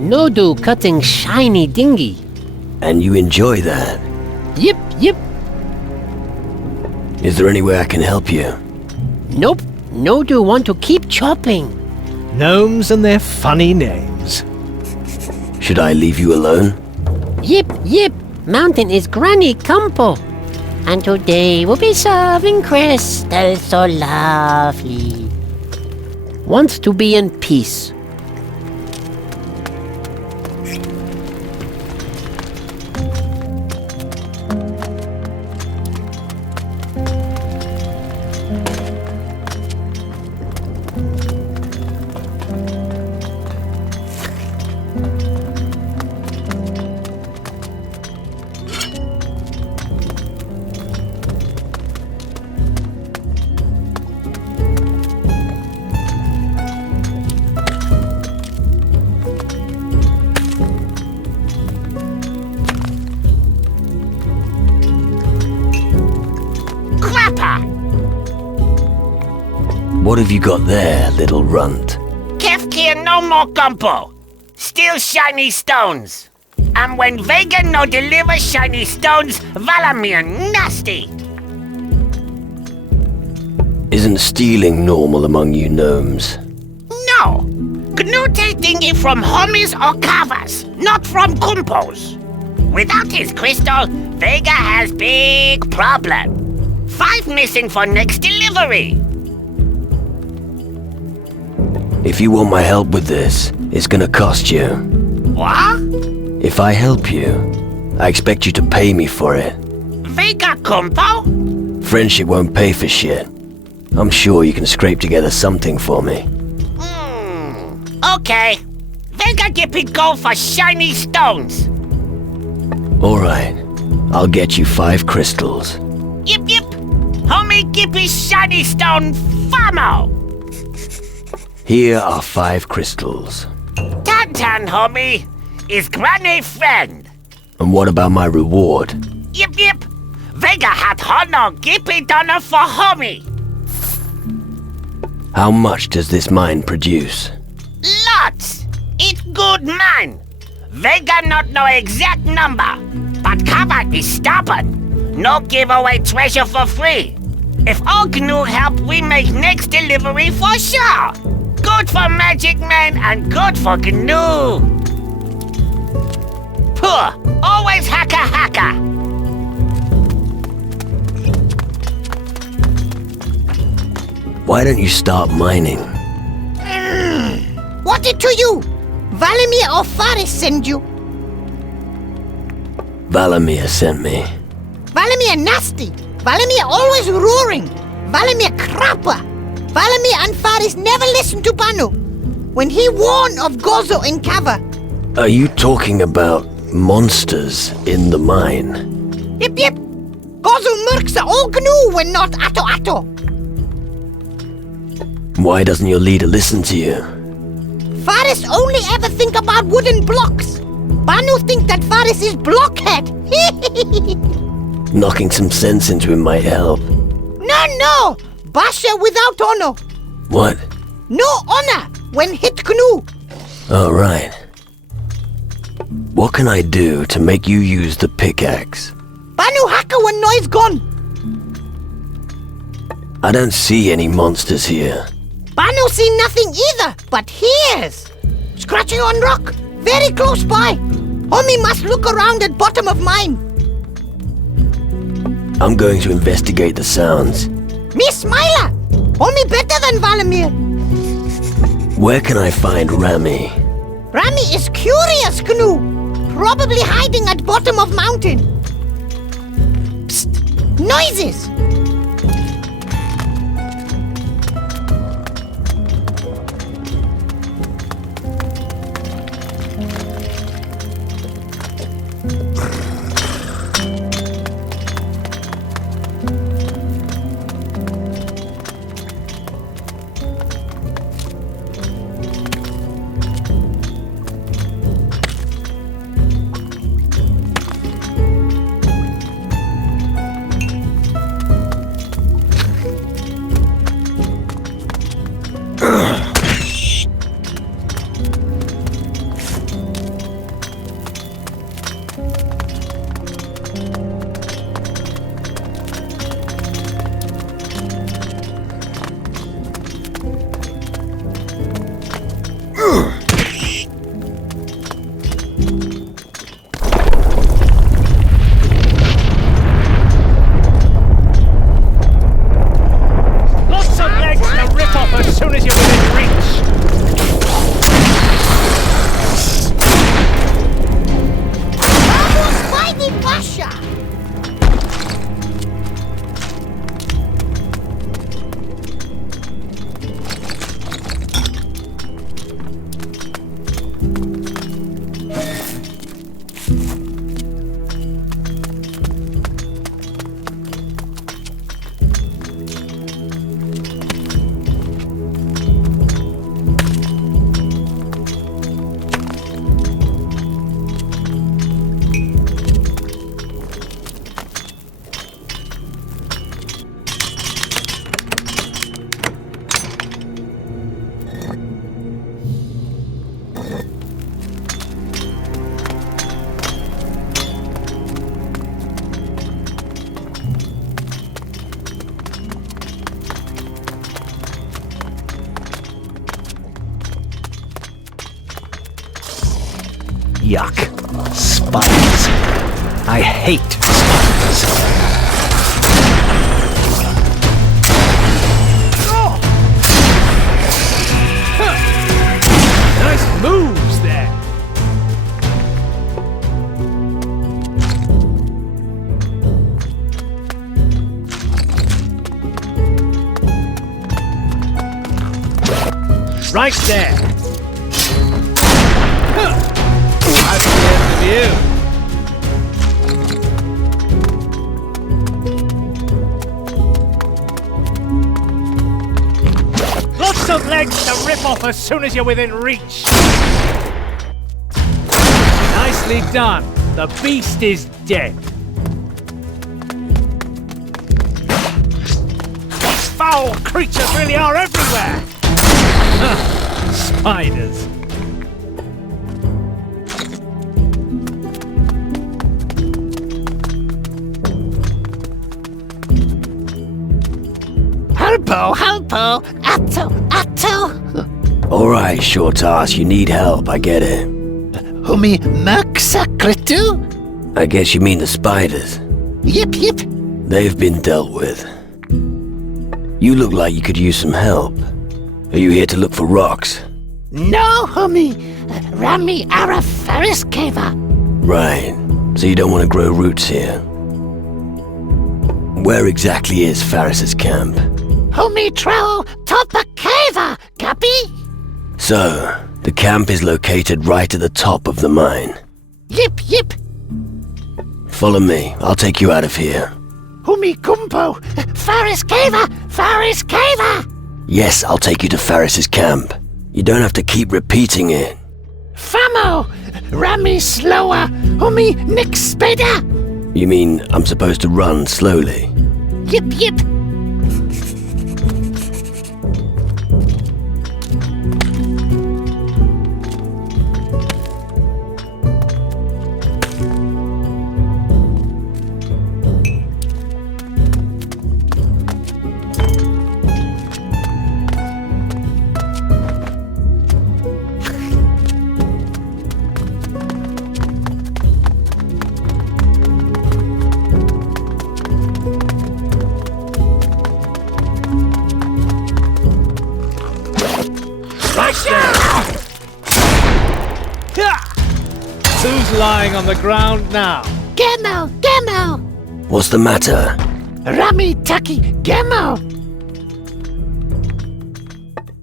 No do cutting shiny dinghy. And you enjoy that? Yep, yep. Is there any way I can help you? Nope. No do want to keep chopping. Gnomes and their funny names. Should I leave you alone? Yep, yep. Mountain is Granny Campo. And today we'll be serving crystals so lovely. Wants to be in peace. What have you got there, little runt? Kefkir no more gumpo. Still shiny stones. And when Vega no deliver shiny stones, Valamir nasty. Isn't stealing normal among you gnomes? No. Gnu taking it from homies or cavas, not from kumpos. Without his crystal, Vega has big problem. 5 missing for next delivery. If you want my help with this, it's gonna cost you. What? If I help you, I expect you to pay me for it. Vega kumpo? Friendship won't pay for shit. I'm sure you can scrape together something for me. Okay. Vega Gippy go for shiny stones. Alright, I'll get you 5 crystals. Yip yip. Homie Gippy shiny stone famo. Here are 5 crystals. Tan homie is Granny friend. And what about my reward? Yip yip. Vega hat hono Gippy donor for homie. How much does this mine produce? Lots. It good man. Vega not know exact number, but Kava is stubborn. No give away treasure for free. If all Gnu help, we make next delivery for sure. Good for Magic Man and good for Gnu. Poor, always haka. Why don't you start mining? What it to you? Valimir or Faris send you? Valamir sent me. Valimir nasty. Valimir always roaring. Valimir crapper. Valimir and Faris never listen to Banu. When he warned of Gozo in Kava. Are you talking about monsters in the mine? Yep. Gozo murks all Gnu when not Ato. Why doesn't your leader listen to you? Faris only ever think about wooden blocks. Banu think that Faris is blockhead. Knocking some sense into him might help. No. Basha without honor. What? No honor when hit Gnu. Alright. What can I do to make you use the pickaxe? Banu haka when noise gone. I don't see any monsters here. Banu see nothing either, but hears. Scratching on rock, very close by. Homie must look around at bottom of mine. I'm going to investigate the sounds. Me Smiler! Homie better than Valimir. Where can I find Rami? Rami is curious, Gnu. Probably hiding at bottom of mountain. Psst! Noises! Yuck. Spiders. I hate spiders. Nice moves there. Right there. That's the end of you. Lots of legs to rip off as soon as you're within reach. Nicely done. The beast is dead. These foul creatures really are everywhere. Spiders. Helpo, Atto. Alright, short ass, you need help, I get it. Humi Merksakritu? I guess you mean the spiders. Yip. They've been dealt with. You look like you could use some help. Are you here to look for rocks? No, Humi. Rami Ara Ferris Keva. Right, so you don't want to grow roots here. Where exactly is Faris's camp? Humi Trell Topa Keva, Gabi? So, the camp is located right at the top of the mine. Yip. Follow me, I'll take you out of here. Humi Kumpo, Faris Keva. Yes, I'll take you to Faris's camp. You don't have to keep repeating it. Famo, Rami Slower, Humi Nick Spider. You mean I'm supposed to run slowly? Yip. Who's lying on the ground now? Gemo. What's the matter? Rami Taki Gemo.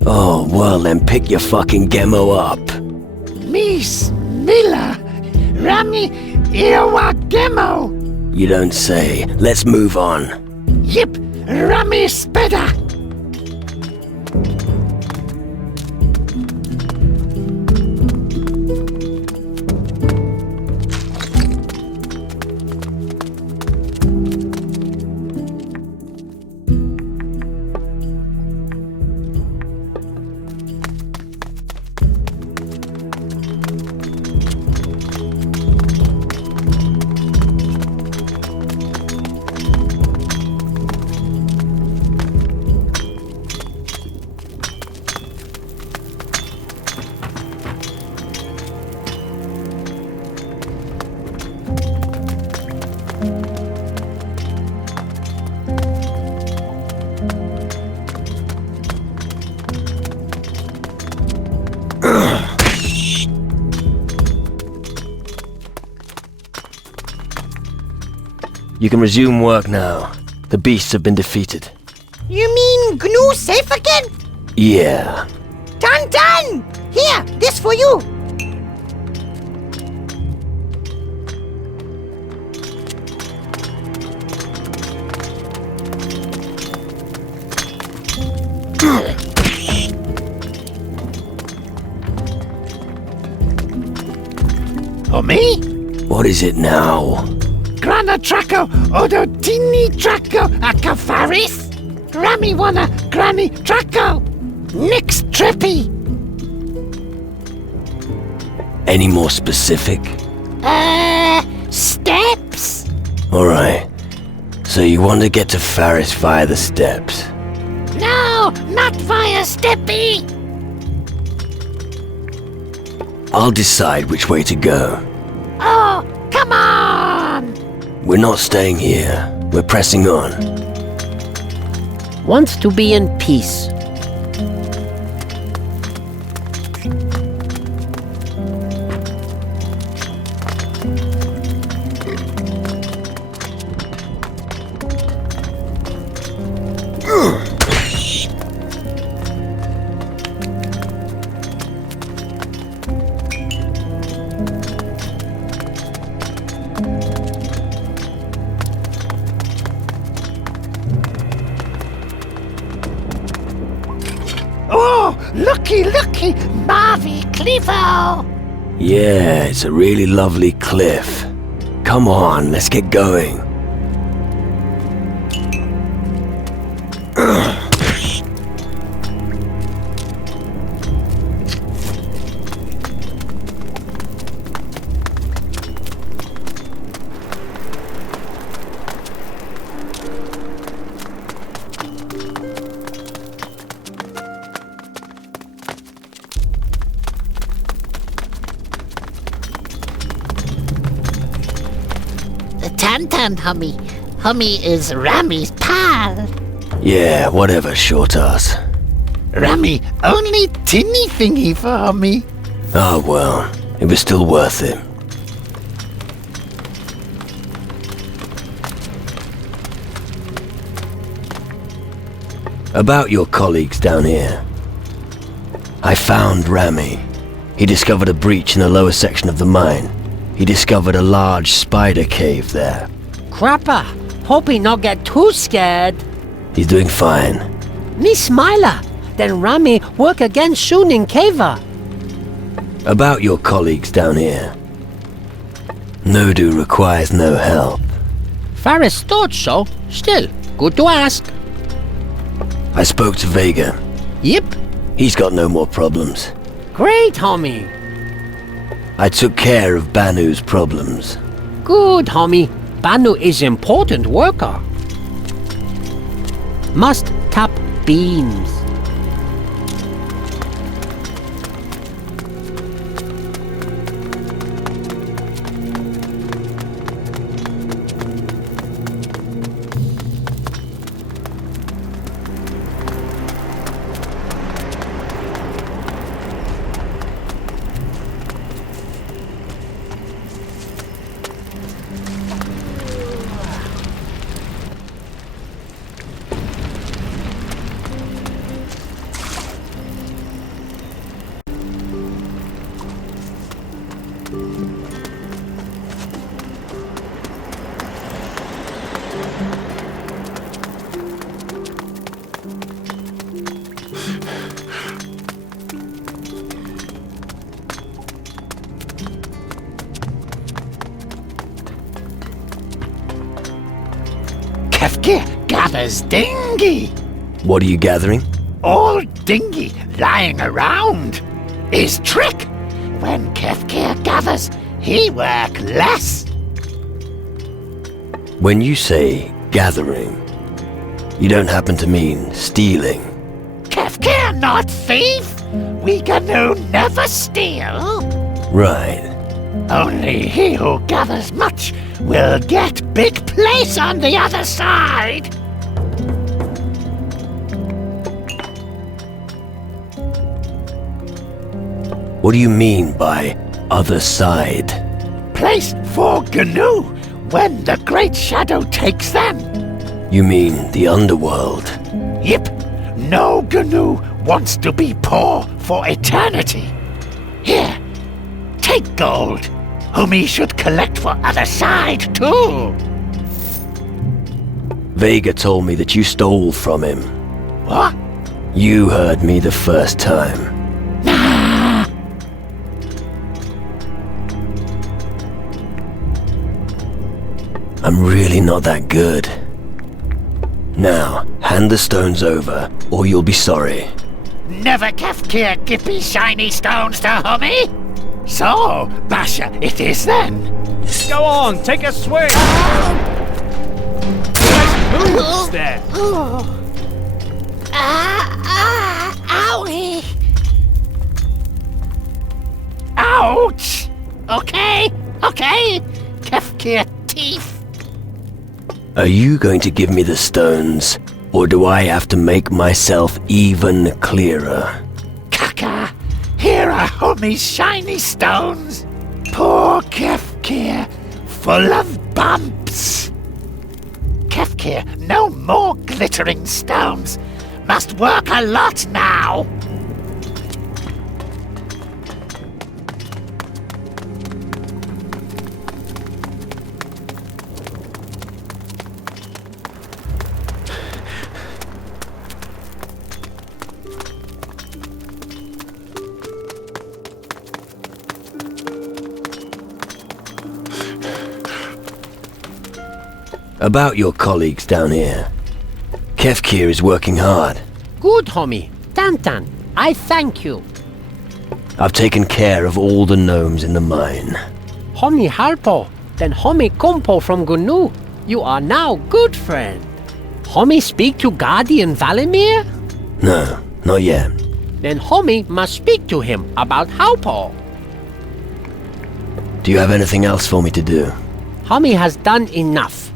Oh, well then pick your fucking Gemo up. Miss Mila. Rami Iwa Gemo. You don't say. Let's move on. Yip. Rami Speda. You can resume work now. The beasts have been defeated. You mean GNU safe again? Yeah. Done! Here, this for you. For me? What is it now? Grana Traco, Odotini Traco, Akafaris. Rami wanna Granny Traco. Nix Trippy. Any more specific? Steps? Alright. So you want to get to Faris via the steps? No, not via Steppy. I'll decide which way to go. Oh, come on! We're not staying here. We're pressing on. Wants to be in peace. Oh, looky, Marvy Cliffo! Yeah, it's a really lovely cliff. Come on, let's get going. Tantan, Hummy. Hummy is Rammy's pal. Yeah, whatever, short ass. Rammy, only tinny thingy for Hummy. Oh well, it was still worth it. About your colleagues down here. I found Rami. He discovered a breach in the lower section of the mine. He discovered a large spider cave there. Crapper, hope he not get too scared. He's doing fine. Me smiler, then Rami work again soon in Cava. About your colleagues down here. Nodu requires no help. Faris thought so. Still, good to ask. I spoke to Vega. Yep. He's got no more problems. Great, homie. I took care of Banu's problems. Good, homie. Banu is important worker. Must tap beams. Kefke gathers dinghy. What are you gathering? All dinghy lying around is trick. When Kefke gathers, he work less. When you say gathering, you don't happen to mean stealing. Kefke not thief. We gonna never steal. Right. Only he who gathers much will get big place on the other side. What do you mean by other side? Place for GNU when the Great Shadow takes them. You mean the underworld? Yep. No GNU wants to be poor for eternity. Here, take gold, whom he should collect for other side too. Vega told me that you stole from him. What? You heard me the first time. Nah. I'm really not that good. Now, hand the stones over, or you'll be sorry. Never Kefkir gippy shiny stones to Hummy? So, Basha it is then. Go on, take a swing! Move instead! Owie! Ow! Okay. Kefkir teeth. Are you going to give me the stones, or do I have to make myself even clearer? Kaka, here are Homie's shiny stones. Poor Kefkir, full of bumps. Kefkir, no more glittering stones. Must work a lot now. About your colleagues down here. Kefkir is working hard. Good, homie. Tantan, I thank you. I've taken care of all the gnomes in the mine. Homie Harpo, then homie Kompo from Gnu. You are now good friend. Homie speak to Guardian Valimir? No, not yet. Then homie must speak to him about Harpo. Do you have anything else for me to do? Homie has done enough.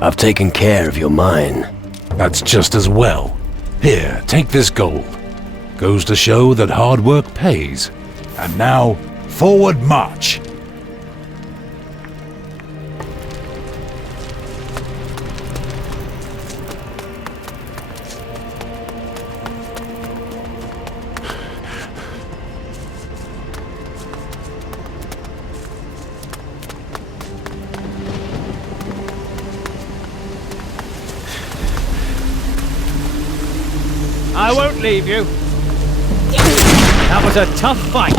I've taken care of your mine. That's just as well. Here, take this gold. Goes to show that hard work pays. And now, forward march! I won't leave you. That was a tough fight.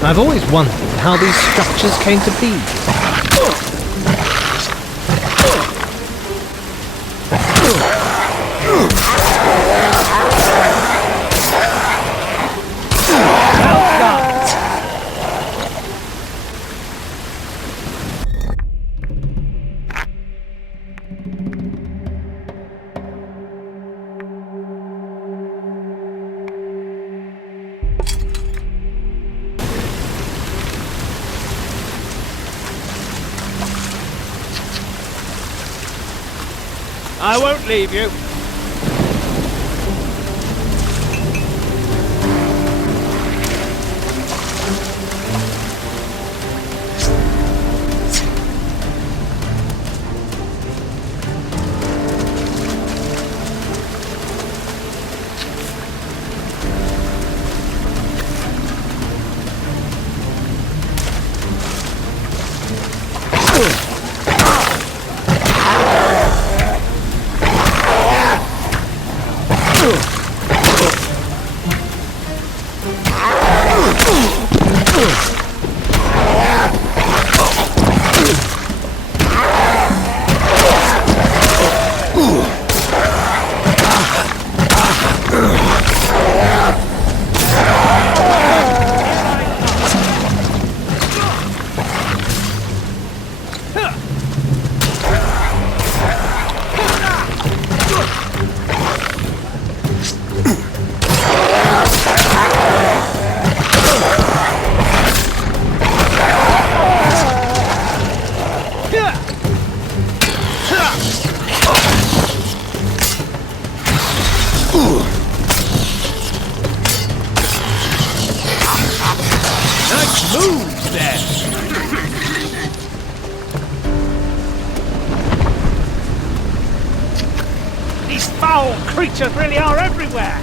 I've always wondered how these structures came to be. I won't leave you. These foul creatures really are everywhere!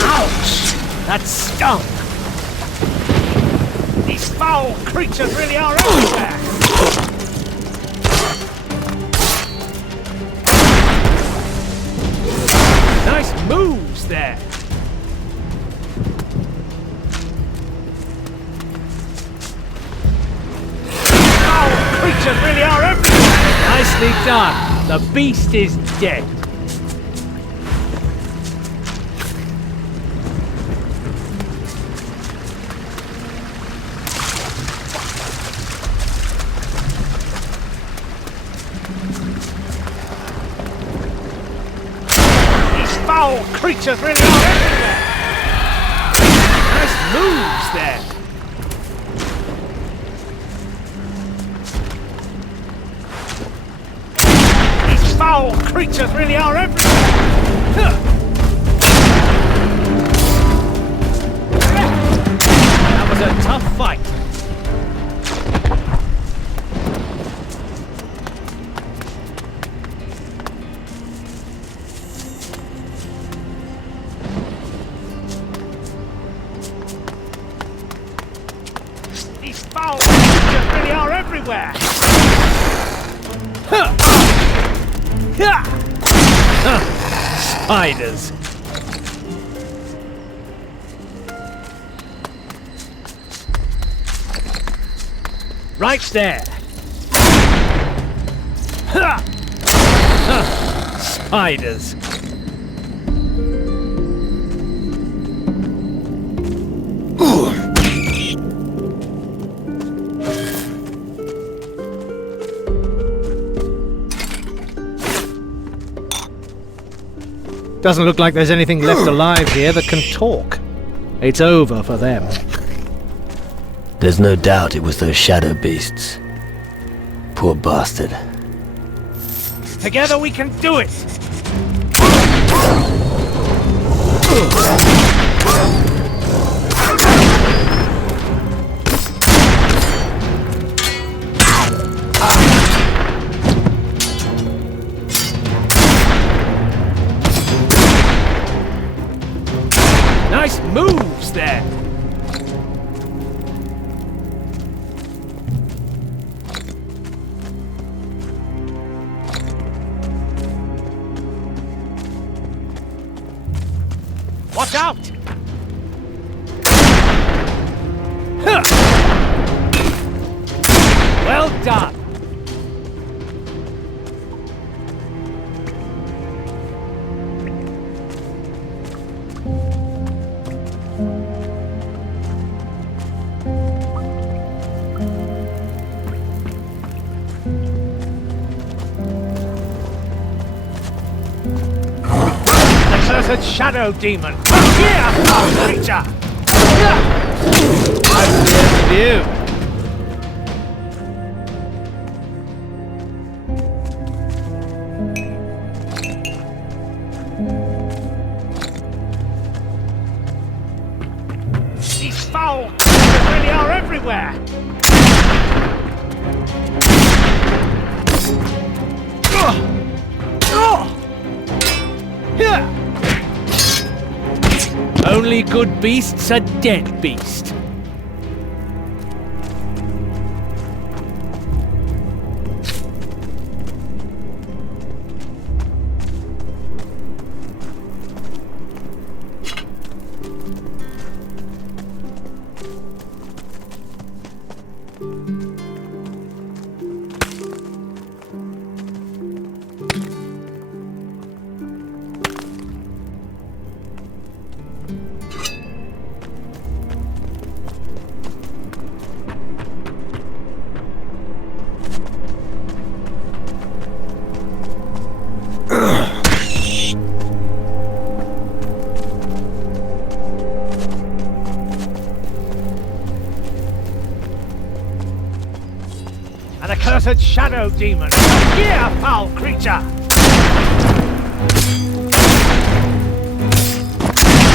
Ouch! That stung! These foul creatures really are everywhere! Nice moves there! Foul creatures really are everywhere! Nicely done! The beast is dead! Foul creatures really are everywhere! Nice moves there! These foul creatures really are everywhere! That was a tough fight! These foul creatures really are everywhere! Spiders! Right there! Spiders! Doesn't look like there's anything left alive here that can talk. It's over for them. There's no doubt it was those shadow beasts. Poor bastard. Together we can do it! Nice moves there! Watch out! Well done! Accursed shadow demon! Come here, foul creature! I've cleared the view. These foul creatures really are everywhere! Only good beasts are dead beast. accursed shadow demon! Here, foul creature!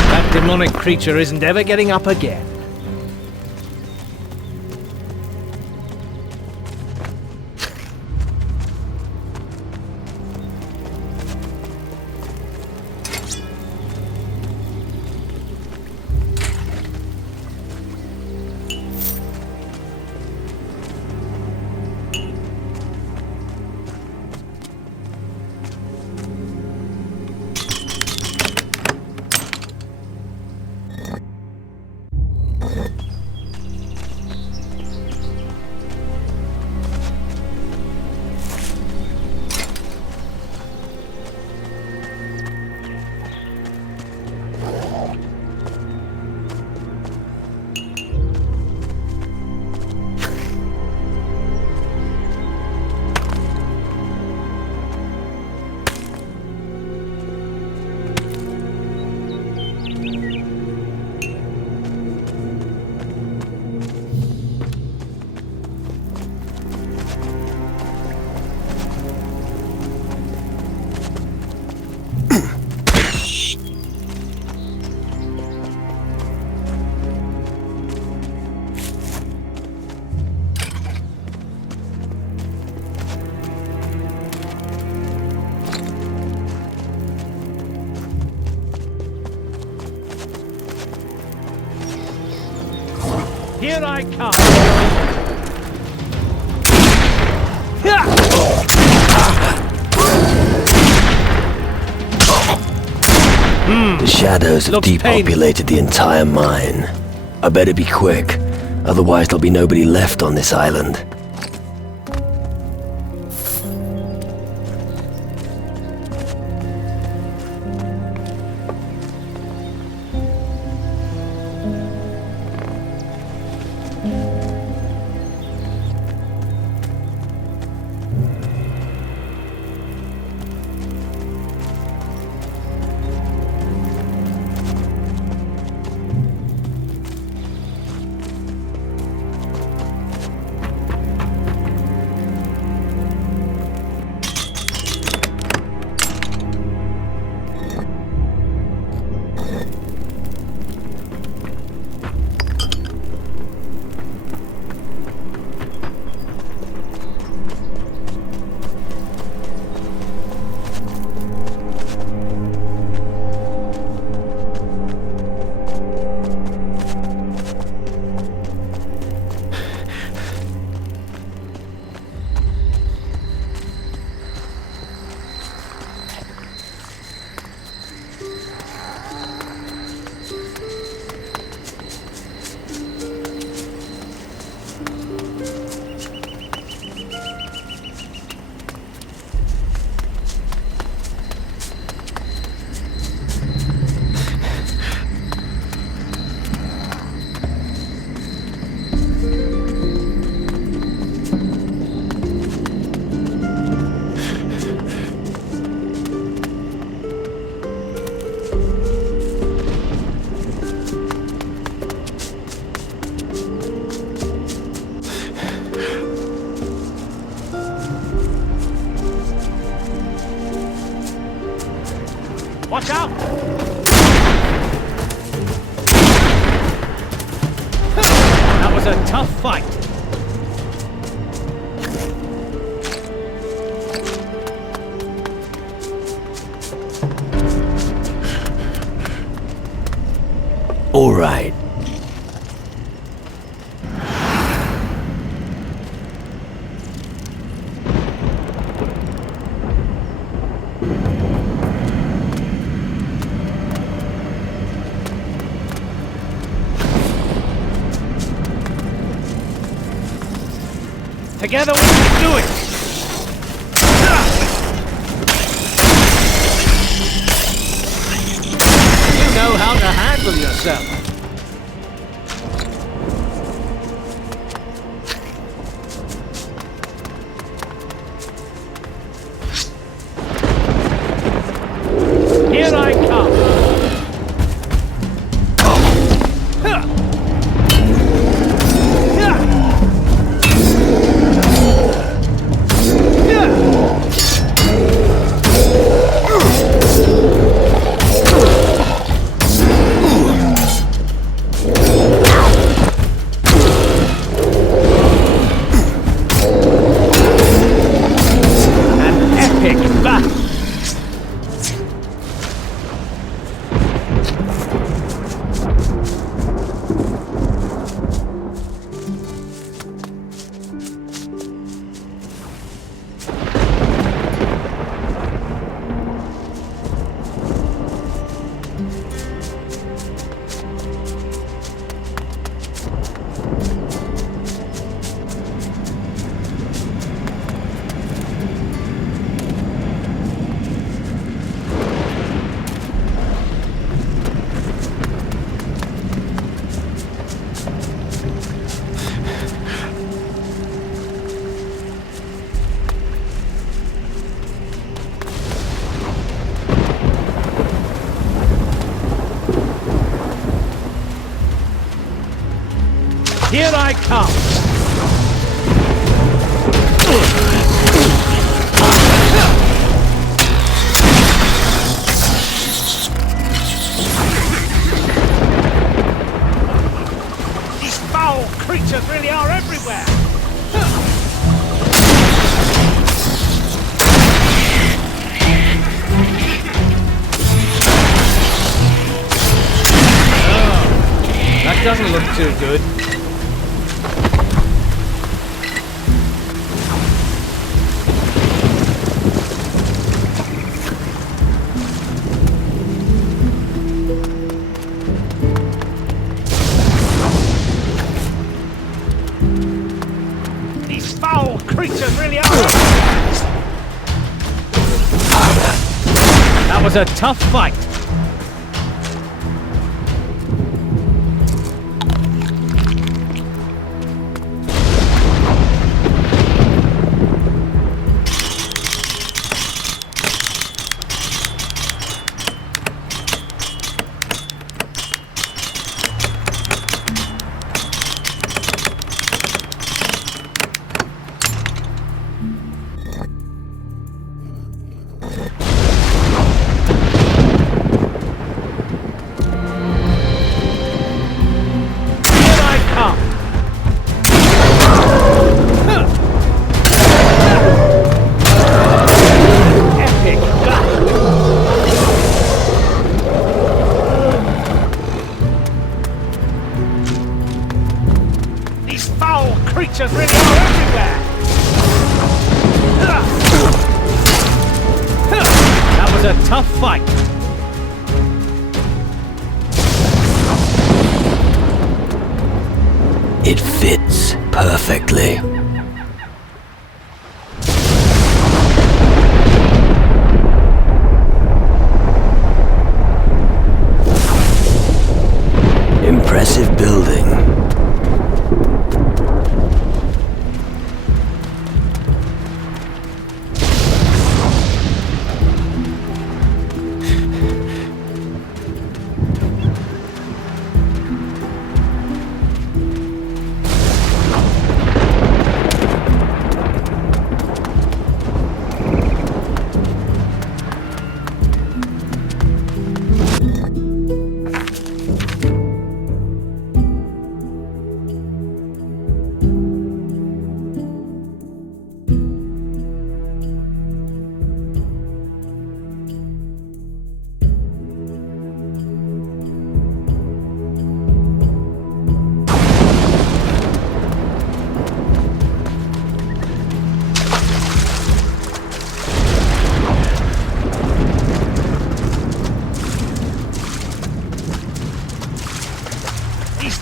That demonic creature isn't ever getting up again. Here I come! The shadows have depopulated the entire mine. I better be quick, otherwise there'll be nobody left on this island. Watch out! That was a tough fight. All right. Together we can do it! You know how to handle yourself. Here I come! I come! These foul creatures really are everywhere! That doesn't look too good. These foul creatures really are... That was a tough fight. Creatures really are everywhere! That was a tough fight. It fits perfectly. Impressive building.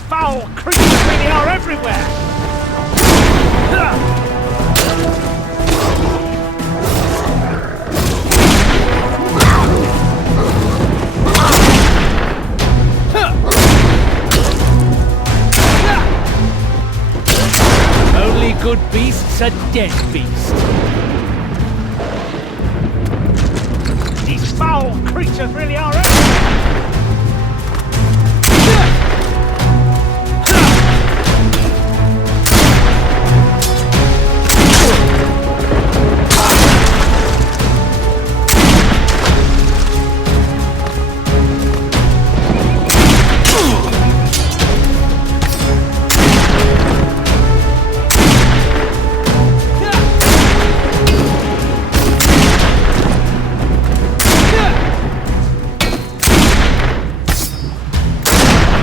Foul creatures really are everywhere! Only good beasts are dead beasts. These foul creatures really are everywhere!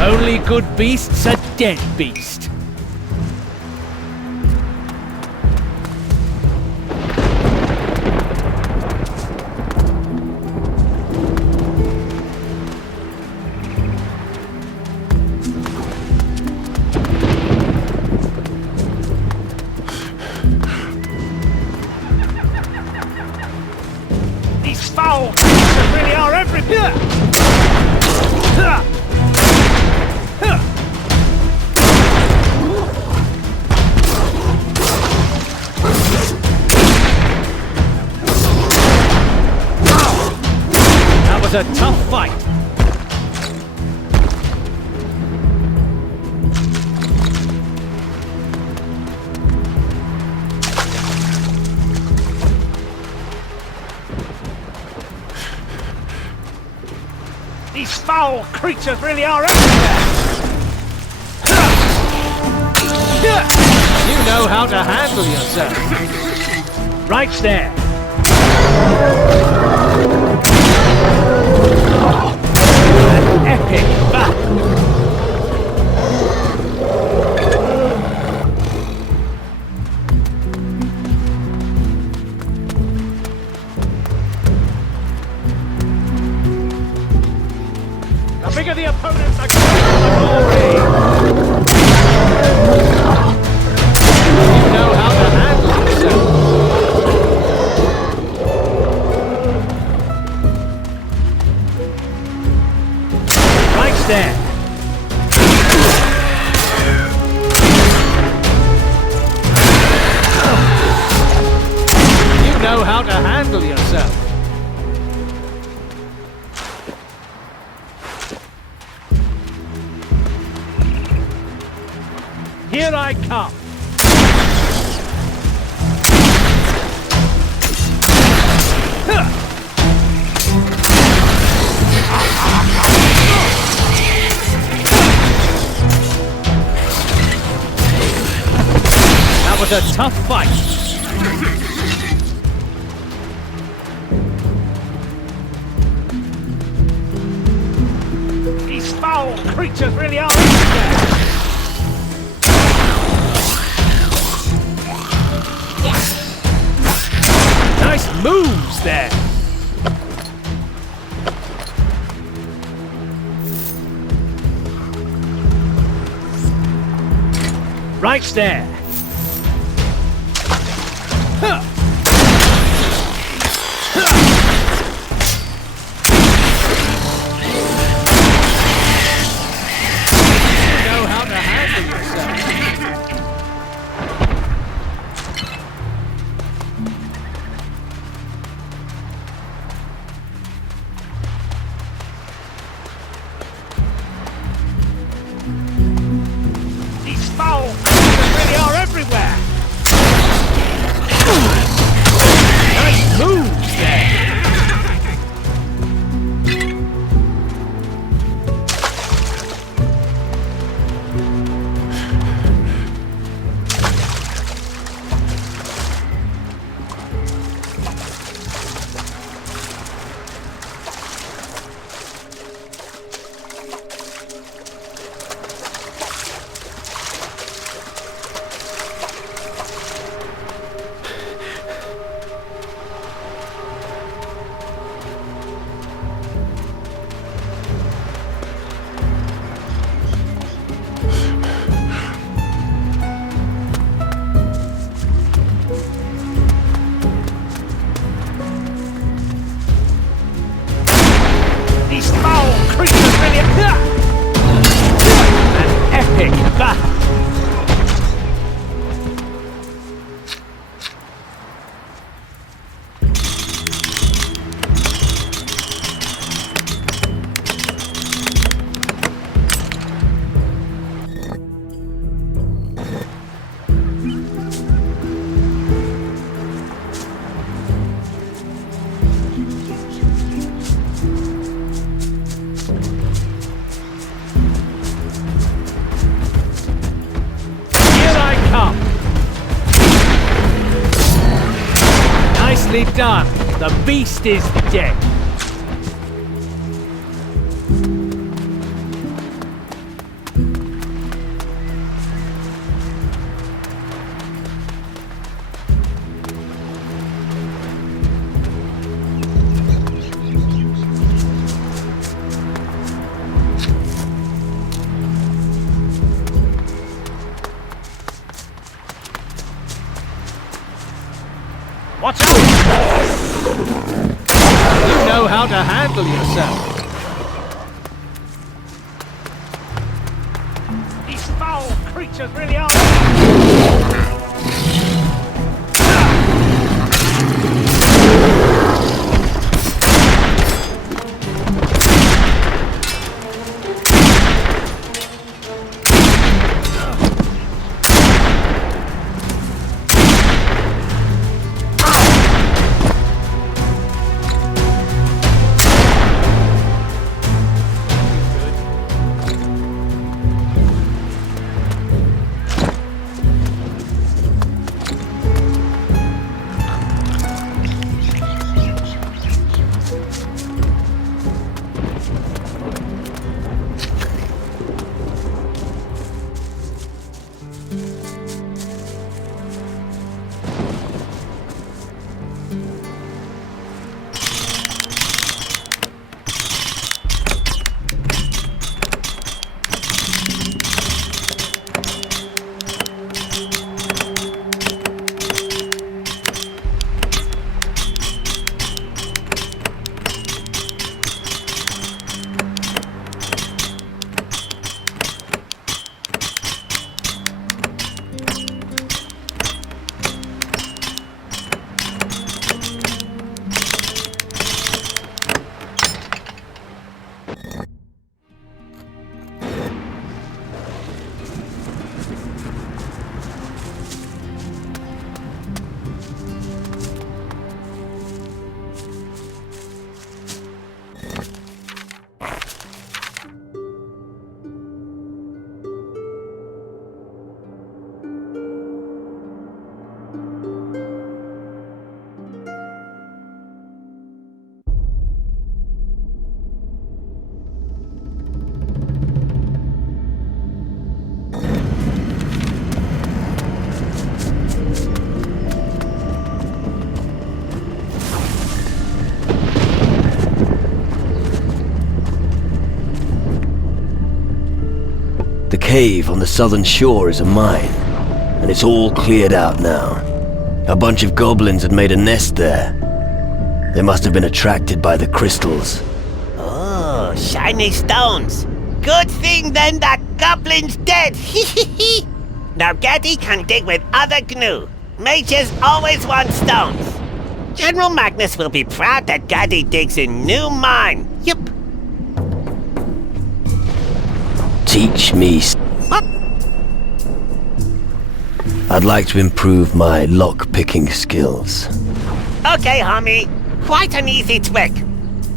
Only good beasts are dead beast. These foul creatures really are everywhere! That was a tough fight. These foul creatures really are everywhere! You know how to handle yourself. Right there. An epic battle. The bigger the opponent, the greater the glory! You know how to handle yourself. Right there. You know how to handle yourself. Here I come. That was a tough fight. These foul creatures really are everywhere. Nice moves there. Right there. Huh. You know how to handle yourself. These foul creatures really are everywhere. Nice moves there. These foul creatures really are... An epic battle. Nicely done. The beast is dead. Watch out! You know how to handle yourself. These foul creatures really are... cave on the southern shore is a mine, and it's all cleared out now. A bunch of goblins had made a nest there. They must have been attracted by the crystals. Oh, shiny stones. Good thing then that goblin's dead. Now Gaddy can dig with other gnu. Mages always want stones. General Magnus will be proud that Gaddy digs a new mine. Yep. Teach me. What? I'd like to improve my lock-picking skills. Okay, homie. Quite an easy trick.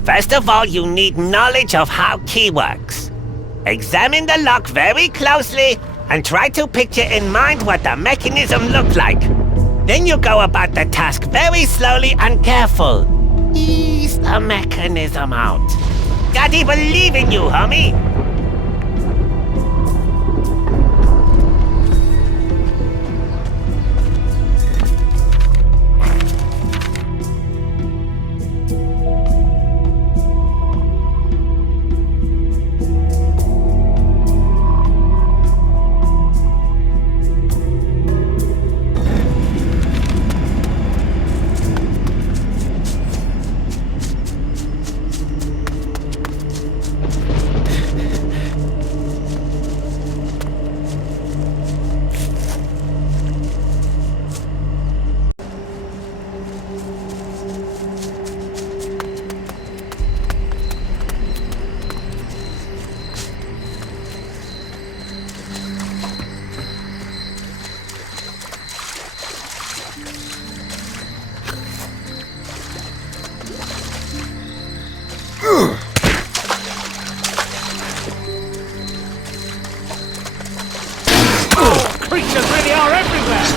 First of all, you need knowledge of how key works. Examine the lock very closely and try to picture in mind what the mechanism looks like. Then you go about the task very slowly and careful. Ease the mechanism out. Gotta believe in you, homie. Creatures really are everywhere!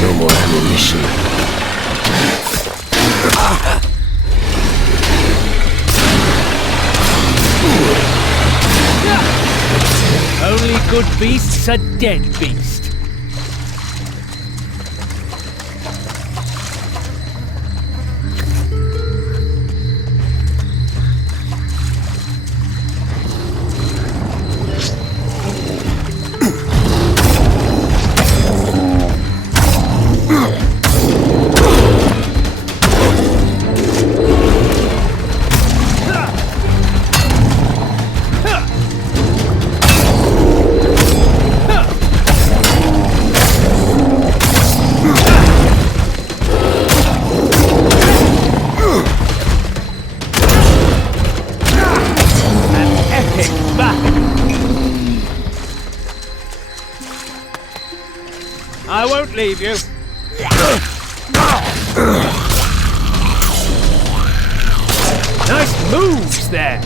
No more ammunition. Only good beasts are dead beasts. I won't leave you. Nice moves there.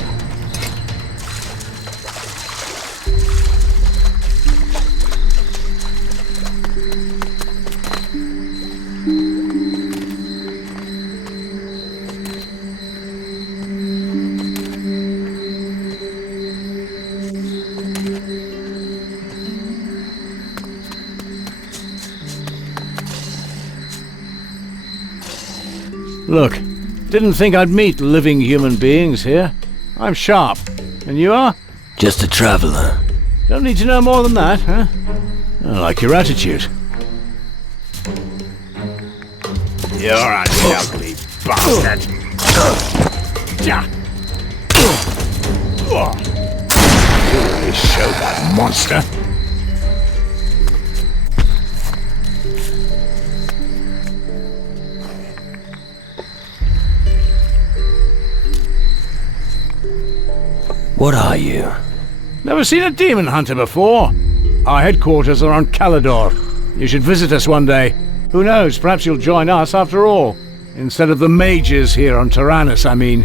Look, didn't think I'd meet living human beings here. I'm Sharp. And you are? Just a traveler. Don't need to know more than that, huh? I like your attitude. You're an ugly bastard. Really show that monster. What are you? Never seen a demon hunter before. Our headquarters are on Calidor. You should visit us one day. Who knows, perhaps you'll join us after all. Instead of the mages here on Tyrannus, I mean.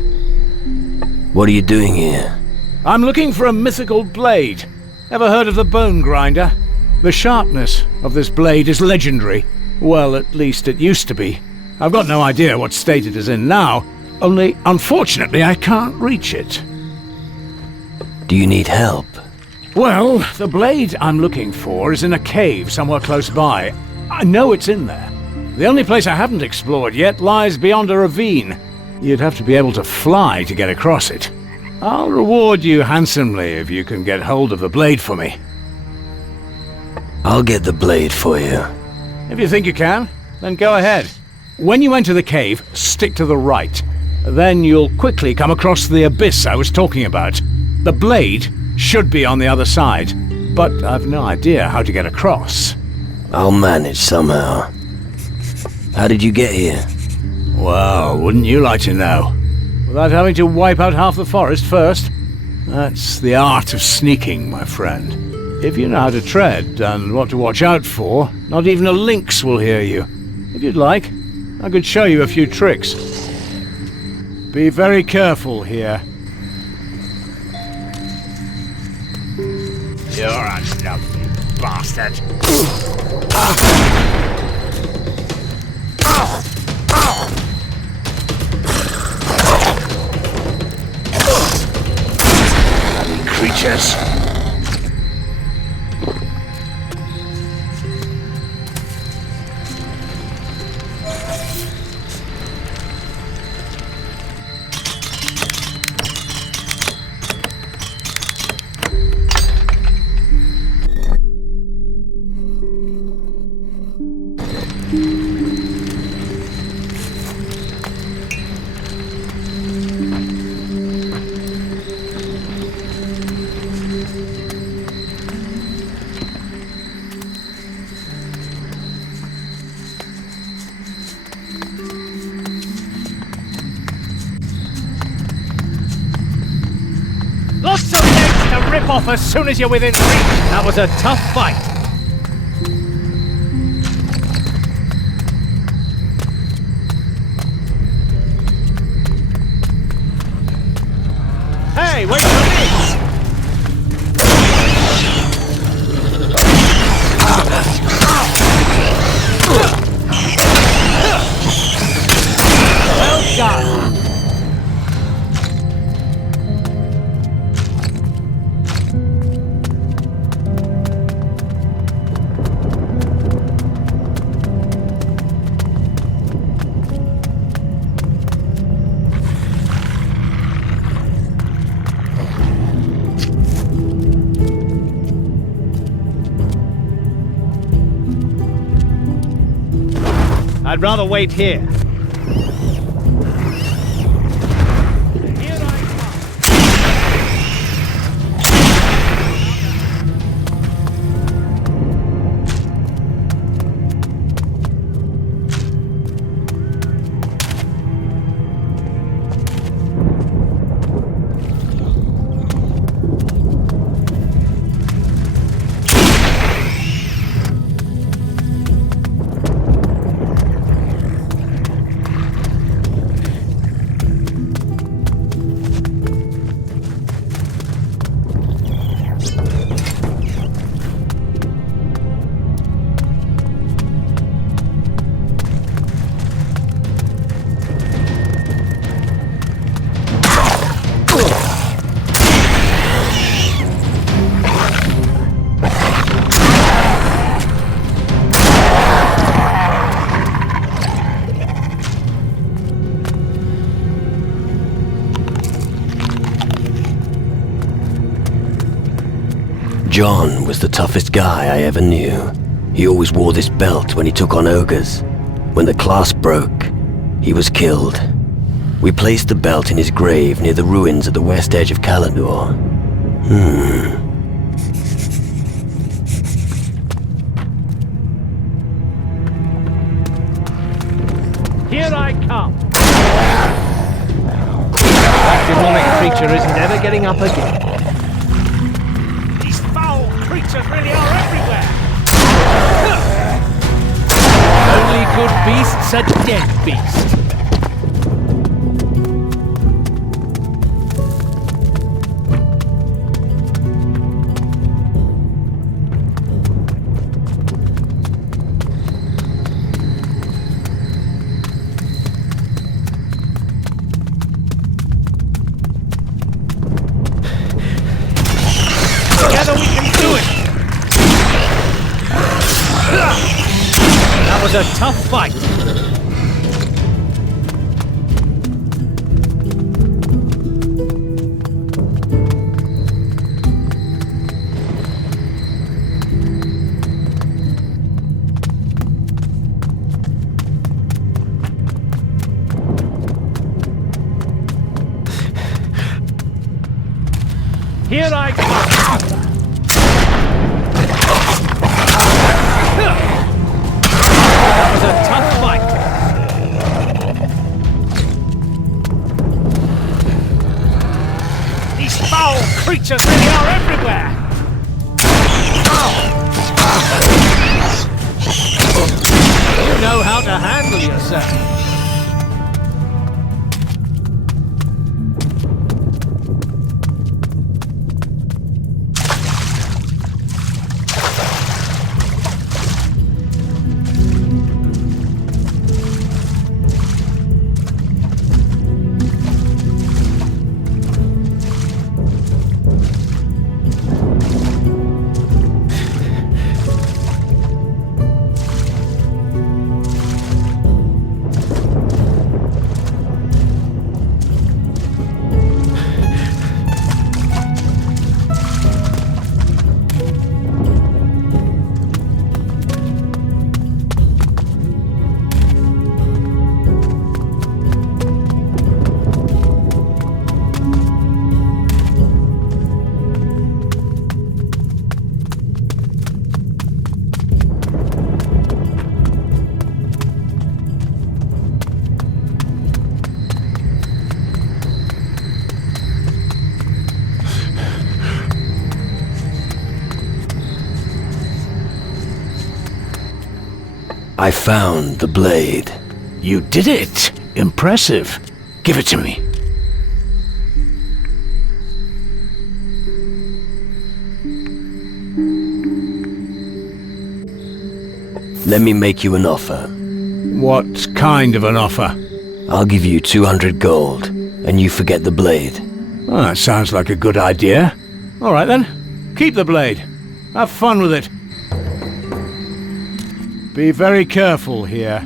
What are you doing here? I'm looking for a mythical blade. Ever heard of the Bone Grinder? The sharpness of this blade is legendary. Well, at least it used to be. I've got no idea what state it is in now. Only, unfortunately, I can't reach it. Do you need help? Well, the blade I'm looking for is in a cave somewhere close by. I know it's in there. The only place I haven't explored yet lies beyond a ravine. You'd have to be able to fly to get across it. I'll reward you handsomely if you can get hold of the blade for me. I'll get the blade for you. If you think you can, then go ahead. When you enter the cave, stick to the right. Then you'll quickly come across the abyss I was talking about. The blade should be on the other side, but I've no idea how to get across. I'll manage somehow. How did you get here? Well, wouldn't you like to know? Without having to wipe out half the forest first? That's the art of sneaking, my friend. If you know how to tread and what to watch out for, not even a lynx will hear you. If you'd like, I could show you a few tricks. Be very careful here. You're a lovely bastard. Creatures. Lots of legs to rip off as soon as you're within reach. That was a tough fight. Hey, wait for me! Well done. I'd rather wait here. John was the toughest guy I ever knew. He always wore this belt when he took on ogres. When the clasp broke, he was killed. We placed the belt in his grave near the ruins at the west edge of Calador. Here I come! That demonic creature is never getting up again. These foul creatures really are everywhere! Only good beast's a dead beast. Together we can do it! That was a tough fight. Here I come! That was a tough fight! These foul creatures really are everywhere! You know how to handle yourself. I found the blade. You did it! Impressive. Give it to me. Let me make you an offer. What kind of an offer? I'll give you 200 gold, and you forget the blade. Oh, that sounds like a good idea. All right then, keep the blade. Have fun with it. Be very careful here.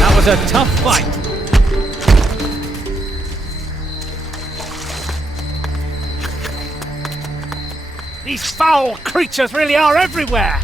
That was a tough fight. These foul creatures really are everywhere!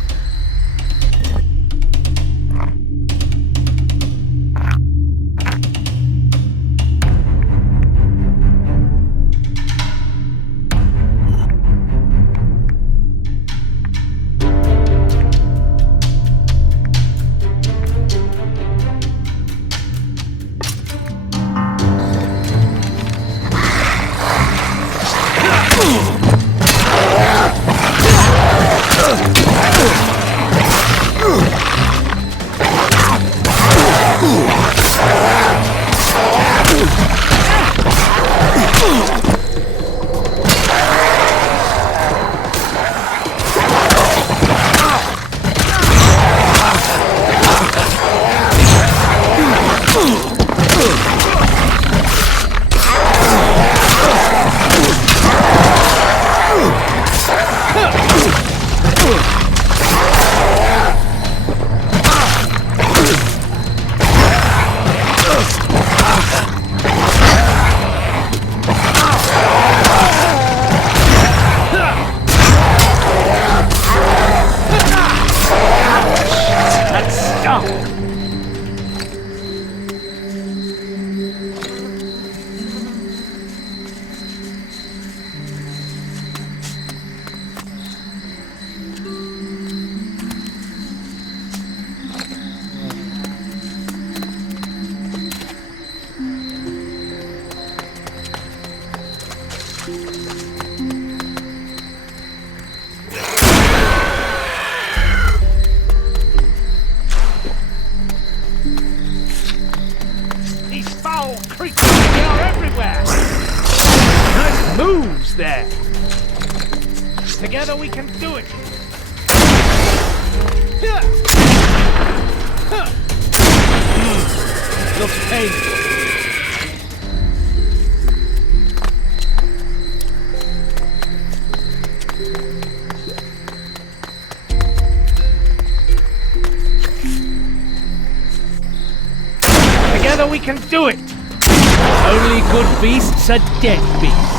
creatures! They are everywhere! Nice moves there! Together we can do it! Looks painful. Together we can do it! Only good beasts are dead beasts.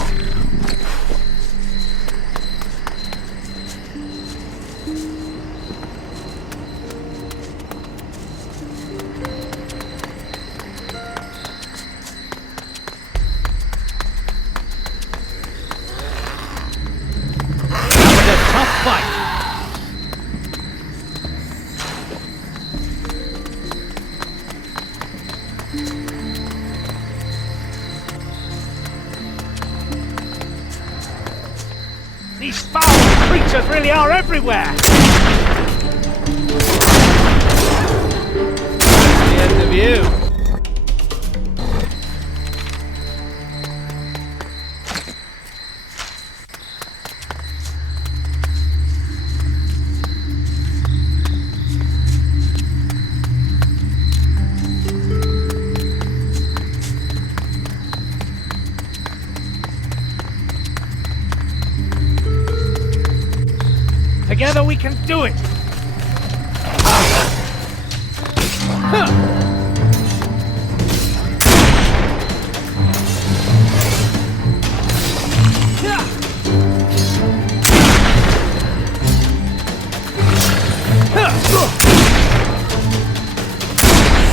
These foul creatures really are everywhere! That's the end of you. Together we can do it!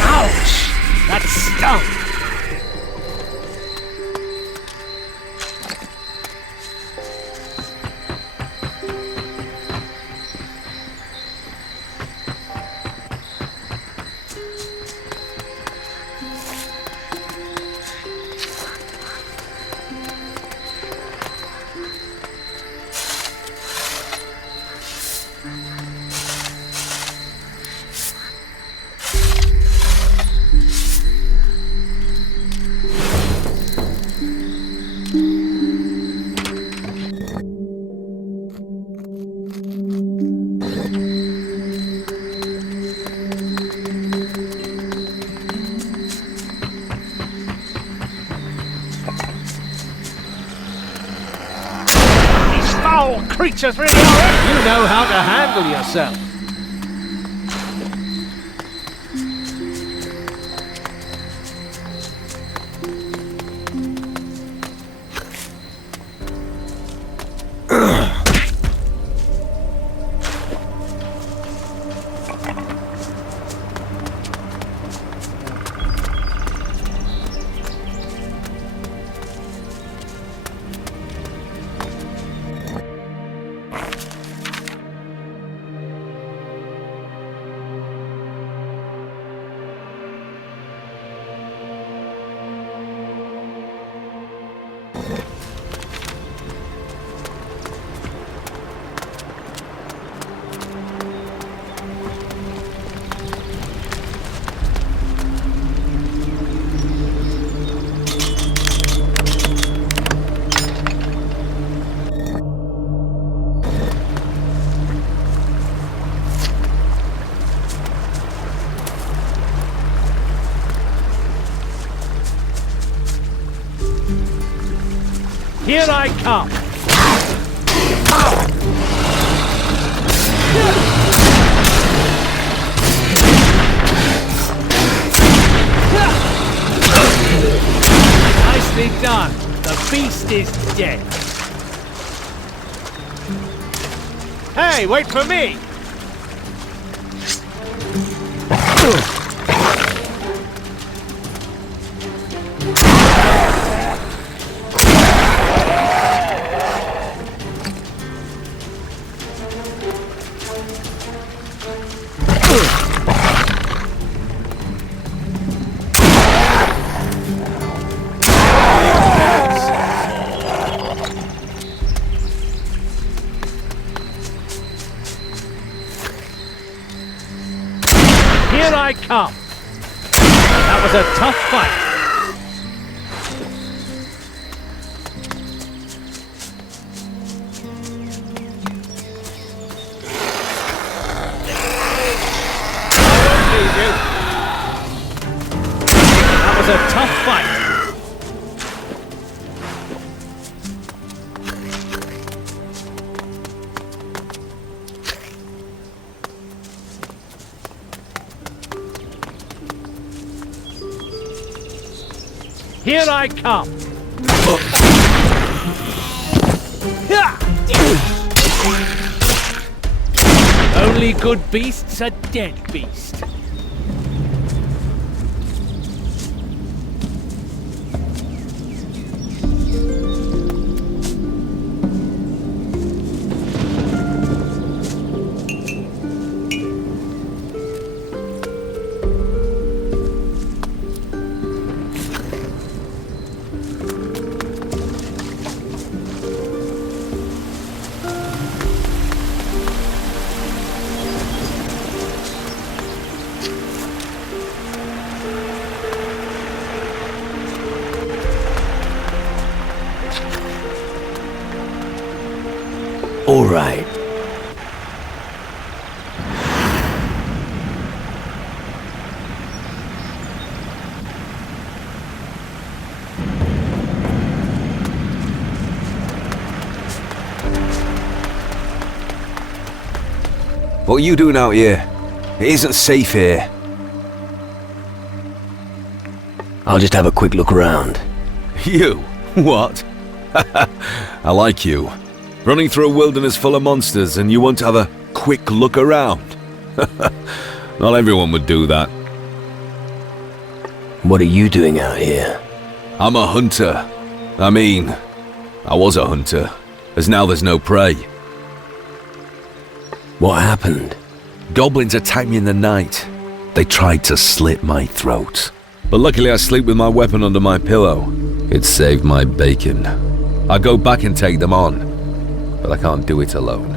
Ouch! That stung! Creatures really are. You know how to handle yourself. Here I come! Nicely done! The beast is dead! Hey, wait for me! Here I come! That was a tough fight! Here I come! Only good beasts are dead beasts. All right. What are you doing out here? It isn't safe here. I'll just have a quick look around. You? What? I like you. Running through a wilderness full of monsters and you want to have a quick look around. Not everyone would do that. What are you doing out here? I'm a hunter. I mean, I was a hunter, as now there's no prey. What happened? Goblins attacked me in the night. They tried to slit my throat. But luckily I sleep with my weapon under my pillow. It saved my bacon. I go back and take them on. But I can't do it alone.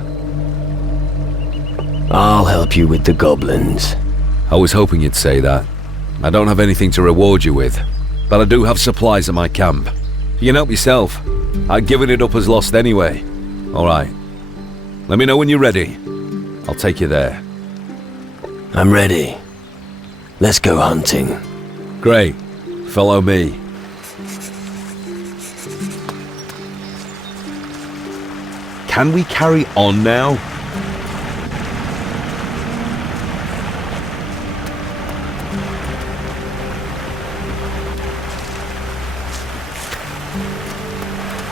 I'll help you with the goblins. I was hoping you'd say that. I don't have anything to reward you with, but I do have supplies at my camp. You can help yourself. I'd given it up as lost anyway. Alright. Let me know when you're ready. I'll take you there. I'm ready. Let's go hunting. Great. Follow me. Can we carry on now?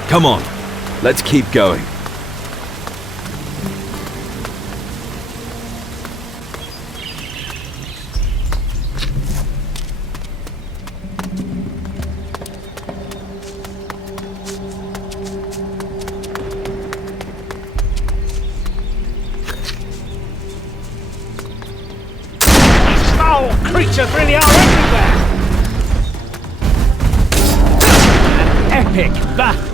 Come on, let's keep going. Creatures really are everywhere! An epic battle!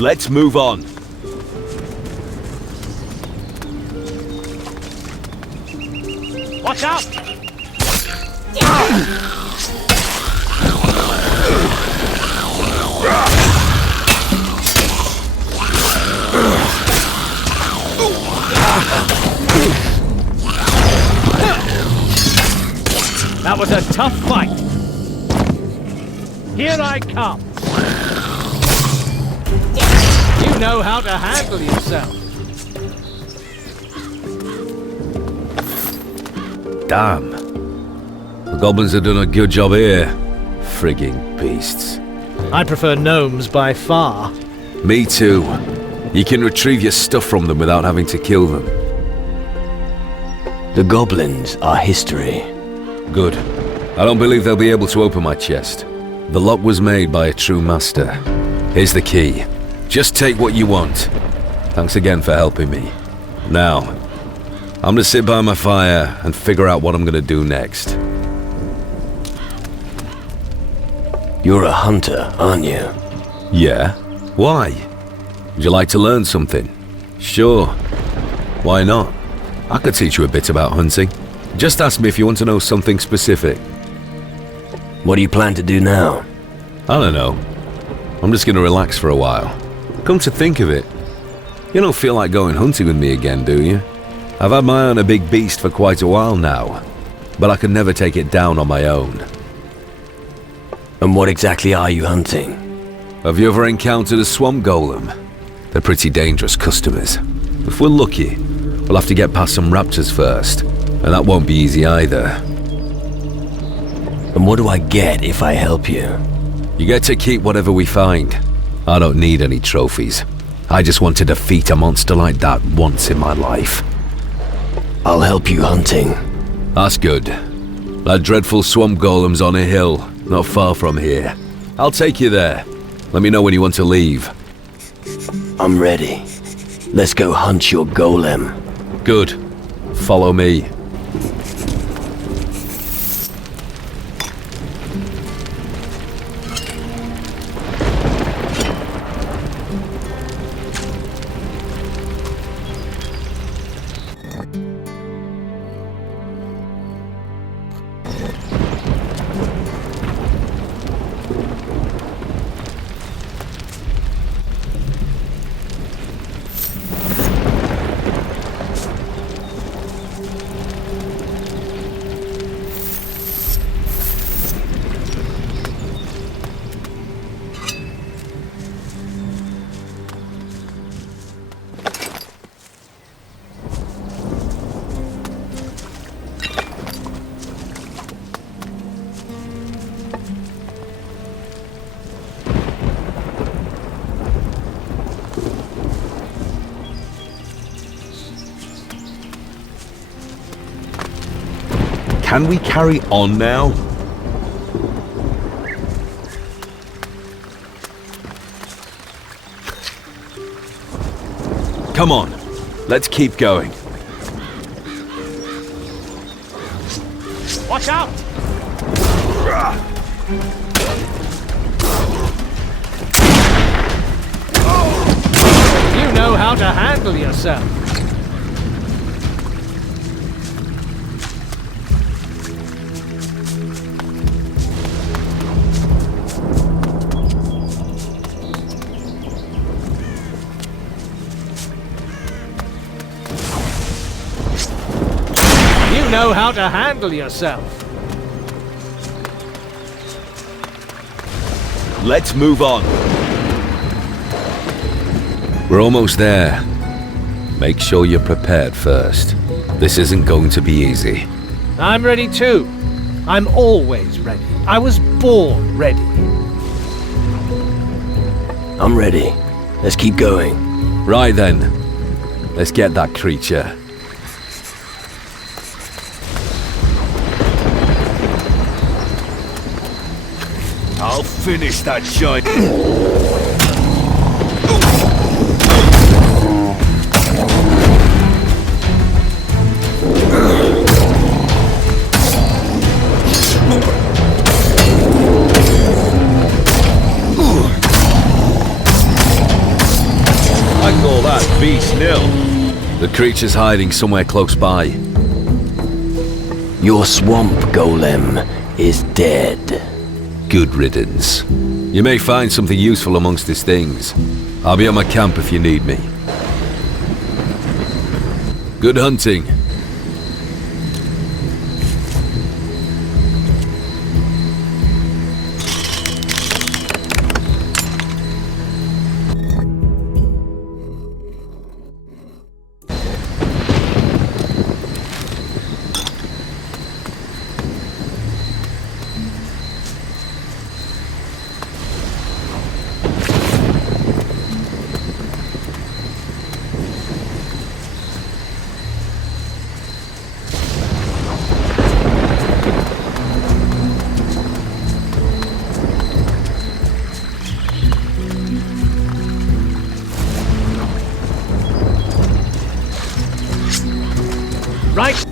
Let's move on. Watch out! That was a tough fight. Here I come. You know how to handle yourself. Damn. The goblins have done a good job here. Frigging beasts. I prefer gnomes by far. Me too. You can retrieve your stuff from them without having to kill them. The goblins are history. Good. I don't believe they'll be able to open my chest. The lock was made by a true master. Here's the key. Just take what you want. Thanks again for helping me. Now, I'm gonna sit by my fire and figure out what I'm gonna do next. You're a hunter, aren't you? Yeah? Why? Would you like to learn something? Sure. Why not? I could teach you a bit about hunting. Just ask me if you want to know something specific. What do you plan to do now? I don't know. I'm just gonna relax for a while. Come to think of it, You don't feel like going hunting with me again, do you? I've had my eye on a big beast for quite a while now, but I could never take it down on my own. And what exactly are you hunting? Have you ever encountered a swamp golem? They're pretty dangerous customers. If we're lucky, we'll have to get past some raptors first, and that won't be easy either. And what do I get if I help you? You get to keep whatever we find. I don't need any trophies. I just want to defeat a monster like that once in my life. I'll help you hunting. That's good. That dreadful swamp golem's on a hill, not far from here. I'll take you there. Let me know when you want to leave. I'm ready. Let's go hunt your golem. Good. Follow me. Can we carry on now? Come on, let's keep going. Watch out! You know how to handle yourself. You know how to handle yourself. Let's move on. We're almost there. Make sure you're prepared first. This isn't going to be easy. I'm ready too. I'm always ready. I was born ready. I'm ready. Let's keep going. Right then. Let's get that creature. I'll finish that giant. I call that beast nil. The creature's hiding somewhere close by. Your swamp golem is dead. Good riddance. You may find something useful amongst his things. I'll be at my camp if you need me. Good hunting. Right.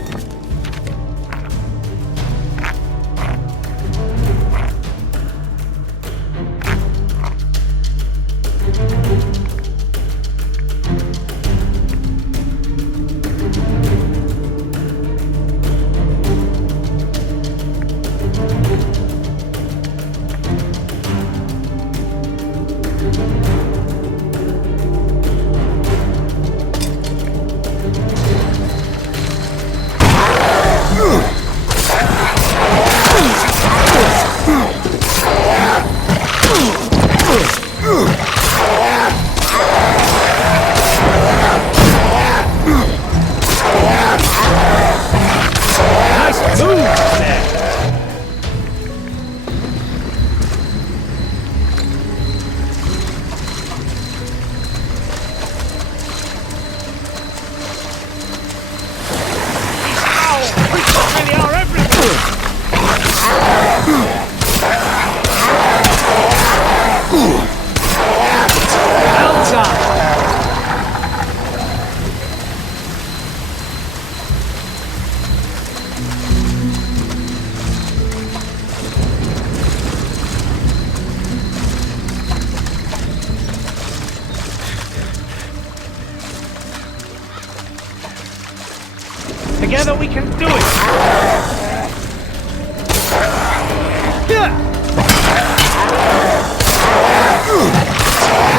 Together we can do it!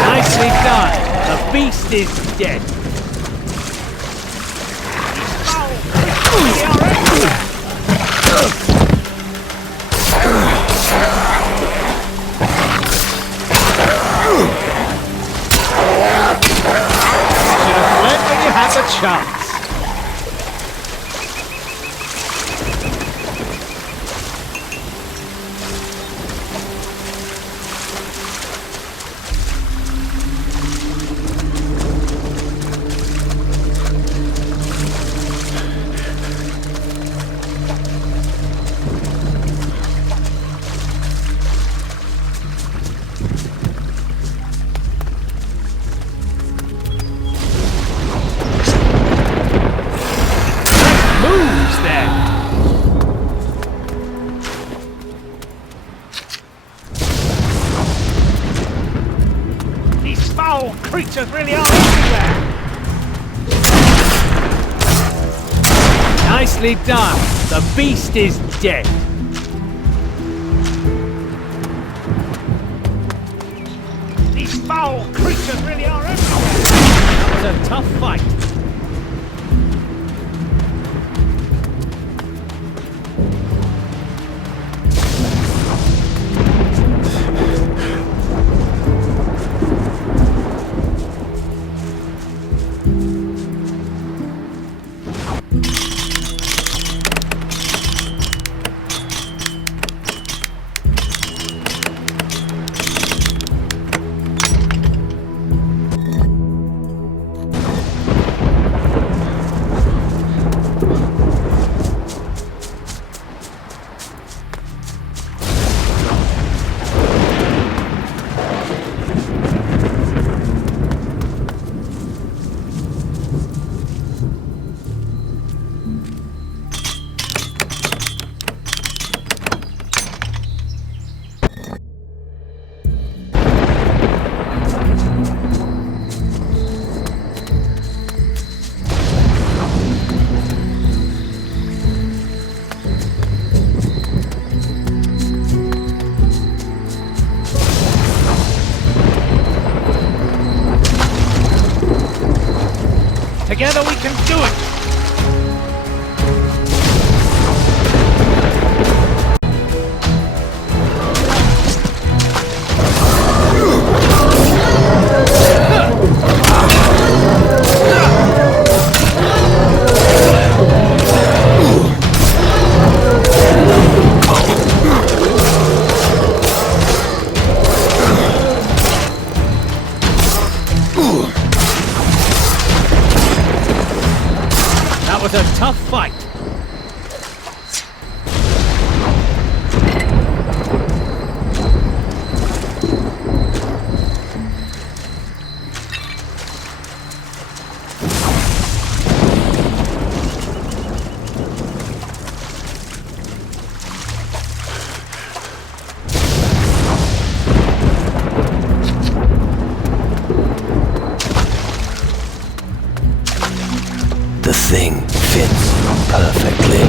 Nicely done! The beast is dead! Had the chance. Creatures really are everywhere! Nicely done! The beast is dead! These foul creatures really are everywhere! That was a tough fight! Together we can do it! That was a tough fight. The thing fits perfectly.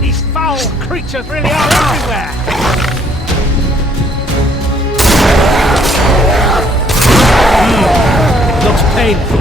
These foul creatures really are everywhere! Looks painful.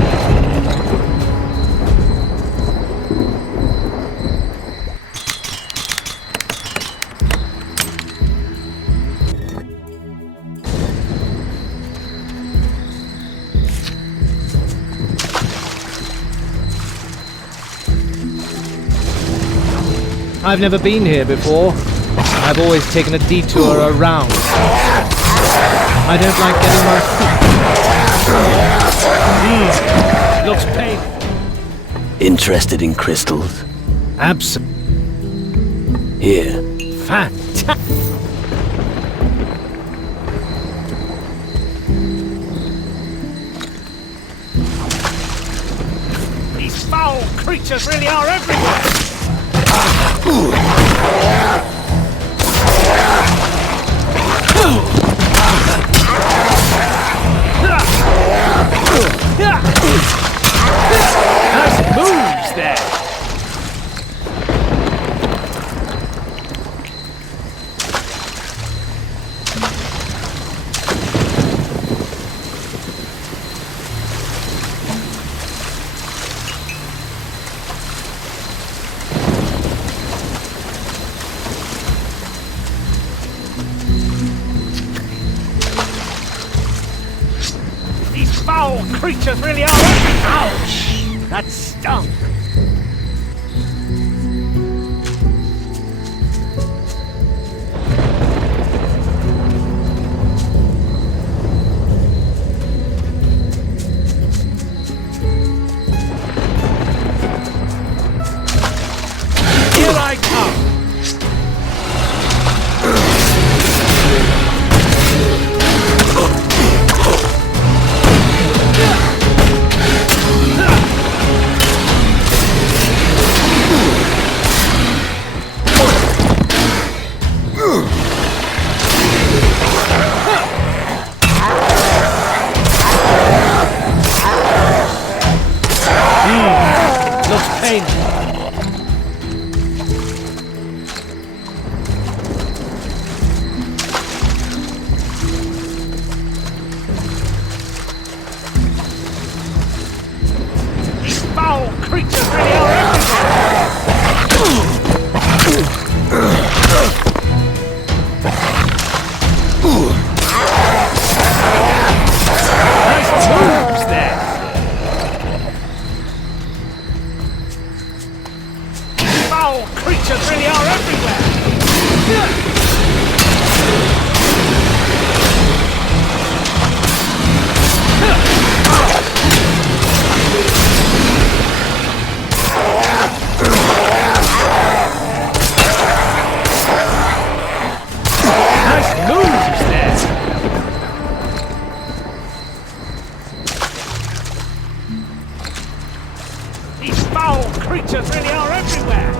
I've never been here before. I've always taken a detour around. I don't like getting my feet. Looks painful. Interested in crystals? Absolutely. Here. Fantastic. creatures really are everywhere! Nice moves there! These foul creatures really are everywhere! Ouch! That stung! Here I come! Looks painful. These foul creatures really are everywhere! Nice moves there! Foul creatures really are everywhere! Nice moves there! These foul creatures really are everywhere!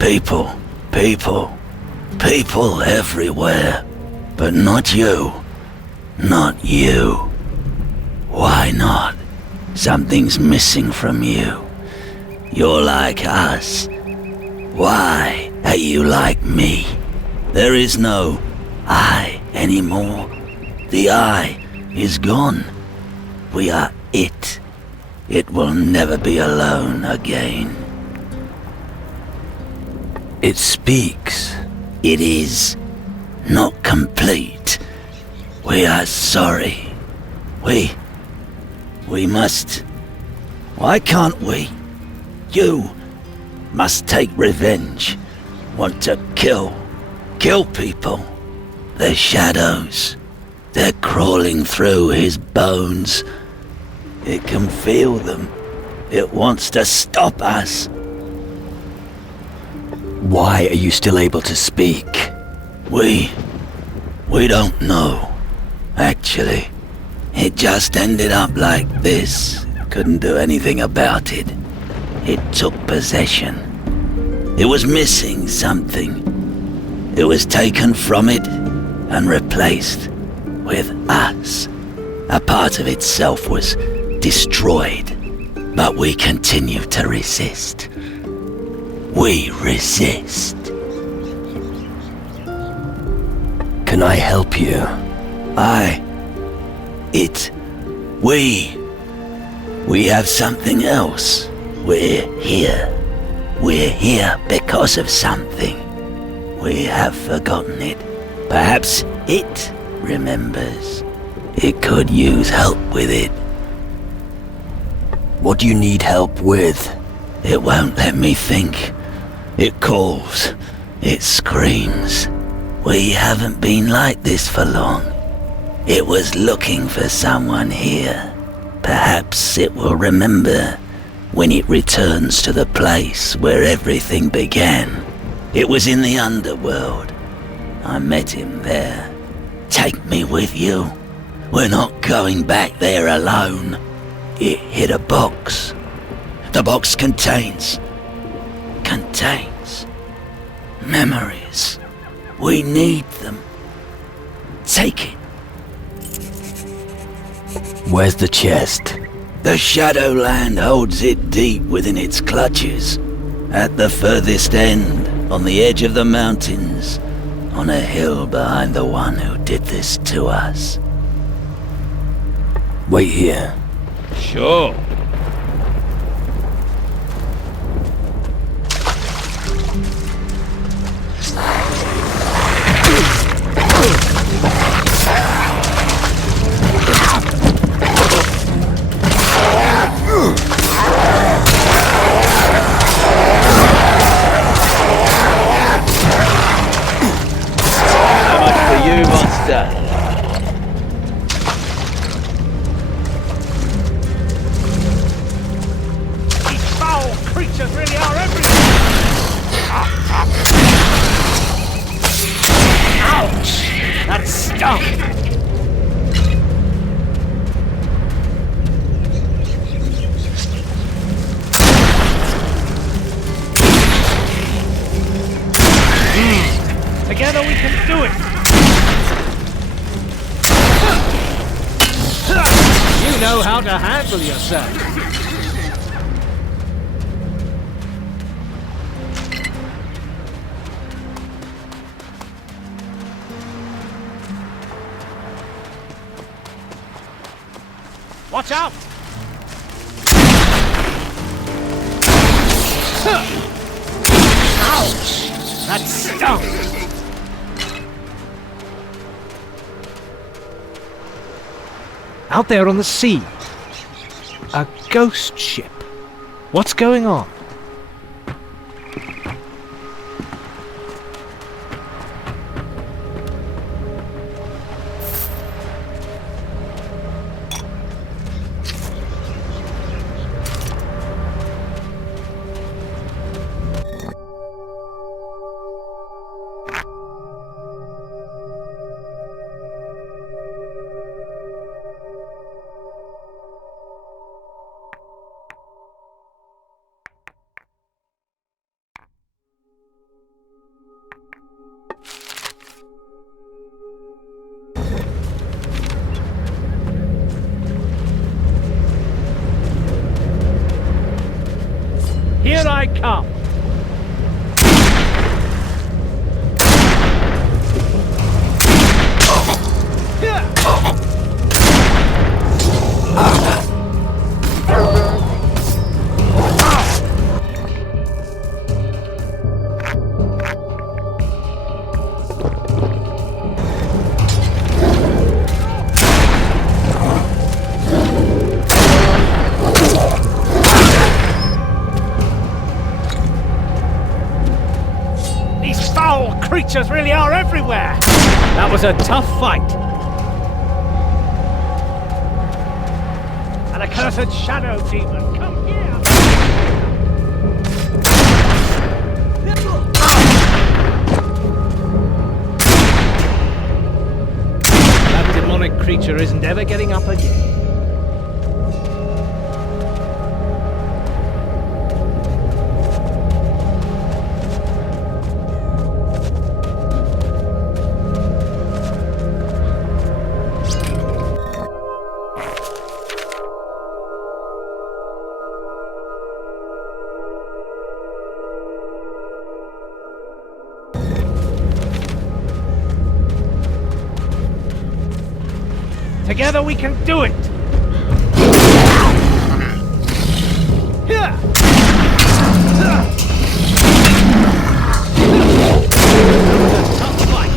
People, people, people everywhere. But not you. Not you. Why not? Something's missing from you. You're like us. Why are you like me? There is no I anymore. The I is gone. We are it. it will never be alone again. It speaks. It is not complete. We are sorry. We must... Why can't we? You must take revenge. Want to kill people. The shadows. They're crawling through his bones. It can feel them. It wants to stop us. Why are you still able to speak? We don't know, actually. It just ended up like this. Couldn't do anything about it. It took possession. It was missing something. It was taken from it and replaced with us. A part of itself was destroyed, but we continue to resist. We resist. Can I help you? We have something else. We're here. We're here because of something. We have forgotten it. Perhaps it remembers. It could use help with it. What do you need help with? It won't let me think. It calls. It screams. We haven't been like this for long. It was looking for someone here. Perhaps it will remember when it returns to the place where everything began. It was in the underworld. I met him there. Take me with you. We're not going back there alone. It hit a box. The box contains memories. We need them. Take it. Where's the chest? The Shadowland holds it deep within its clutches. At the furthest end, on the edge of the mountains, on a hill behind the one who did this to us. Wait here. Sure. Together we can do it! You know how to handle yourself. Watch out! Ouch! That stung! Out there on the sea. A ghost ship. What's going on? Here I come! creatures really are everywhere! That was a tough fight. An accursed shadow demon, come here! That demonic creature isn't ever getting up again. Together we can do it! Tough fight.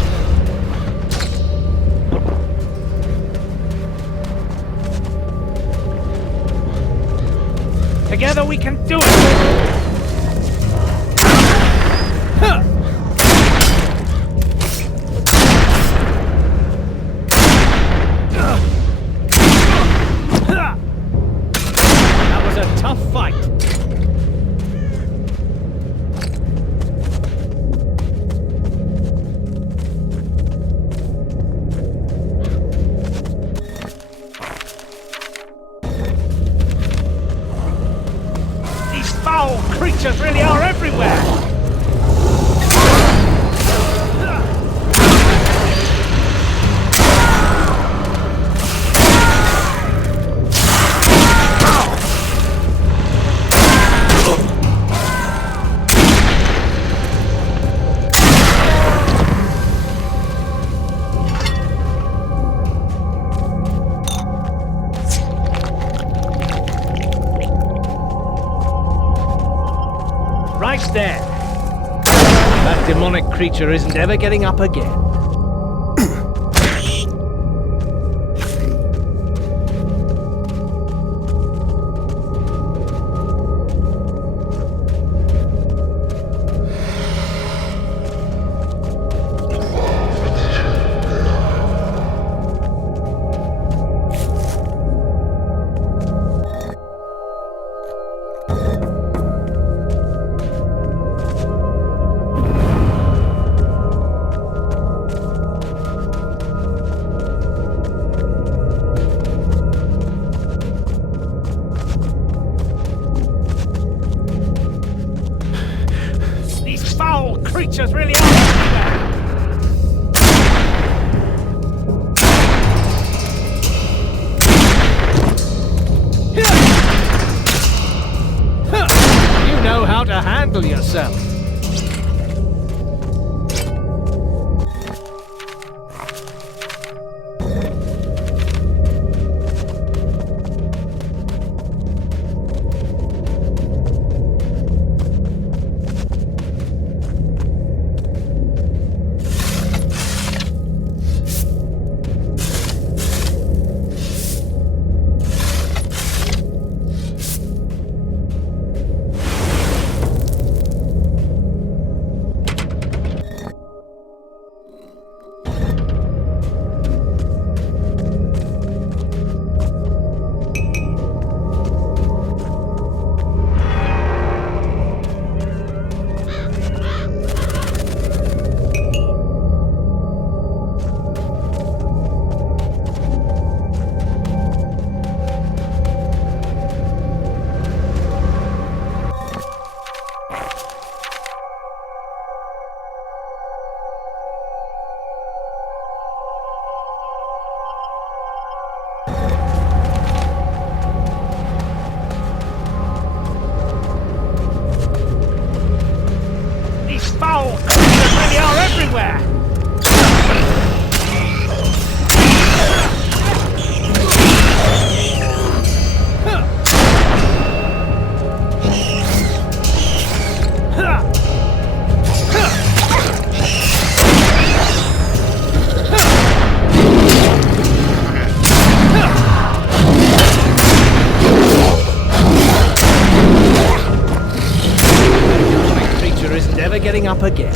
Together we can do it! Creatures really are everywhere! Right there. That demonic creature isn't ever getting up again. Creatures really are everywhere! You know how to handle yourself. Foul creatures really are everywhere! Getting up again.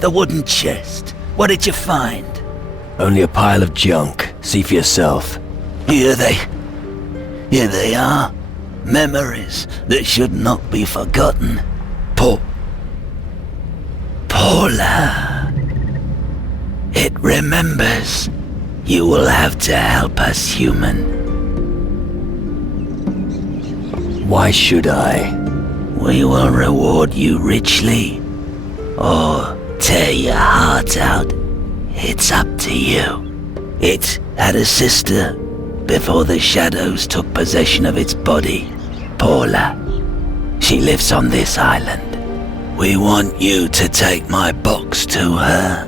The wooden chest. What did you find? Only a pile of junk. See for yourself. Here they are. Memories that should not be forgotten. Paula. It remembers. You will have to help us, human. Why should I? We will reward you richly. Or tear your heart out. It's up to you. It had a sister before the shadows took possession of its body. Paula. She lives on this island. We want you to take my box to her.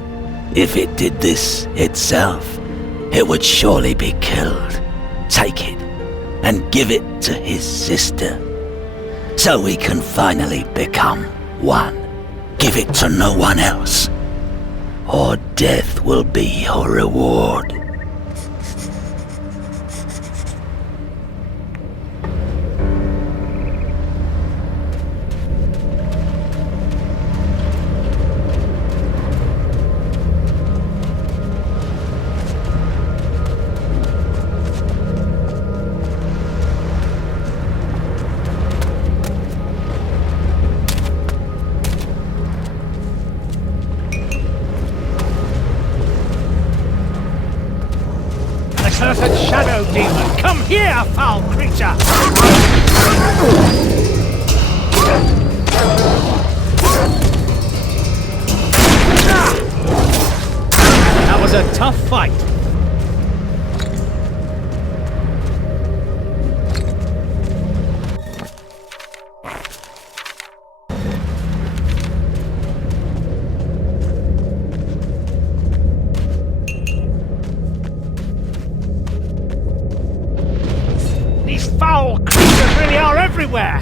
If it did this itself, it would surely be killed. Take it and give it to his sister, so we can finally become one. Give it to no one else, or death will be your reward. Accursed shadow demon, come here, foul creature! That was a tough fight. These foul creatures really are everywhere!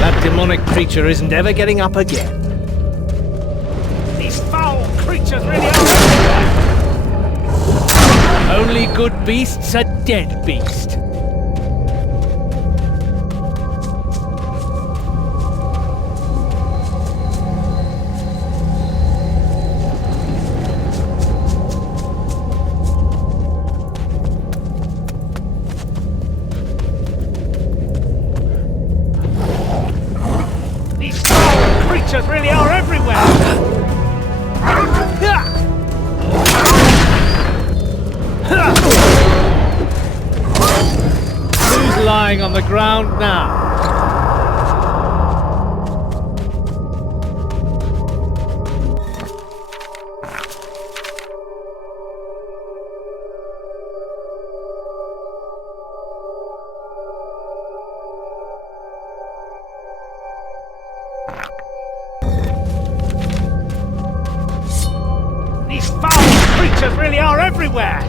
That demonic creature isn't ever getting up again. These foul creatures really are everywhere! Only good beast's a dead beast. These foul creatures really are everywhere! Who's lying on the ground now? These foul creatures really are everywhere!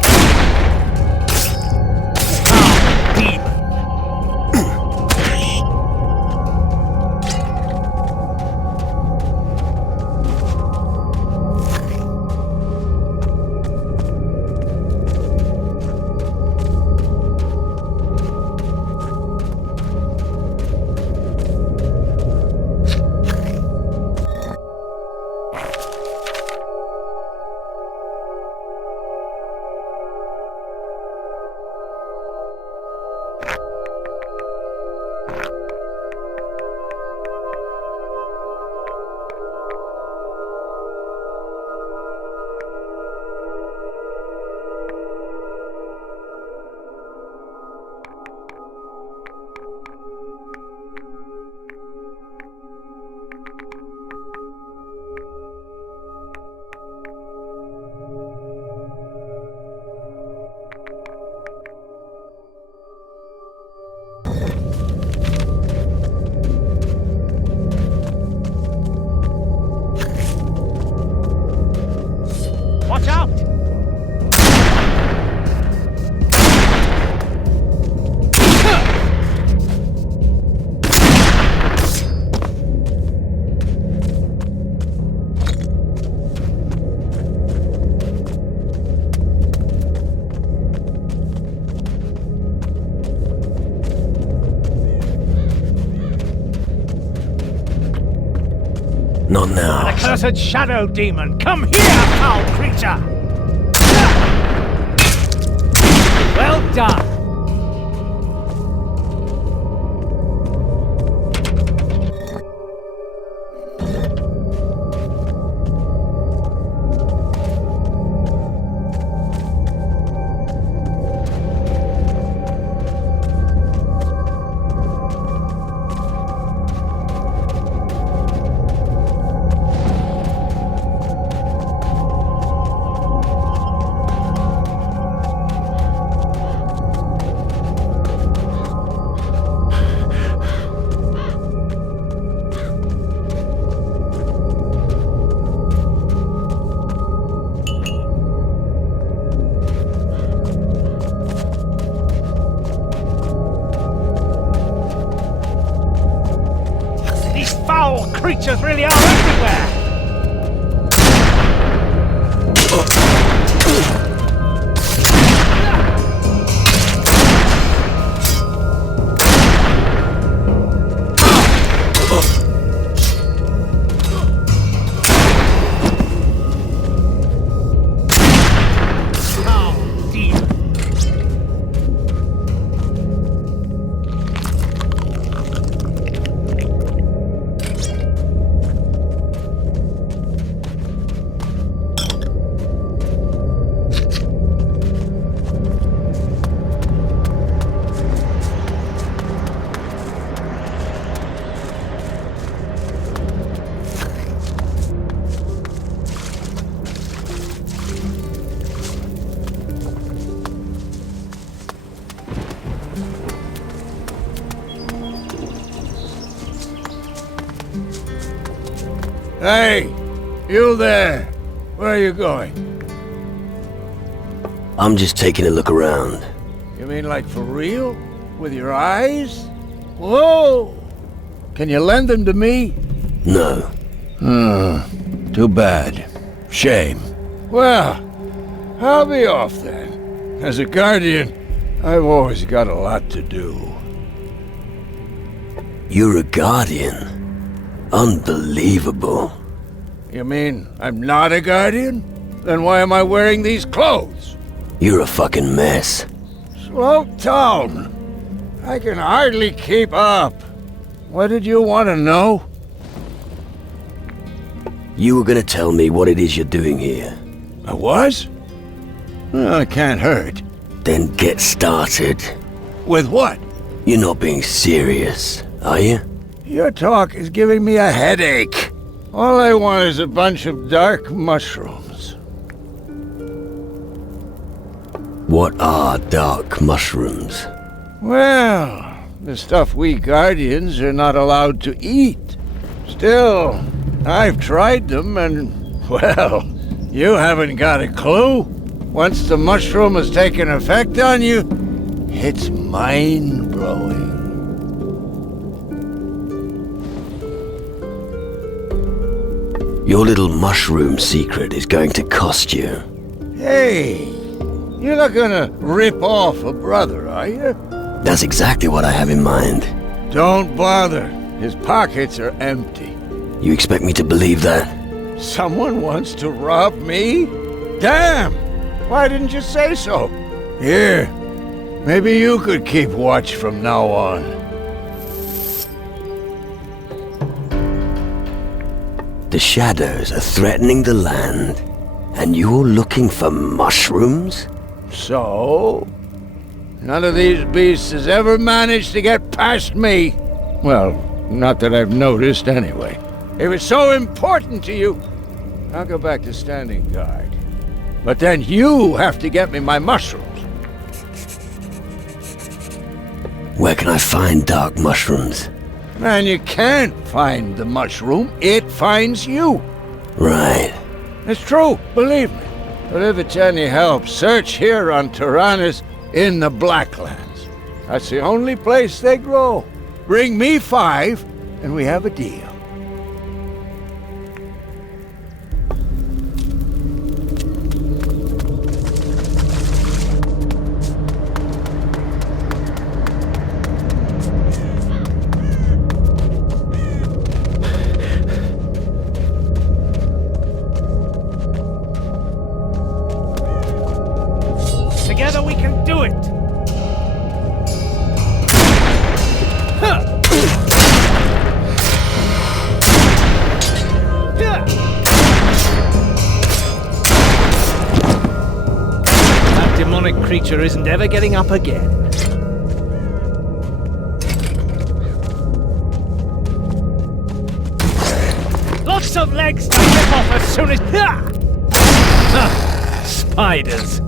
Not now. The cursed shadow demon! Come here, foul creature! Well done! Foul creatures really are everywhere! Hey, you there. Where are you going? I'm just taking a look around. You mean like for real? With your eyes? Whoa! Can you lend them to me? No. Too bad. Shame. Well, I'll be off then. As a guardian, I've always got a lot to do. You're a guardian? Unbelievable. You mean I'm not a guardian? Then why am I wearing these clothes? You're a fucking mess. Slow down. I can hardly keep up. What did you want to know? You were gonna tell me what it is you're doing here. I was? Well, it can't hurt. Then get started. With what? You're not being serious, are you? Your talk is giving me a headache. All I want is a bunch of dark mushrooms. What are dark mushrooms? Well, the stuff we Guardians are not allowed to eat. Still, I've tried them and, well, you haven't got a clue. Once the mushroom has taken effect on you, it's mind-blowing. Your little mushroom secret is going to cost you. Hey, you're not gonna rip off a brother, are you? That's exactly what I have in mind. Don't bother. His pockets are empty. You expect me to believe that? Someone wants to rob me? Damn! Why didn't you say so? Here, maybe you could keep watch from now on. The shadows are threatening the land, and you're looking for mushrooms? So? None of these beasts has ever managed to get past me. Well, not that I've noticed anyway. If it's so important to you, I'll go back to standing guard. But then you have to get me my mushrooms. Where can I find dark mushrooms? Man, you can't find the mushroom. It finds you. Right. It's true, believe me. But if it's any help, search here on Tyrannus in the Blacklands. That's the only place they grow. Bring me 5, and we have a deal. creature isn't ever getting up again. Lots of legs to rip off as soon as... Spiders.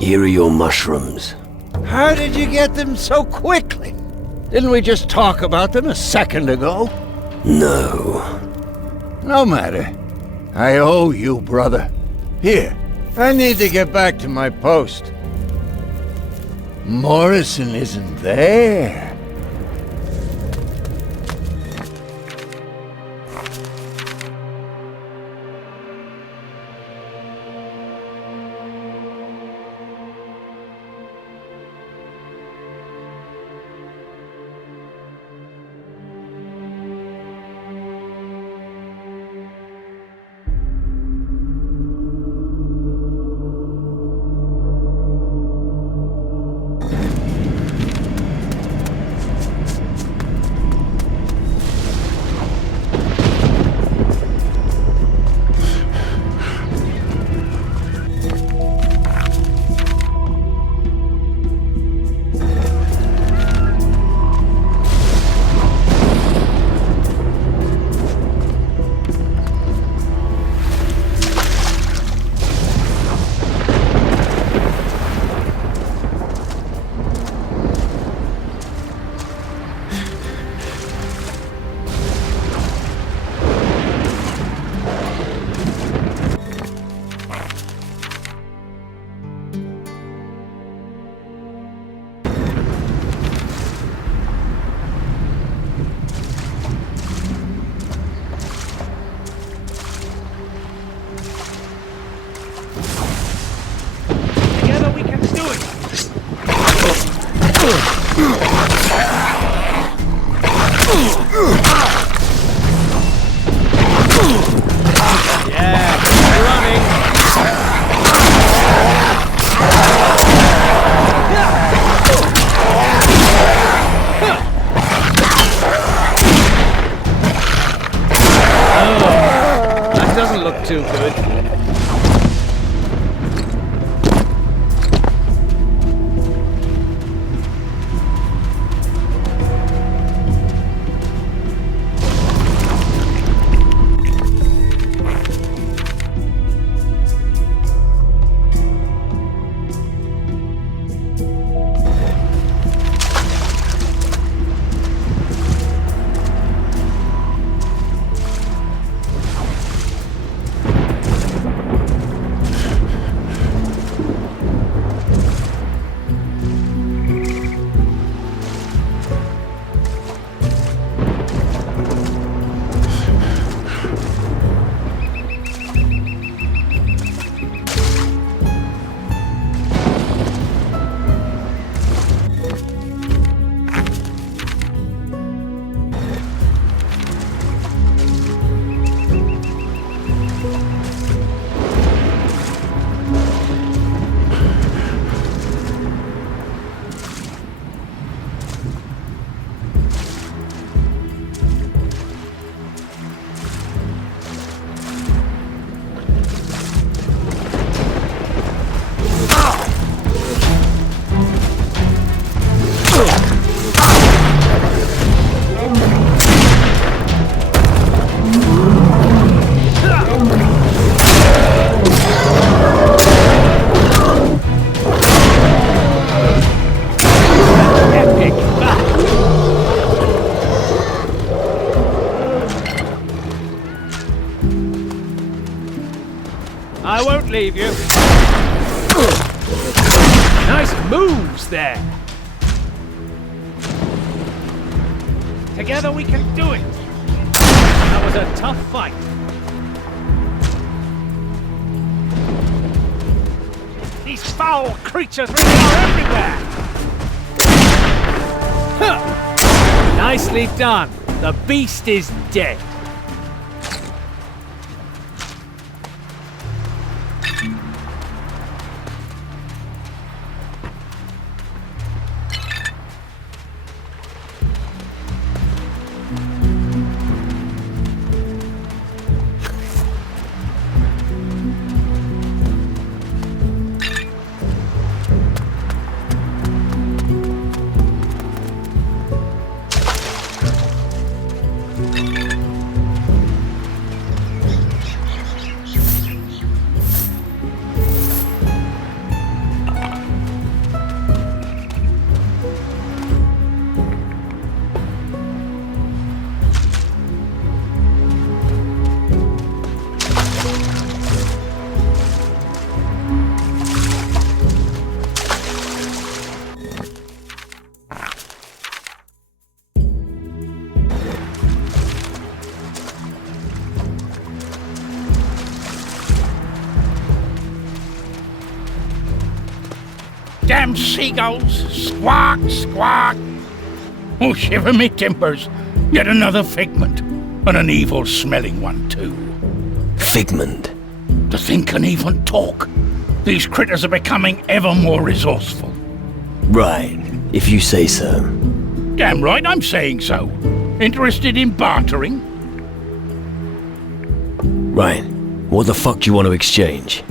Here are your mushrooms. How did you get them so quickly? Didn't we just talk about them a second ago? No. No matter. I owe you, brother. Here, I need to get back to my post. Morrison isn't there. Too good. believe you. Nice moves there. Together we can do it. That was a tough fight. These foul creatures really are everywhere. Huh. Nicely done. The beast is dead. Damn seagulls! Squawk, squawk! Oh, shiver me timbers! Yet another figment. And an evil-smelling one, too. Figment? The thing can even talk. These critters are becoming ever more resourceful. Right, if you say so. Damn right I'm saying so. Interested in bartering? Right. What the fuck do you want to exchange?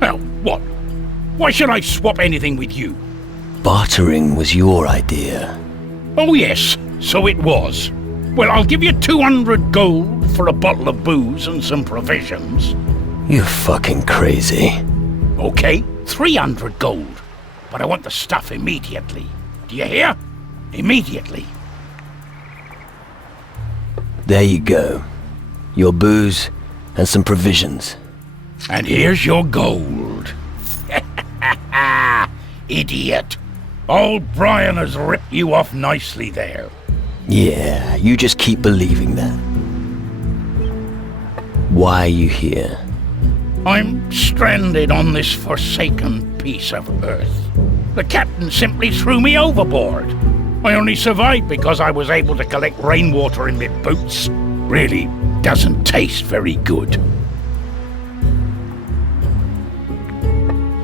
Well, what? Why should I swap anything with you? Bartering was your idea. Oh yes, so it was. Well, I'll give you 200 gold for a bottle of booze and some provisions. You're fucking crazy. Okay, 300 gold. But I want the stuff immediately. Do you hear? Immediately. There you go. Your booze and some provisions. And here's your gold. Idiot. Old Brian has ripped you off nicely there. Yeah, you just keep believing that. Why are you here? I'm stranded on this forsaken piece of earth. The captain simply threw me overboard. I only survived because I was able to collect rainwater in my boots. Really doesn't taste very good.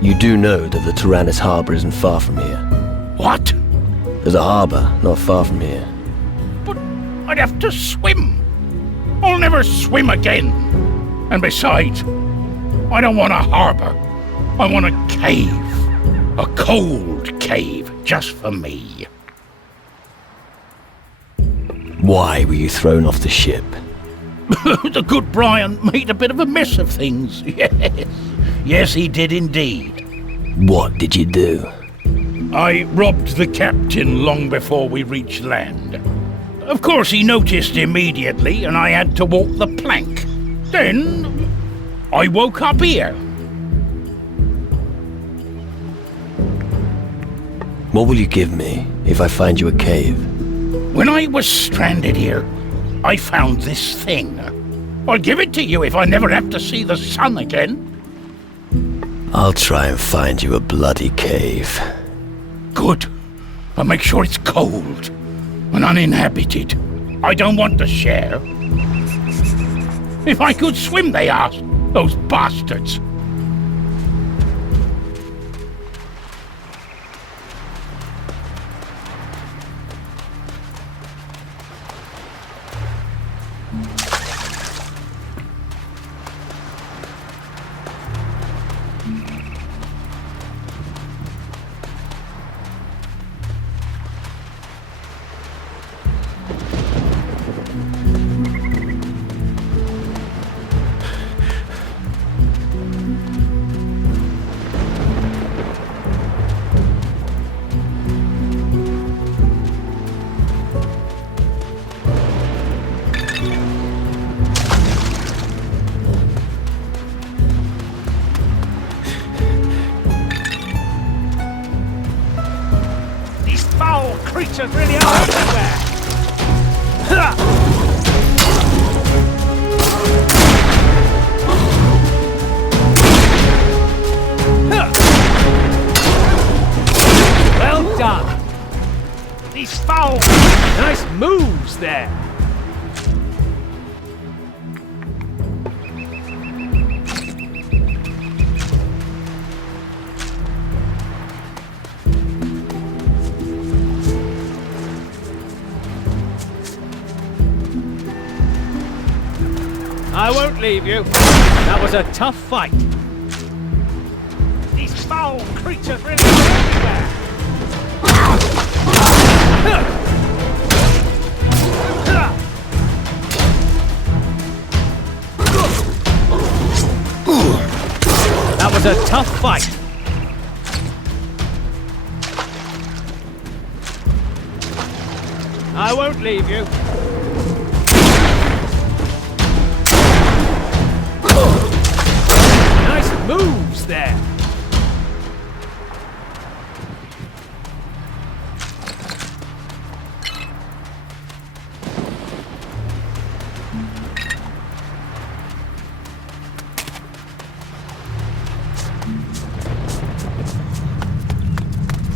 You do know that the Tyrannus Harbour isn't far from here. What? There's a harbour not far from here. But I'd have to swim. I'll never swim again. And besides, I don't want a harbour. I want a cave. A cold cave, just for me. Why were you thrown off the ship? The good Brian made a bit of a mess of things. Yes. Yes, he did indeed. What did you do? I robbed the captain long before we reached land. Of course, he noticed immediately, and I had to walk the plank. Then, I woke up here. What will you give me if I find you a cave? When I was stranded here, I found this thing. I'll give it to you if I never have to see the sun again. I'll try and find you a bloody cave. Good. But make sure it's cold and uninhabited. I don't want to share. If I could swim, they asked. Those bastards. creatures really are everywhere! Well done! These foul... Nice moves there! I won't leave you. That was a tough fight. These foul creatures really are everywhere. That was a tough fight. I won't leave you. Nice moves there.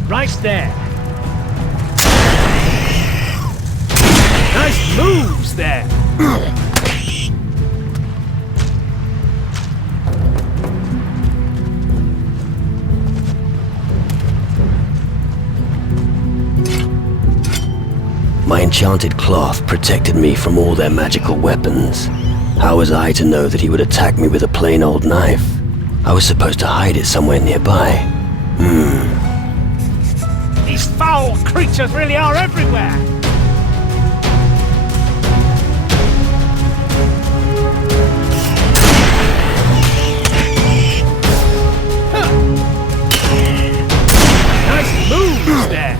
Right there. Nice moves there. My enchanted cloth protected me from all their magical weapons. How was I to know that he would attack me with a plain old knife? I was supposed to hide it somewhere nearby. These foul creatures really are everywhere! Nice moves there!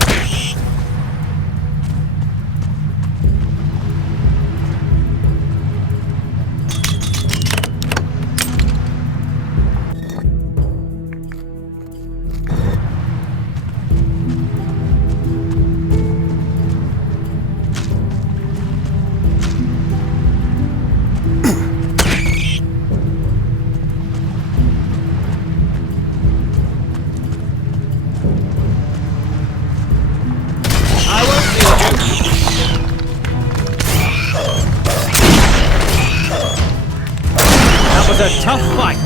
That was a tough fight.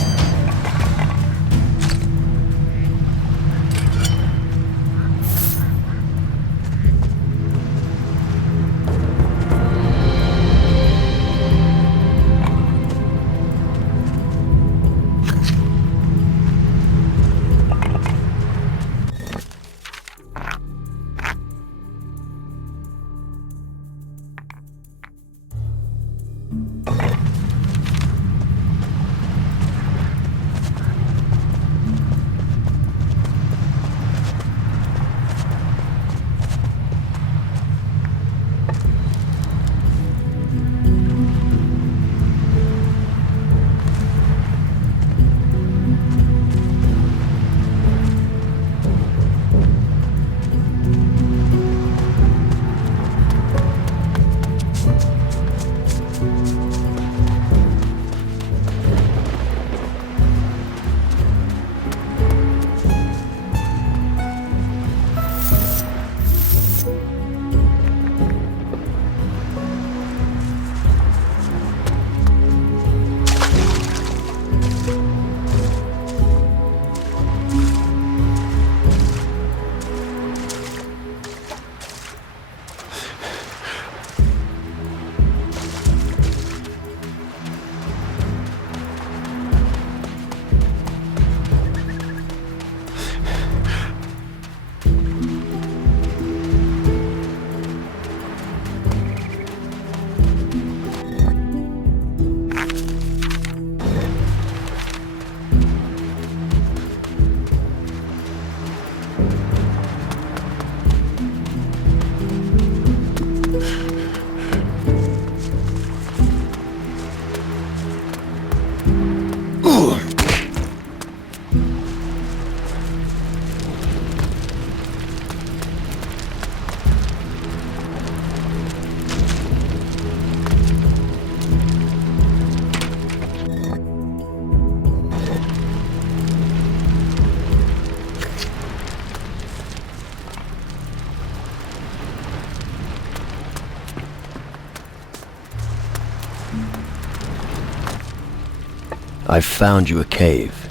I've found you a cave.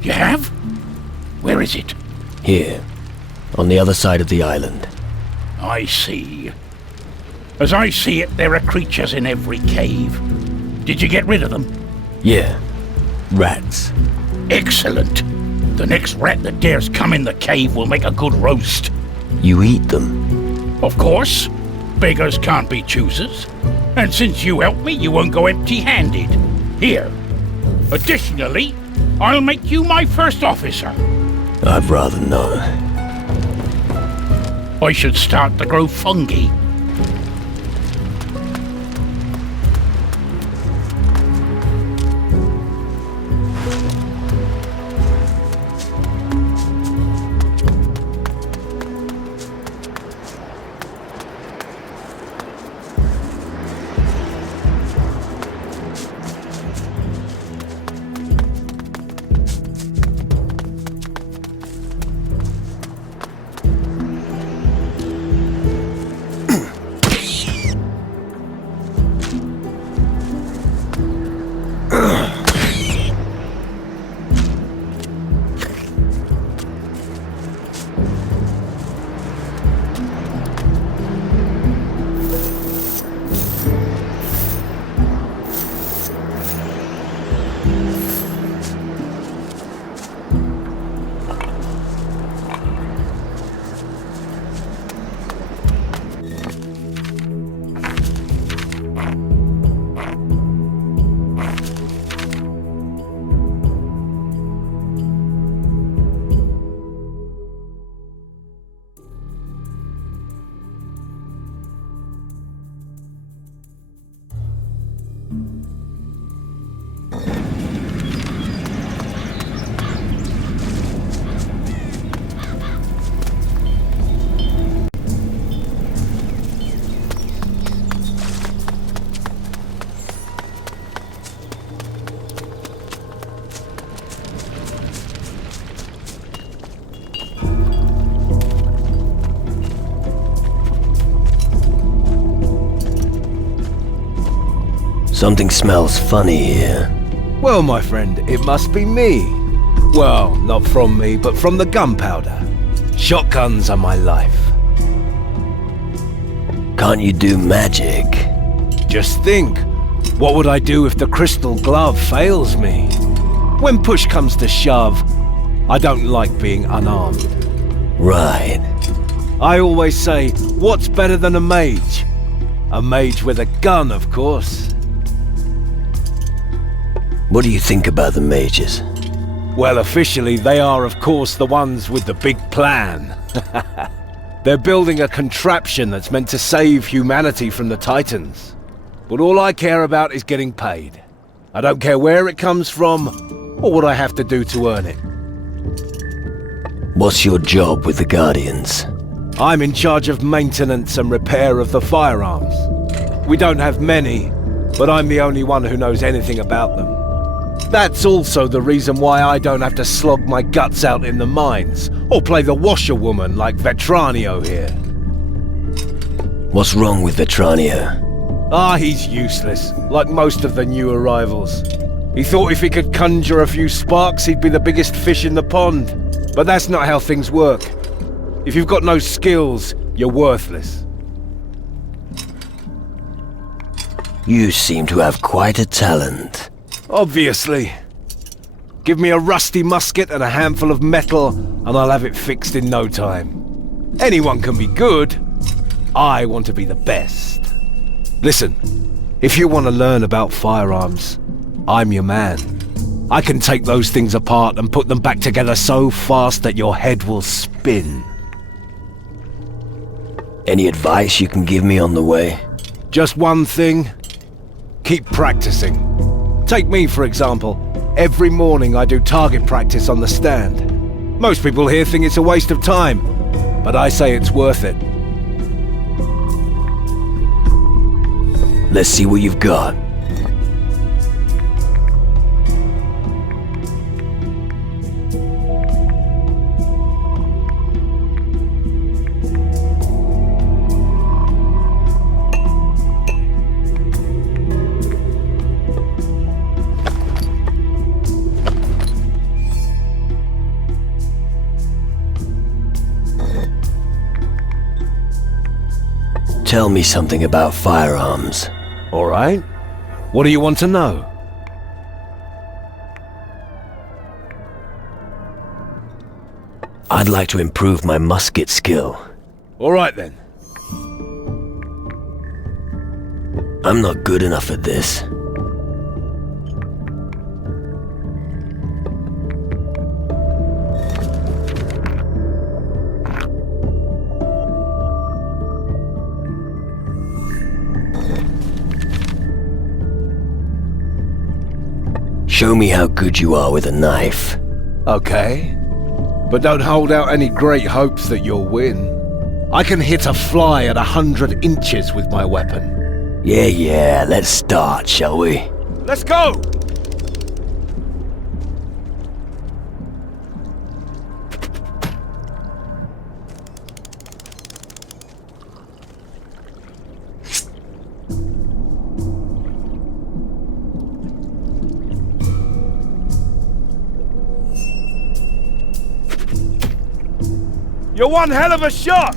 You have? Where is it? Here, on the other side of the island. I see. As I see it, there are creatures in every cave. Did you get rid of them? Yeah, rats. Excellent. The next rat that dares come in the cave will make a good roast. You eat them? Of course. Beggars can't be choosers. And since you helped me, you won't go empty-handed. Here. Additionally, I'll make you my first officer. I'd rather not. I should start to grow fungi. Something smells funny here. Well, my friend, it must be me. Well, not from me, but from the gunpowder. Shotguns are my life. Can't you do magic? Just think, what would I do if the crystal glove fails me? When push comes to shove, I don't like being unarmed. Right. I always say, what's better than a mage? A mage with a gun, of course. What do you think about the mages? Well, officially, they are, of course, the ones with the big plan. They're building a contraption that's meant to save humanity from the Titans. But all I care about is getting paid. I don't care where it comes from, or what I have to do to earn it. What's your job with the Guardians? I'm in charge of maintenance and repair of the firearms. We don't have many, but I'm the only one who knows anything about them. That's also the reason why I don't have to slog my guts out in the mines, or play the washerwoman like Vetranio here. What's wrong with Vetranio? He's useless, like most of the new arrivals. He thought if he could conjure a few sparks, he'd be the biggest fish in the pond. But that's not how things work. If you've got no skills, you're worthless. You seem to have quite a talent. Obviously. Give me a rusty musket and a handful of metal, and I'll have it fixed in no time. Anyone can be good. I want to be the best. Listen, if you want to learn about firearms, I'm your man. I can take those things apart and put them back together so fast that your head will spin. Any advice you can give me on the way? Just one thing. Keep practicing. Take me, for example. Every morning I do target practice on the stand. Most people here think it's a waste of time, but I say it's worth it. Let's see what you've got. tell me something about firearms. All right. What do you want to know? I'd like to improve my musket skill. All right then. I'm not good enough at this. Show me how good you are with a knife. Okay. But don't hold out any great hopes that you'll win. I can hit a fly at 100 inches with my weapon. Yeah, let's start, shall we? Let's go! You're one hell of a shot!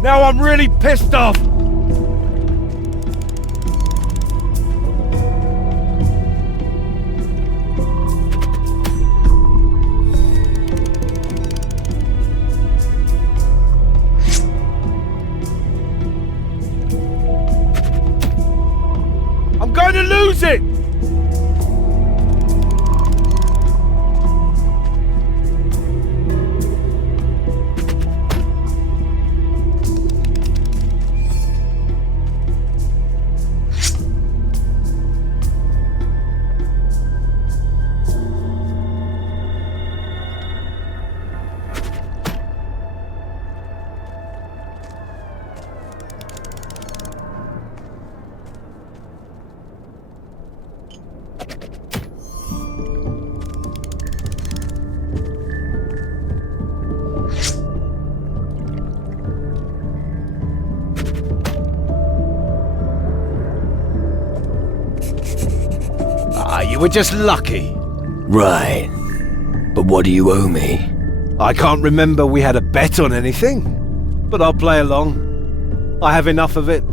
Now I'm really pissed off! I'm going to lose it! You were just lucky. Right. But what do you owe me? I can't remember we had a bet on anything. But I'll play along. I have enough of it.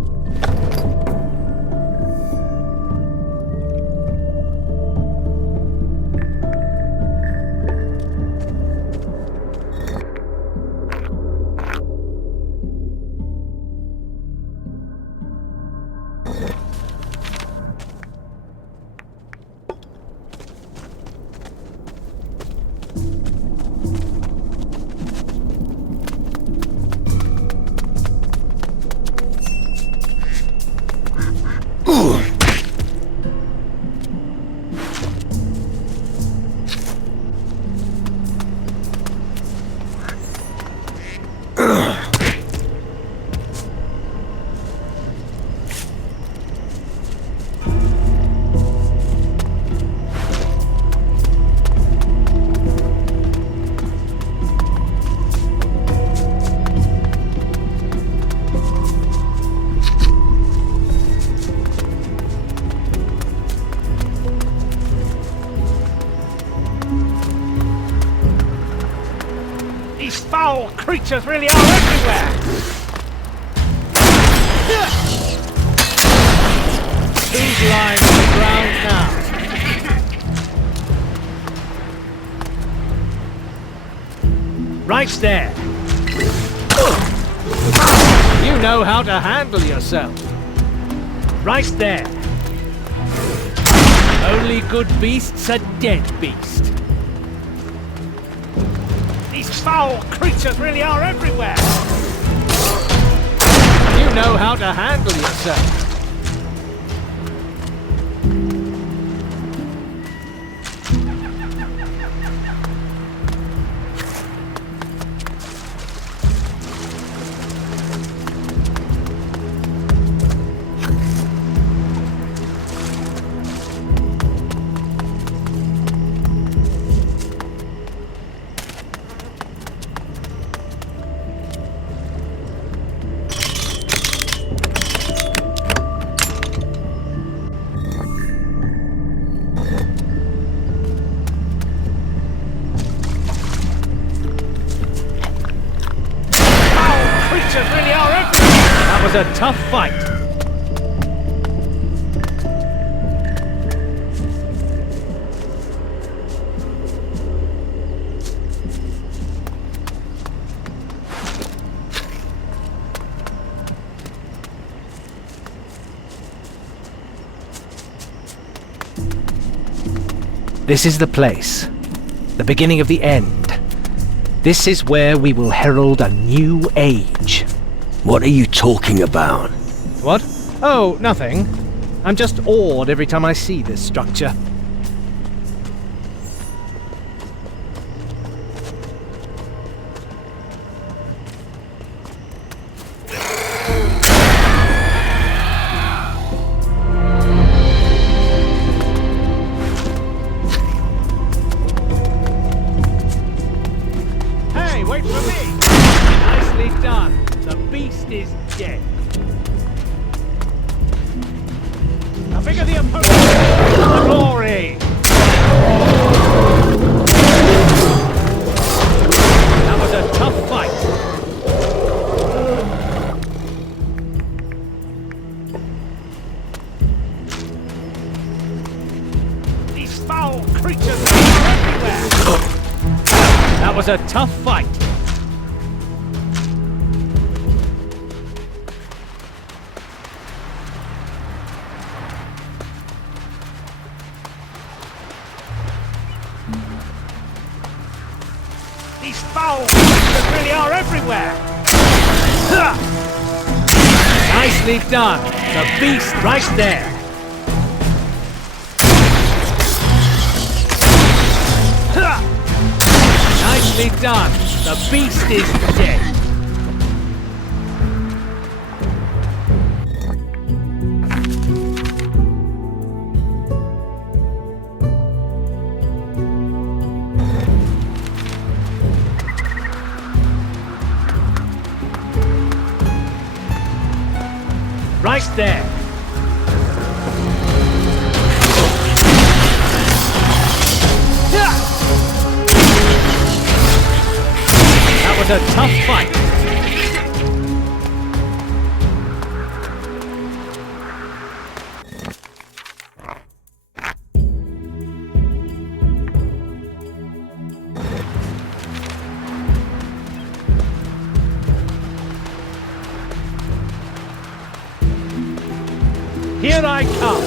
These foul creatures really are everywhere! Who's lying on the ground now? Right there. You know how to handle yourself. Right there. Only good beasts are dead beast. These foul creatures really are everywhere! You know how to handle yourself. was a tough fight. This is the place. The beginning of the end. This is where we will herald a new age. What are you talking about? What? Oh, nothing. I'm just awed every time I see this structure. Hey, wait for me! Nicely done. The beast is dead. Now figure the opponent the glory! That was a tough fight. These foul creatures are everywhere! That was a tough fight. These foul creatures really are everywhere! Nicely done! The beast right there! Nicely done! The beast is dead! Right there! That was a tough fight! Here I come!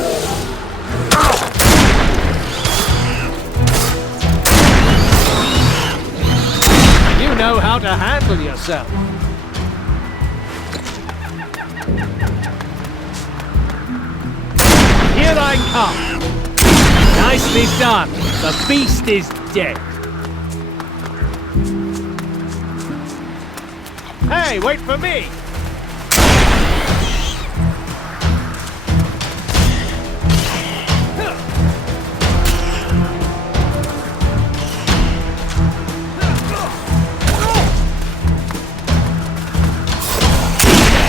You know how to handle yourself. Here I come! Nicely done! The beast is dead! Hey, wait for me!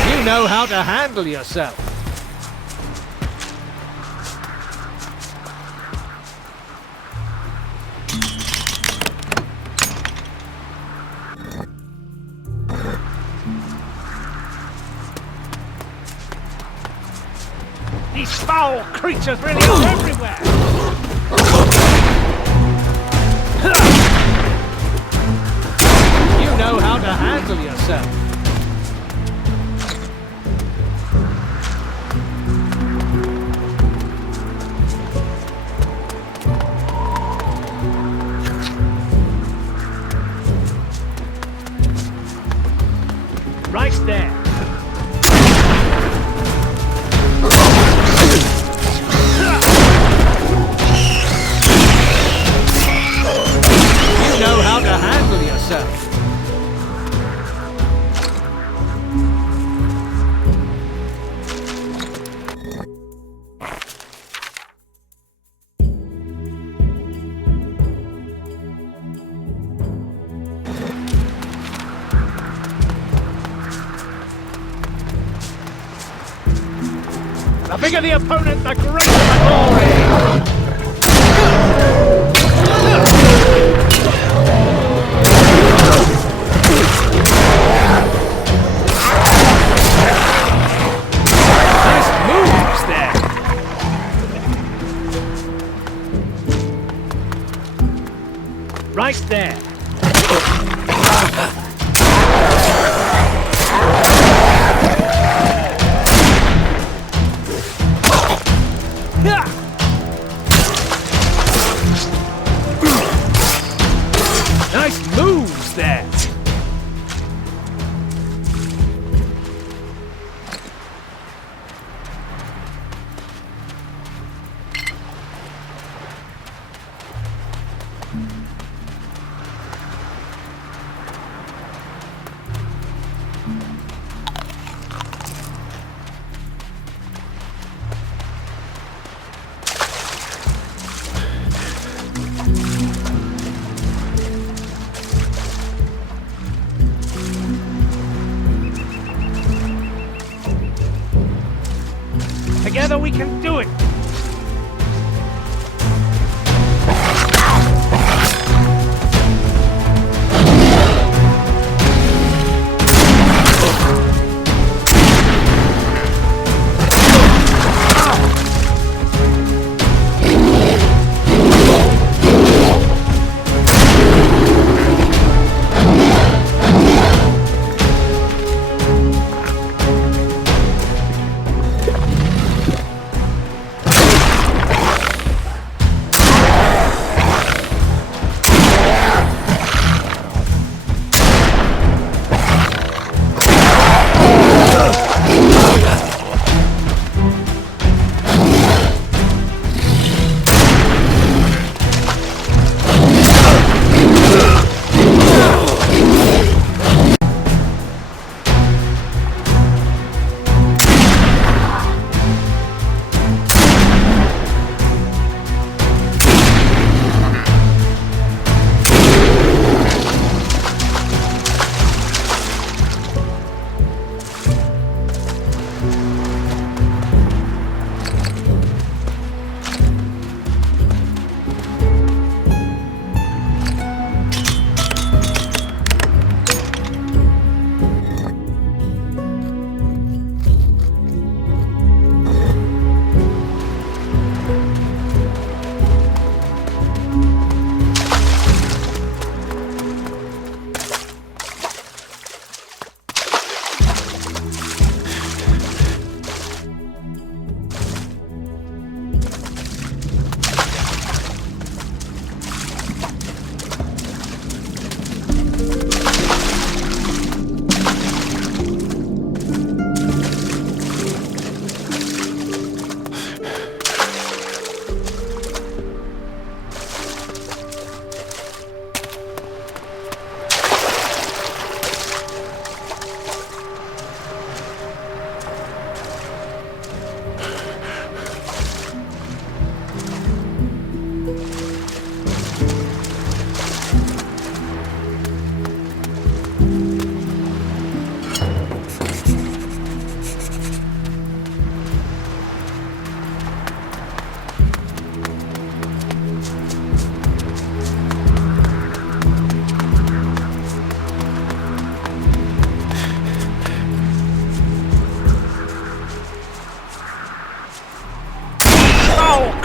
You know how to handle yourself. These foul creatures really are everywhere! You know how to handle yourself. Right there. You know how to handle yourself. The bigger the opponent, the greater the glory! Together we can do it!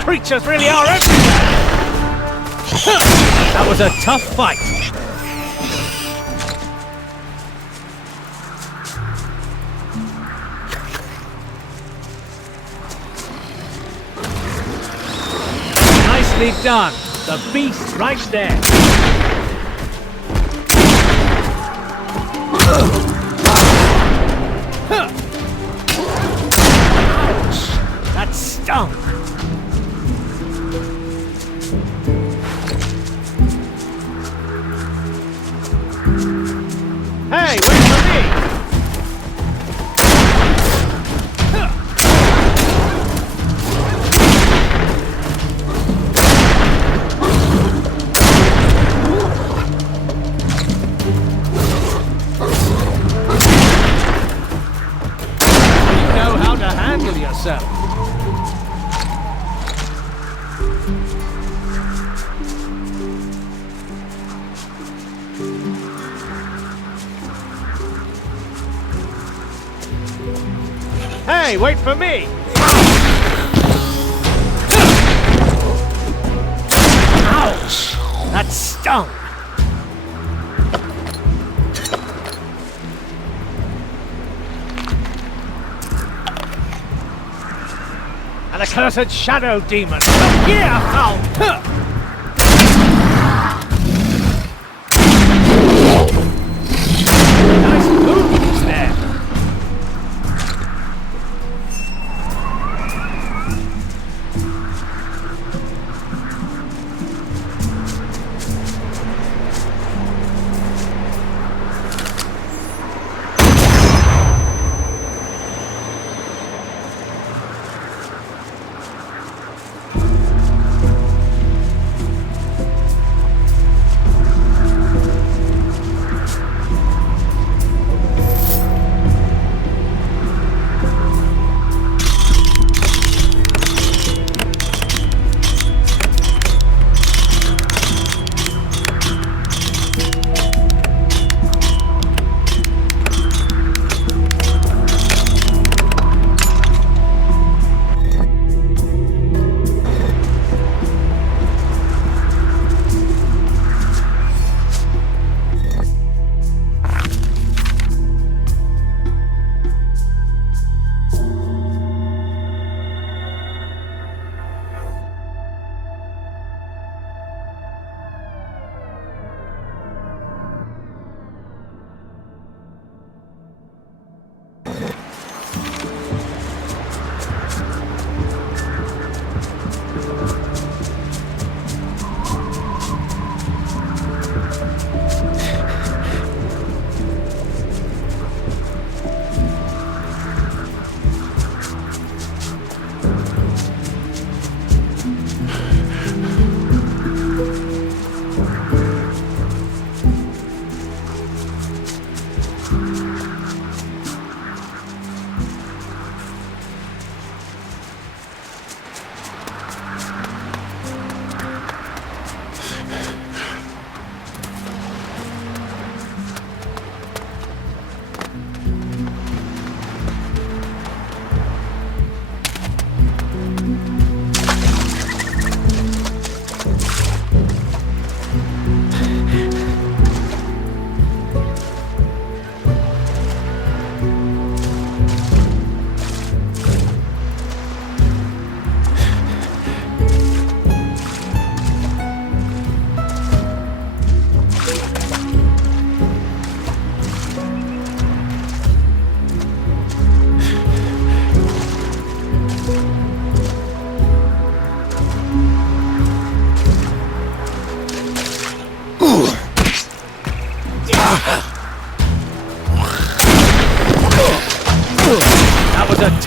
Creatures really are everywhere! That was a tough fight. Nicely done. The beast right there. Ouch! That stung. Hey, wait for me! You know how to handle yourself. Hey, wait for me! Ouch! That stung! An accursed shadow demon! Look here, how! Nice moves there!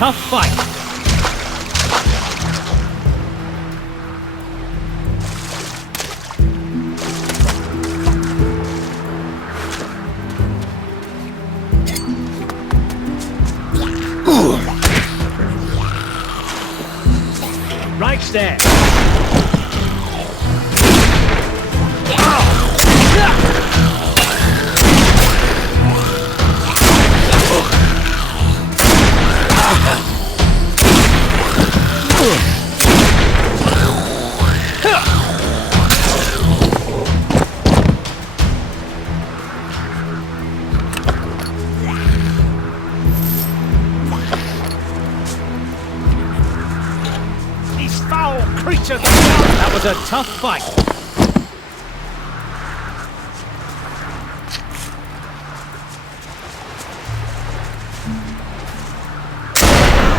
tough fight. Right there. These foul creatures! That was a tough fight.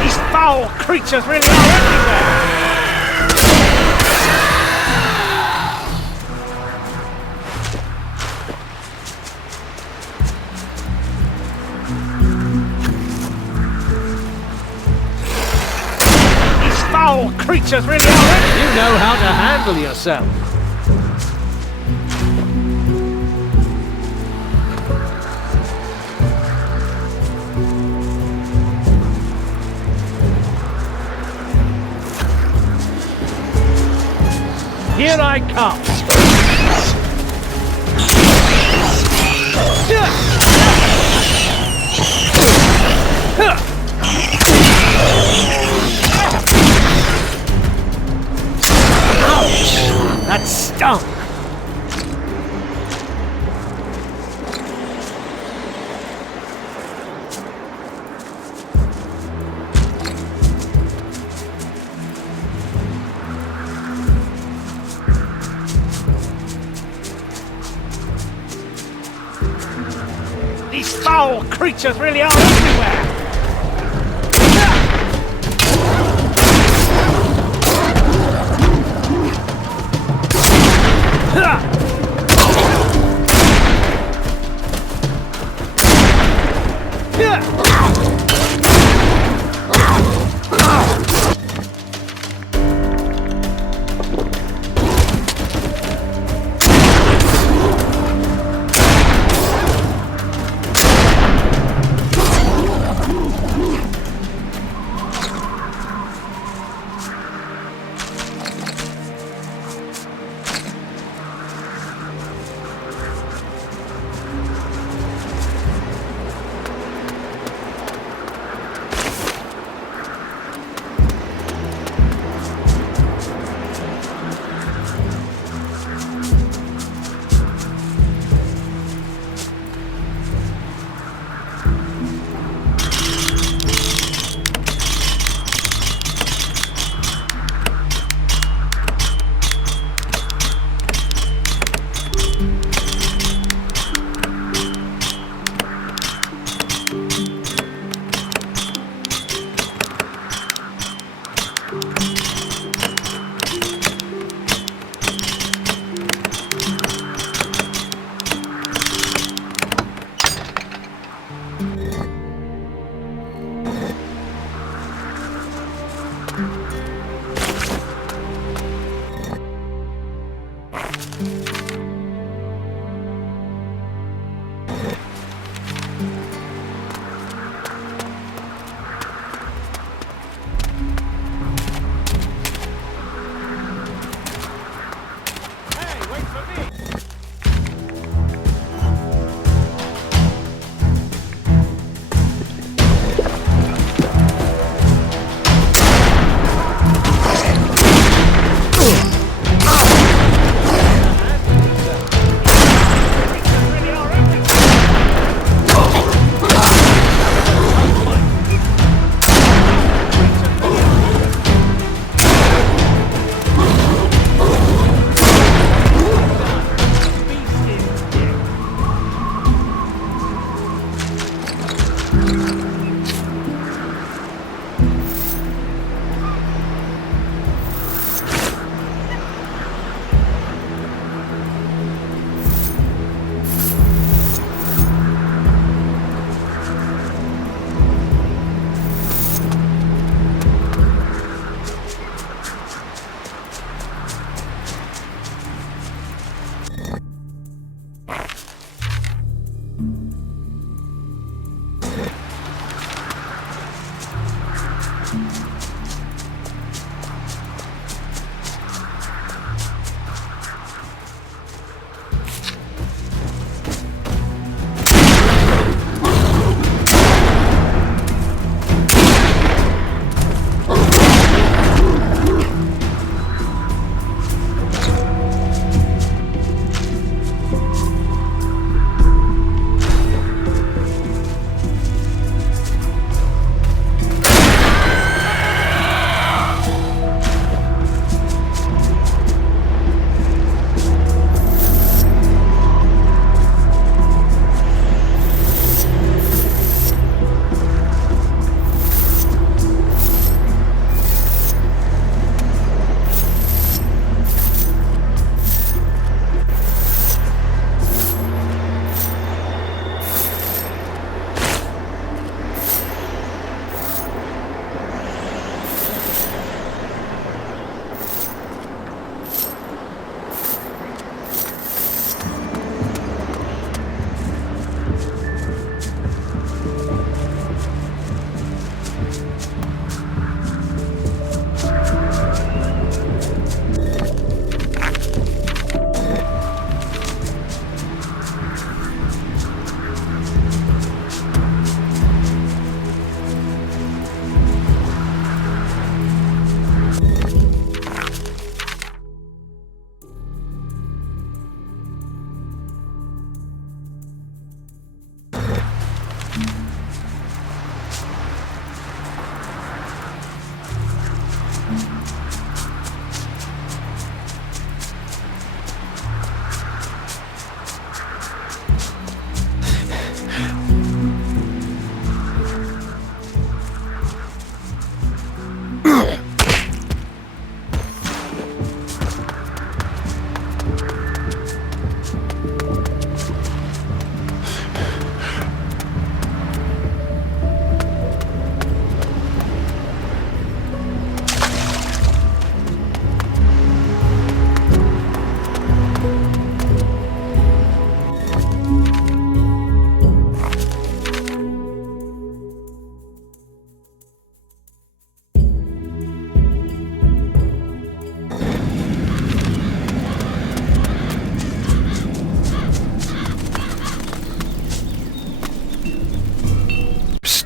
These foul creatures really are everywhere! These foul creatures really are everywhere! You know how to handle yourself. Here I come! Ouch! That stung! These foul creatures really are everywhere!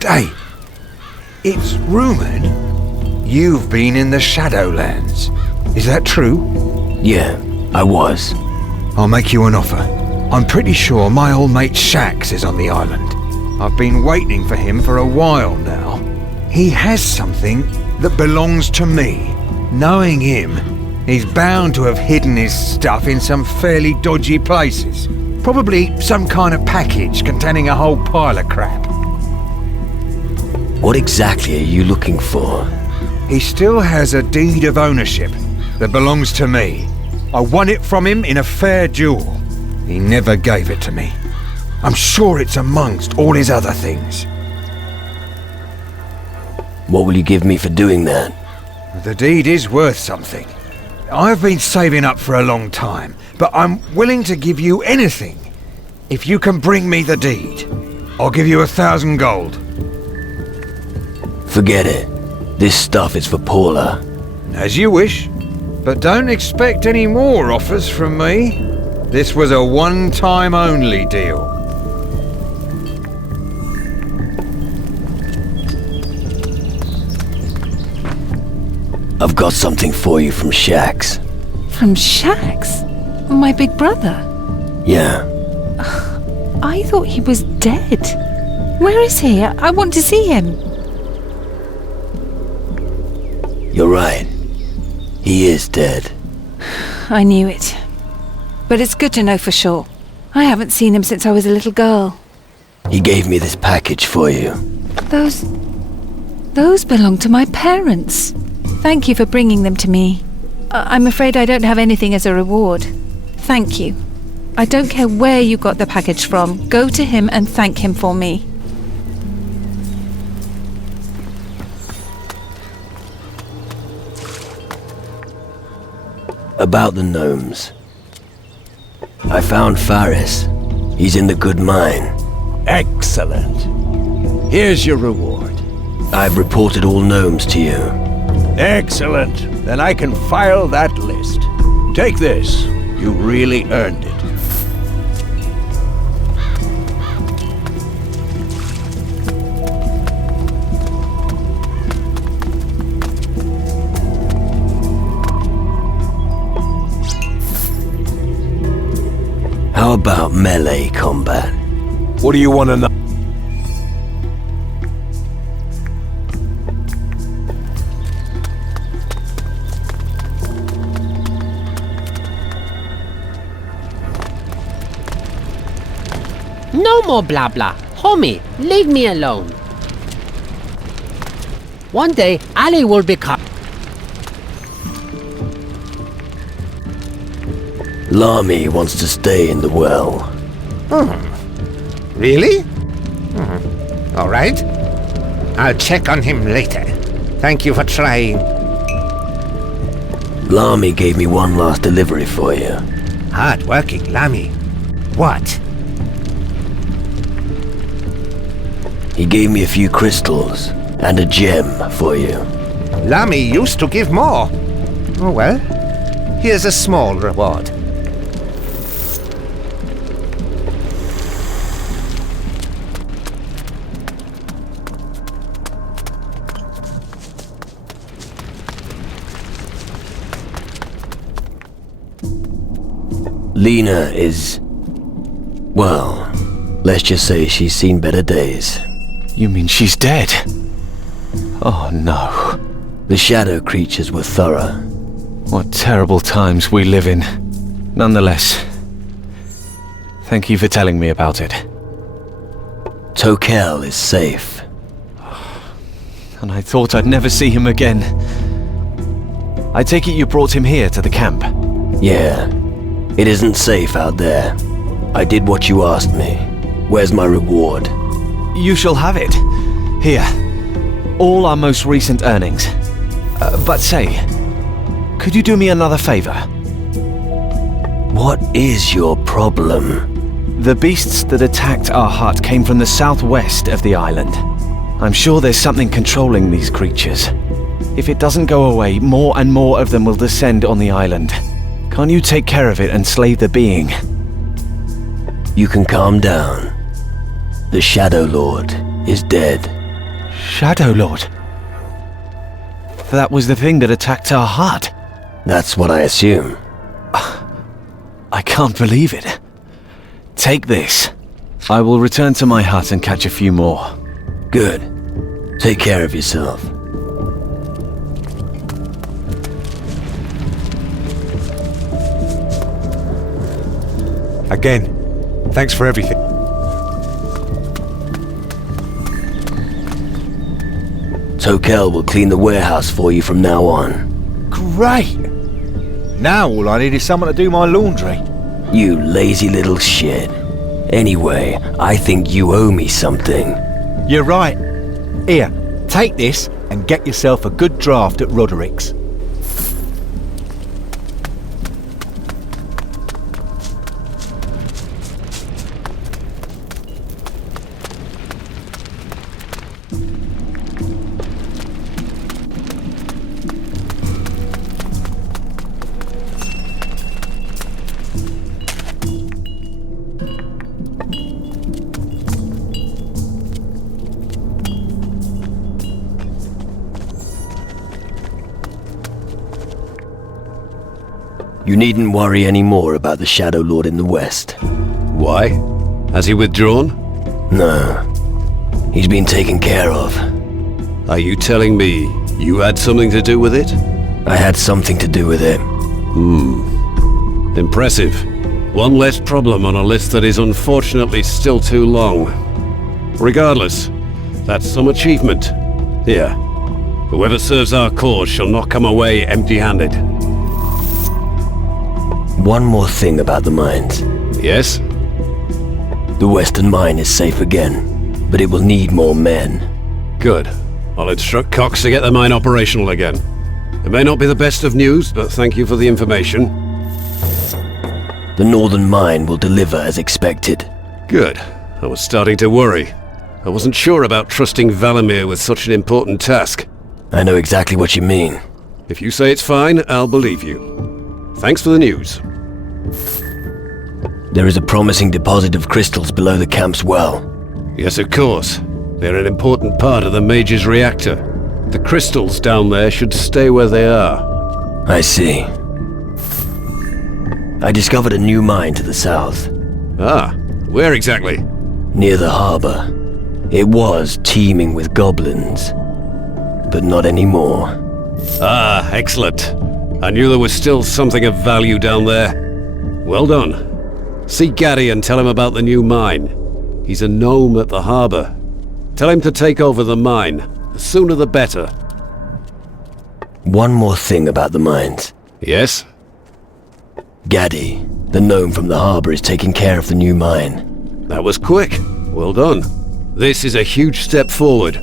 stay. It's rumoured you've been in the Shadowlands. Is that true? Yeah, I was. I'll make you an offer. I'm pretty sure my old mate Shax is on the island. I've been waiting for him for a while now. He has something that belongs to me. Knowing him, he's bound to have hidden his stuff in some fairly dodgy places. Probably some kind of package containing a whole pile of crap. What exactly are you looking for? He still has a deed of ownership that belongs to me. I won it from him in a fair duel. He never gave it to me. I'm sure it's amongst all his other things. What will you give me for doing that? The deed is worth something. I've been saving up for a long time, but I'm willing to give you anything. If you can bring me the deed, I'll give you 1,000 gold. Forget it. This stuff is for Paula. As you wish, but don't expect any more offers from me. This was a one-time only deal. I've got something for you from Shax. From Shax? My big brother? Yeah. I thought he was dead. Where is he? I want to see him. You're right. He is dead. I knew it. But it's good to know for sure. I haven't seen him since I was a little girl. He gave me this package for you. Those belong to my parents. Thank you for bringing them to me. I'm afraid I don't have anything as a reward. Thank you. I don't care where you got the package from. Go to him and thank him for me. About the gnomes. I found Faris. He's in the good mine. Excellent. Here's your reward. I've reported all gnomes to you. Excellent. Then I can file that list. Take this. You really earned it. How about melee combat? What do you want to know? No more blah blah. Homie, leave me alone. One day, Ali will become... Lami wants to stay in the well. Really? All right. I'll check on him later. Thank you for trying. Lami gave me one last delivery for you. Hard-working Lami. What? He gave me a few crystals and a gem for you. Lami used to give more. Oh well. Here's a small reward. Lena is... well, let's just say she's seen better days. You mean she's dead? Oh no. The shadow creatures were thorough. What terrible times we live in. Nonetheless, thank you for telling me about it. Tokel is safe. And I thought I'd never see him again. I take it you brought him here to the camp? Yeah. It isn't safe out there. I did what you asked me. Where's my reward? You shall have it. Here. All our most recent earnings. But say, could you do me another favor? What is your problem? The beasts that attacked our hut came from the southwest of the island. I'm sure there's something controlling these creatures. If it doesn't go away, more and more of them will descend on the island. Can't you take care of it and slay the being? You can calm down. The Shadow Lord is dead. Shadow Lord. That was the thing that attacked our hut. That's what I assume. I can't believe it. Take this. I will return to my hut and catch a few more. Good. Take care of yourself. Again, thanks for everything. Tokel will clean the warehouse for you from now on. Great! Now all I need is someone to do my laundry. You lazy little shit. Anyway, I think you owe me something. You're right. Here, take this and get yourself a good draft at Roderick's. You needn't worry any more about the Shadow Lord in the West. Why? Has he withdrawn? No. He's been taken care of. Are you telling me you had something to do with it? I had something to do with it. Impressive. One less problem on a list that is unfortunately still too long. Regardless, that's some achievement. Here, whoever serves our cause shall not come away empty-handed. One more thing about the mines. Yes? The Western Mine is safe again, but it will need more men. Good. I'll instruct Cox to get the mine operational again. It may not be the best of news, but thank you for the information. The Northern Mine will deliver as expected. Good. I was starting to worry. I wasn't sure about trusting Valamir with such an important task. I know exactly what you mean. If you say it's fine, I'll believe you. Thanks for the news. There is a promising deposit of crystals below the camp's well. Yes, of course. They're an important part of the Mage's reactor. The crystals down there should stay where they are. I see. I discovered a new mine to the south. Ah, where exactly? Near the harbor. It was teeming with goblins, but not anymore. Ah, excellent. I knew there was still something of value down there. Well done. See Gaddy and tell him about the new mine. He's a gnome at the harbor. Tell him to take over the mine. The sooner the better. One more thing about the mines. Yes? Gaddy, the gnome from the harbor, is taking care of the new mine. That was quick. Well done. This is a huge step forward.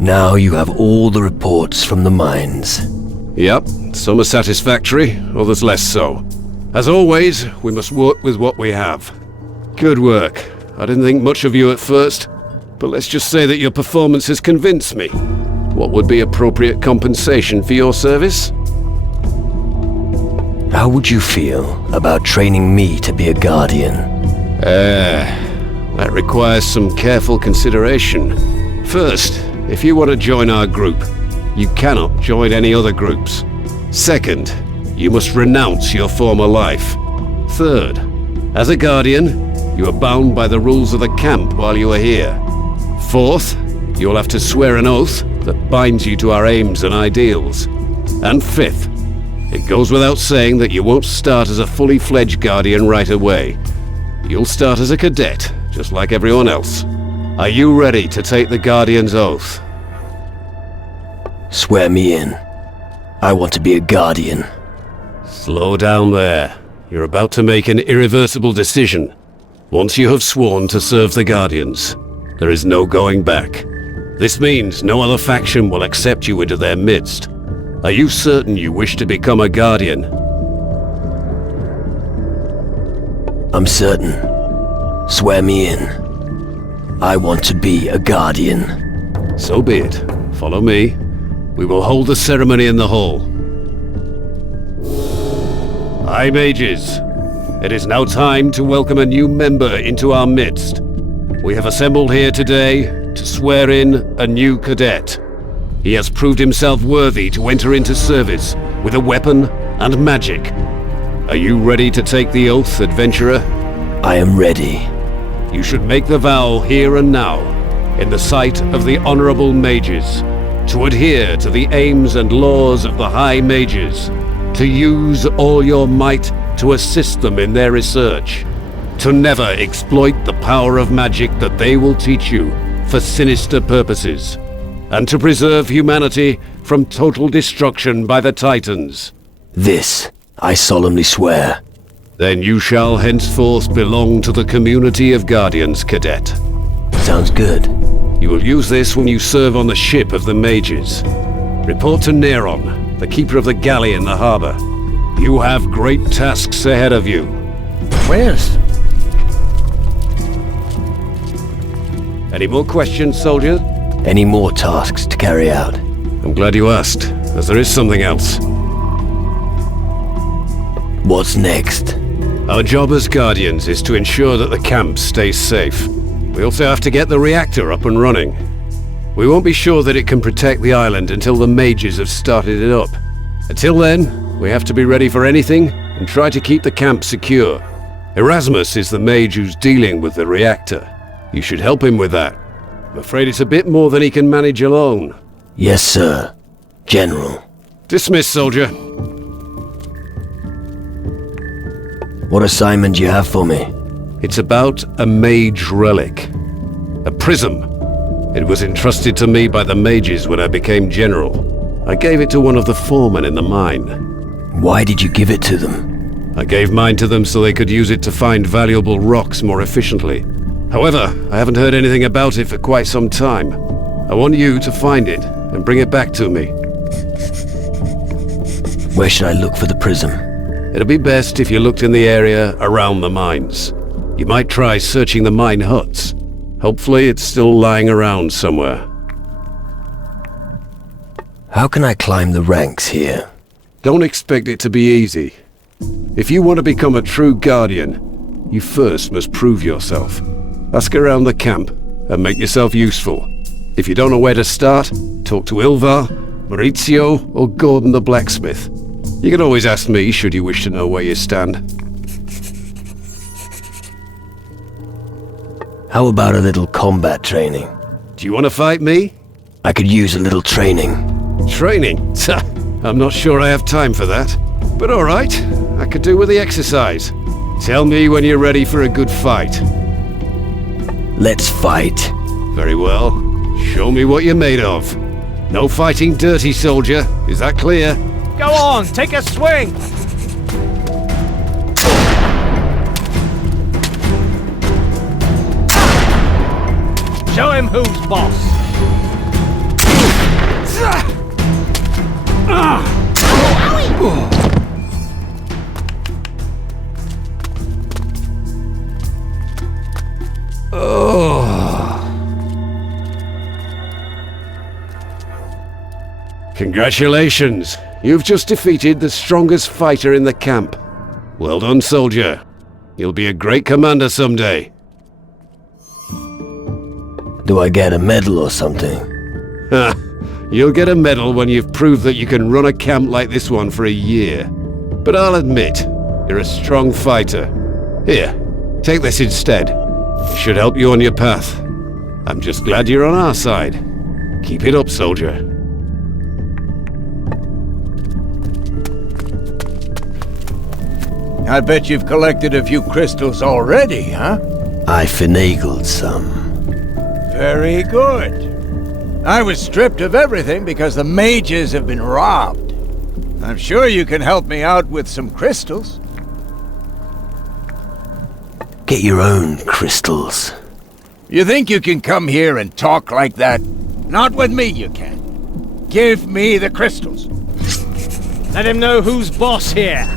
Now you have all the reports from the mines. Yep, some are satisfactory, others less so. As always, we must work with what we have. Good work. I didn't think much of you at first, but let's just say that your performance has convinced me. What would be appropriate compensation for your service? How would you feel about training me to be a guardian? That requires some careful consideration. First, if you want to join our group, you cannot join any other groups. Second, you must renounce your former life. Third, as a guardian, you are bound by the rules of the camp while you are here. Fourth, you will have to swear an oath that binds you to our aims and ideals. And fifth, it goes without saying that you won't start as a fully fledged guardian right away. You'll start as a cadet, just like everyone else. Are you ready to take the Guardian's oath? Swear me in. I want to be a guardian. Slow down there. You're about to make an irreversible decision. Once you have sworn to serve the Guardians, there is no going back. This means no other faction will accept you into their midst. Are you certain you wish to become a Guardian? I'm certain. Swear me in. I want to be a guardian. So be it. Follow me. We will hold the ceremony in the hall. High Mages, it is now time to welcome a new member into our midst. We have assembled here today to swear in a new cadet. He has proved himself worthy to enter into service with a weapon and magic. Are you ready to take the oath, adventurer? I am ready. You should make the vow here and now, in the sight of the honorable mages, to adhere to the aims and laws of the High Mages, to use all your might to assist them in their research, to never exploit the power of magic that they will teach you for sinister purposes, and to preserve humanity from total destruction by the Titans. This I solemnly swear. Then you shall henceforth belong to the community of Guardians, Cadet. Sounds good. You will use this when you serve on the ship of the mages. Report to Neron, the keeper of the galley in the harbor. You have great tasks ahead of you. Where's? Any more questions, soldier? Any more tasks to carry out? I'm glad you asked, as there is something else. What's next? Our job as Guardians is to ensure that the camp stays safe. We also have to get the reactor up and running. We won't be sure that it can protect the island until the mages have started it up. Until then, we have to be ready for anything and try to keep the camp secure. Erasmus is the mage who's dealing with the reactor. You should help him with that. I'm afraid it's a bit more than he can manage alone. Yes, sir. General. Dismiss, soldier. What assignment do you have for me? It's about a mage relic. A prism. It was entrusted to me by the mages when I became general. I gave it to one of the foremen in the mine. Why did you give it to them? I gave mine to them so they could use it to find valuable rocks more efficiently. However, I haven't heard anything about it for quite some time. I want you to find it and bring it back to me. Where should I look for the prism? It'll be best if you looked in the area around the mines. You might try searching the mine huts. Hopefully it's still lying around somewhere. How can I climb the ranks here? Don't expect it to be easy. If you want to become a true Guardian, you first must prove yourself. Ask around the camp and make yourself useful. If you don't know where to start, talk to Ilvar, Maurizio, or Gordon the blacksmith. You can always ask me should you wish to know where you stand. How about a little combat training? Do you want to fight me? I could use a little training. Training? I'm not sure I have time for that. But alright, I could do with the exercise. Tell me when you're ready for a good fight. Let's fight. Very well. Show me what you're made of. No fighting dirty, soldier. Is that clear? Go on, take a swing! Show him who's boss! Congratulations! You've just defeated the strongest fighter in the camp. Well done, soldier. You'll be a great commander someday. Do I get a medal or something? Ha! You'll get a medal when you've proved that you can run a camp like this one for a year. But I'll admit, you're a strong fighter. Here, take this instead. It should help you on your path. I'm just glad you're on our side. Keep it up, soldier. I bet you've collected a few crystals already, huh? I finagled some. Very good. I was stripped of everything because the mages have been robbed. I'm sure you can help me out with some crystals. Get your own crystals. You think you can come here and talk like that? Not with me, you can't. Give me the crystals. Let him know who's boss here.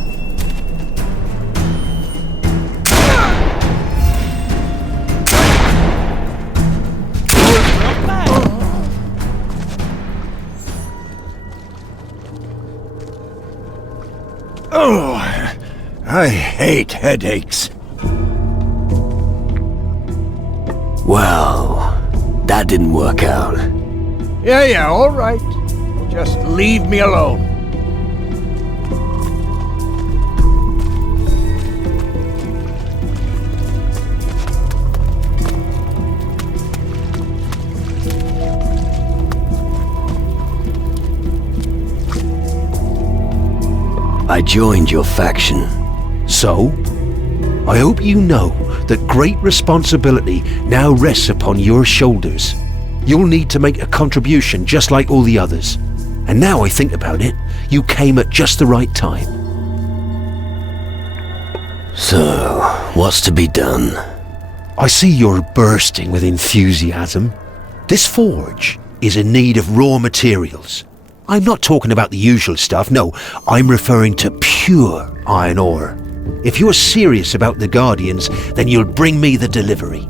Oh, I hate headaches. Well, That didn't work out. Yeah, all right. Just leave me alone. I joined your faction. So? I hope you know that great responsibility now rests upon your shoulders. You'll need to make a contribution just like all the others. And now I think about it, you came at just the right time. So, what's to be done? I see you're bursting with enthusiasm. This forge is in need of raw materials. I'm not talking about the usual stuff, no, I'm referring to pure iron ore. If you're serious about the Guardians, then you'll bring me the delivery.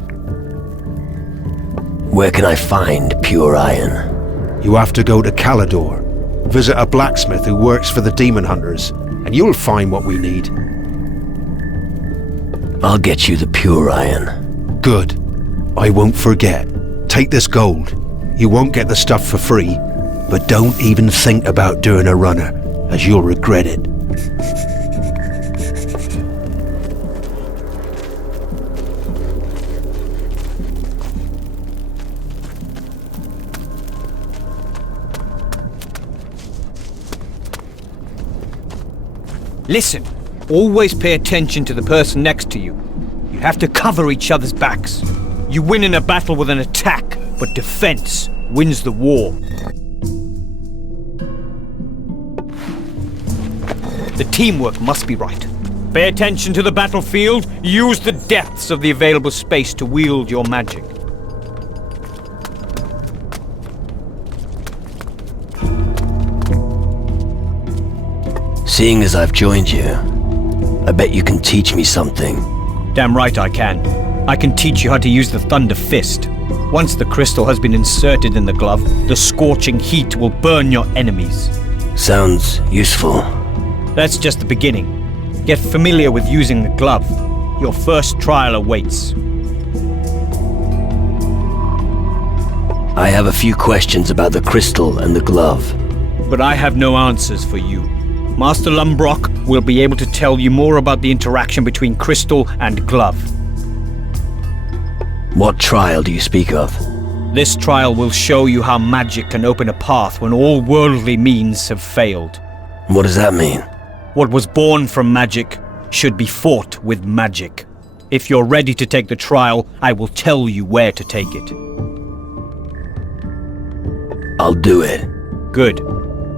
Where can I find pure iron? You have to go to Calidor, visit a blacksmith who works for the Demon Hunters, and you'll find what we need. I'll get you the pure iron. Good. I won't forget. Take this gold. You won't get the stuff for free, but don't even think about doing a runner, as you'll regret it. Listen, always pay attention to the person next to you. You have to cover each other's backs. You win in a battle with an attack, but defense wins the war. The teamwork must be right. Pay attention to the battlefield. Use the depths of the available space to wield your magic. Seeing as I've joined you, I bet you can teach me something. Damn right I can. I can teach you how to use the Thunder Fist. Once the crystal has been inserted in the glove, the scorching heat will burn your enemies. Sounds useful. That's just the beginning. Get familiar with using the glove. Your first trial awaits. I have a few questions about the crystal and the glove. But I have no answers for you. Master Lumbrock will be able to tell you more about the interaction between crystal and glove. What trial do you speak of? This trial will show you how magic can open a path when all worldly means have failed. What does that mean? What was born from magic should be fought with magic. If you're ready to take the trial, I will tell you where to take it. I'll do it. Good.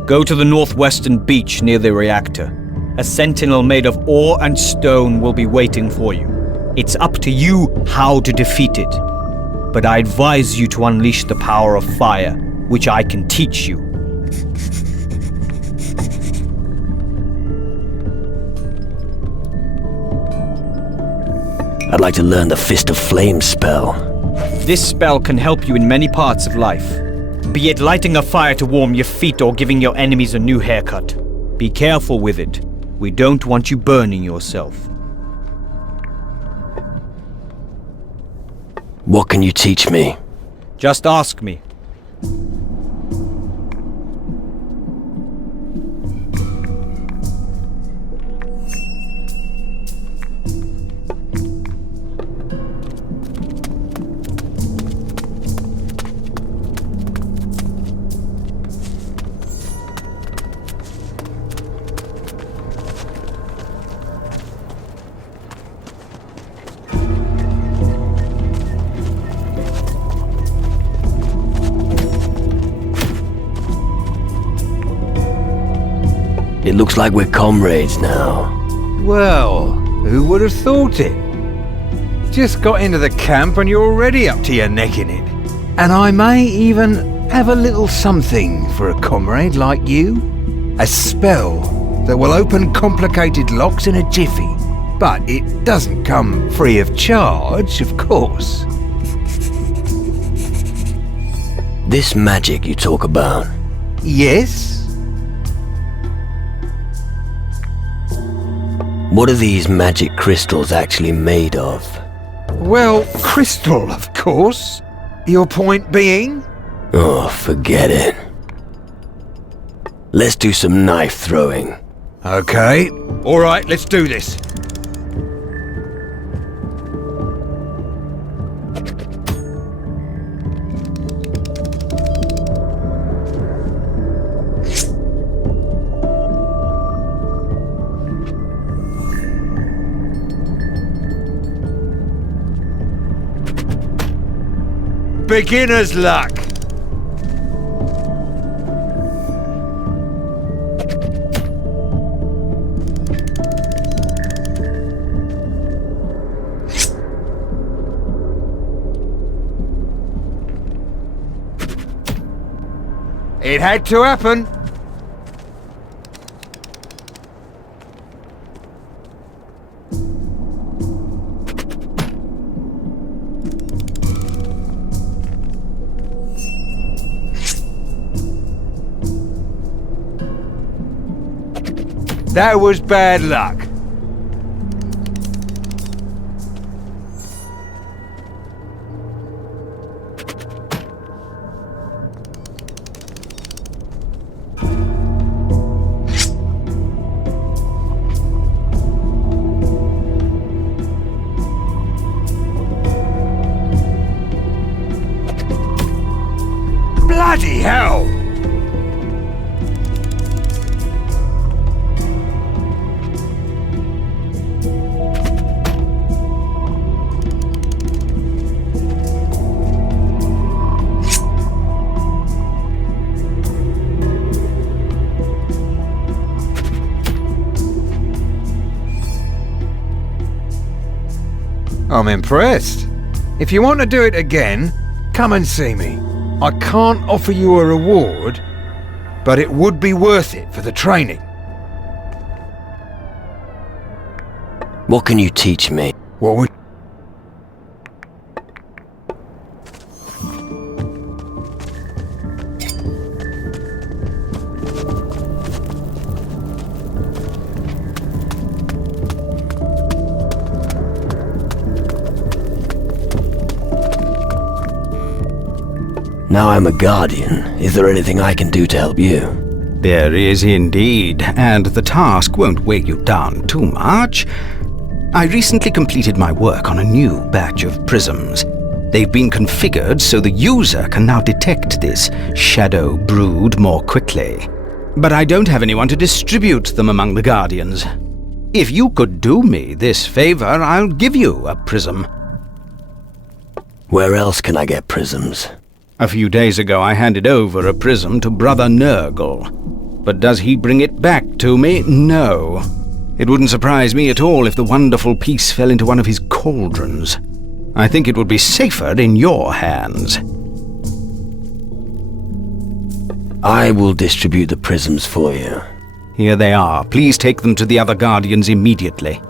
Go to the northwestern beach near the reactor. A sentinel made of ore and stone will be waiting for you. It's up to you how to defeat it. But I advise you to unleash the power of fire, which I can teach you. I'd like to learn the Fist of Flame spell. This spell can help you in many parts of life. Be it lighting a fire to warm your feet or giving your enemies a new haircut. Be careful with it. We don't want you burning yourself. What can you teach me? Just ask me. It looks like we're comrades now. Well, who would have thought it? Just got into the camp and you're already up to your neck in it. And I may even have a little something for a comrade like you. A spell that will open complicated locks in a jiffy. But it doesn't come free of charge, of course. This magic you talk about. Yes? What are these magic crystals actually made of? Well, crystal, of course. Your point being? Oh, forget it. Let's do some knife throwing. Okay. Alright, let's do this. Beginner's luck. It had to happen. That was bad luck. Bloody hell! I'm impressed. If you want to do it again, come and see me. I can't offer you a reward, but it would be worth it for the training. What can you teach me? What would... Now I'm a guardian. Is there anything I can do to help you? There is indeed, and the task won't weigh you down too much. I recently completed my work on a new batch of prisms. They've been configured so the user can now detect this shadow brood more quickly. But I don't have anyone to distribute them among the guardians. If you could do me this favor, I'll give you a prism. Where else can I get prisms? A few days ago I handed over a prism to Brother Nurgle. But does he bring it back to me? No. It wouldn't surprise me at all if the wonderful piece fell into one of his cauldrons. I think it would be safer in your hands. I will distribute the prisms for you. Here they are. Please take them to the other guardians immediately.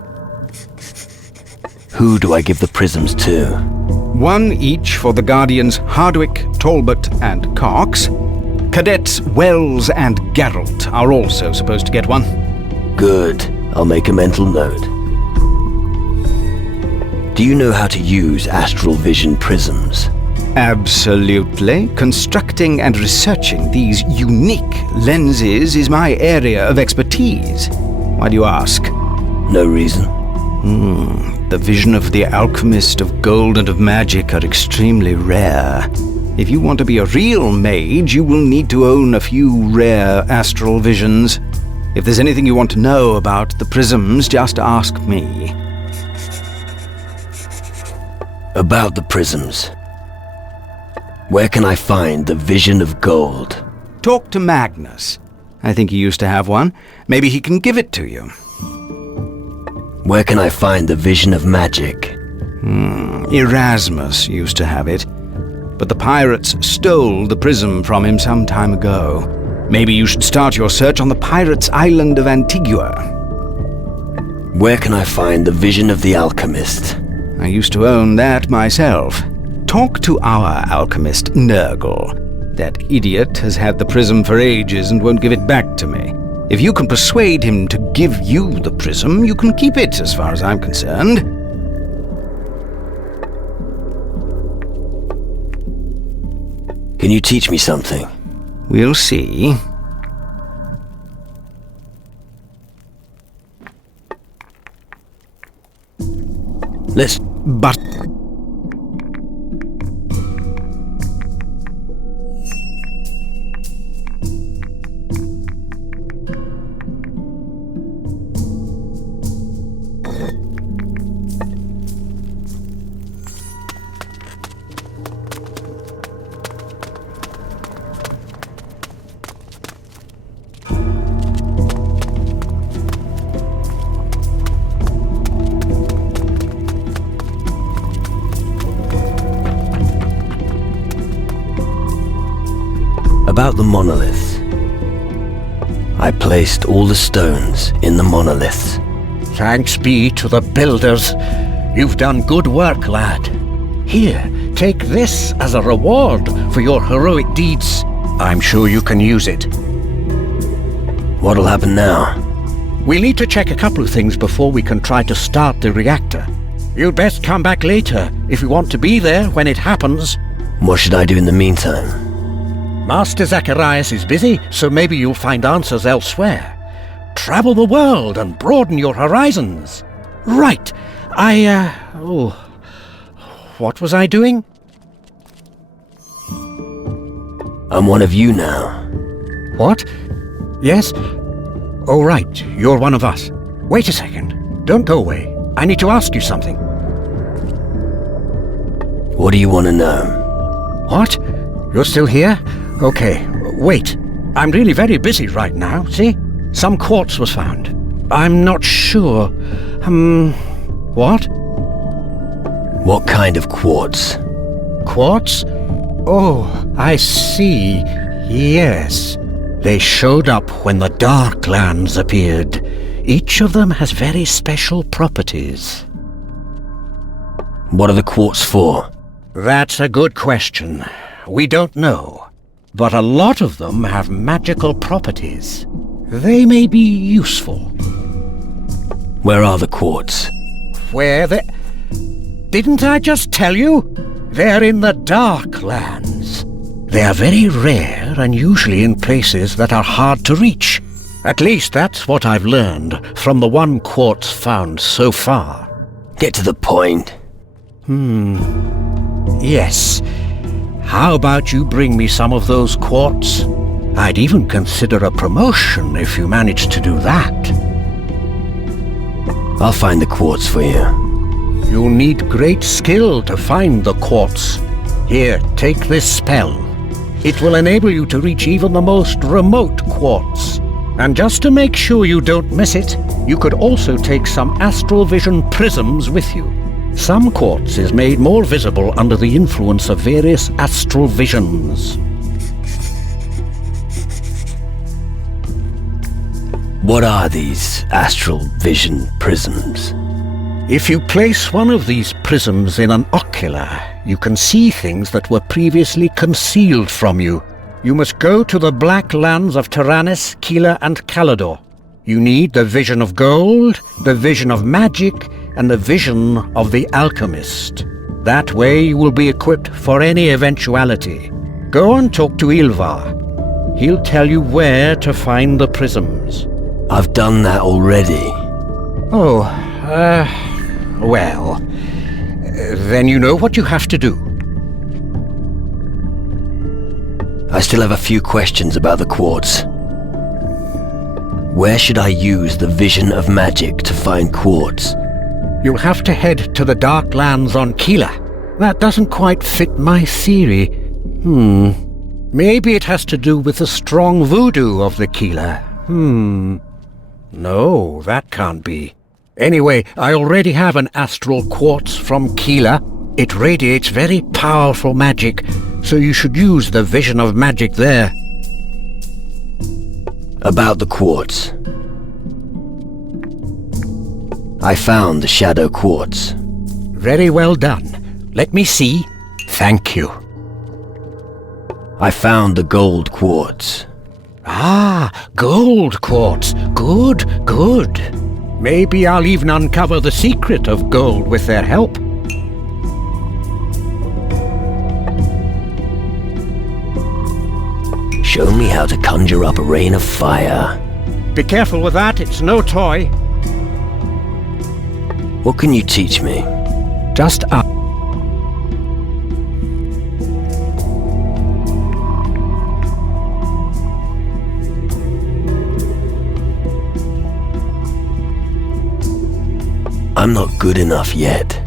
Who do I give the prisms to? One each for the guardians Hardwick, Talbot, and Cox. Cadets Wells and Geralt are also supposed to get one. Good. I'll make a mental note. Do you know how to use astral vision prisms? Absolutely. Constructing and researching these unique lenses is my area of expertise. Why do you ask? No reason. The vision of the alchemist of gold and of magic are extremely rare. If you want to be a real mage, you will need to own a few rare astral visions. If there's anything you want to know about the prisms, just ask me. About the prisms. Where can I find the vision of gold? Talk to Magnus. I think he used to have one. Maybe he can give it to you. Where can I find the vision of magic? Erasmus used to have it. But the pirates stole the prism from him some time ago. Maybe you should start your search on the pirates' island of Antigua. Where can I find the vision of the alchemist? I used to own that myself. Talk to our alchemist, Nurgle. That idiot has had the prism for ages and won't give it back to me. If you can persuade him to give you the prism, you can keep it, as far as I'm concerned. Can you teach me something? We'll see. But... About the monoliths. I placed all the stones in the monoliths. Thanks be to the builders. You've done good work, lad. Here, take this as a reward for your heroic deeds. I'm sure you can use it. What'll happen now? We'll need to check a couple of things before we can try to start the reactor. You'd best come back later if you want to be there when it happens. What should I do in the meantime? Master Zacharias is busy, so maybe you'll find answers elsewhere. Travel the world and broaden your horizons. Right, what was I doing? I'm one of you now. What? Yes? Oh, right, you're one of us. Wait a second. Don't go away. I need to ask you something. What do you want to know? What? You're still here? Okay, wait. I'm really very busy right now, see? Some quartz was found. I'm not sure. What? What kind of quartz? Quartz? Oh, I see. Yes. They showed up when the Dark Lands appeared. Each of them has very special properties. What are the quartz for? That's a good question. We don't know. But a lot of them have magical properties. They may be useful. Where are the quartz? Where they... Didn't I just tell you? They're in the Dark Lands. They are very rare and usually in places that are hard to reach. At least that's what I've learned from the one quartz found so far. Get to the point. Yes. How about you bring me some of those quartz? I'd even consider a promotion if you managed to do that. I'll find the quartz for you. You'll need great skill to find the quartz. Here, take this spell. It will enable you to reach even the most remote quartz. And just to make sure you don't miss it, you could also take some astral vision prisms with you. Some quartz is made more visible under the influence of various astral visions. What are these astral vision prisms? If you place one of these prisms in an ocular, you can see things that were previously concealed from you. You must go to the Black Lands of Tyrannus, Keelah, and Calador. You need the vision of gold, the vision of magic, and the vision of the alchemist. That way you will be equipped for any eventuality. Go and talk to Ilvar. He'll tell you where to find the prisms. I've done that already. Oh, well. Then you know what you have to do. I still have a few questions about the quartz. Where should I use the vision of magic to find quartz? You'll have to head to the Dark Lands on Keelah. That doesn't quite fit my theory. Maybe it has to do with the strong voodoo of the Keelah. No, that can't be. Anyway, I already have an astral quartz from Keelah. It radiates very powerful magic, so you should use the vision of magic there. About the quartz. I found the shadow quartz. Very well done. Let me see. Thank you. I found the gold quartz. Ah, gold quartz. Good, good. Maybe I'll even uncover the secret of gold with their help. Show me how to conjure up a rain of fire. Be careful with that, it's no toy. What can you teach me? Just up. I'm not good enough yet.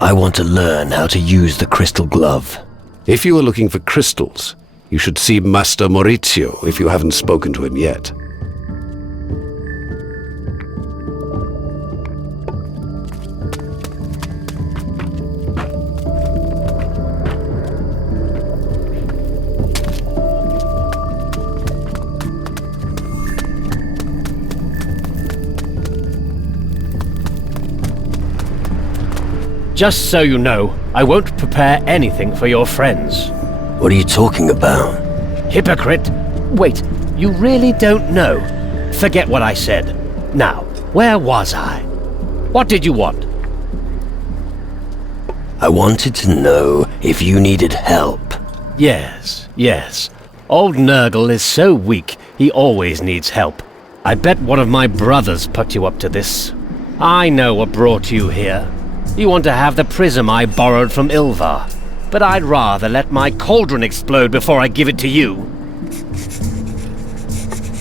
I want to learn how to use the crystal glove. If you are looking for crystals, you should see Master Maurizio if you haven't spoken to him yet. Just so you know, I won't prepare anything for your friends. What are you talking about? Hypocrite! Wait, you really don't know? Forget what I said. Now, where was I? What did you want? I wanted to know if you needed help. Yes. Old Nurgle is so weak, he always needs help. I bet one of my brothers put you up to this. I know what brought you here. You want to have the prism I borrowed from Ilvar, but I'd rather let my cauldron explode before I give it to you.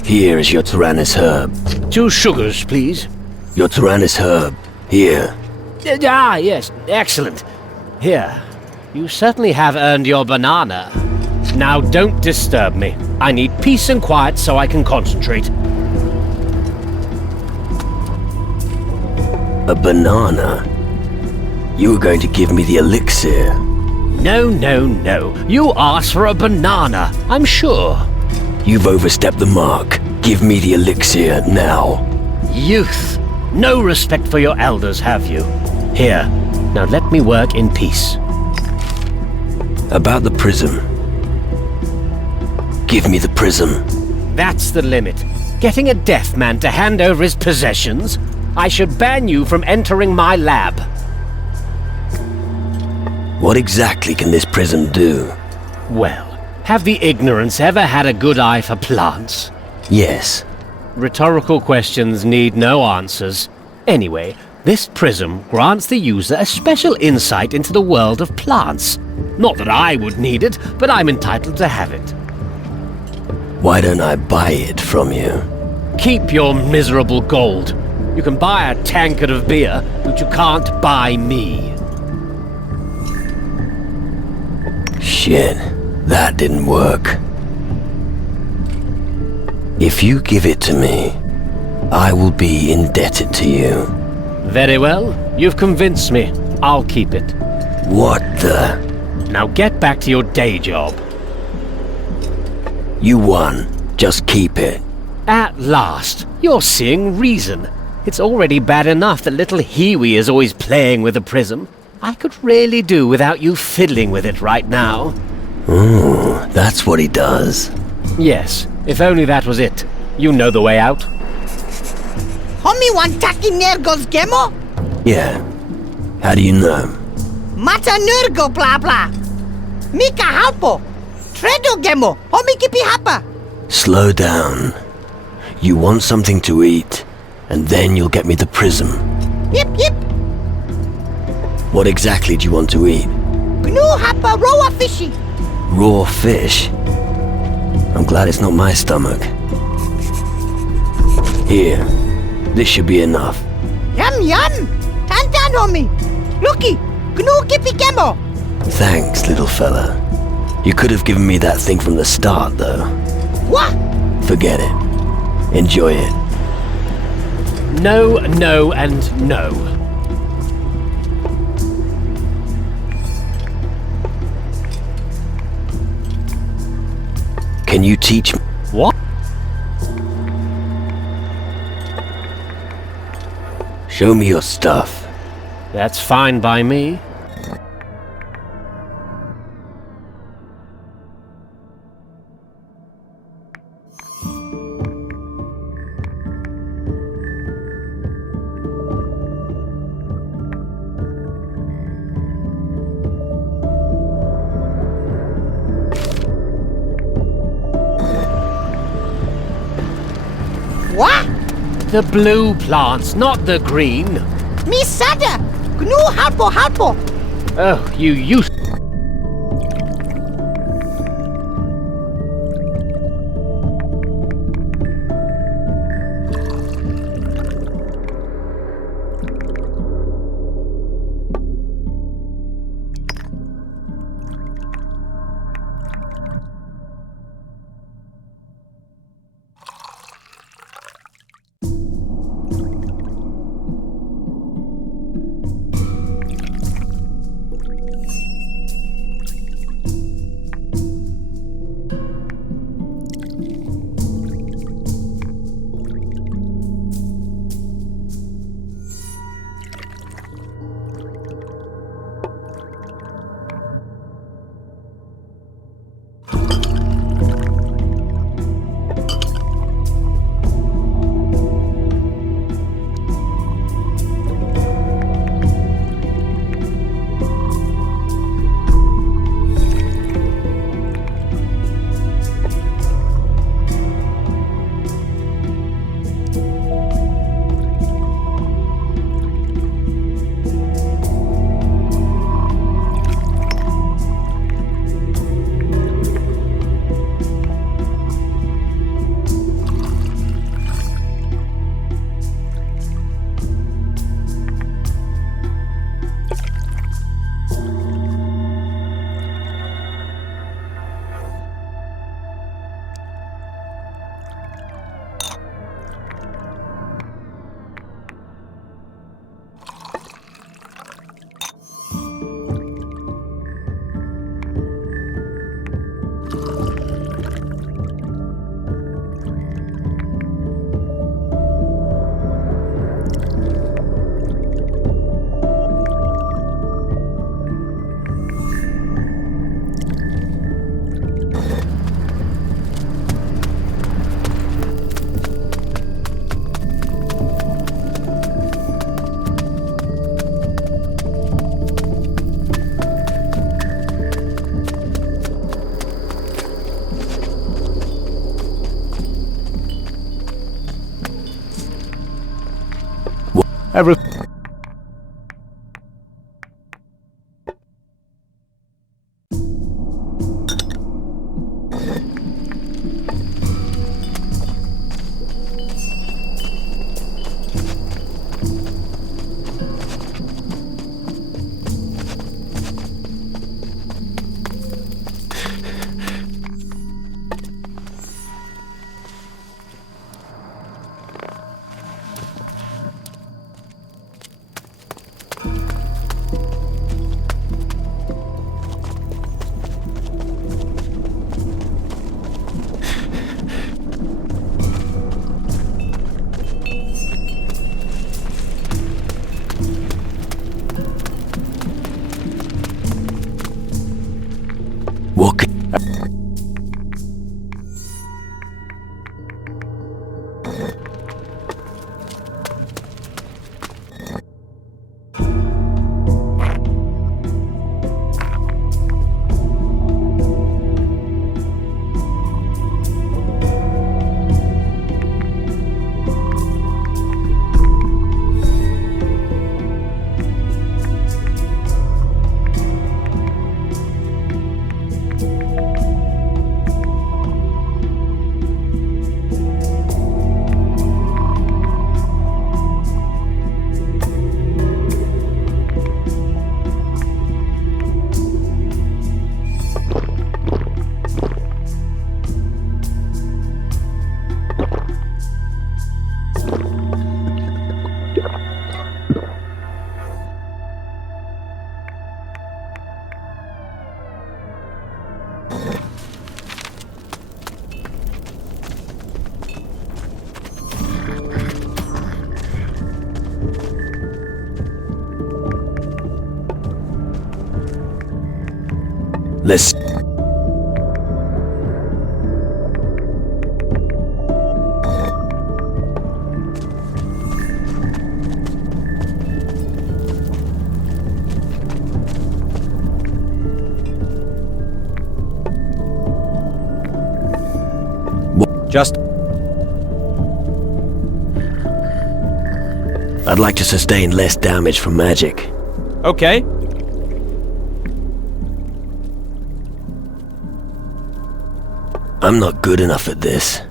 Here is your Tyrannus herb. 2 sugars, please. Your Tyrannus herb. Here. Yes, excellent. Here, you certainly have earned your banana. Now don't disturb me. I need peace and quiet so I can concentrate. A banana? You were going to give me the elixir. No. You asked for a banana, I'm sure. You've overstepped the mark. Give me the elixir now. Youth. No respect for your elders, have you? Here, now let me work in peace. About the prism. Give me the prism. That's the limit. Getting a deaf man to hand over his possessions? I should ban you from entering my lab. What exactly can this prism do? Well, have the ignorants ever had a good eye for plants? Yes. Rhetorical questions need no answers. Anyway, this prism grants the user a special insight into the world of plants. Not that I would need it, but I'm entitled to have it. Why don't I buy it from you? Keep your miserable gold. You can buy a tankard of beer, but you can't buy me. Shit, that didn't work. If you give it to me, I will be indebted to you. Very well, you've convinced me. I'll keep it. What the? Now get back to your day job. You won. Just keep it. At last, you're seeing reason. It's already bad enough that little Hiwi is always playing with the prism. I could really do without you fiddling with it right now. Ooh, that's what he does. Yes, if only that was it. You know the way out. Homie want taki nergos gemo? Yeah. How do you know? Mata nergo blah blah. Mika halpo. Tredo gemo. Homie kipi hapa. Slow down. You want something to eat, and then you'll get me the prism. Yip. What exactly do you want to eat? Gnu hapa roa fishy. Raw fish? I'm glad it's not my stomach. Here, this should be enough. Yum. Tantan homie. Looky. Gnu kipi gemo. Thanks, little fella. You could have given me that thing from the start, though. What? Forget it. Enjoy it. No, and no. Can you teach me? What? Show me your stuff. That's fine by me. The blue plants, not the green. Mi sada! Gnu halpo halpo! Oh, you used. Let's... Just... I'd like to sustain less damage from magic. Okay. I'm not good enough at this.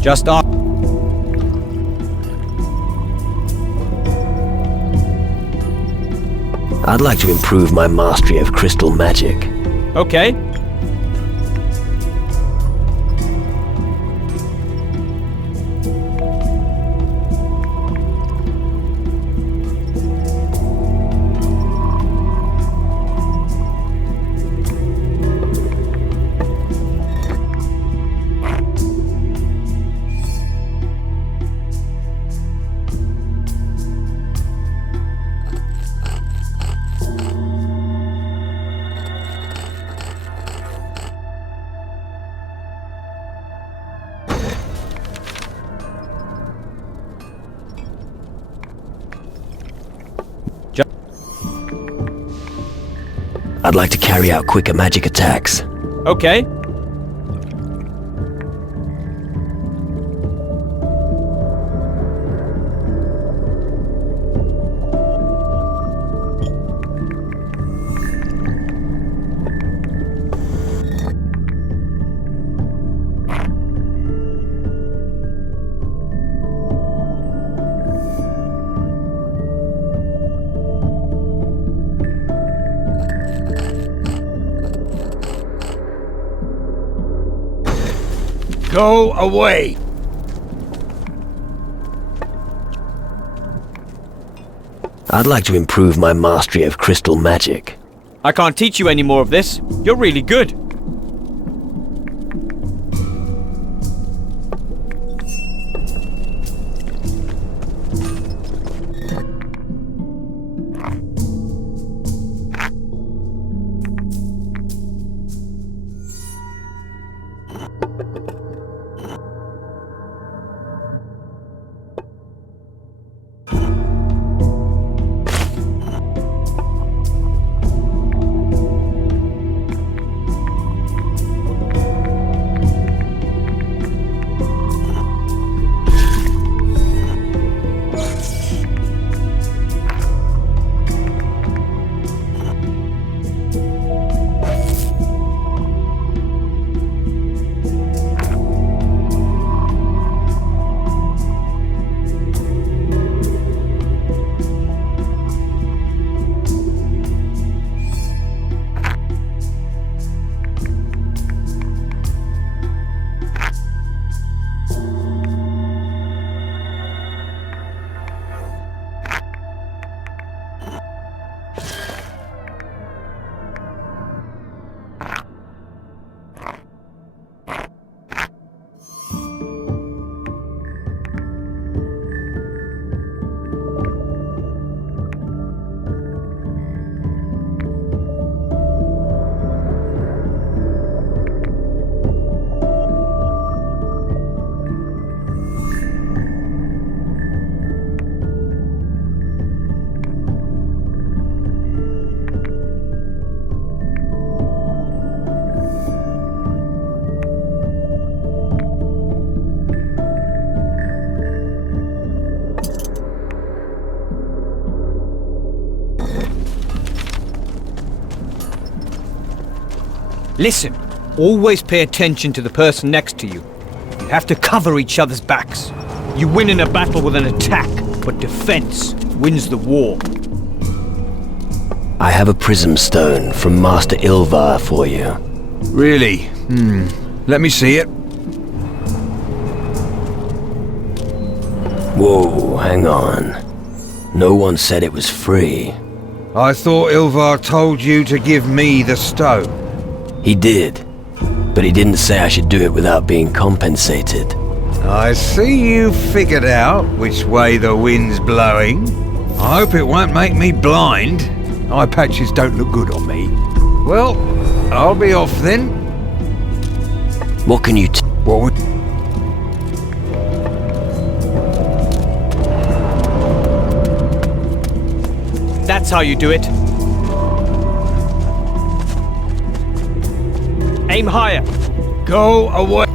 Just off. I'd like to improve my mastery of crystal magic. Okay. I'd like to carry out quicker magic attacks. Okay. Go away! I'd like to improve my mastery of crystal magic. I can't teach you any more of this. You're really good. Listen, always pay attention to the person next to you. You have to cover each other's backs. You win in a battle with an attack, but defense wins the war. I have a prism stone from Master Ilvar for you. Really? Let me see it. Whoa, hang on. No one said it was free. I thought Ilvar told you to give me the stone. He did, but he didn't say I should do it without being compensated. I see you figured out which way the wind's blowing. I hope it won't make me blind. Eye patches don't look good on me. Well, I'll be off then. What can you What would... That's how you do it. Aim higher. Go away.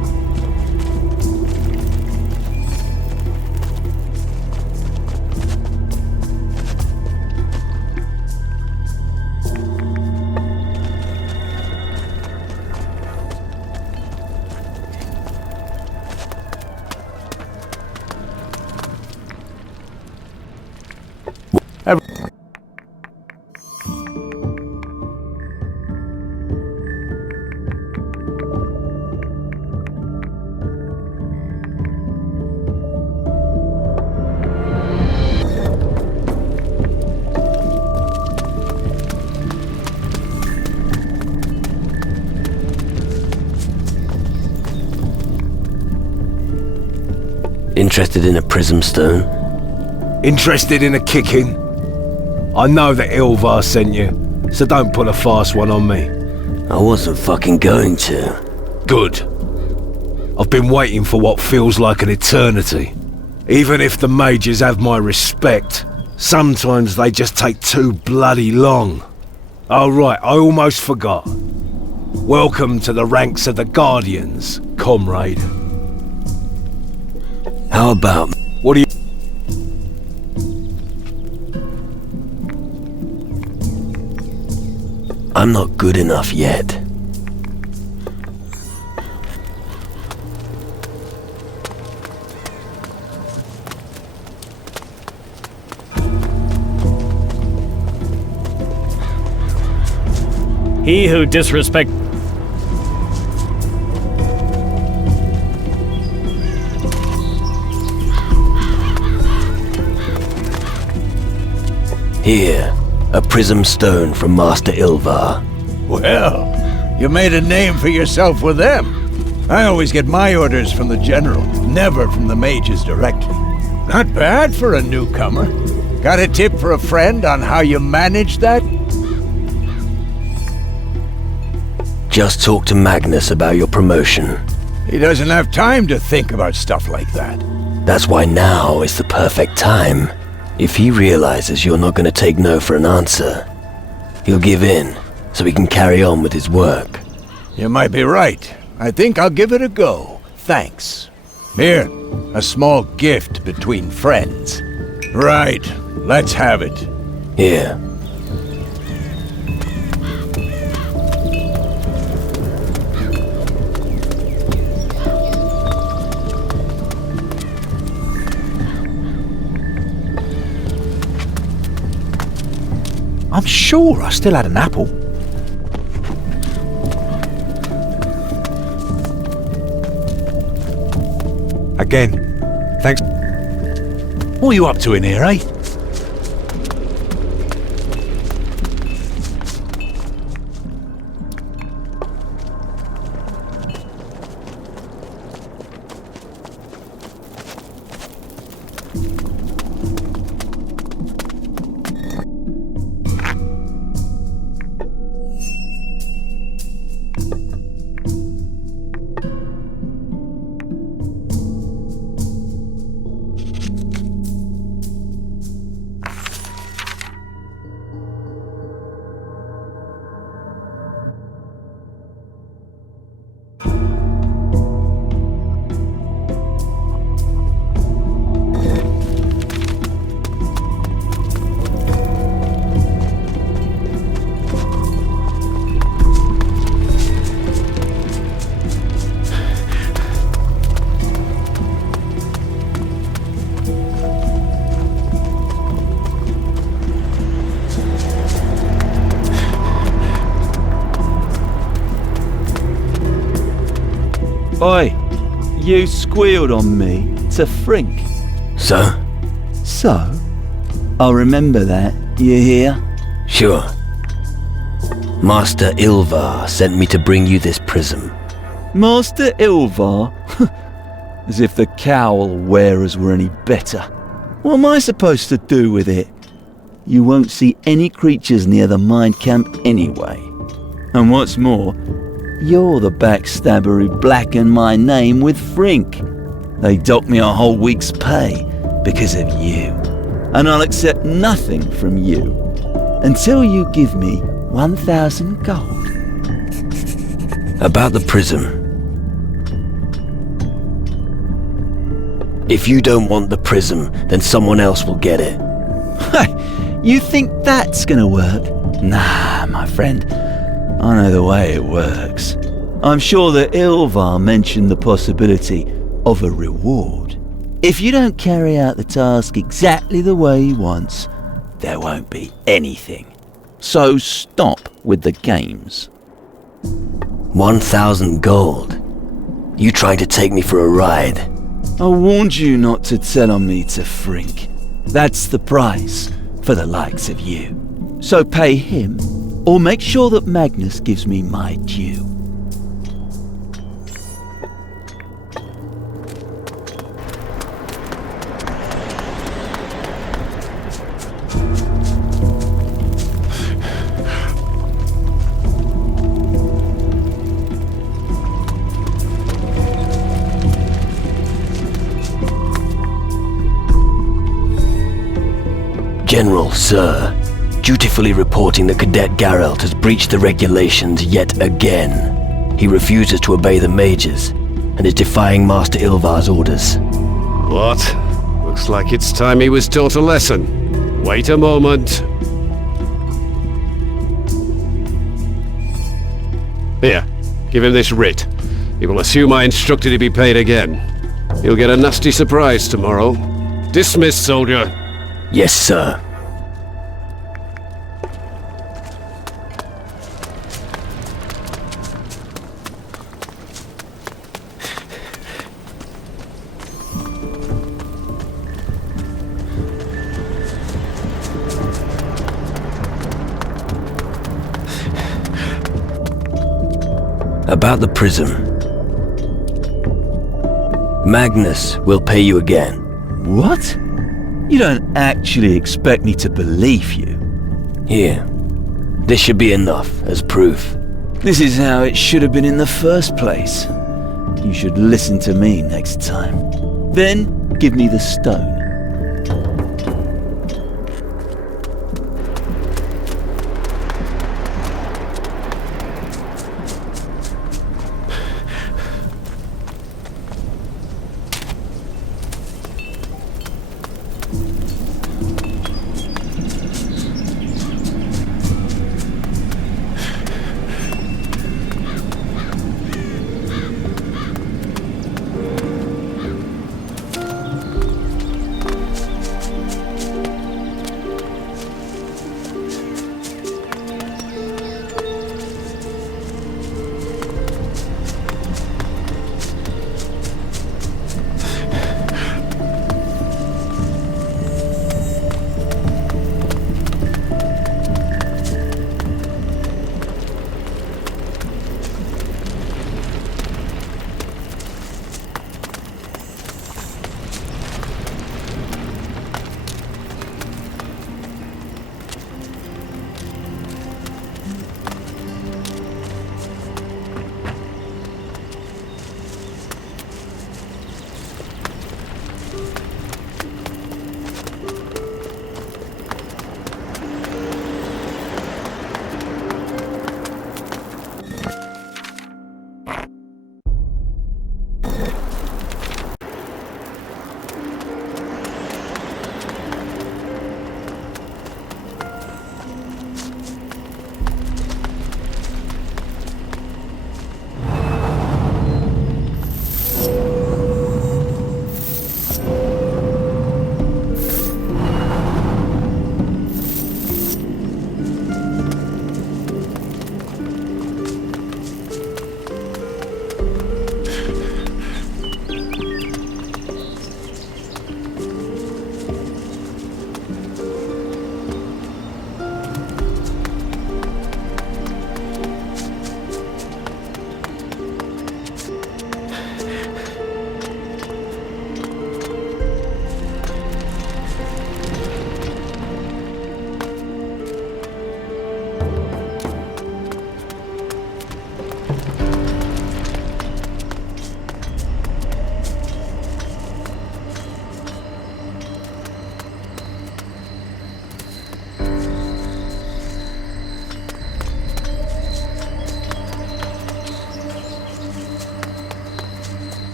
Interested in a prism stone? Interested in a kicking? I know that Ilvar sent you, so don't put a fast one on me. I wasn't fucking going to. Good. I've been waiting for what feels like an eternity. Even if the mages have my respect, sometimes they just take too bloody long. Oh right, I almost forgot. Welcome to the ranks of the Guardians, comrade. How about... What do you... I'm not good enough yet. He who disrespects... Here, a prism stone from Master Ilvar. Well, you made a name for yourself with them. I always get my orders from the general, never from the mages directly. Not bad for a newcomer. Got a tip for a friend on how you manage that? Just talk to Magnus about your promotion. He doesn't have time to think about stuff like that. That's why now is the perfect time. If he realizes you're not going to take no for an answer, he'll give in, so he can carry on with his work. You might be right. I think I'll give it a go. Thanks. Here, a small gift between friends. Right, let's have it. Here. I'm sure I still had an apple. Again, thanks. What are you up to in here, eh? Oi, you squealed on me to Frink. So? So? I'll remember that. You hear? Sure. Master Ilvar sent me to bring you this prism. Master Ilvar? As if the cowl wearers were any better. What am I supposed to do with it? You won't see any creatures near the mine camp anyway. And what's more, you're the backstabber who blackened my name with Frink. They docked me a whole week's pay because of you. And I'll accept nothing from you until you give me 1,000 gold. About the prism. If you don't want the prism, then someone else will get it. You think that's gonna work? Nah, my friend. I know the way it works. I'm sure that Ilvar mentioned the possibility of a reward. If you don't carry out the task exactly the way he wants, there won't be anything. So stop with the games. 1,000 gold? You trying to take me for a ride? I warned you not to tell on me to Frink. That's the price for the likes of you. So pay him, or make sure that Magnus gives me my due. General, sir, dutifully reporting that Cadet Geralt has breached the regulations yet again. He refuses to obey the mages and is defying Master Ilvar's orders. What? Looks like it's time he was taught a lesson. Wait a moment. Here, give him this writ. He will assume I instructed he be paid again. He'll get a nasty surprise tomorrow. Dismissed, soldier. Yes, sir. About the prism. Magnus will pay you again. What? You don't actually expect me to believe you? Here. This should be enough as proof. This is how it should have been in the first place. You should listen to me next time. Then give me the stone.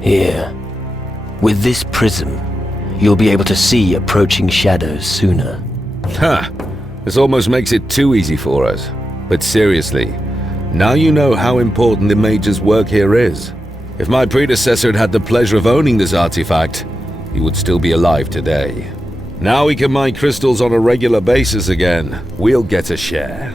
Here. With this prism, you'll be able to see approaching shadows sooner. Ha! This almost makes it too easy for us. But seriously, now you know how important the Mage's work here is. If my predecessor had had the pleasure of owning this artifact, he would still be alive today. Now we can mine crystals on a regular basis again. We'll get a share.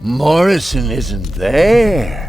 Morrison isn't there.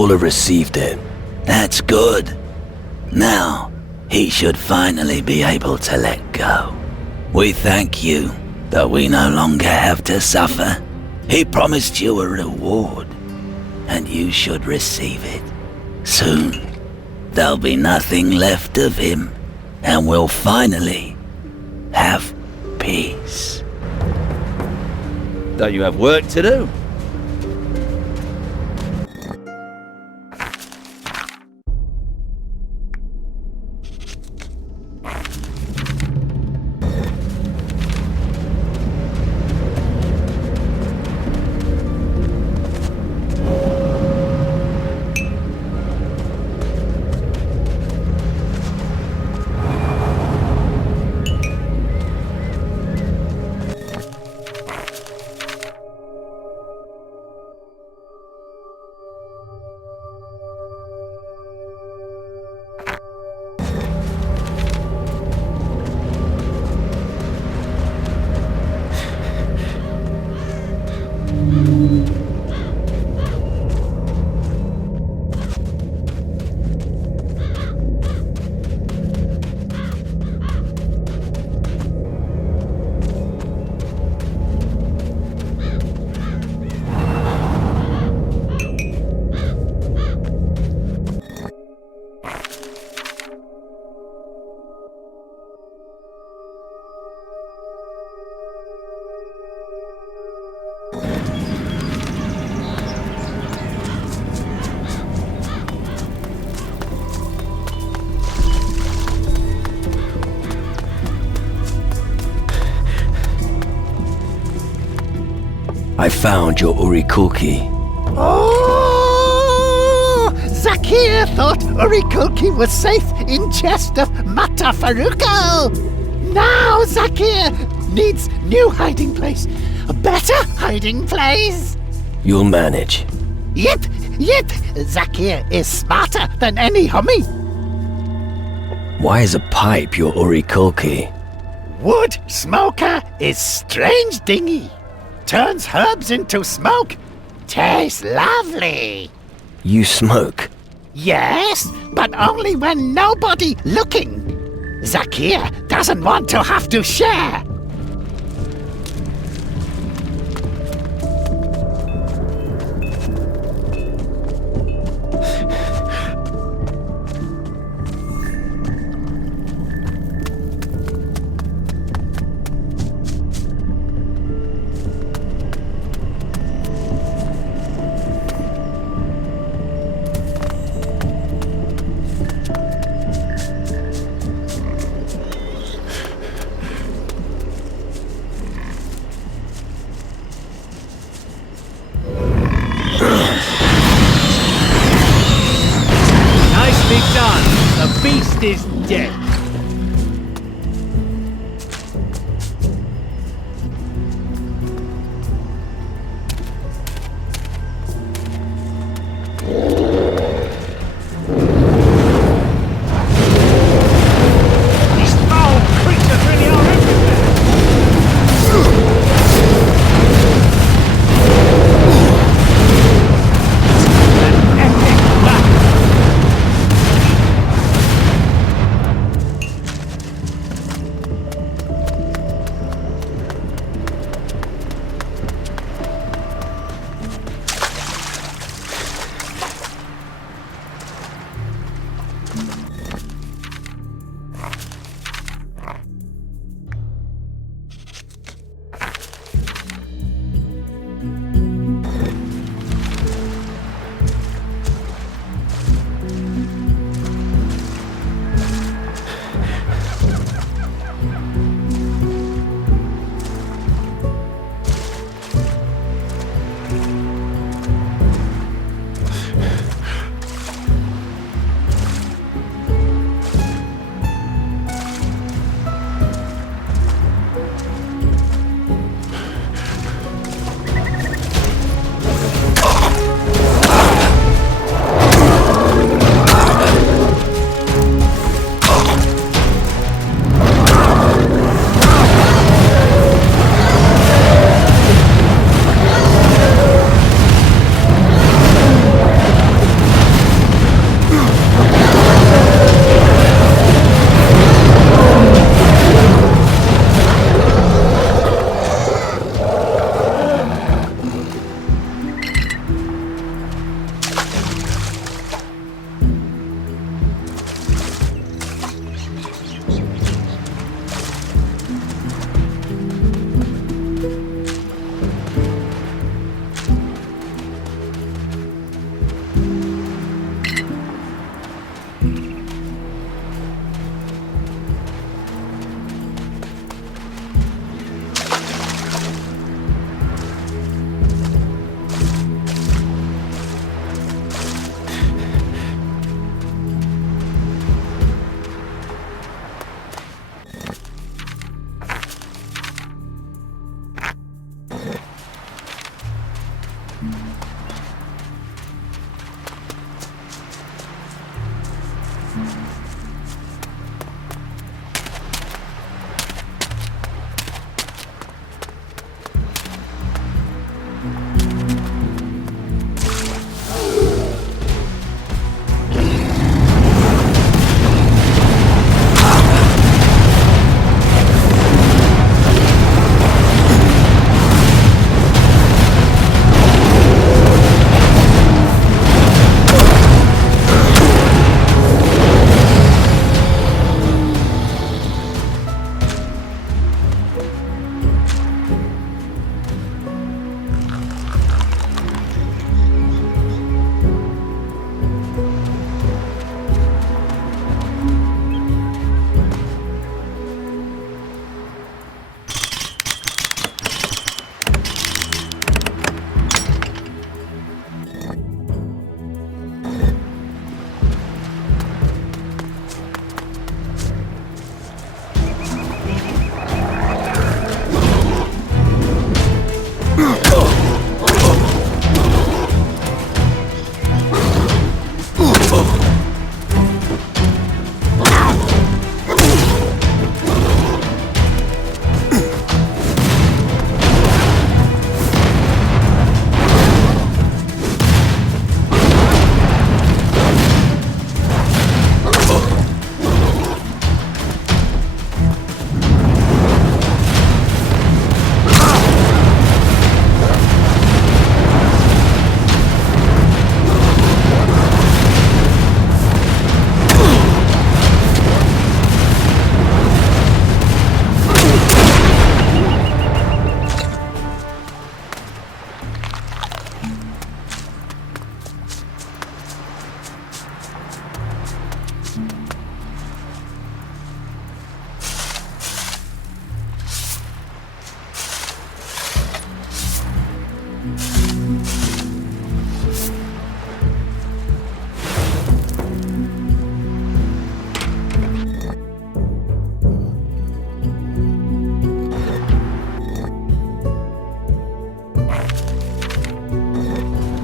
all have received it. That's good. Now, he should finally be able to let go. We thank you that we no longer have to suffer. He promised you a reward, and you should receive it. Soon, there'll be nothing left of him, and we'll finally have peace. Don't you have work to do? I found your Urikulki. Oh! Zakir thought Urikulki was safe in chest of Matafaruko. Now Zakir needs new hiding place. A better hiding place. You'll manage. Yep. Zakir is smarter than any homie. Why is a pipe your Urikulki? Wood smoker is strange dingy. Turns herbs into smoke. Tastes lovely. You smoke? Yes, but only when nobody looking. Zakir doesn't want to have to share. Is dead.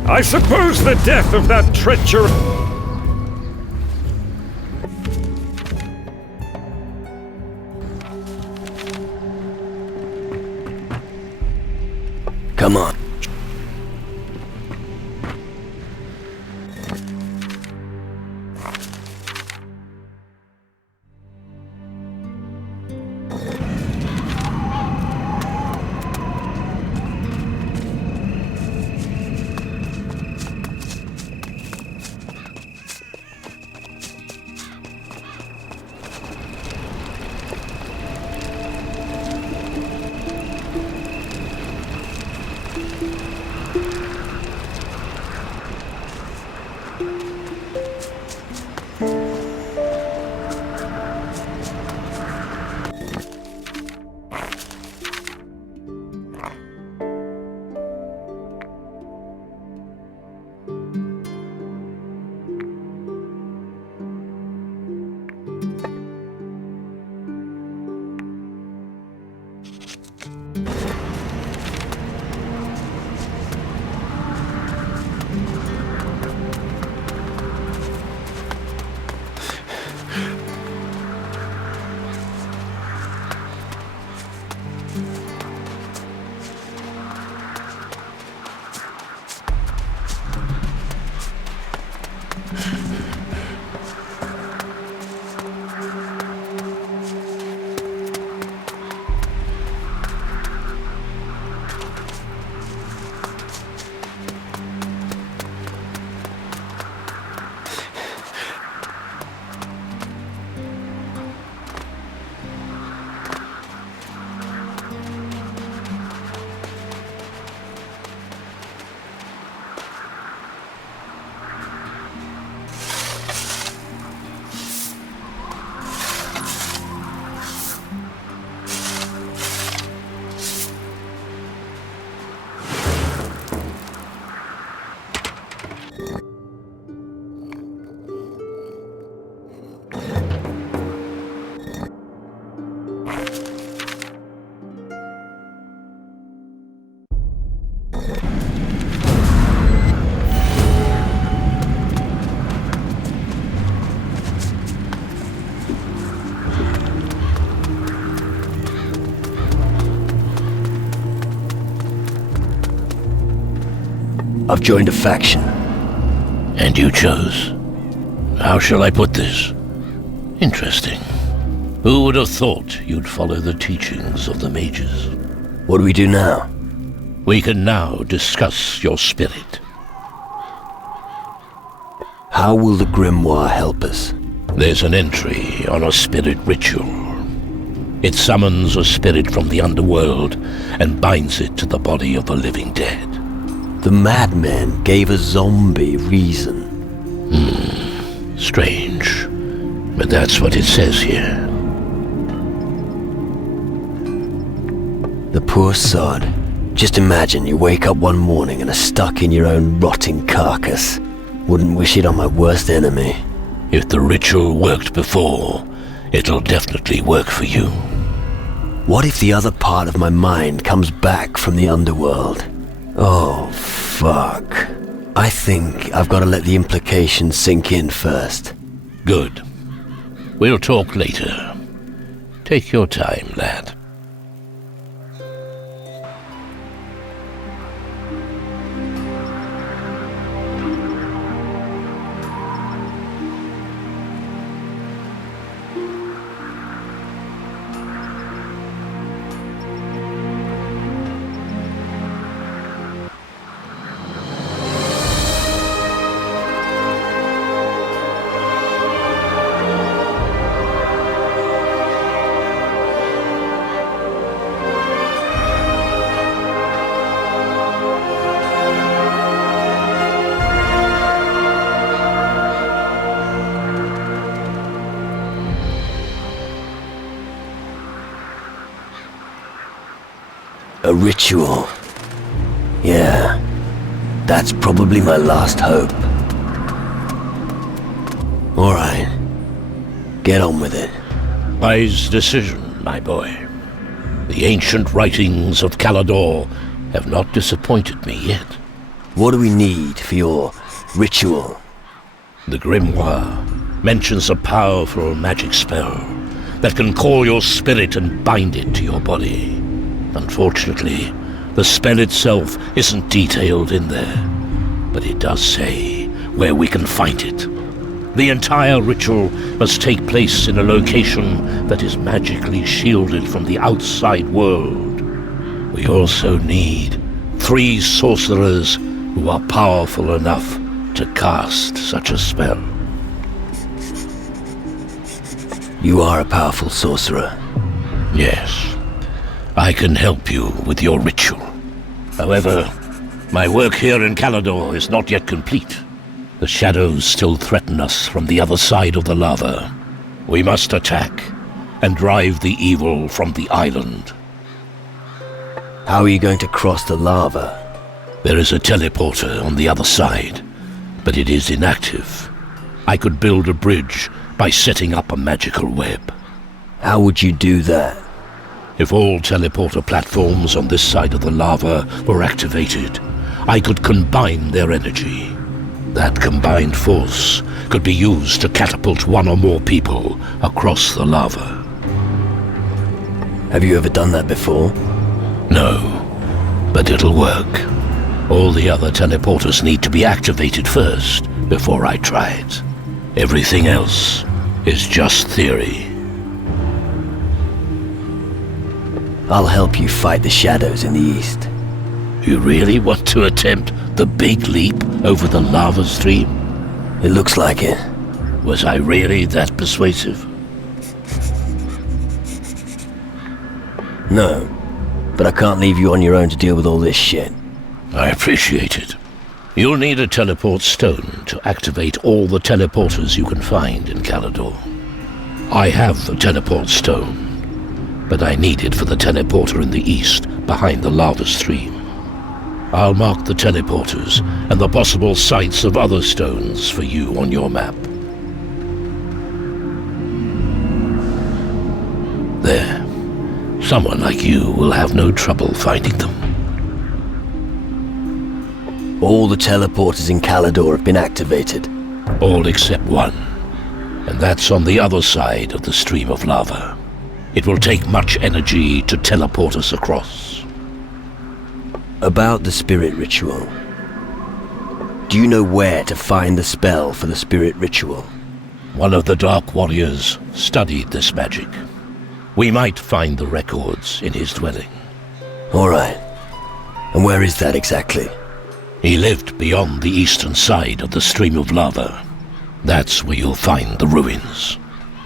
I suppose the death of that treacherous... Come on. I've joined a faction. And you chose? How shall I put this? Interesting. Who would have thought you'd follow the teachings of the mages? What do we do now? We can now discuss your spirit. How will the grimoire help us? There's an entry on a spirit ritual. It summons a spirit from the underworld and binds it to the body of the living dead. The madman gave a zombie reason. Strange. But that's what it says here. The poor sod. Just imagine you wake up one morning and are stuck in your own rotting carcass. Wouldn't wish it on my worst enemy. If the ritual worked before, it'll definitely work for you. What if the other part of my mind comes back from the underworld? Oh, fuck. I think I've got to let the implications sink in first. Good. We'll talk later. Take your time, lad. A ritual. Yeah, that's probably my last hope. Alright, get on with it. Wise decision, my boy. The ancient writings of Calador have not disappointed me yet. What do we need for your ritual? The grimoire mentions a powerful magic spell that can call your spirit and bind it to your body. Unfortunately, the spell itself isn't detailed in there, but it does say where we can find it. The entire ritual must take place in a location that is magically shielded from the outside world. We also need 3 sorcerers who are powerful enough to cast such a spell. You are a powerful sorcerer. Yes. I can help you with your ritual. However, my work here in Calador is not yet complete. The shadows still threaten us from the other side of the lava. We must attack and drive the evil from the island. How are you going to cross the lava? There is a teleporter on the other side, but it is inactive. I could build a bridge by setting up a magical web. How would you do that? If all teleporter platforms on this side of the lava were activated, I could combine their energy. That combined force could be used to catapult 1 or more people across the lava. Have you ever done that before? No, but it'll work. All the other teleporters need to be activated first before I try it. Everything else is just theory. I'll help you fight the shadows in the east. You really want to attempt the big leap over the lava stream? It looks like it. Was I really that persuasive? No, but I can't leave you on your own to deal with all this shit. I appreciate it. You'll need a teleport stone to activate all the teleporters you can find in Calador. I have a teleport stone, but I need it for the teleporter in the east behind the lava stream. I'll mark the teleporters and the possible sites of other stones for you on your map. There. Someone like you will have no trouble finding them. All the teleporters in Calador have been activated. All except one. And that's on the other side of the stream of lava. It will take much energy to teleport us across. About the spirit ritual. Do you know where to find the spell for the spirit ritual? One of the Dark Warriors studied this magic. We might find the records in his dwelling. All right. And where is that exactly? He lived beyond the eastern side of the stream of lava. That's where you'll find the ruins.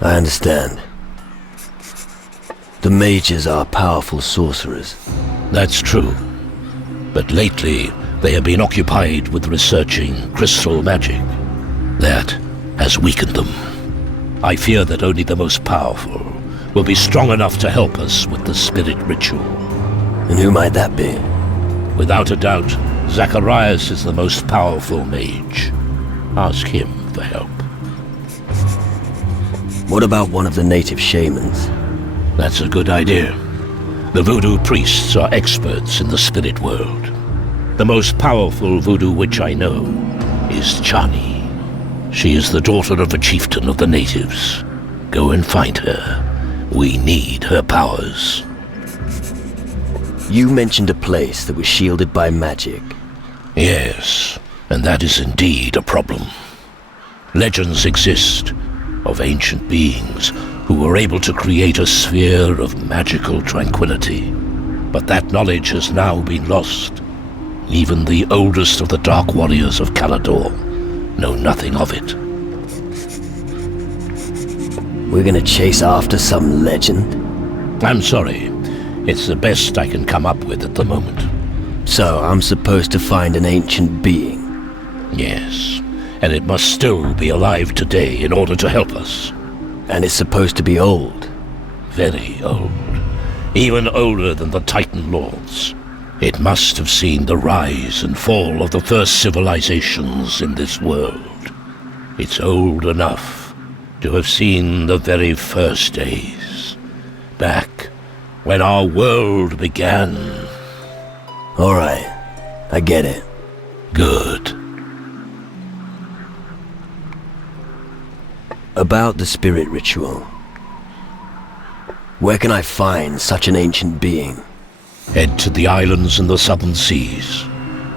I understand. The mages are powerful sorcerers. That's true. But lately, they have been occupied with researching crystal magic. That has weakened them. I fear that only the most powerful will be strong enough to help us with the spirit ritual. And who might that be? Without a doubt, Zacharias is the most powerful mage. Ask him for help. What about one of the native shamans? That's a good idea. The voodoo priests are experts in the spirit world. The most powerful voodoo witch I know is Chani. She is the daughter of a chieftain of the natives. Go and find her. We need her powers. You mentioned a place that was shielded by magic. Yes, and that is indeed a problem. Legends exist of ancient beings who were able to create a sphere of magical tranquility. But that knowledge has now been lost. Even the oldest of the Dark Warriors of Calador know nothing of it. We're gonna chase after some legend? I'm sorry. It's the best I can come up with at the moment. So I'm supposed to find an ancient being? Yes, and it must still be alive today in order to help us. And it's supposed to be old? Very old. Even older than the Titan Lords. It must have seen the rise and fall of the first civilizations in this world. It's old enough to have seen the very first days. Back when our world began. All right, I get it. Good. About the spirit ritual. Where can I find such an ancient being? Head to the islands in the southern seas.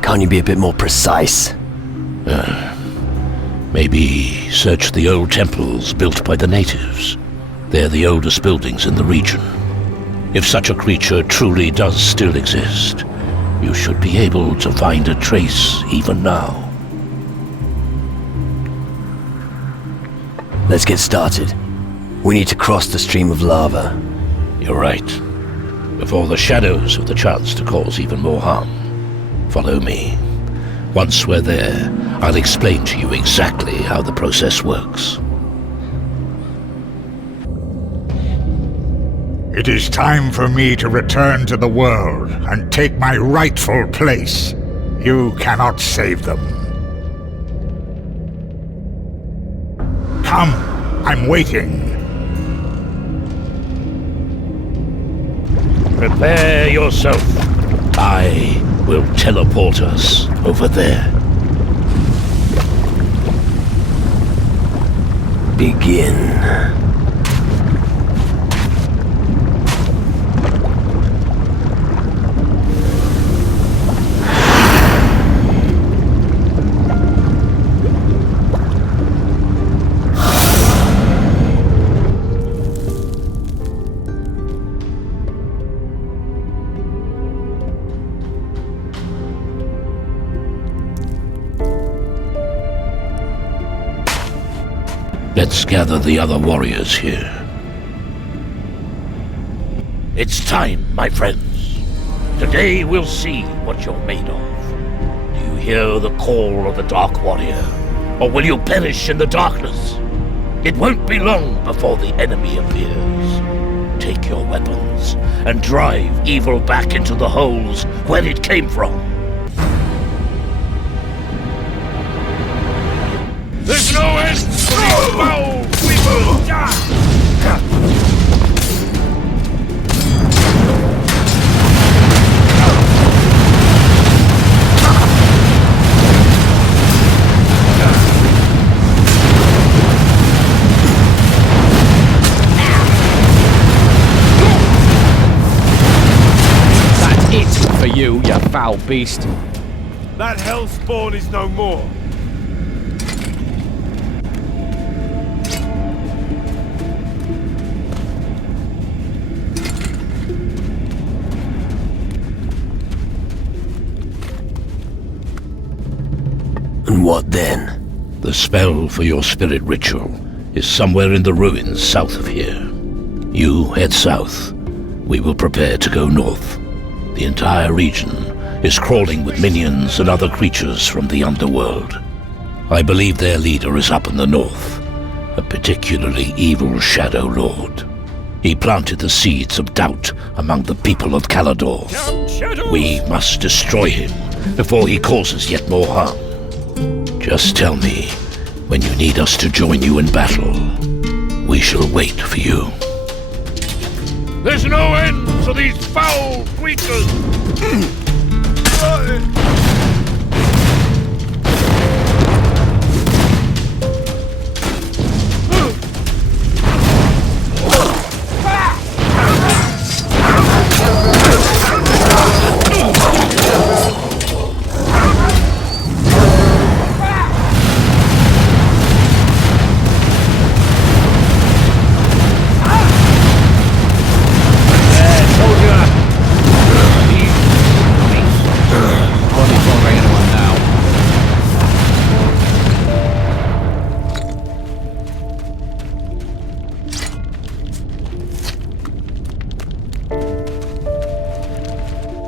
Can't you be a bit more precise? Maybe search the old temples built by the natives. They're the oldest buildings in the region. If such a creature truly does still exist, you should be able to find a trace even now. Let's get started. We need to cross the stream of lava. You're right. Before the shadows have the chance to cause even more harm. Follow me. Once we're there, I'll explain to you exactly how the process works. It is time for me to return to the world and take my rightful place. You cannot save them. Come, I'm waiting. Prepare yourself. I will teleport us over there. Begin. Let's gather the other warriors here. It's time, my friends. Today we'll see what you're made of. Do you hear the call of the Dark Warrior? Or will you perish in the darkness? It won't be long before the enemy appears. Take your weapons and drive evil back into the holes where it came from. There's no end to these foul weapons! That's it for you, you foul beast. That hellspawn is no more. And what then? The spell for your spirit ritual is somewhere in the ruins south of here. You head south. We will prepare to go north. The entire region is crawling with minions and other creatures from the underworld. I believe their leader is up in the north, a particularly evil Shadow Lord. He planted the seeds of doubt among the people of Calador. We must destroy him before he causes yet more harm. Just tell me when you need us to join you in battle. We shall wait for you. There's no end to these foul creatures!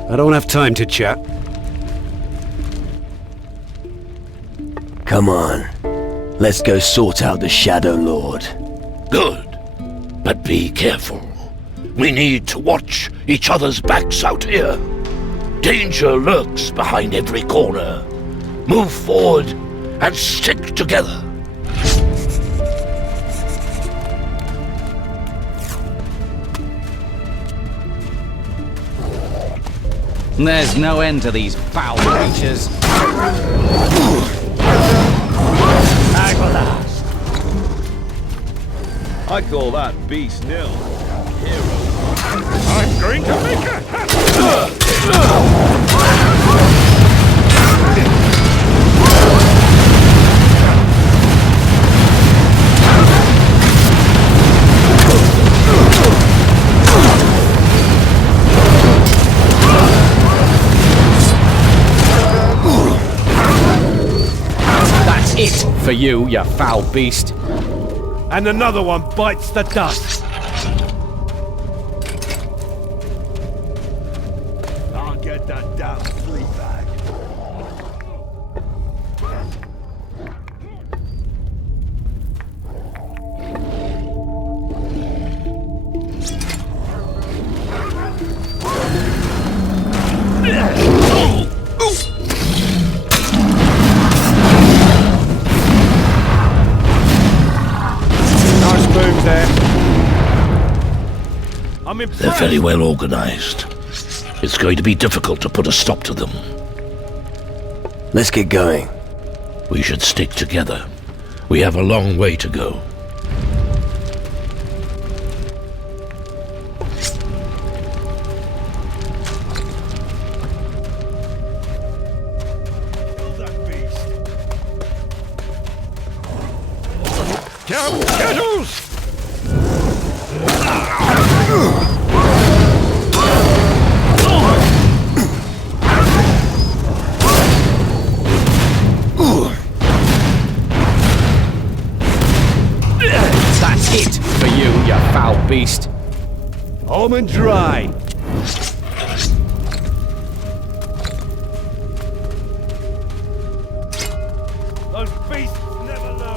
I don't have time to chat. Come on. Let's go sort out the Shadow Lord. Good. But be careful. We need to watch each other's backs out here. Danger lurks behind every corner. Move forward and stick together. There's no end to these foul creatures. I call that beast nil. Hero. I'm going to make a That's it for you, you foul beast. And another one bites the dust. Can't get that damn flea bag. They're very well organized. It's going to be difficult to put a stop to them. Let's get going. We should stick together. We have a long way to go. Kettles! That's it for you, you foul beast. Home and dry. Those beasts never learn.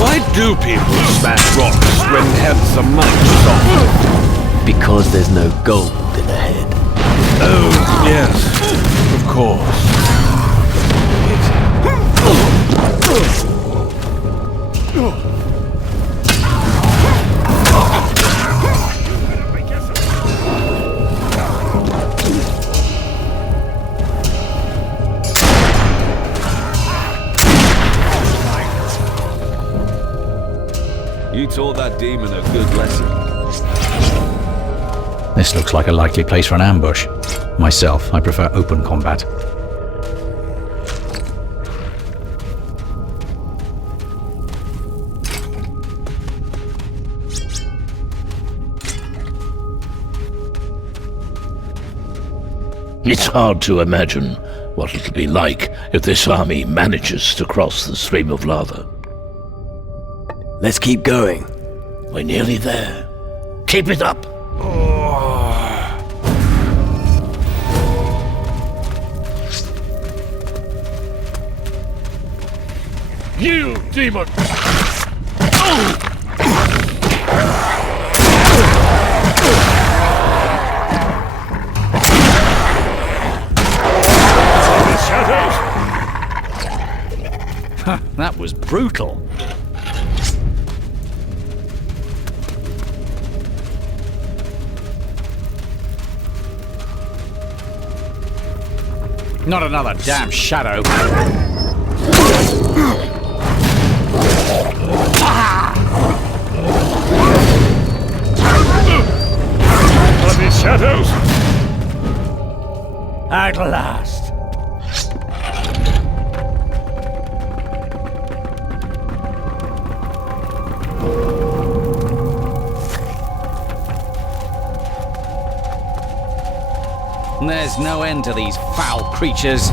Why do people smash rocks when heads are much soft? Because there's no gold in the head. Oh, yes, of course. You taught that demon a good lesson. This looks like a likely place for an ambush. Myself, I prefer open combat. It's hard to imagine what it'll be like if this army manages to cross the stream of lava. Let's keep going. We're nearly there. Keep it up! Yield, demon! That was brutal. Not another damn shadow. One of these shadows! At last. There's no end to these foul creatures.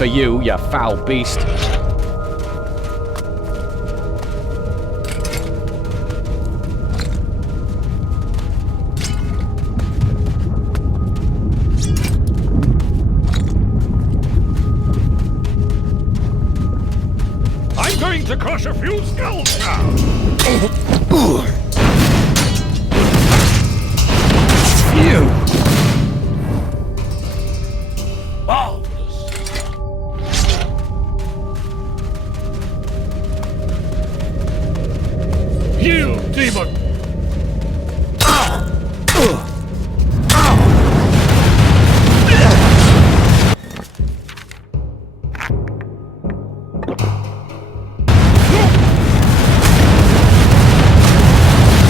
for you, you foul beast. I'm going to crush a few skulls now. You! You demon!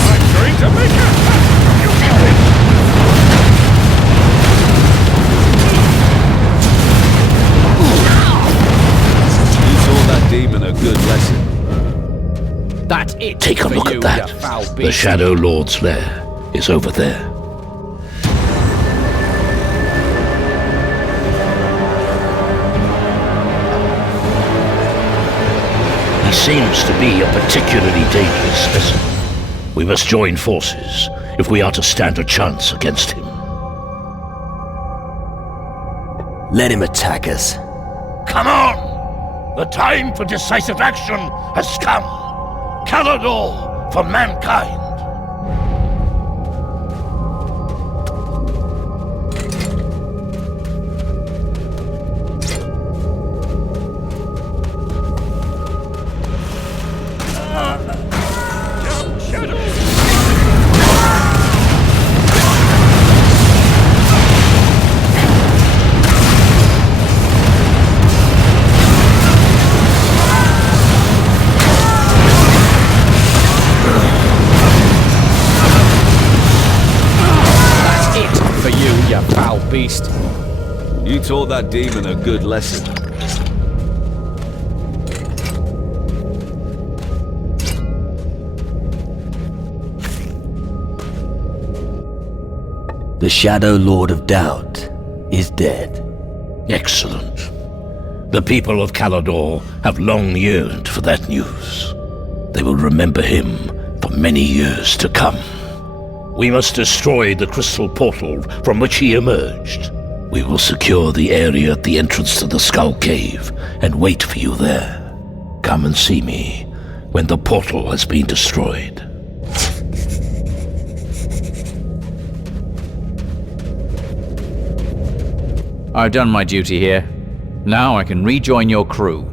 I'm going to make a you taught that demon a good lesson. That's it. Take a for look you, at that. you foul The beast. Shadow Lord's lair is over there. He seems to be a particularly dangerous specimen. We must join forces if we are to stand a chance against him. Let him attack us. Come on! The time for decisive action has come. Calador for mankind. Beast. You taught that demon a good lesson. The Shadow Lord of Doubt is dead. Excellent. The people of Calador have long yearned for that news. They will remember him for many years to come. We must destroy the crystal portal from which he emerged. We will secure the area at the entrance to the Skull Cave and wait for you there. Come and see me when the portal has been destroyed. I've done my duty here. Now I can rejoin your crew.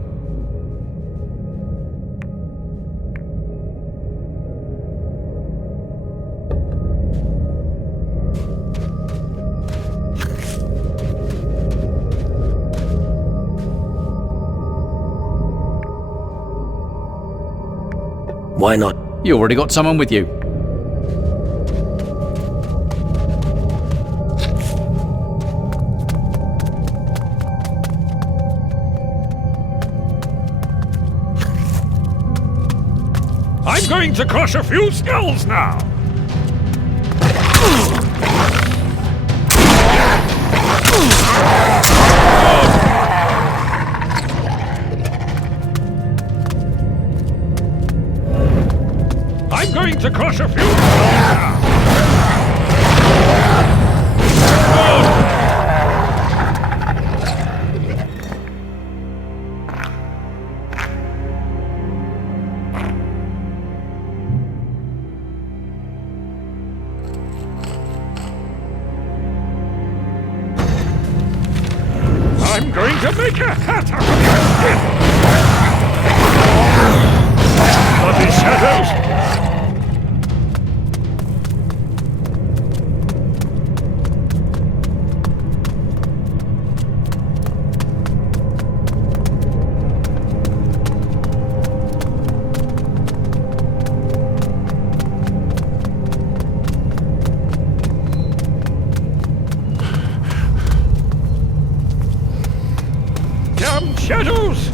Why not? You already got someone with you. I'm going to crush a few skulls now. I'm going to crush a few skulls now. I'm going to make a hat out of your skin! Bloody shadows! Damn shadows!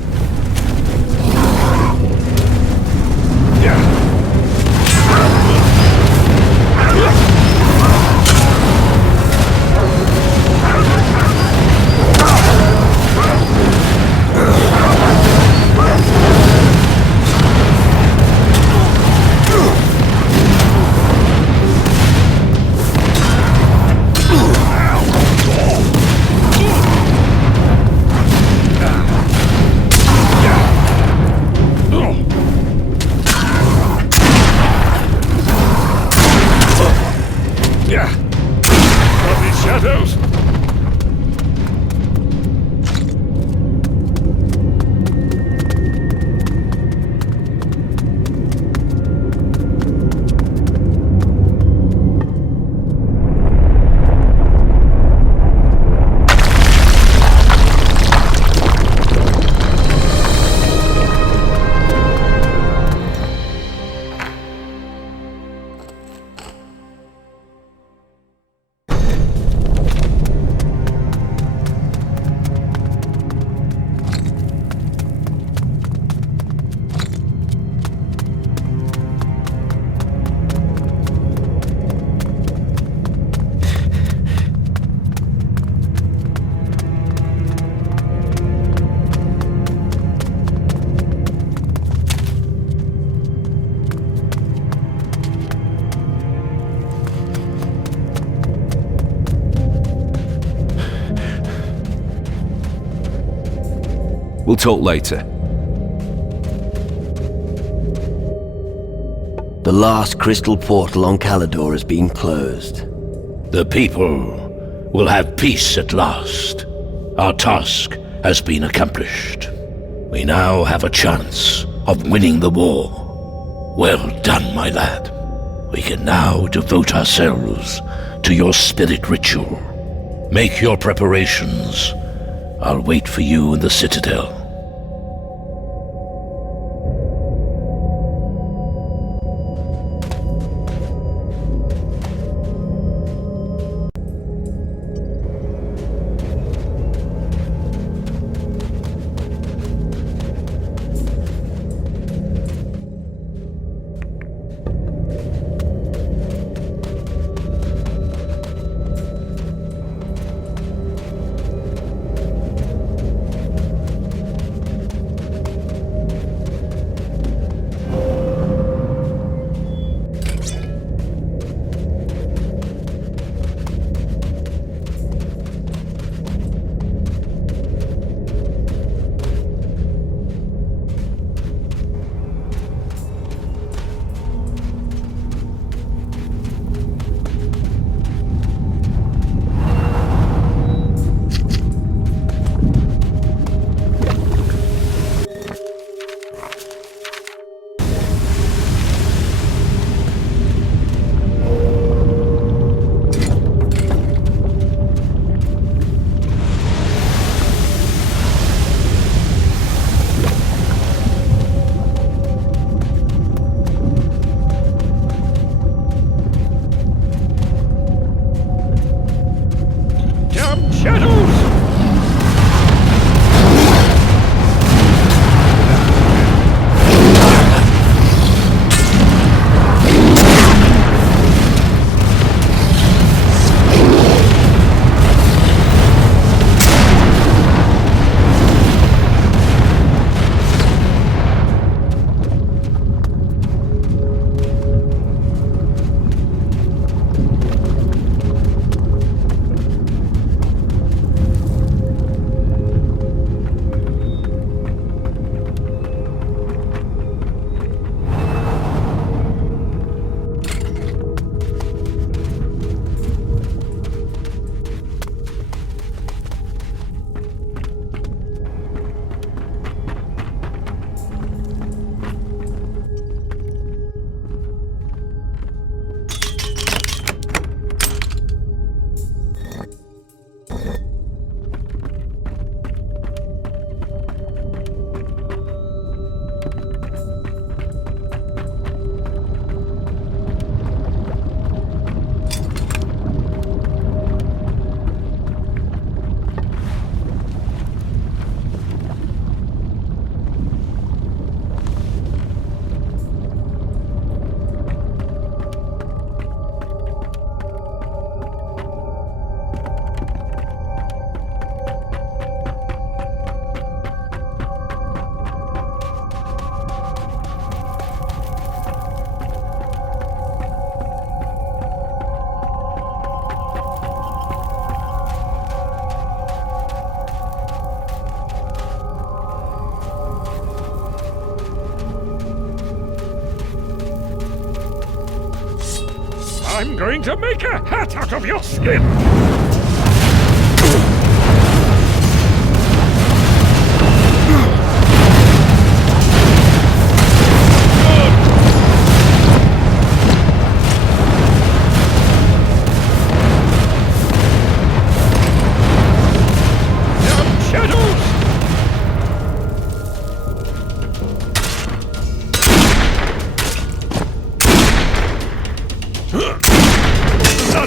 We'll talk later. The last crystal portal on Calidor has been closed. The people will have peace at last. Our task has been accomplished. We now have a chance of winning the war. Well done, my lad. We can now devote ourselves to your spirit ritual. Make your preparations. I'll wait for you in the Citadel. I'm going to make a hat out of your skin!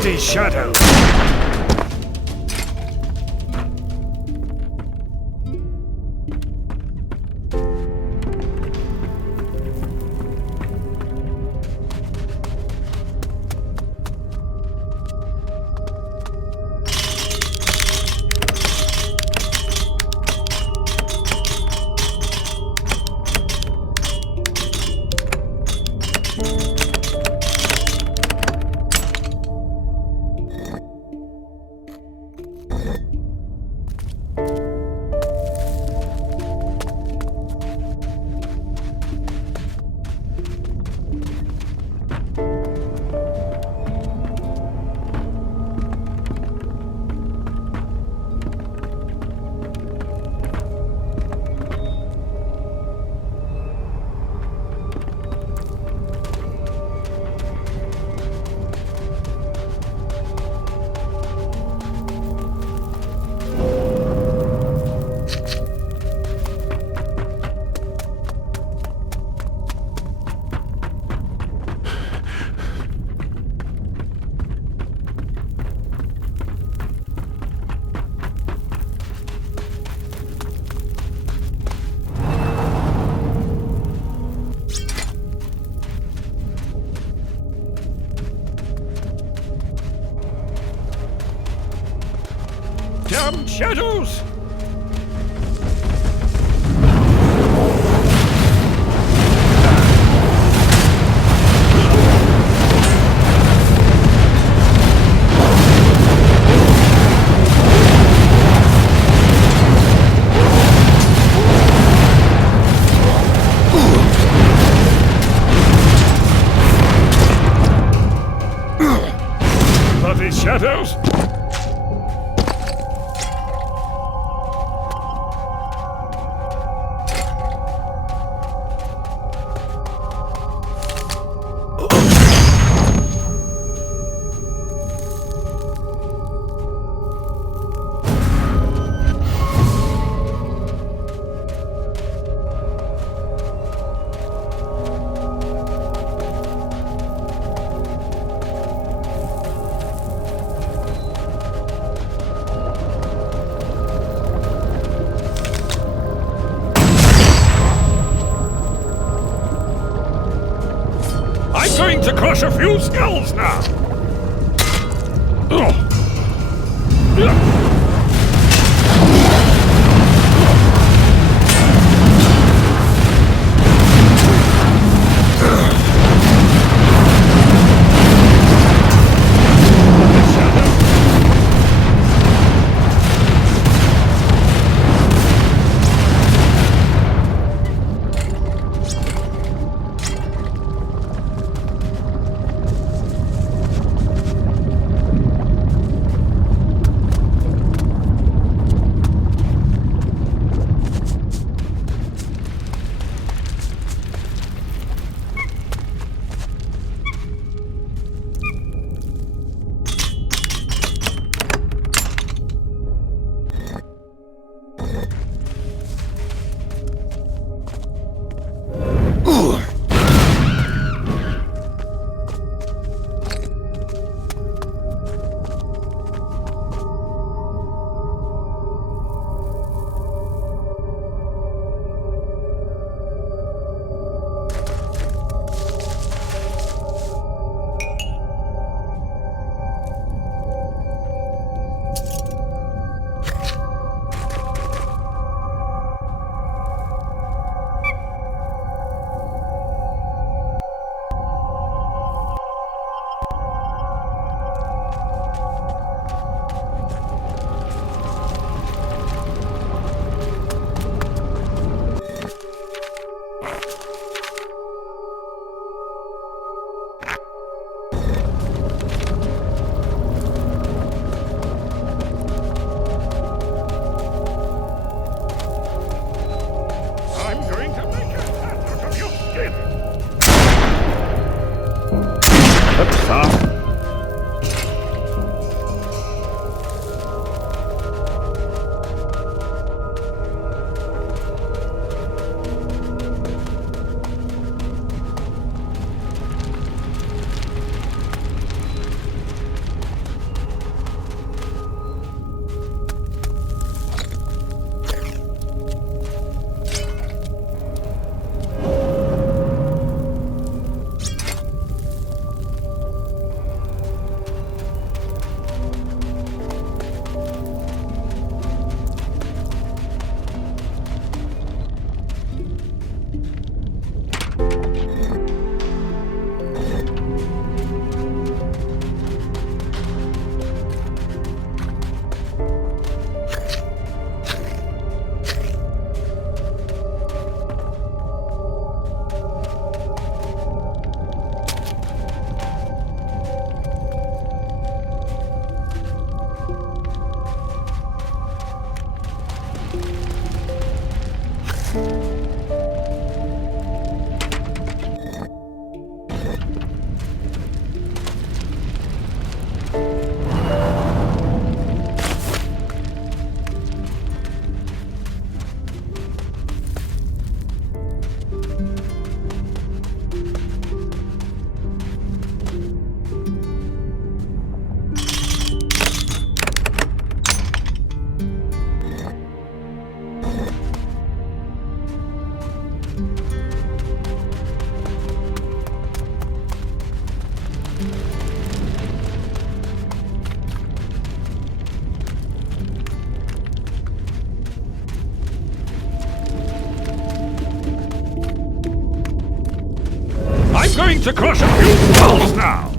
Bloody shadows! shadows! Bloody shadows! I'm going to crush a few skulls now! going to crush a few fools now!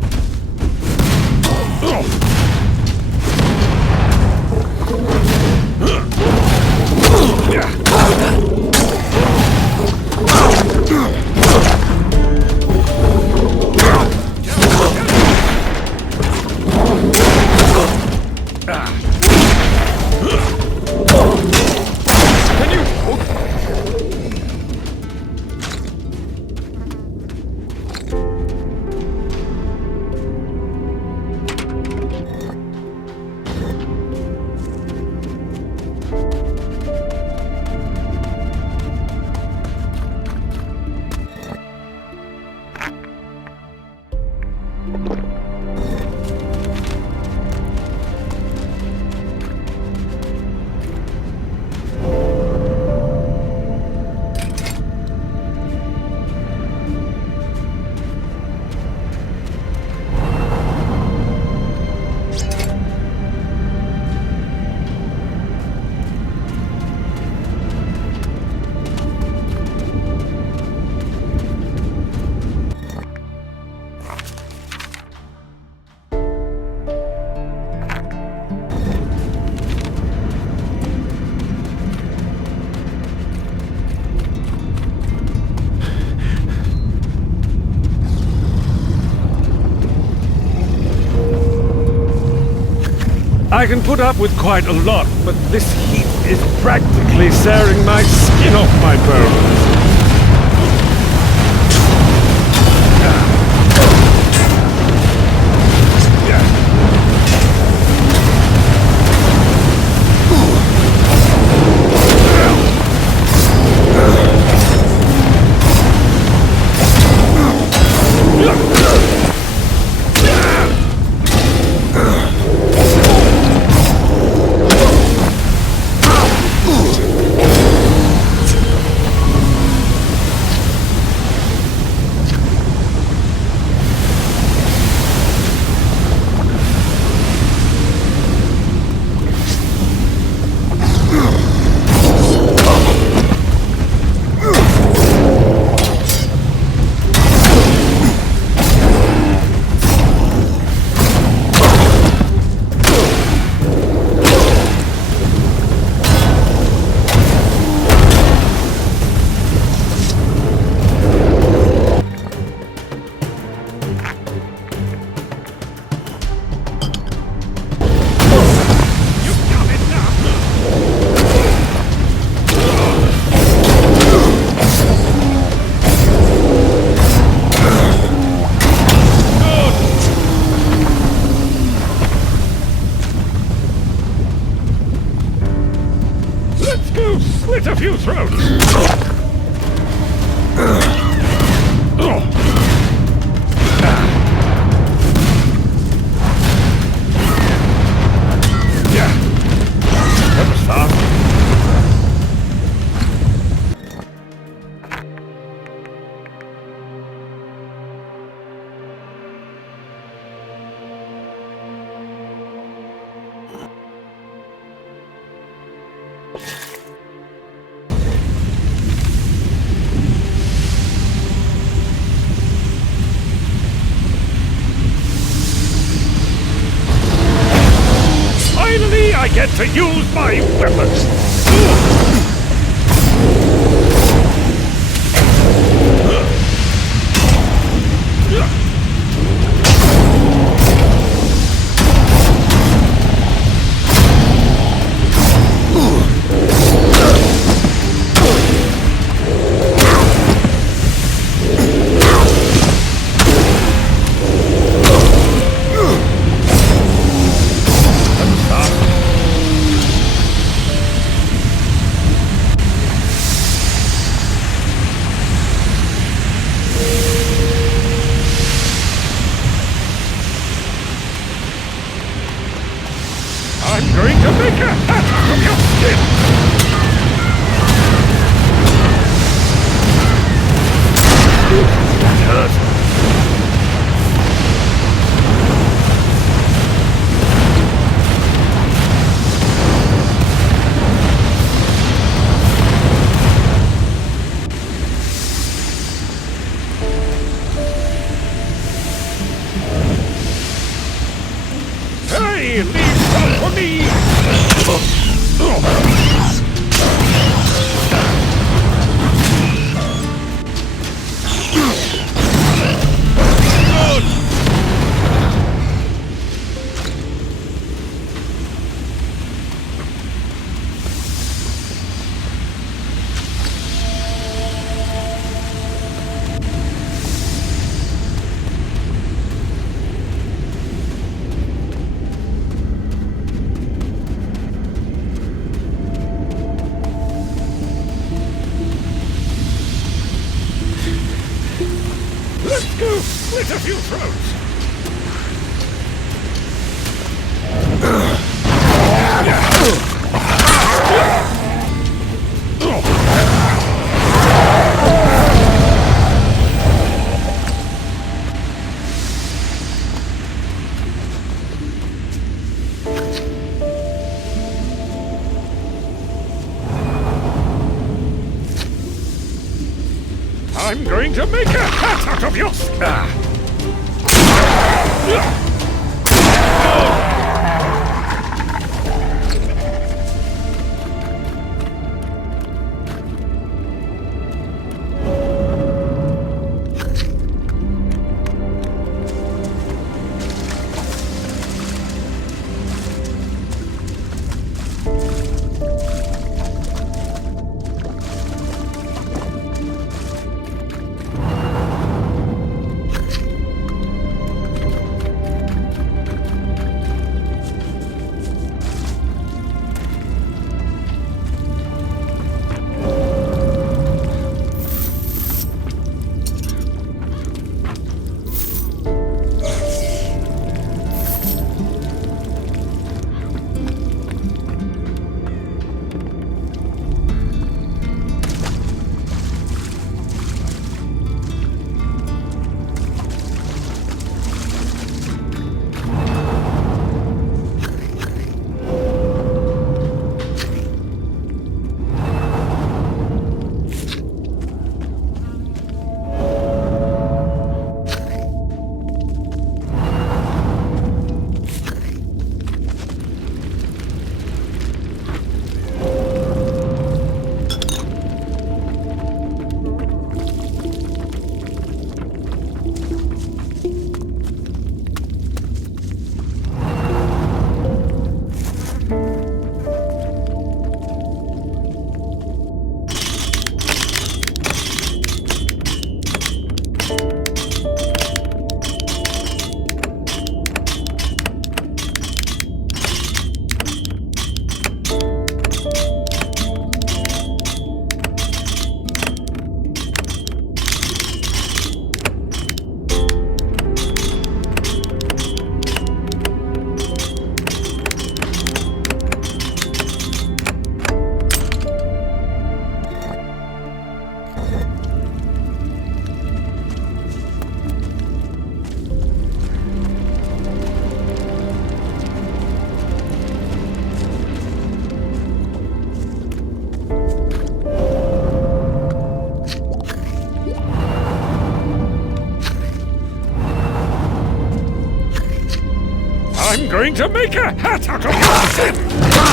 I can put up with quite a lot, but this heat is practically tearing my skin off my bones. Slit a few throats! That was fast. Finally, I get to use my weapons! Let's go split a few throats! I'm going to make a hat out of your skull! I'm going to make a hat out of your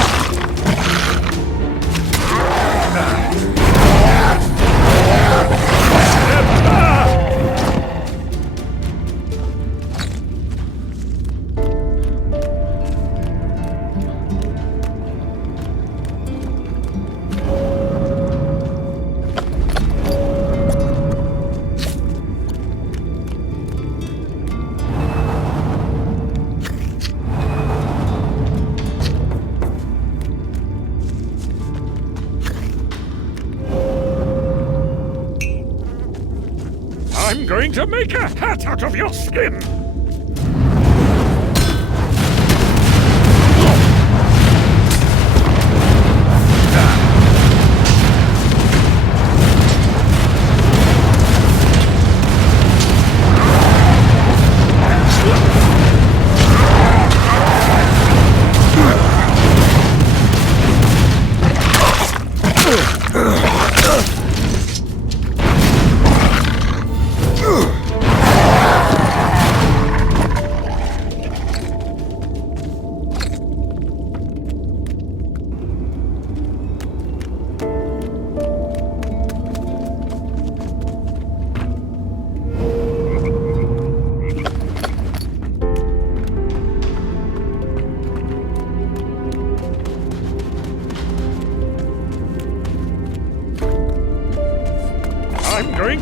I'm going to make a hat out of your skin!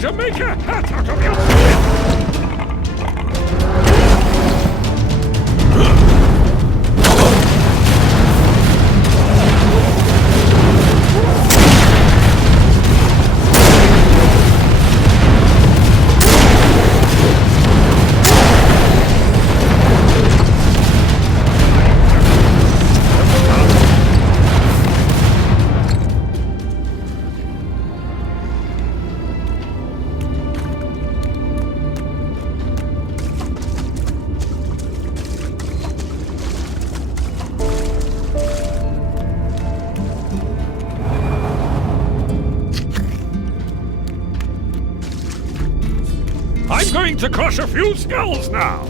to make a hat out of your skin! I'm going to crush a few skulls now!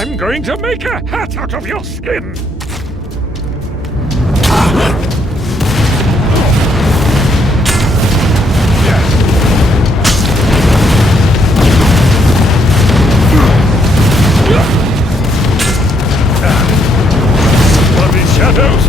I'm going to make a hat out of your skin! Bloody shadows!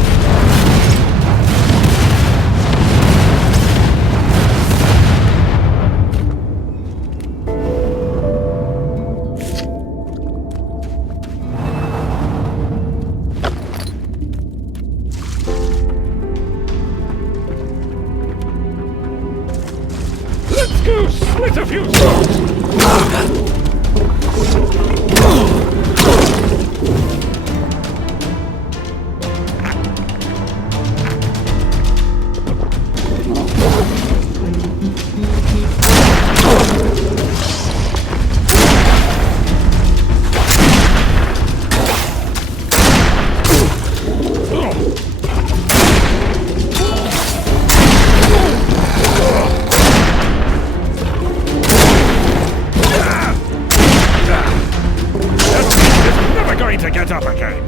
Let's go slit a few throats! To get up again.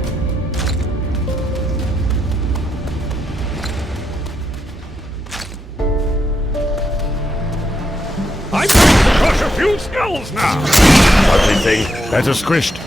I'm going to crush a few skulls now. Ugly thing. Better squished.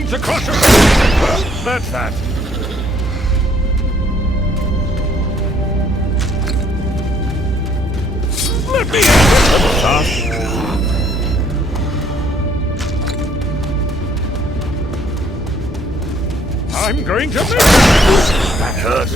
going to crush him! That's that. Let me in! I'm going to make it! That hurt.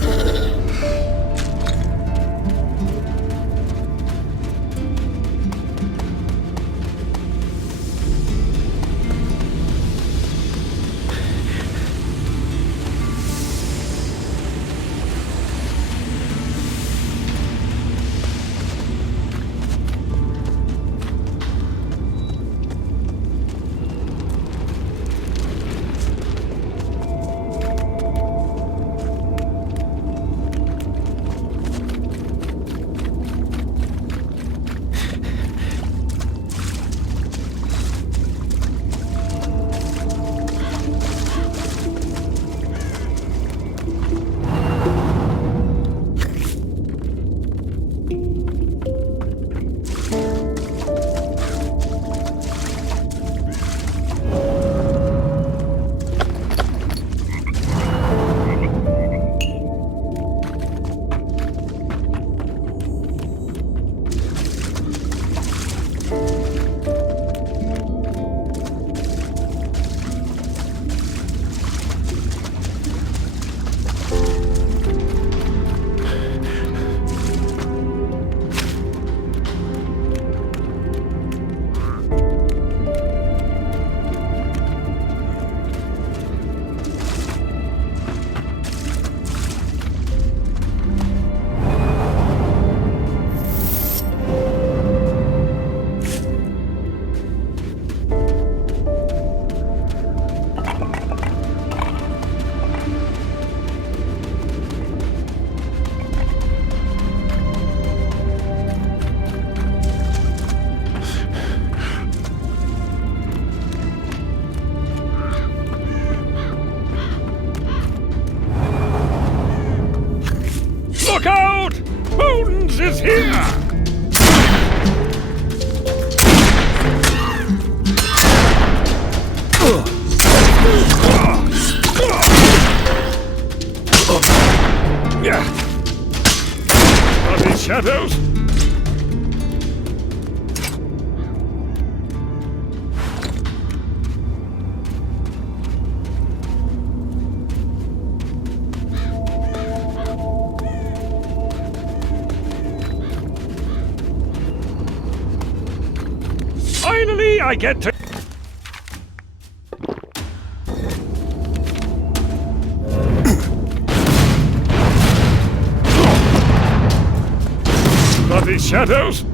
Look out! Bones is here! Are these shadows? Finally, I get to... Are these shadows?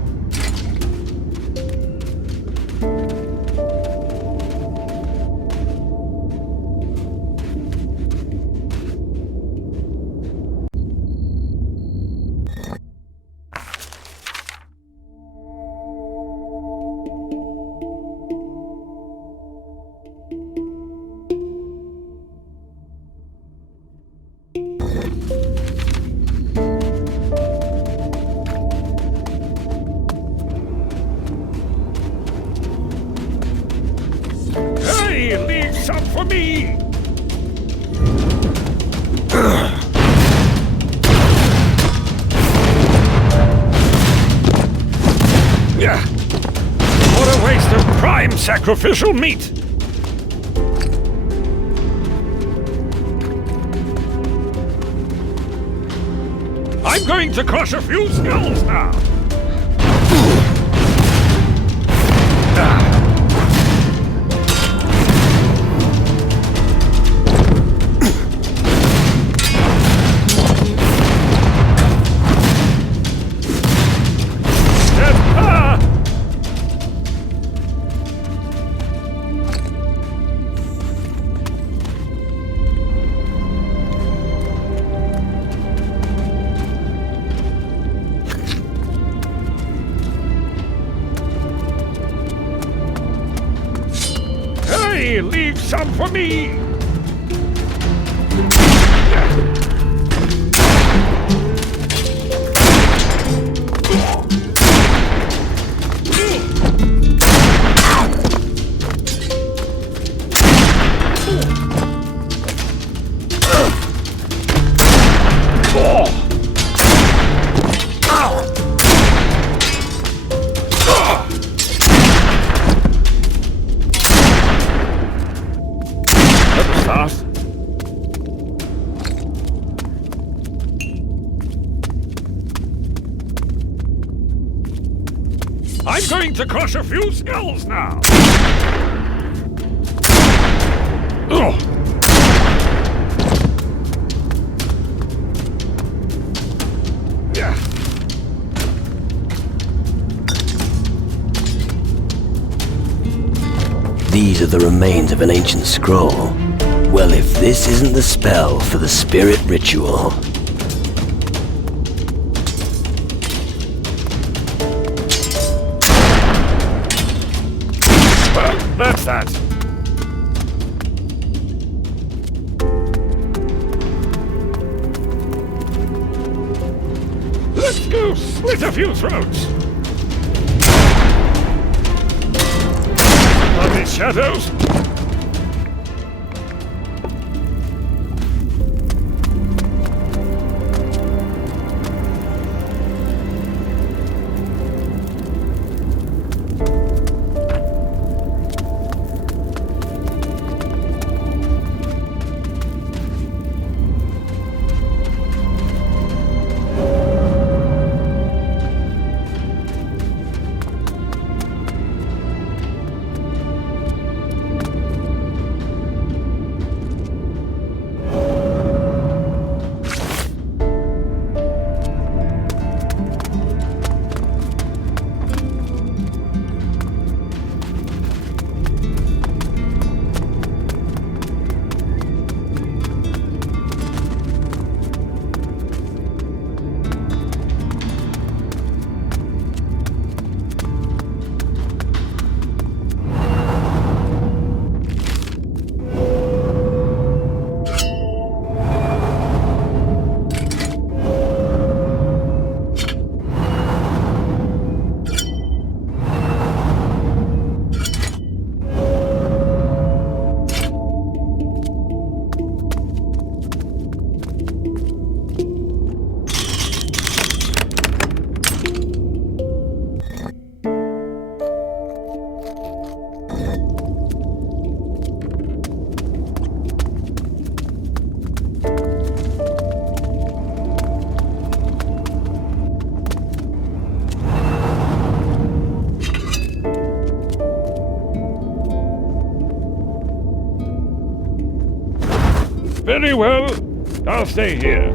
Leave some for me! What a waste of prime sacrificial meat! I'm going to crush a few skulls now! Leave some for me! I'm going to crush a few skulls now! Ugh. These are the remains of an ancient scroll. Well, if this isn't the spell for the spirit ritual. Well, that's that. Let's go slit a few throats. Bloody shadows. Very well. I'll stay here.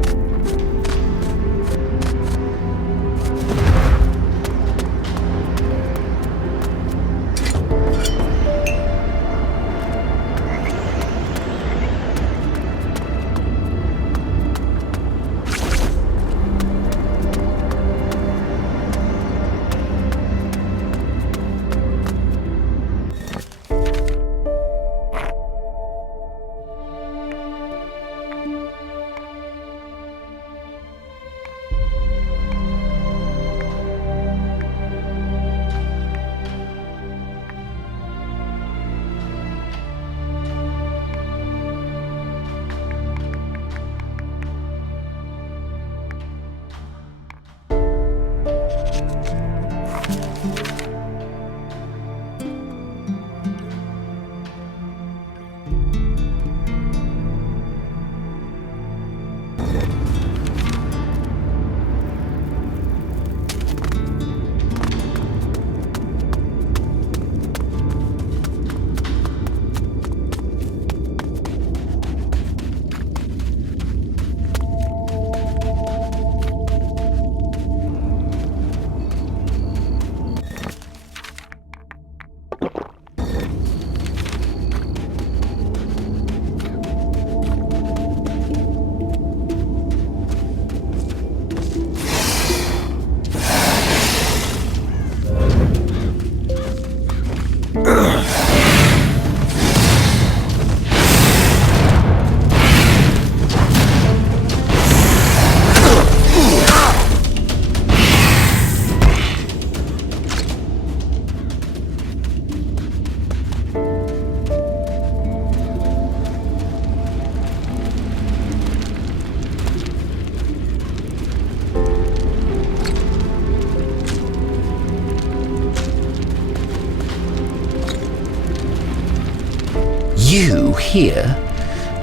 You here?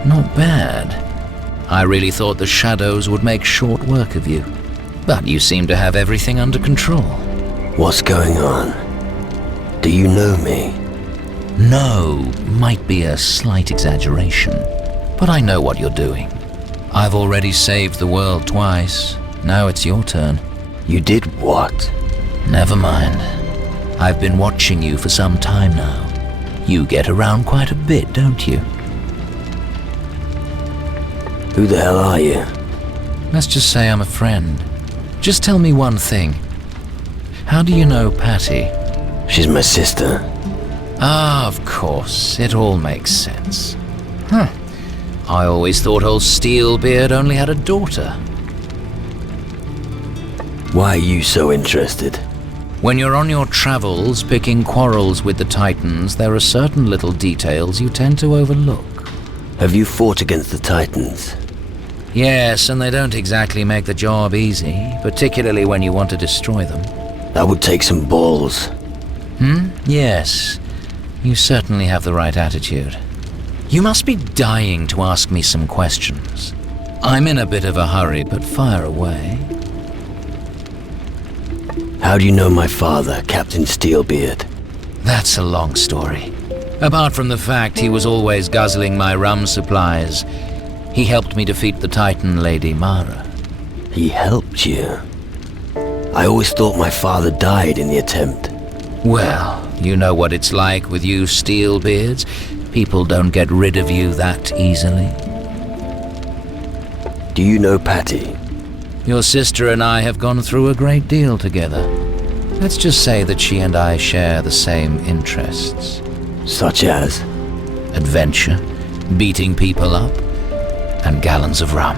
Not bad. I really thought the shadows would make short work of you. But you seem to have everything under control. What's going on? Do you know me? No, might be a slight exaggeration, but I know what you're doing. I've already saved the world twice. Now it's your turn. You did what? Never mind. I've been watching you for some time now. You get around quite a bit, don't you? Who the hell are you? Let's just say I'm a friend. Just tell me one thing. How do you know Patty? She's my sister. Ah, of course. It all makes sense. I always thought old Steelbeard only had a daughter. Why are you so interested? When you're on your travels picking quarrels with the Titans, there are certain little details you tend to overlook. Have you fought against the Titans? Yes, and they don't exactly make the job easy, particularly when you want to destroy them. That would take some balls. Yes. You certainly have the right attitude. You must be dying to ask me some questions. I'm in a bit of a hurry, but fire away. How do you know my father, Captain Steelbeard? That's a long story. Apart from the fact he was always guzzling my rum supplies, he helped me defeat the Titan Lady Mara. He helped you? I always thought my father died in the attempt. Well, you know what it's like with you Steelbeards. People don't get rid of you that easily. Do you know Patty? Your sister and I have gone through a great deal together. Let's just say that she and I share the same interests. Such as? Adventure, beating people up, and gallons of rum.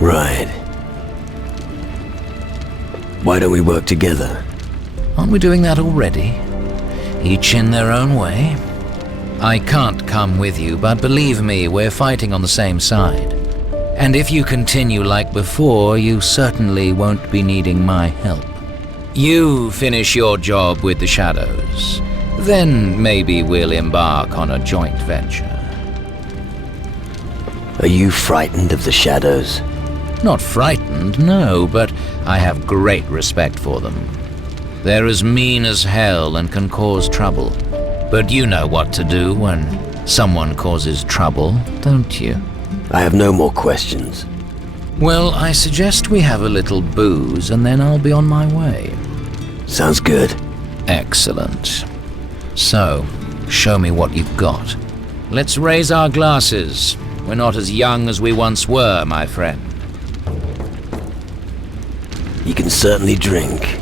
Right. Why don't we work together? Aren't we doing that already? Each in their own way. I can't come with you, but believe me, we're fighting on the same side. And if you continue like before, you certainly won't be needing my help. You finish your job with the Shadows. Then maybe we'll embark on a joint venture. Are you frightened of the Shadows? Not frightened, no, but I have great respect for them. They're as mean as hell and can cause trouble. But you know what to do when someone causes trouble, don't you? I have no more questions. Well, I suggest we have a little booze and then I'll be on my way. Sounds good. Excellent. So, show me what you've got. Let's raise our glasses. We're not as young as we once were, my friend. You can certainly drink.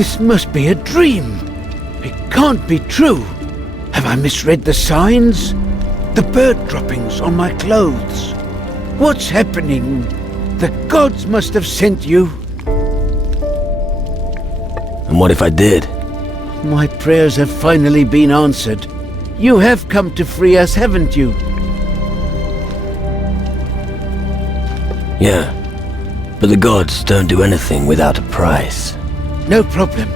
This must be a dream. It can't be true. Have I misread the signs? The bird droppings on my clothes. What's happening? The gods must have sent you. And what if I did? My prayers have finally been answered. You have come to free us, haven't you? Yeah. But the gods don't do anything without a price. No problem.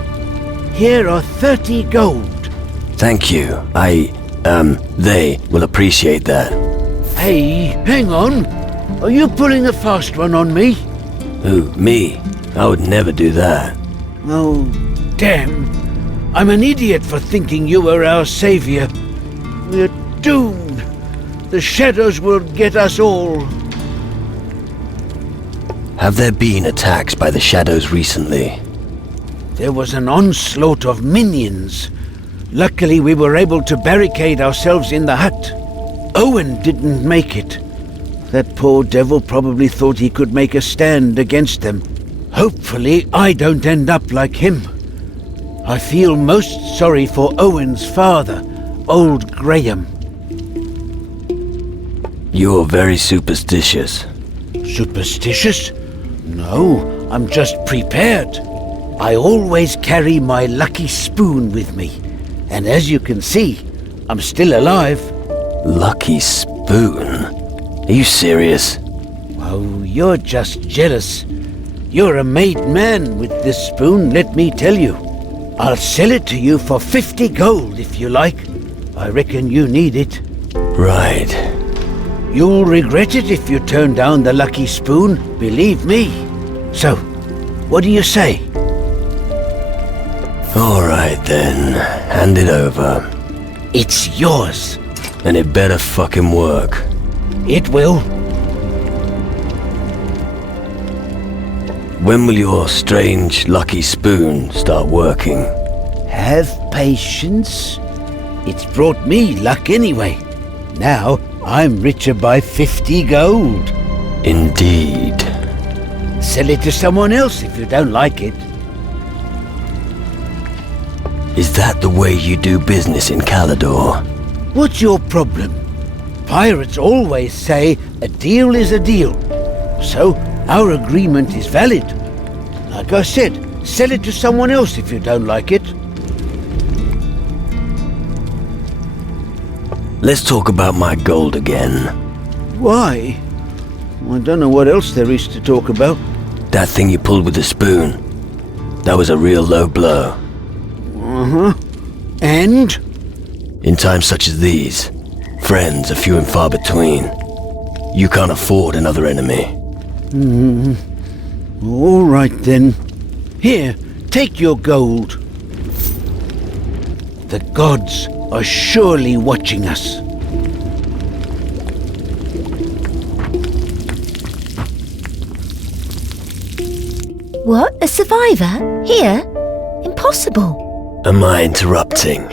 Here are 30 gold. Thank you. They will appreciate that. Hey, hang on. Are you pulling a fast one on me? Who, me? I would never do that. Oh, damn. I'm an idiot for thinking you were our savior. We're doomed. The shadows will get us all. Have there been attacks by the shadows recently? There was an onslaught of minions. Luckily, we were able to barricade ourselves in the hut. Owen didn't make it. That poor devil probably thought he could make a stand against them. Hopefully, I don't end up like him. I feel most sorry for Owen's father, old Graham. You're very superstitious. Superstitious? No, I'm just prepared. I always carry my lucky spoon with me. And as you can see, I'm still alive. Lucky spoon? Are you serious? Oh, you're just jealous. You're a made man with this spoon, let me tell you. I'll sell it to you for 50 gold if you like. I reckon you need it. Right. You'll regret it if you turn down the lucky spoon, believe me. So, what do you say? All right then, hand it over. It's yours. And it better fucking work. It will. When will your strange lucky spoon start working? Have patience. It's brought me luck anyway. Now, I'm richer by 50 gold. Indeed. Sell it to someone else if you don't like it. Is that the way you do business in Calador? What's your problem? Pirates always say a deal is a deal. So, our agreement is valid. Like I said, sell it to someone else if you don't like it. Let's talk about my gold again. Why? I don't know what else there is to talk about. That thing you pulled with the spoon. That was a real low blow. Uh-huh. And? In times such as these, friends are few and far between. You can't afford another enemy. All right then. Here, take your gold. The gods are surely watching us. What? A survivor? Here? Impossible. Am I interrupting?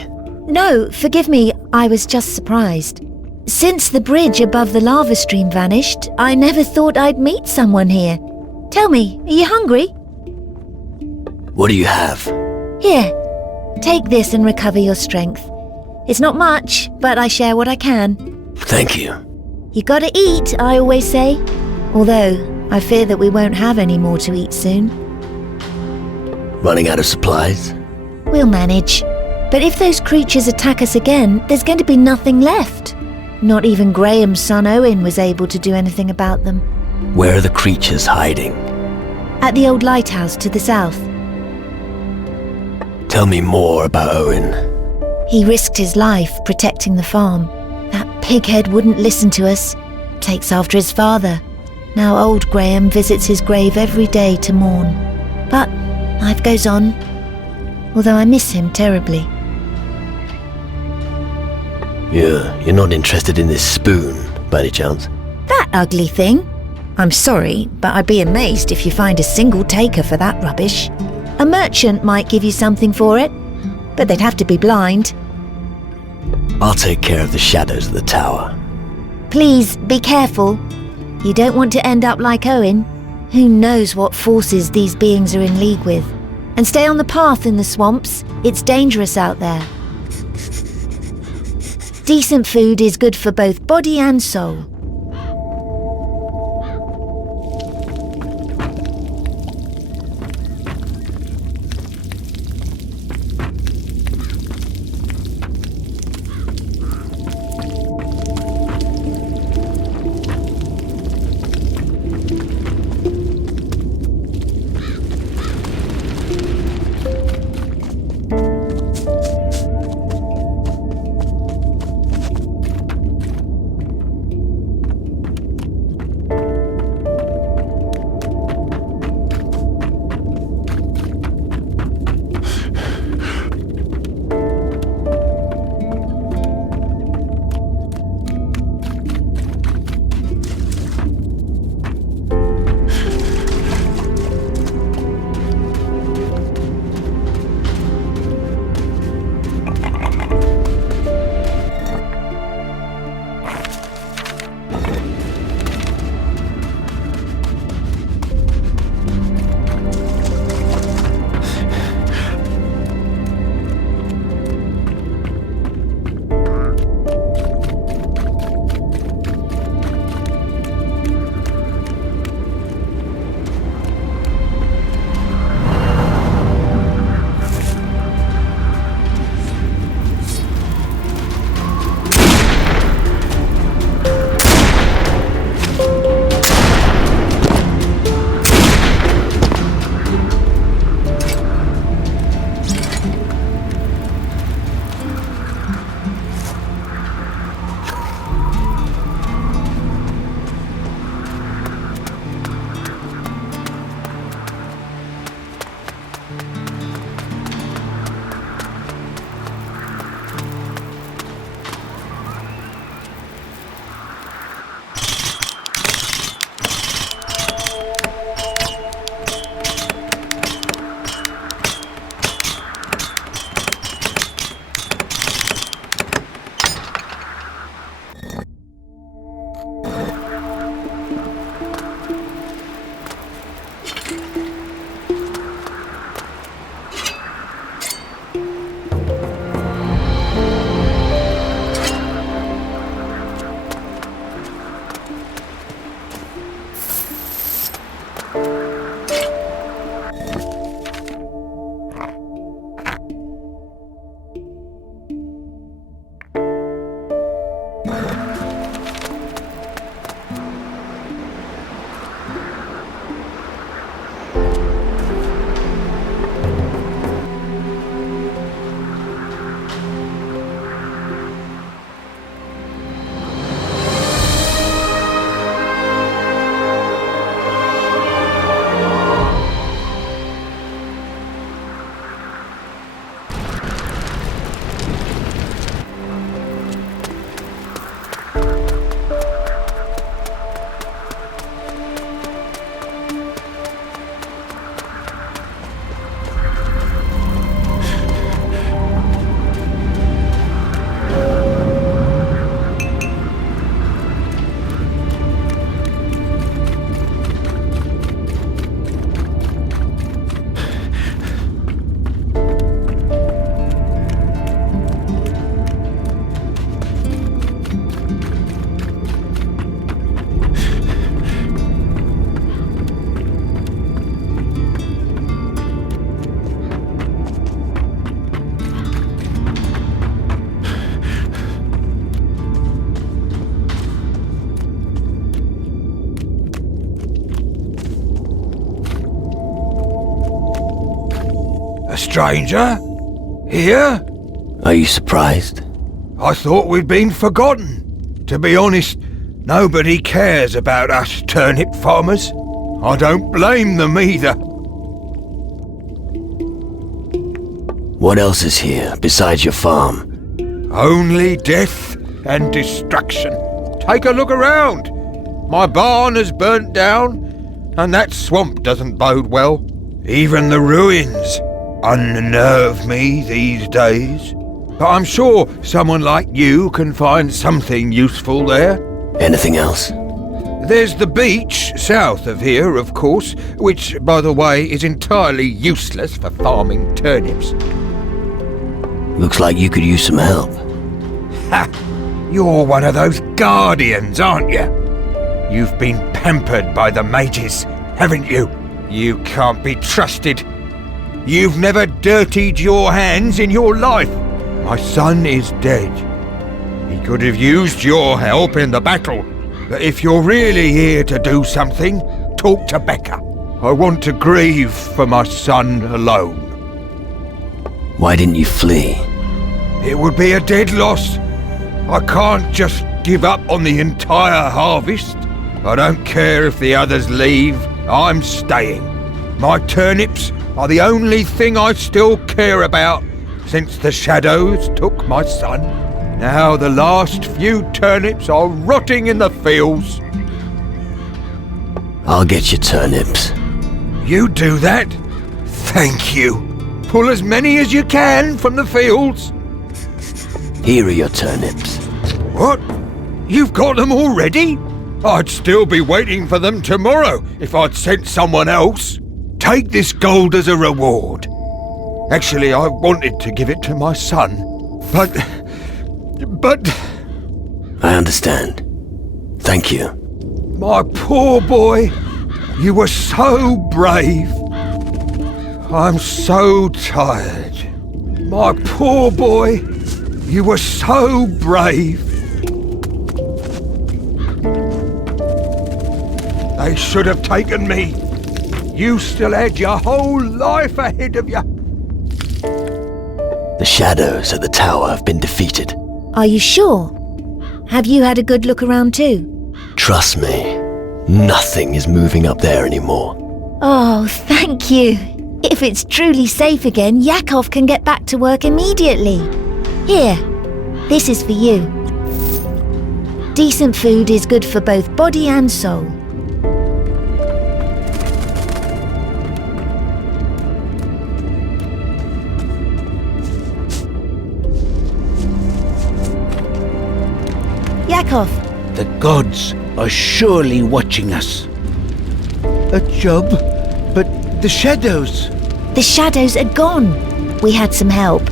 No, forgive me, I was just surprised. Since the bridge above the lava stream vanished, I never thought I'd meet someone here. Tell me, are you hungry? What do you have? Here, take this and recover your strength. It's not much, but I share what I can. Thank you. You gotta eat, I always say. Although, I fear that we won't have any more to eat soon. Running out of supplies? We'll manage. But if those creatures attack us again, there's going to be nothing left. Not even Graham's son Owen was able to do anything about them. Where are the creatures hiding? At the old lighthouse to the south. Tell me more about Owen. He risked his life protecting the farm. That pighead wouldn't listen to us. Takes after his father. Now old Graham visits his grave every day to mourn. But life goes on. Although I miss him terribly. You're not interested in this spoon, by any chance? That ugly thing? I'm sorry, but I'd be amazed if you find a single taker for that rubbish. A merchant might give you something for it, but they'd have to be blind. I'll take care of the shadows of the tower. Please, be careful. You don't want to end up like Owen. Who knows what forces these beings are in league with. And stay on the path in the swamps. It's dangerous out there. Decent food is good for both body and soul. A stranger? Here? Are you surprised? I thought we'd been forgotten. To be honest, nobody cares about us turnip farmers. I don't blame them either. What else is here besides your farm? Only death and destruction. Take a look around. My barn has burnt down, and that swamp doesn't bode well. Even the ruins unnerve me these days. But I'm sure someone like you can find something useful there. Anything else? There's the beach south of here, of course, which, by the way, is entirely useless for farming turnips. Looks like you could use some help. Ha! You're one of those guardians, aren't you? You've been pampered by the mages, haven't you? You can't be trusted. You've never dirtied your hands in your life. My son is dead. He could have used your help in the battle. But if you're really here to do something, talk to Becca. I want to grieve for my son alone. Why didn't you flee? It would be a dead loss. I can't just give up on the entire harvest. I don't care if the others leave. I'm staying. My turnips are the only thing I still care about since the shadows took my son. Now the last few turnips are rotting in the fields. I'll get you turnips. You do that? Thank you. Pull as many as you can from the fields. Here are your turnips. What? You've got them already? I'd still be waiting for them tomorrow if I'd sent someone else. Take this gold as a reward. Actually, I wanted to give it to my son, but... I understand. Thank you. My poor boy, you were so brave. I'm so tired. My poor boy, you were so brave. They should have taken me. You still had your whole life ahead of you. The shadows at the tower have been defeated. Are you sure? Have you had a good look around too? Trust me, nothing is moving up there anymore. Oh, thank you. If it's truly safe again, Yakov can get back to work immediately. Here, this is for you. Decent food is good for both body and soul. Yakov. The gods are surely watching us. A job? But the shadows... The shadows are gone. We had some help.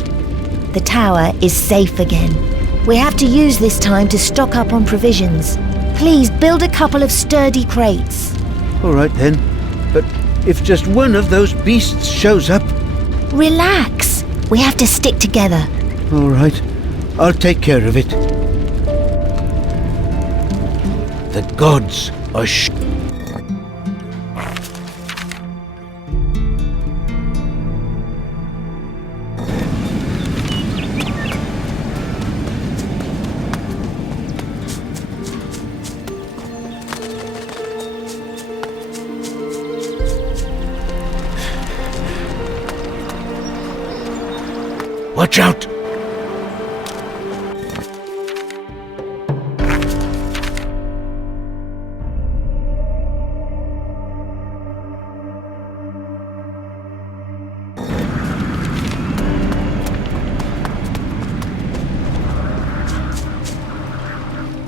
The tower is safe again. We have to use this time to stock up on provisions. Please build a couple of sturdy crates. All right then. But if just one of those beasts shows up... Relax. We have to stick together. All right. I'll take care of it. The gods are Watch out!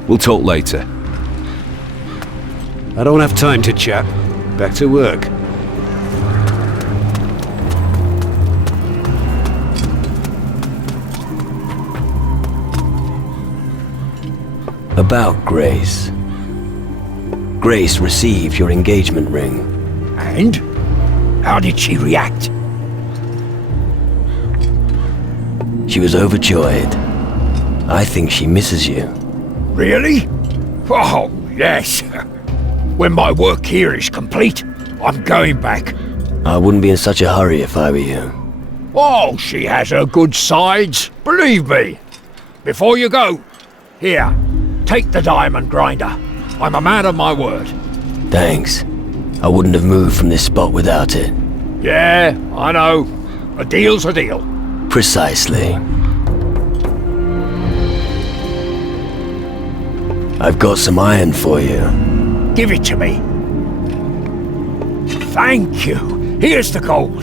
We'll talk later. I don't have time to chat. Back to work. About Grace. Grace received your engagement ring. And? How did she react? She was overjoyed. I think she misses you. Really? Oh, yes. When my work here is complete, I'm going back. I wouldn't be in such a hurry if I were you. Oh, she has her good sides, believe me. Before you go, here, take the diamond grinder. I'm a man of my word. Thanks. I wouldn't have moved from this spot without it. Yeah, I know. A deal's a deal. Precisely. I've got some iron for you. Give it to me. Thank you. Here's the gold.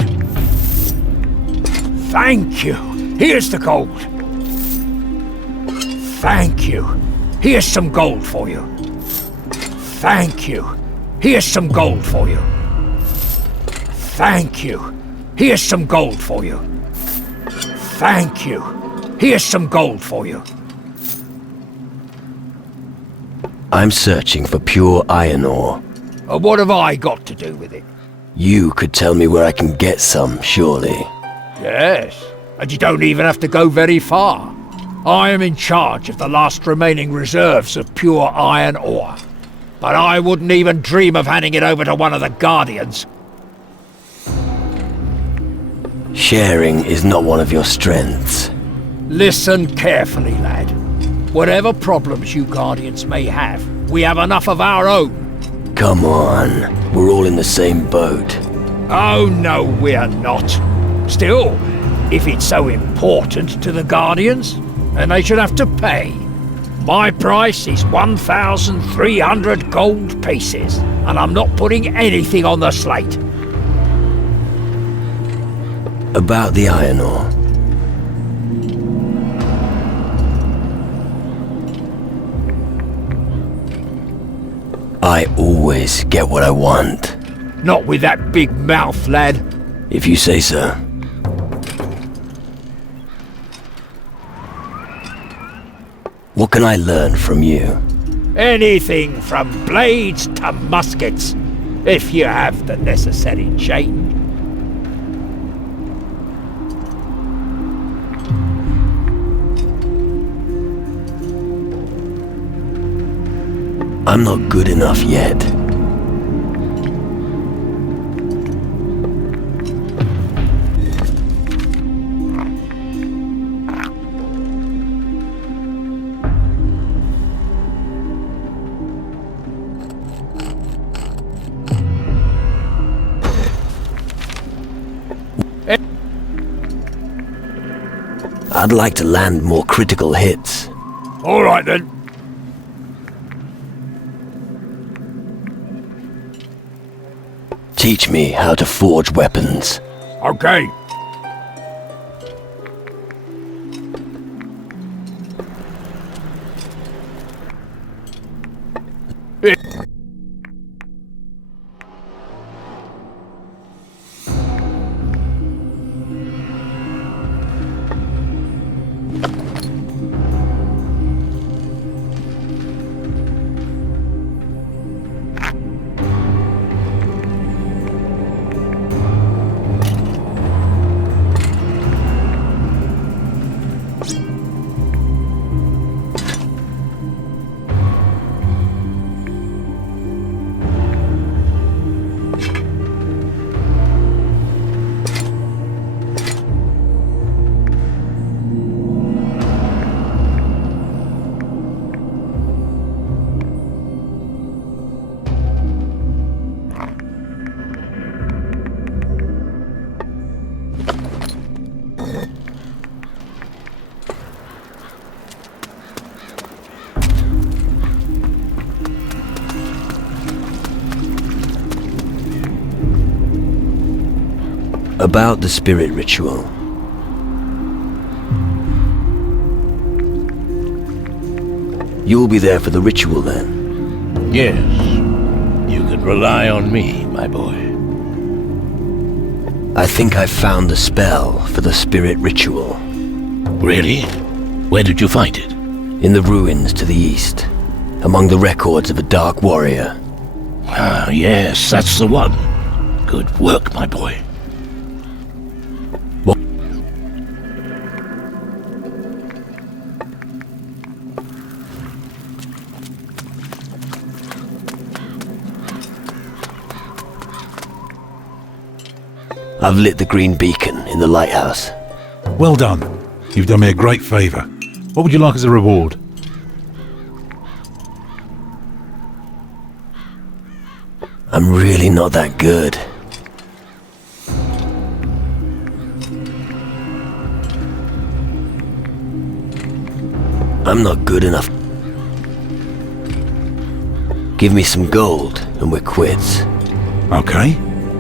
Thank you. Here's the gold. Thank you. Here's some gold for you. Thank you. Here's some gold for you. Thank you. Here's some gold for you. Thank you. Here's some gold for you. I'm searching for pure iron ore. What have I got to do with it? You could tell me where I can get some, surely. Yes, and you don't even have to go very far. I am in charge of the last remaining reserves of pure iron ore. But I wouldn't even dream of handing it over to one of the Guardians. Sharing is not one of your strengths. Listen carefully, lad. Whatever problems you Guardians may have, we have enough of our own. Come on, we're all in the same boat. Oh no, we're not. Still, if it's so important to the Guardians, then they should have to pay. My price is 1,300 gold pieces, and I'm not putting anything on the slate. About the iron ore. I always get what I want. Not with that big mouth, lad. If you say so. What can I learn from you? Anything from blades to muskets, if you have the necessary change. I'm not good enough yet. I'd like to land more critical hits. All right then. Teach me how to forge weapons. Okay. About the spirit ritual. You'll be there for the ritual then? Yes. You can rely on me, my boy. I think I've found the spell for the spirit ritual. Really? Where did you find it? In the ruins to the east, among the records of a dark warrior. Ah, yes, that's the one. Good work, my boy. I've lit the green beacon in the lighthouse. Well done. You've done me a great favour. What would you like as a reward? I'm really not that good. I'm not good enough. Give me some gold and we're quits. Okay.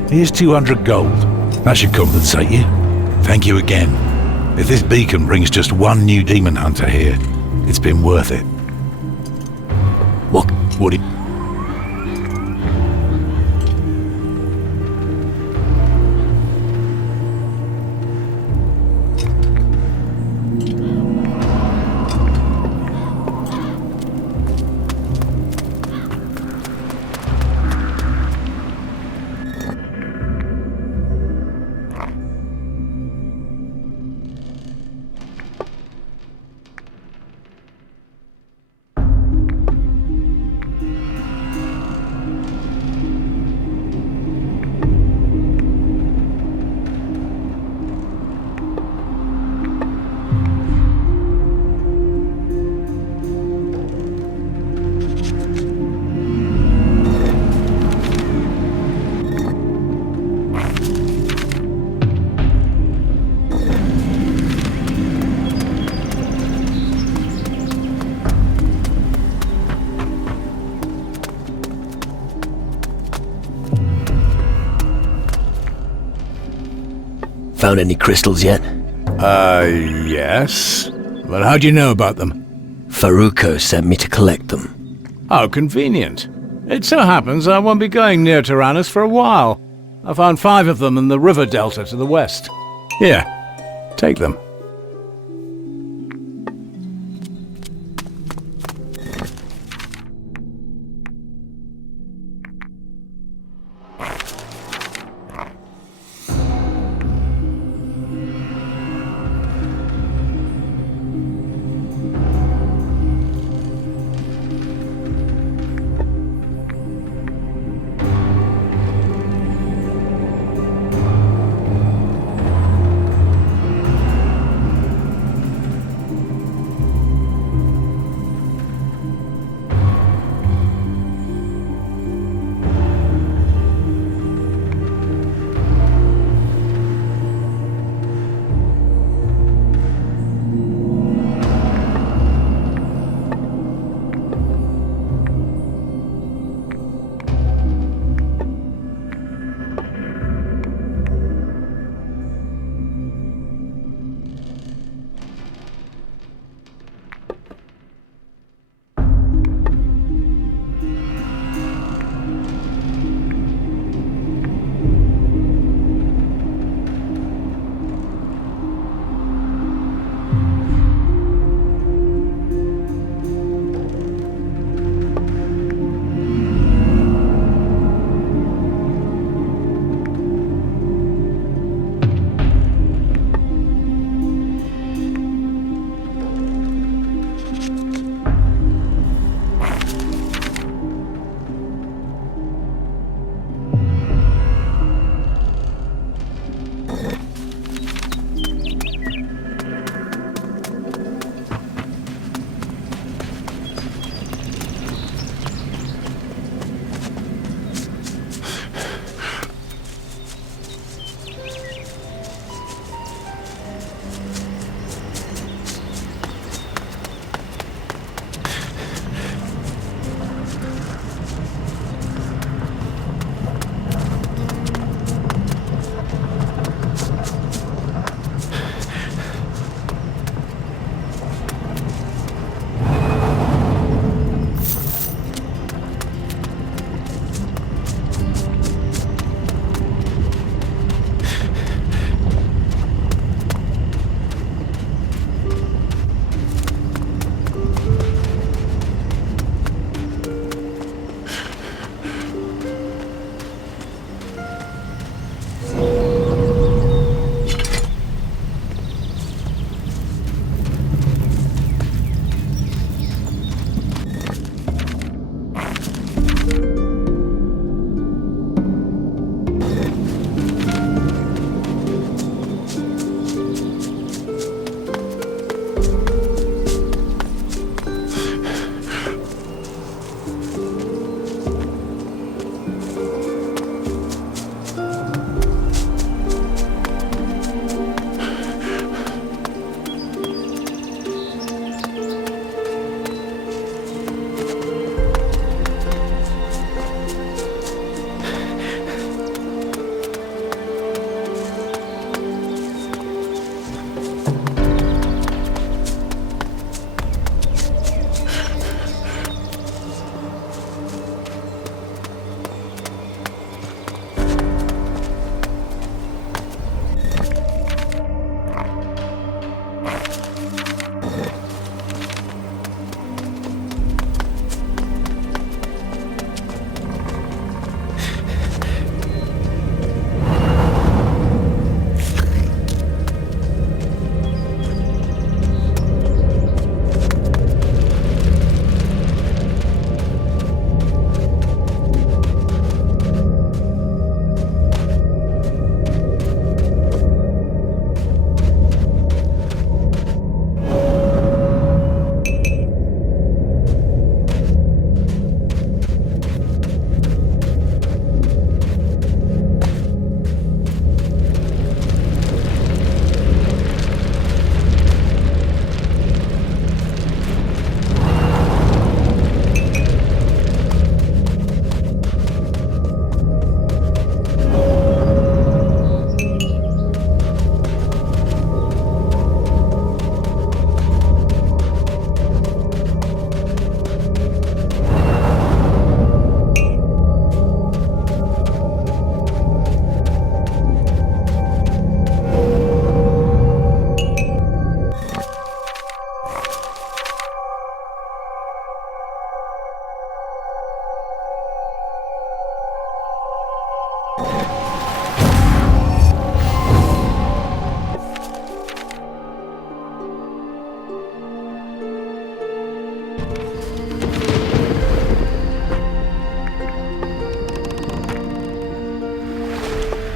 Here's 200 gold. That should compensate you. Thank you again. If this beacon brings just one new demon hunter here, it's been worth it. What? Found any crystals yet? Yes. But how do you know about them? Faruko sent me to collect them. How convenient. It so happens I won't be going near Tyrannus for a while. I found 5 of them in the river delta to the west. Here, take them.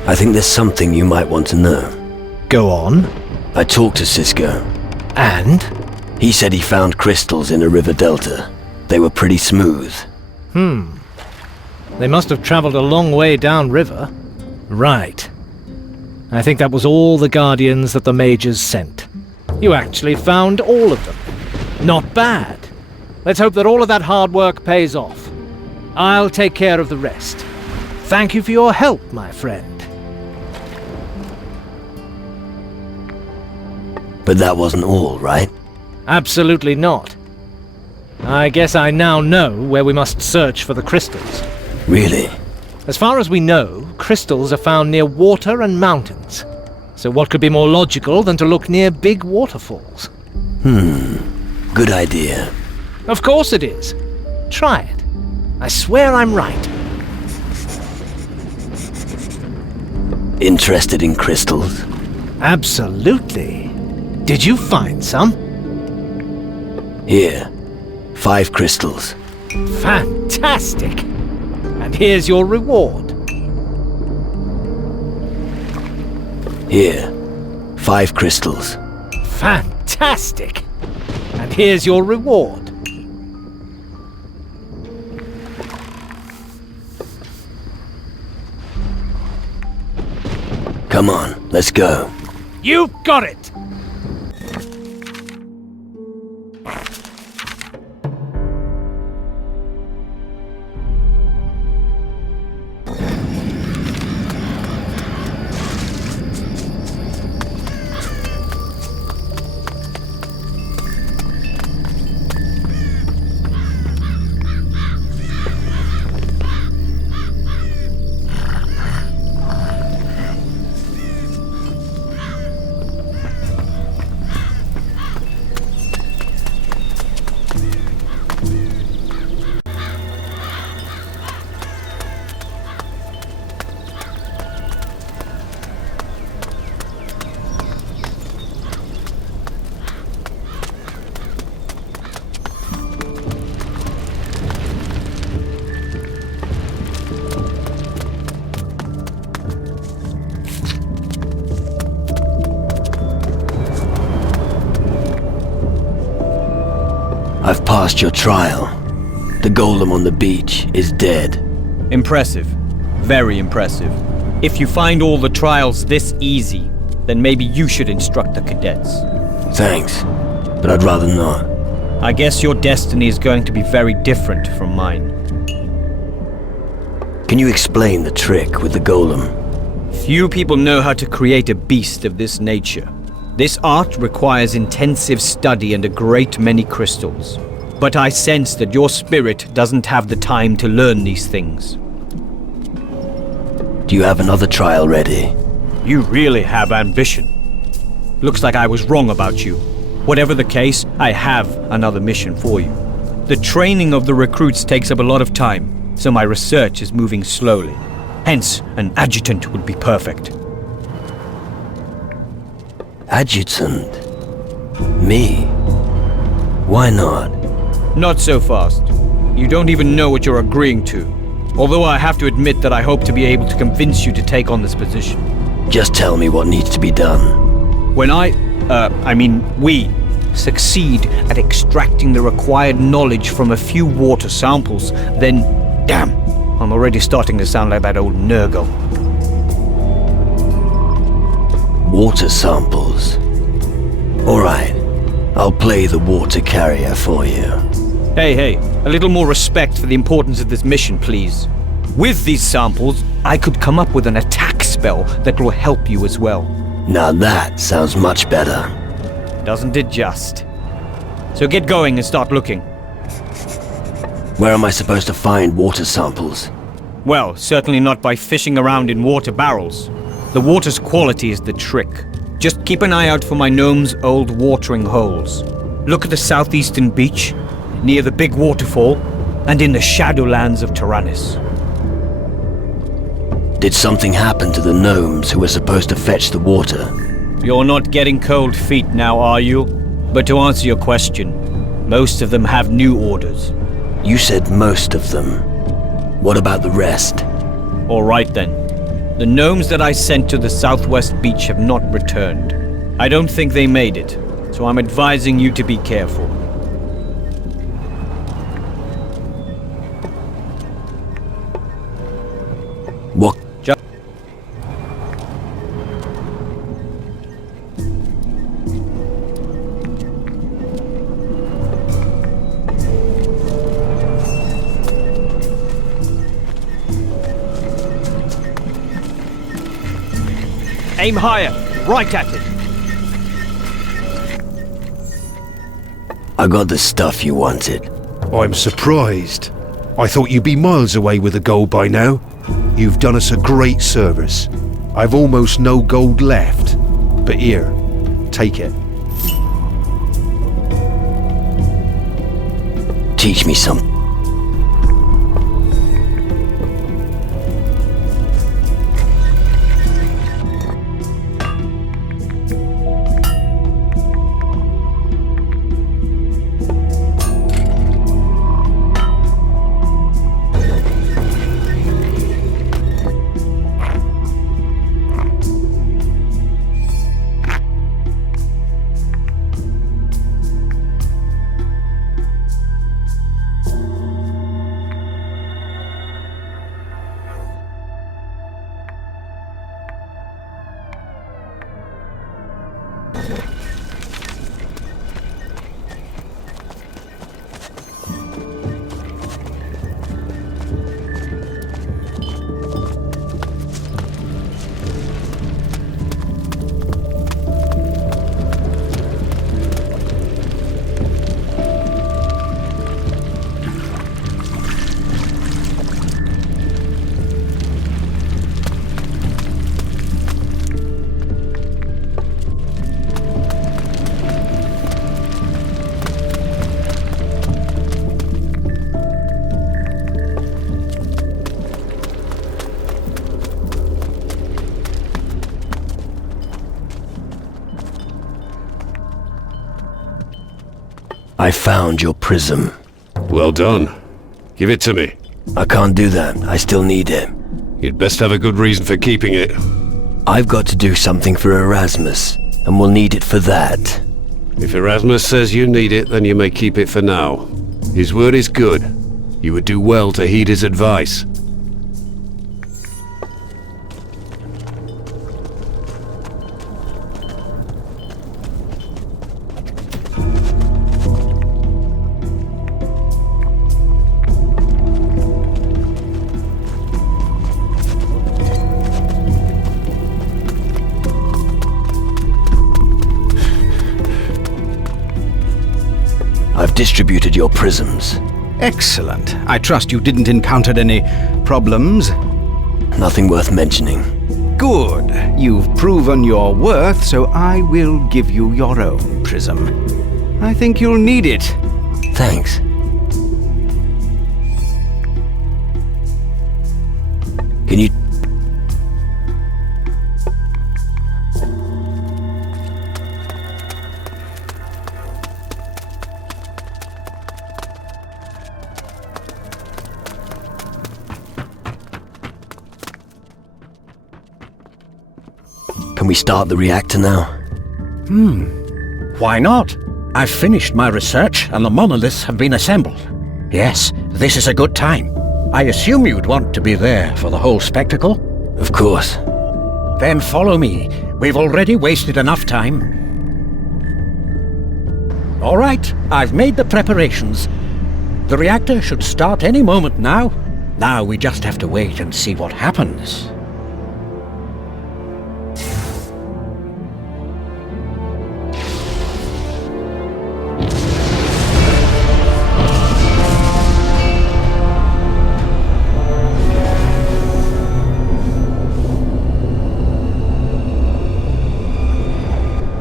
I think there's something you might want to know. Go on. I talked to Cisco. And? He said he found crystals in a river delta. They were pretty smooth. They must have traveled a long way downriver. Right. I think that was all the Guardians that the Mages sent. You actually found all of them. Not bad. Let's hope that all of that hard work pays off. I'll take care of the rest. Thank you for your help, my friend. But that wasn't all, right? Absolutely not. I guess I now know where we must search for the crystals. Really? As far as we know, crystals are found near water and mountains. So what could be more logical than to look near big waterfalls? Good idea. Of course it is. Try it. I swear I'm right. Interested in crystals? Absolutely. Did you find some? Here. 5 crystals. Fantastic! And here's your reward. Here. 5 crystals. Fantastic! And here's your reward. Come on, let's go. You got it! I've passed your trial. The golem on the beach is dead. Impressive. Very impressive. If you find all the trials this easy, then maybe you should instruct the cadets. Thanks, but I'd rather not. I guess your destiny is going to be very different from mine. Can you explain the trick with the golem? Few people know how to create a beast of this nature. This art requires intensive study and a great many crystals. But I sense that your spirit doesn't have the time to learn these things. Do you have another trial ready? You really have ambition. Looks like I was wrong about you. Whatever the case, I have another mission for you. The training of the recruits takes up a lot of time, so my research is moving slowly. Hence, an adjutant would be perfect. Adjutant? Me? Why not? Not so fast. You don't even know what you're agreeing to. Although I have to admit that I hope to be able to convince you to take on this position. Just tell me what needs to be done. When we succeed at extracting the required knowledge from a few water samples, then... Damn! I'm already starting to sound like that old Nurgle. Water samples. Alright, I'll play the water carrier for you. Hey, a little more respect for the importance of this mission, please. With these samples, I could come up with an attack spell that will help you as well. Now that sounds much better. Doesn't it just? So get going and start looking. Where am I supposed to find water samples? Well, certainly not by fishing around in water barrels. The water's quality is the trick. Just keep an eye out for my gnome's old watering holes. Look at the southeastern beach, near the big waterfall, and in the Shadowlands of Tyrannus. Did something happen to the gnomes who were supposed to fetch the water? You're not getting cold feet now, are you? But to answer your question, most of them have new orders. You said most of them. What about the rest? All right then. The gnomes that I sent to the southwest beach have not returned. I don't think they made it, so I'm advising you to be careful. What? Aim higher, right at it. I got the stuff you wanted. I'm surprised. I thought you'd be miles away with the gold by now. You've done us a great service. I've almost no gold left. But here, take it. Teach me something. I found your prism. Well done. Give it to me. I can't do that. I still need it. You'd best have a good reason for keeping it. I've got to do something for Erasmus, and we'll need it for that. If Erasmus says you need it, then you may keep it for now. His word is good. You would do well to heed his advice. I've distributed your prisms. Excellent. I trust you didn't encounter any problems? Nothing worth mentioning. Good. You've proven your worth, so I will give you your own prism. I think you'll need it. Thanks. Can you... Can we start the reactor now? Why not? I've finished my research and the monoliths have been assembled. Yes, this is a good time. I assume you'd want to be there for the whole spectacle? Of course. Then follow me. We've already wasted enough time. All right, I've made the preparations. The reactor should start any moment now. Now we just have to wait and see what happens.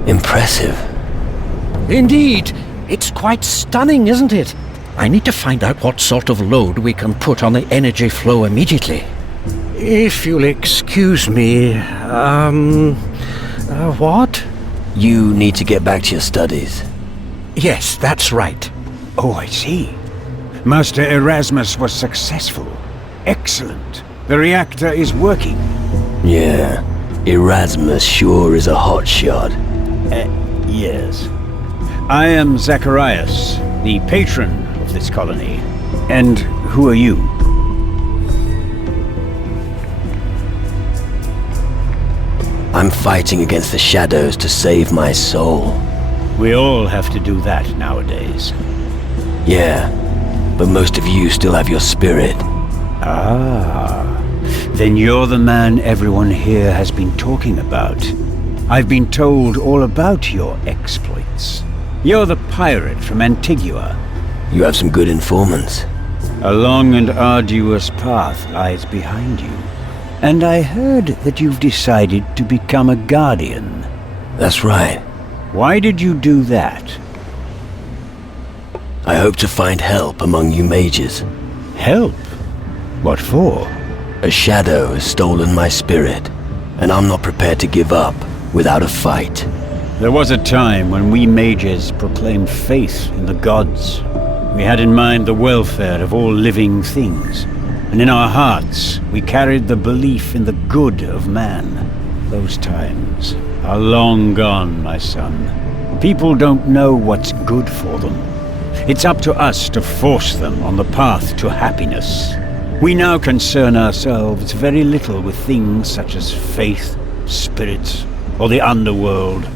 Impressive. Indeed. It's quite stunning, isn't it? I need to find out what sort of load we can put on the energy flow immediately. If you'll excuse me, what? You need to get back to your studies. Yes, that's right. Oh, I see. Master Erasmus was successful. Excellent. The reactor is working. Yeah, Erasmus sure is a hotshot. Yes. I am Zacharias, the patron of this colony. And who are you? I'm fighting against the shadows to save my soul. We all have to do that nowadays. Yeah, but most of you still have your spirit. Ah, then you're the man everyone here has been talking about. I've been told all about your exploits. You're the pirate from Antigua. You have some good informants. A long and arduous path lies behind you. And I heard that you've decided to become a guardian. That's right. Why did you do that? I hope to find help among you mages. Help? What for? A shadow has stolen my spirit, and I'm not prepared to give up without a fight. There was a time when we mages proclaimed faith in the gods. We had in mind the welfare of all living things. And in our hearts, we carried the belief in the good of man. Those times are long gone, my son. People don't know what's good for them. It's up to us to force them on the path to happiness. We now concern ourselves very little with things such as faith, spirits, or the underworld.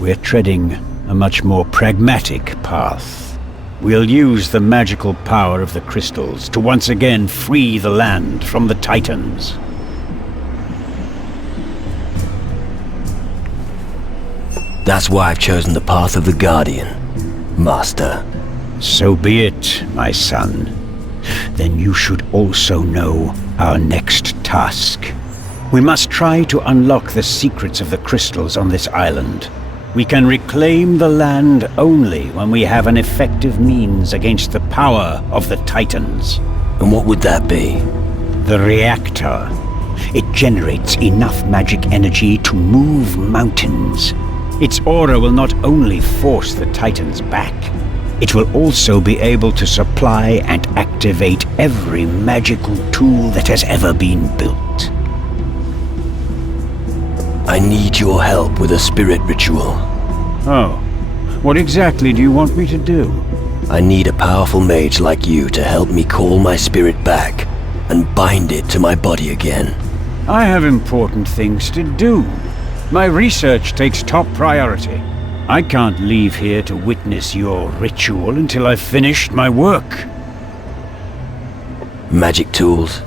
We're treading a much more pragmatic path. We'll use the magical power of the crystals to once again free the land from the Titans. That's why I've chosen the path of the Guardian, Master. So be it, my son. Then you should also know our next task. We must try to unlock the secrets of the crystals on this island. We can reclaim the land only when we have an effective means against the power of the Titans. And what would that be? The reactor. It generates enough magic energy to move mountains. Its aura will not only force the Titans back, it will also be able to supply and activate every magical tool that has ever been built. I need your help with a spirit ritual. Oh, what exactly do you want me to do? I need a powerful mage like you to help me call my spirit back and bind it to my body again. I have important things to do. My research takes top priority. I can't leave here to witness your ritual until I've finished my work. Magic tools?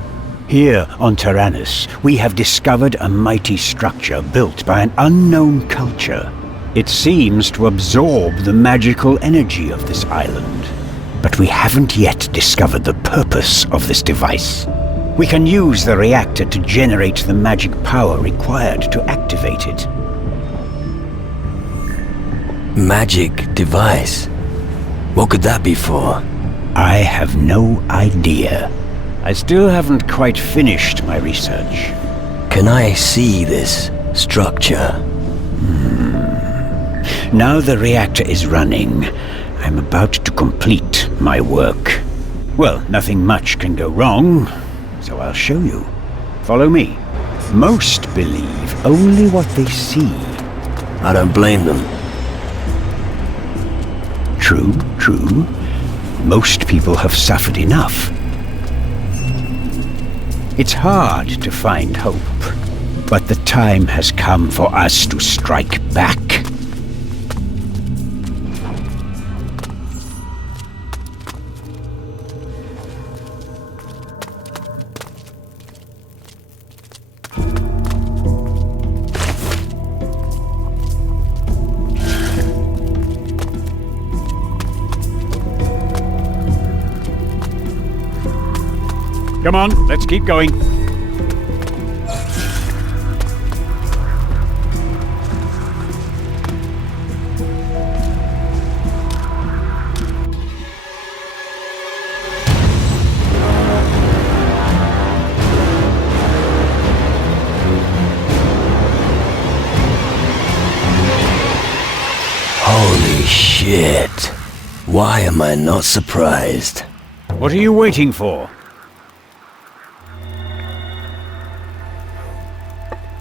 Here on Tyrannus, we have discovered a mighty structure built by an unknown culture. It seems to absorb the magical energy of this island. But we haven't yet discovered the purpose of this device. We can use the reactor to generate the magic power required to activate it. Magic device? What could that be for? I have no idea. I still haven't quite finished my research. Can I see this structure? Now the reactor is running, I'm about to complete my work. Well, nothing much can go wrong, so I'll show you. Follow me. Most believe only what they see. I don't blame them. True, true. Most people have suffered enough. It's hard to find hope, but the time has come for us to strike back. Come on, let's keep going. Holy shit. Why am I not surprised? What are you waiting for?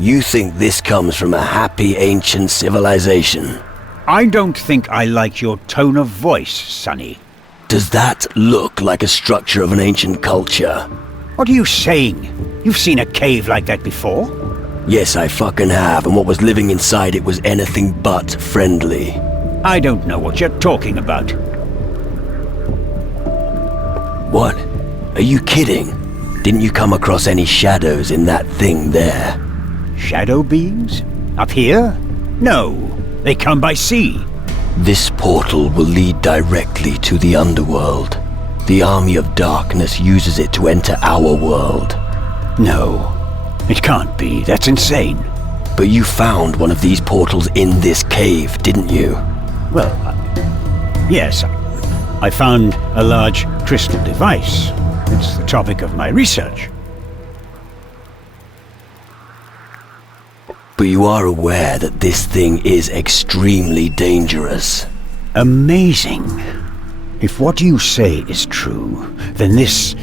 You think this comes from a happy ancient civilization? I don't think I like your tone of voice, Sonny. Does that look like a structure of an ancient culture? What are you saying? You've seen a cave like that before? Yes, I fucking have, and what was living inside it was anything but friendly. I don't know what you're talking about. What? Are you kidding? Didn't you come across any shadows in that thing there? Shadow beings? Up here? No, they come by sea. This portal will lead directly to the underworld. The Army of Darkness uses it to enter our world. No, it can't be. That's insane. But you found one of these portals in this cave, didn't you? Well, yes. I found a large crystal device. It's the topic of my research. But you are aware that this thing is extremely dangerous. Amazing. If what you say is true, then this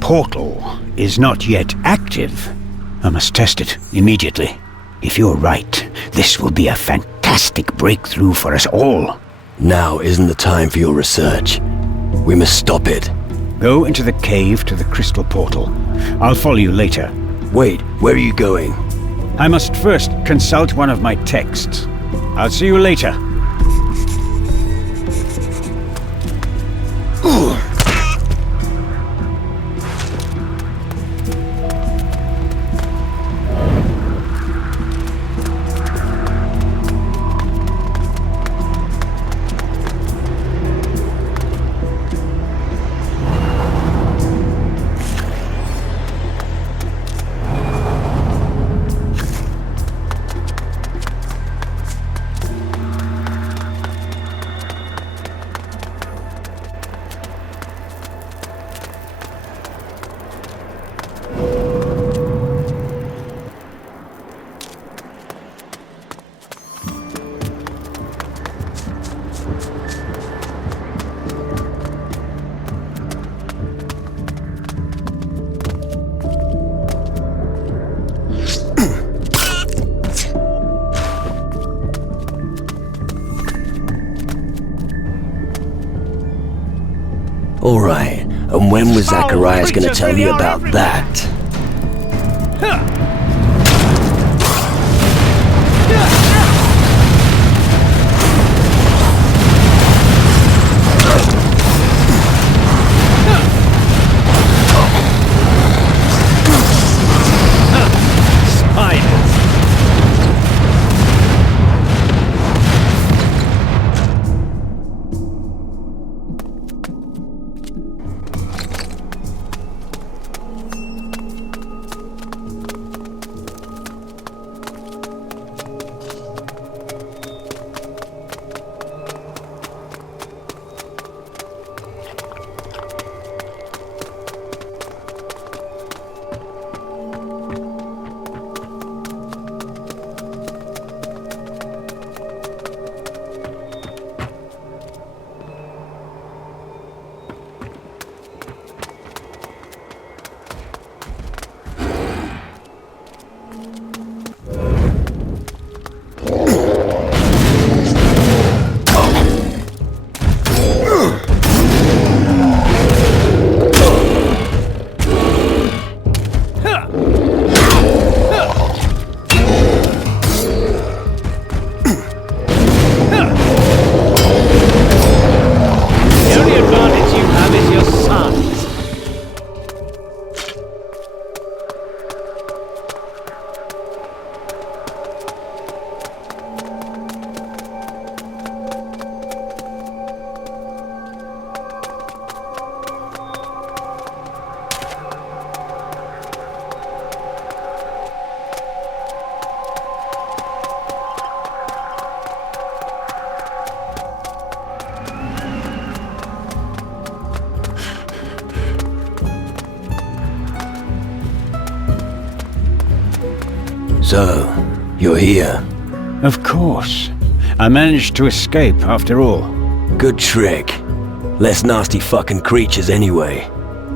portal is not yet active. I must test it immediately. If you're right, this will be a fantastic breakthrough for us all. Now isn't the time for your research. We must stop it. Go into the cave to the crystal portal. I'll follow you later. Wait, where are you going? I must first consult one of my texts. I'll see you later. All right, and when was Zacharias going to tell you about that? So, you're here? Of course. I managed to escape after all. Good trick. Less nasty fucking creatures anyway.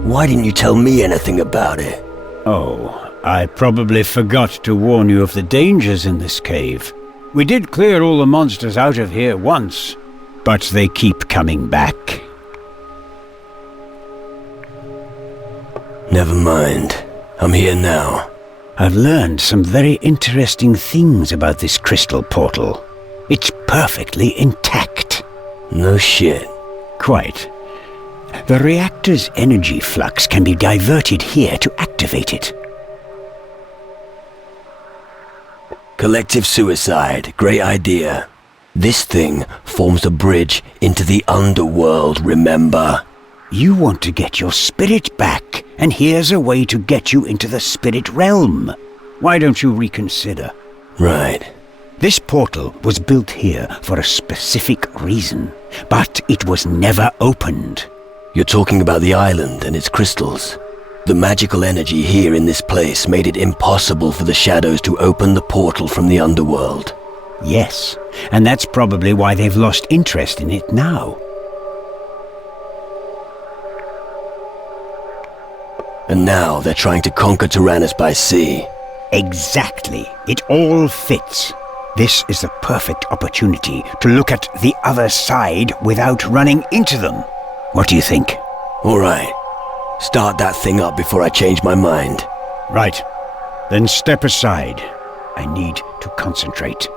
Why didn't you tell me anything about it? Oh, I probably forgot to warn you of the dangers in this cave. We did clear all the monsters out of here once, but they keep coming back. Never mind. I'm here now. I've learned some very interesting things about this crystal portal. It's perfectly intact. No shit. Quite. The reactor's energy flux can be diverted here to activate it. Collective suicide. Great idea. This thing forms a bridge into the underworld, remember? You want to get your spirit back, and here's a way to get you into the spirit realm. Why don't you reconsider? Right. This portal was built here for a specific reason, but it was never opened. You're talking about the island and its crystals. The magical energy here in this place made it impossible for the shadows to open the portal from the underworld. Yes, and that's probably why they've lost interest in it now. And now they're trying to conquer Tyrannus by sea. Exactly. It all fits. This is the perfect opportunity to look at the other side without running into them. What do you think? All right. Start that thing up before I change my mind. Right. Then step aside. I need to concentrate.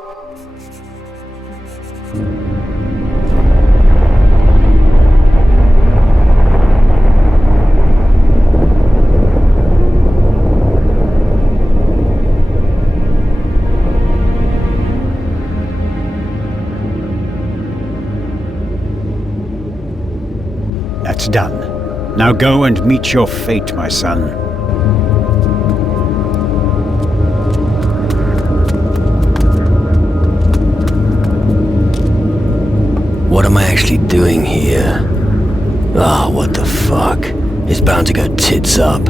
That's done. Now go and meet your fate, my son. What am I actually doing here? Ah, what the fuck? It's bound to go tits up.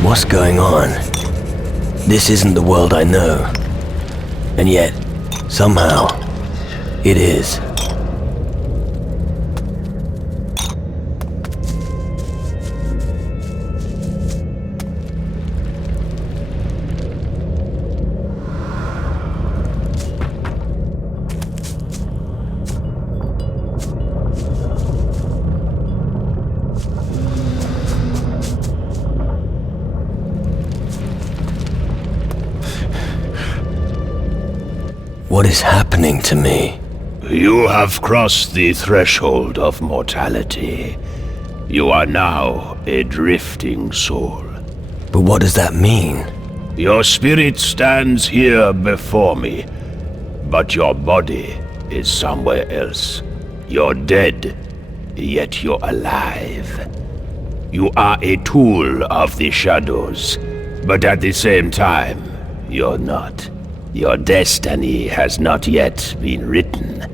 What's going on? This isn't the world I know. And yet, somehow, it is. What is happening to me? You have crossed the threshold of mortality. You are now a drifting soul. But what does that mean? Your spirit stands here before me, but your body is somewhere else. You're dead, yet you're alive. You are a tool of the shadows, but at the same time, you're not. Your destiny has not yet been written.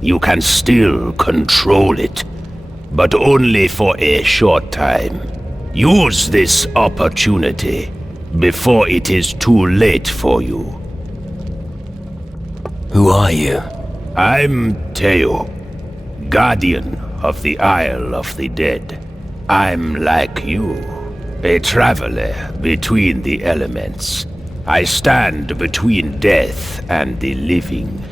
You can still control it, but only for a short time. Use this opportunity before it is too late for you. Who are you? I'm Teo, guardian of the Isle of the Dead. I'm like you, a traveler between the elements. I stand between death and the living.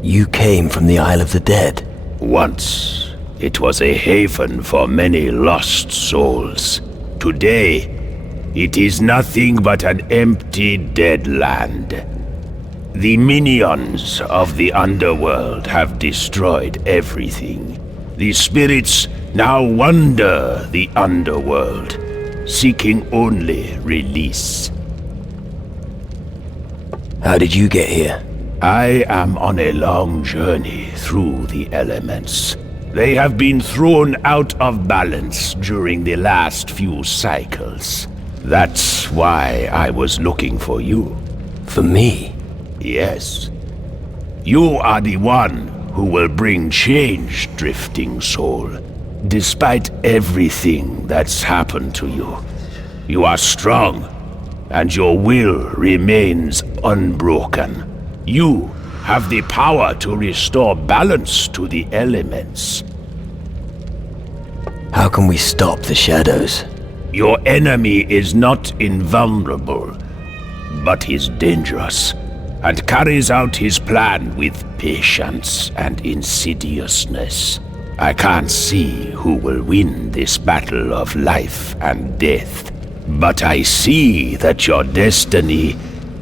You came from the Isle of the Dead? Once, it was a haven for many lost souls. Today, it is nothing but an empty, dead land. The minions of the underworld have destroyed everything. The spirits now wander the underworld, seeking only release. How did you get here? I am on a long journey through the elements. They have been thrown out of balance during the last few cycles. That's why I was looking for you. For me? Yes. You are the one who will bring change, drifting soul. Despite everything that's happened to you, you are strong, and your will remains unbroken. You have the power to restore balance to the elements. How can we stop the shadows? Your enemy is not invulnerable, but he's dangerous, and carries out his plan with patience and insidiousness. I can't see who will win this battle of life and death, but I see that your destiny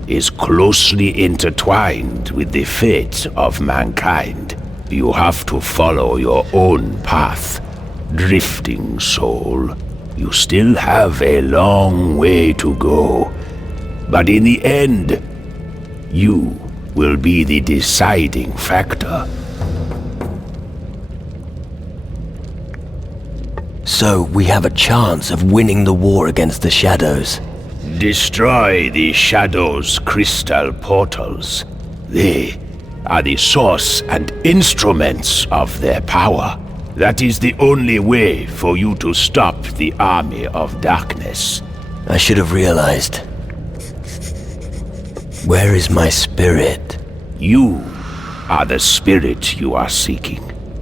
is closely intertwined with the fate of mankind. You have to follow your own path, drifting soul. You still have a long way to go, but in the end, you will be the deciding factor. So we have a chance of winning the war against the shadows. Destroy the shadows' crystal portals. They are the source and instruments of their power. That is the only way for you to stop the army of darkness. I should have realized. Where is my spirit? You are the spirit you are seeking.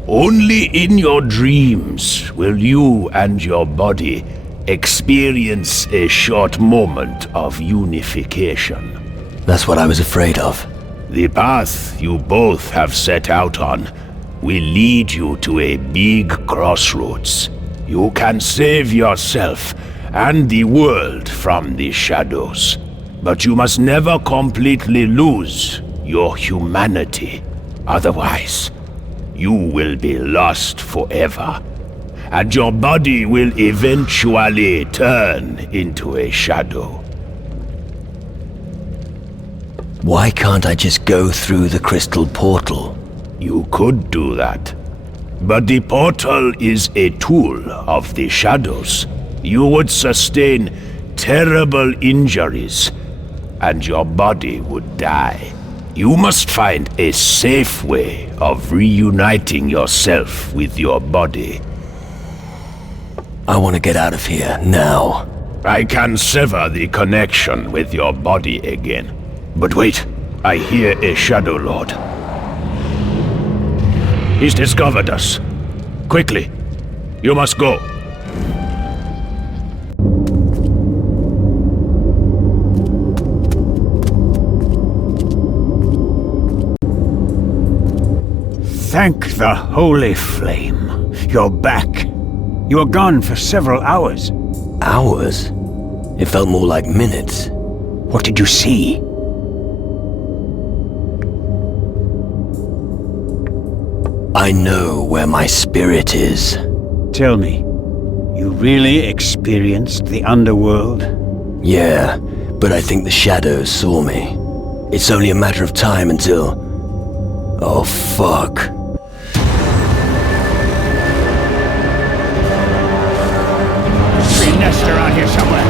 Only in your dreams will you and your body experience a short moment of unification. That's what I was afraid of. The path you both have set out on will lead you to a big crossroads. You can save yourself and the world from the shadows, but you must never completely lose your humanity. Otherwise, you will be lost forever, and your body will eventually turn into a shadow. Why can't I just go through the crystal portal? You could do that, but the portal is a tool of the shadows. You would sustain terrible injuries, and your body would die. You must find a safe way of reuniting yourself with your body. I want to get out of here, now. I can sever the connection with your body again. But wait, I hear a Shadow Lord. He's discovered us. Quickly, you must go. Thank the Holy Flame. You're back. You were gone for several hours. Hours? It felt more like minutes. What did you see? I know where my spirit is. Tell me, you really experienced the underworld? Yeah, but I think the shadows saw me. It's only a matter of time until... Oh, fuck. There's a nest around here somewhere.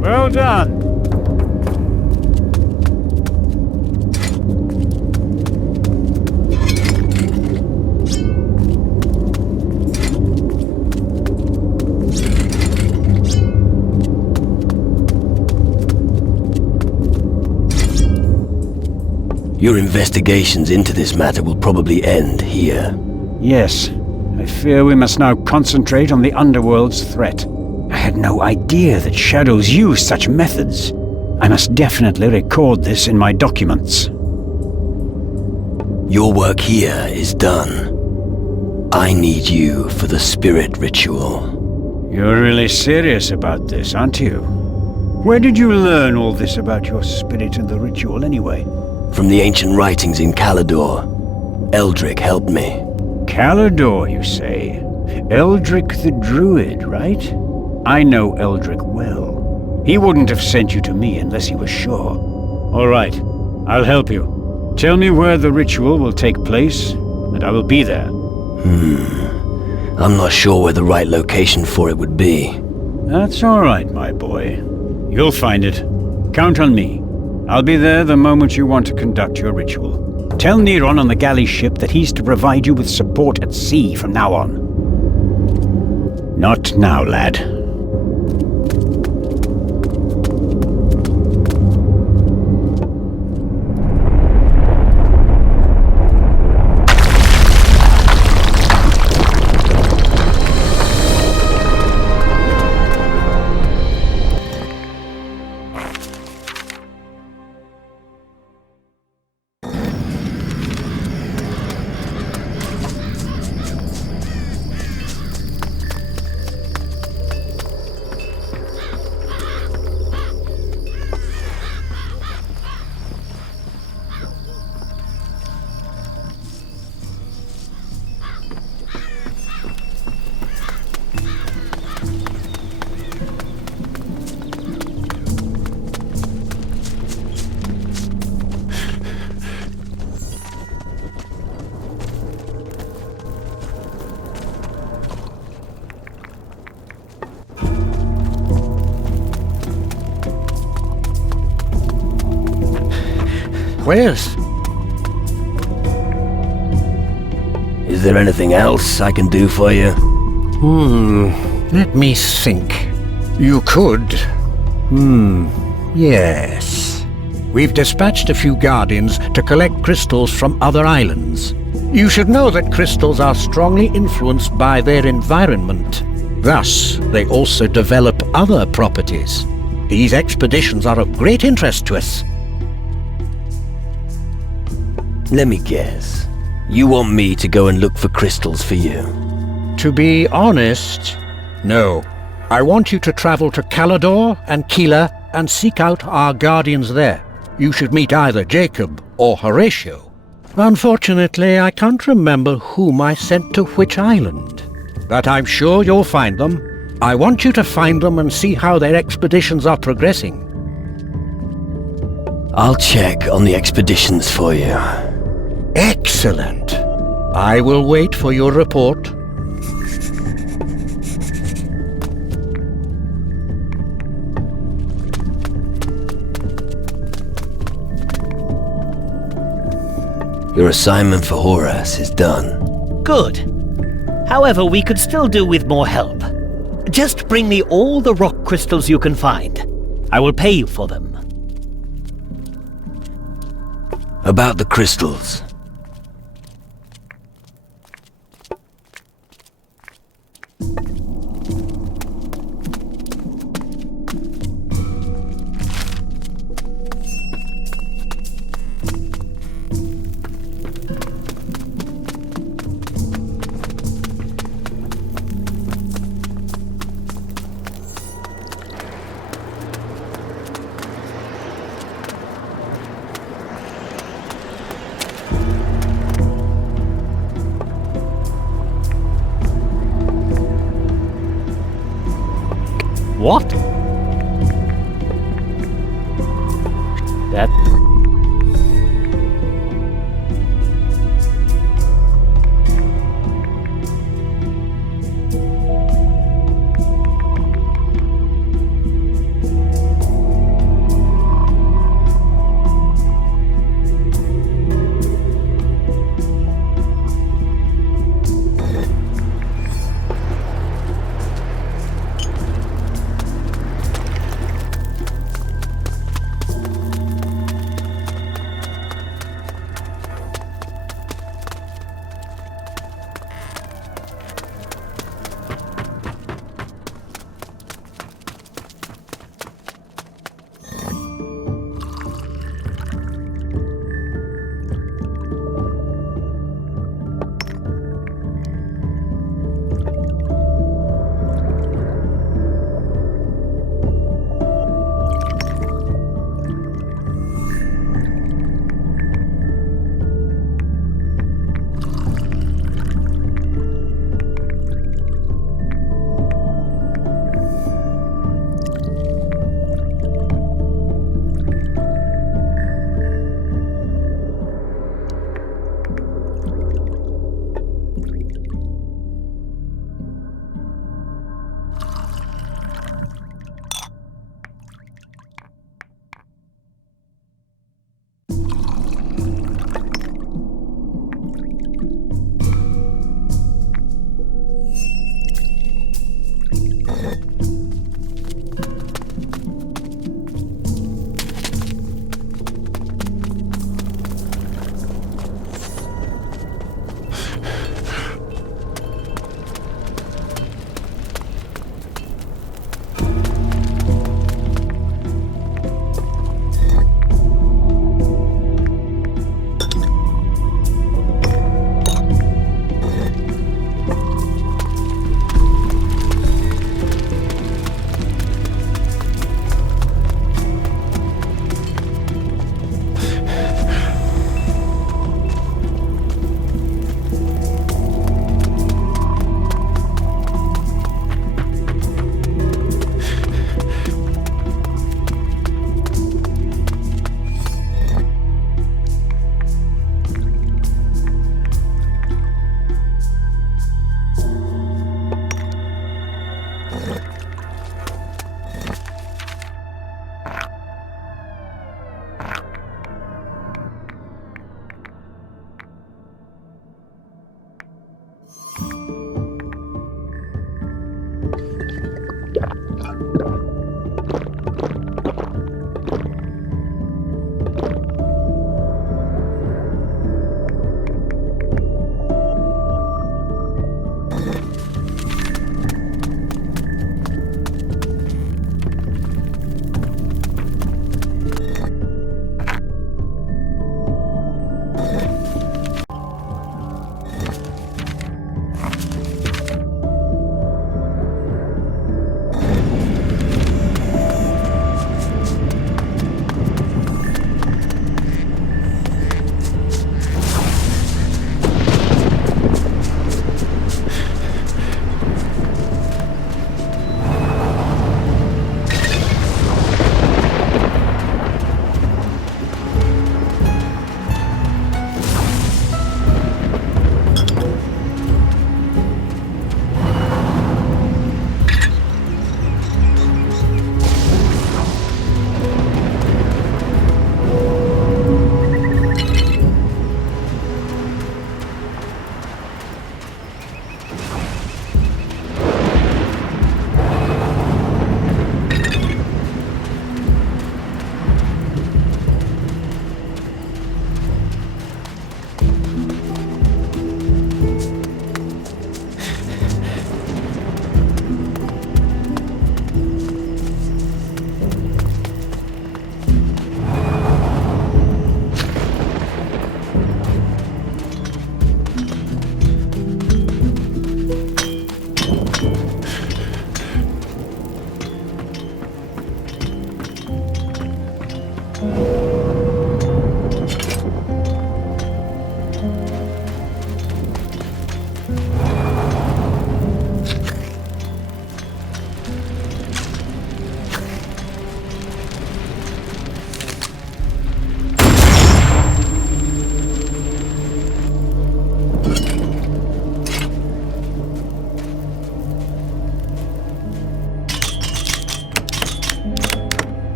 Well done. Your investigations into this matter will probably end here. Yes. I fear we must now concentrate on the underworld's threat. I had no idea that shadows use such methods. I must definitely record this in my documents. Your work here is done. I need you for the spirit ritual. You're really serious about this, aren't you? Where did you learn all this about your spirit and the ritual, anyway? From the ancient writings in Calador. Eldrick helped me. Calador, you say? Eldrick the Druid, right? I know Eldrick well. He wouldn't have sent you to me unless he was sure. All right, I'll help you. Tell me where the ritual will take place, and I will be there. I'm not sure where the right location for it would be. That's all right, my boy. You'll find it. Count on me. I'll be there the moment you want to conduct your ritual. Tell Neron on the galley ship that he's to provide you with support at sea from now on. Not now, lad. Where's? Is there anything else I can do for you? Let me think. You could. Yes. We've dispatched a few guardians to collect crystals from other islands. You should know that crystals are strongly influenced by their environment. Thus, they also develop other properties. These expeditions are of great interest to us. Let me guess. You want me to go and look for crystals for you? To be honest, no. I want you to travel to Calador and Keeler and seek out our guardians there. You should meet either Jacob or Horatio. Unfortunately, I can't remember whom I sent to which island. But I'm sure you'll find them. I want you to find them and see how their expeditions are progressing. I'll check on the expeditions for you. Excellent. I will wait for your report. Your assignment for Horace is done. Good. However, we could still do with more help. Just bring me all the rock crystals you can find. I will pay you for them. About the crystals. What? That...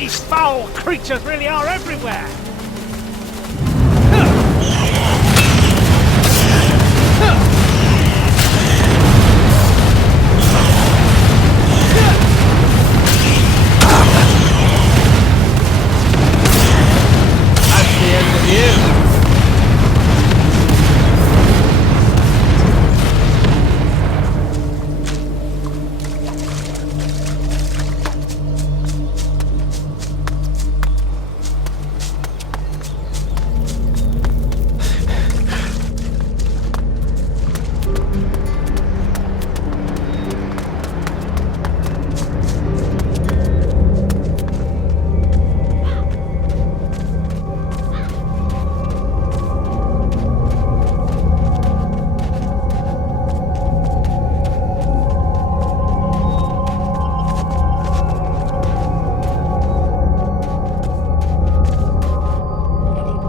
These foul creatures really are everywhere! That's the end of you!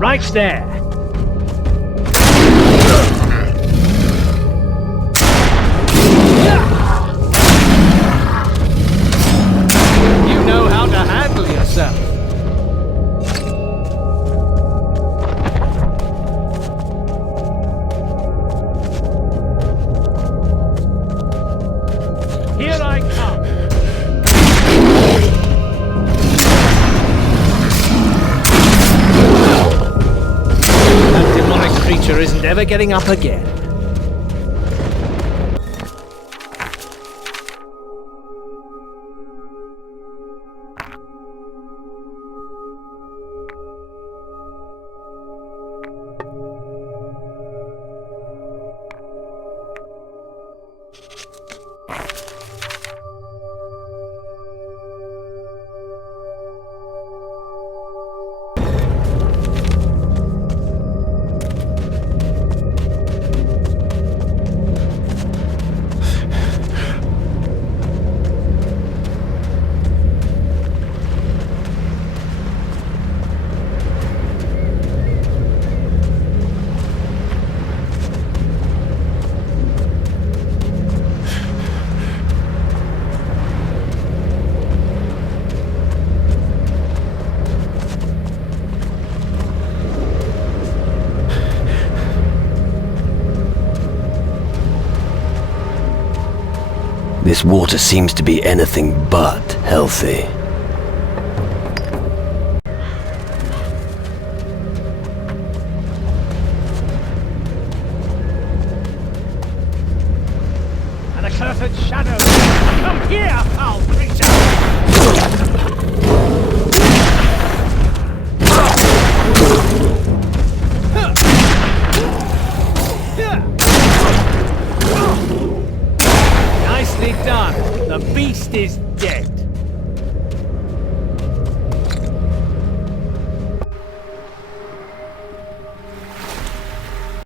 Right there. You know how to handle yourself. Here I come. That demonic creature isn't ever getting up again. This water seems to be anything but healthy. An accursed shadow! Come here, foul creature! Nicely done. The beast is dead.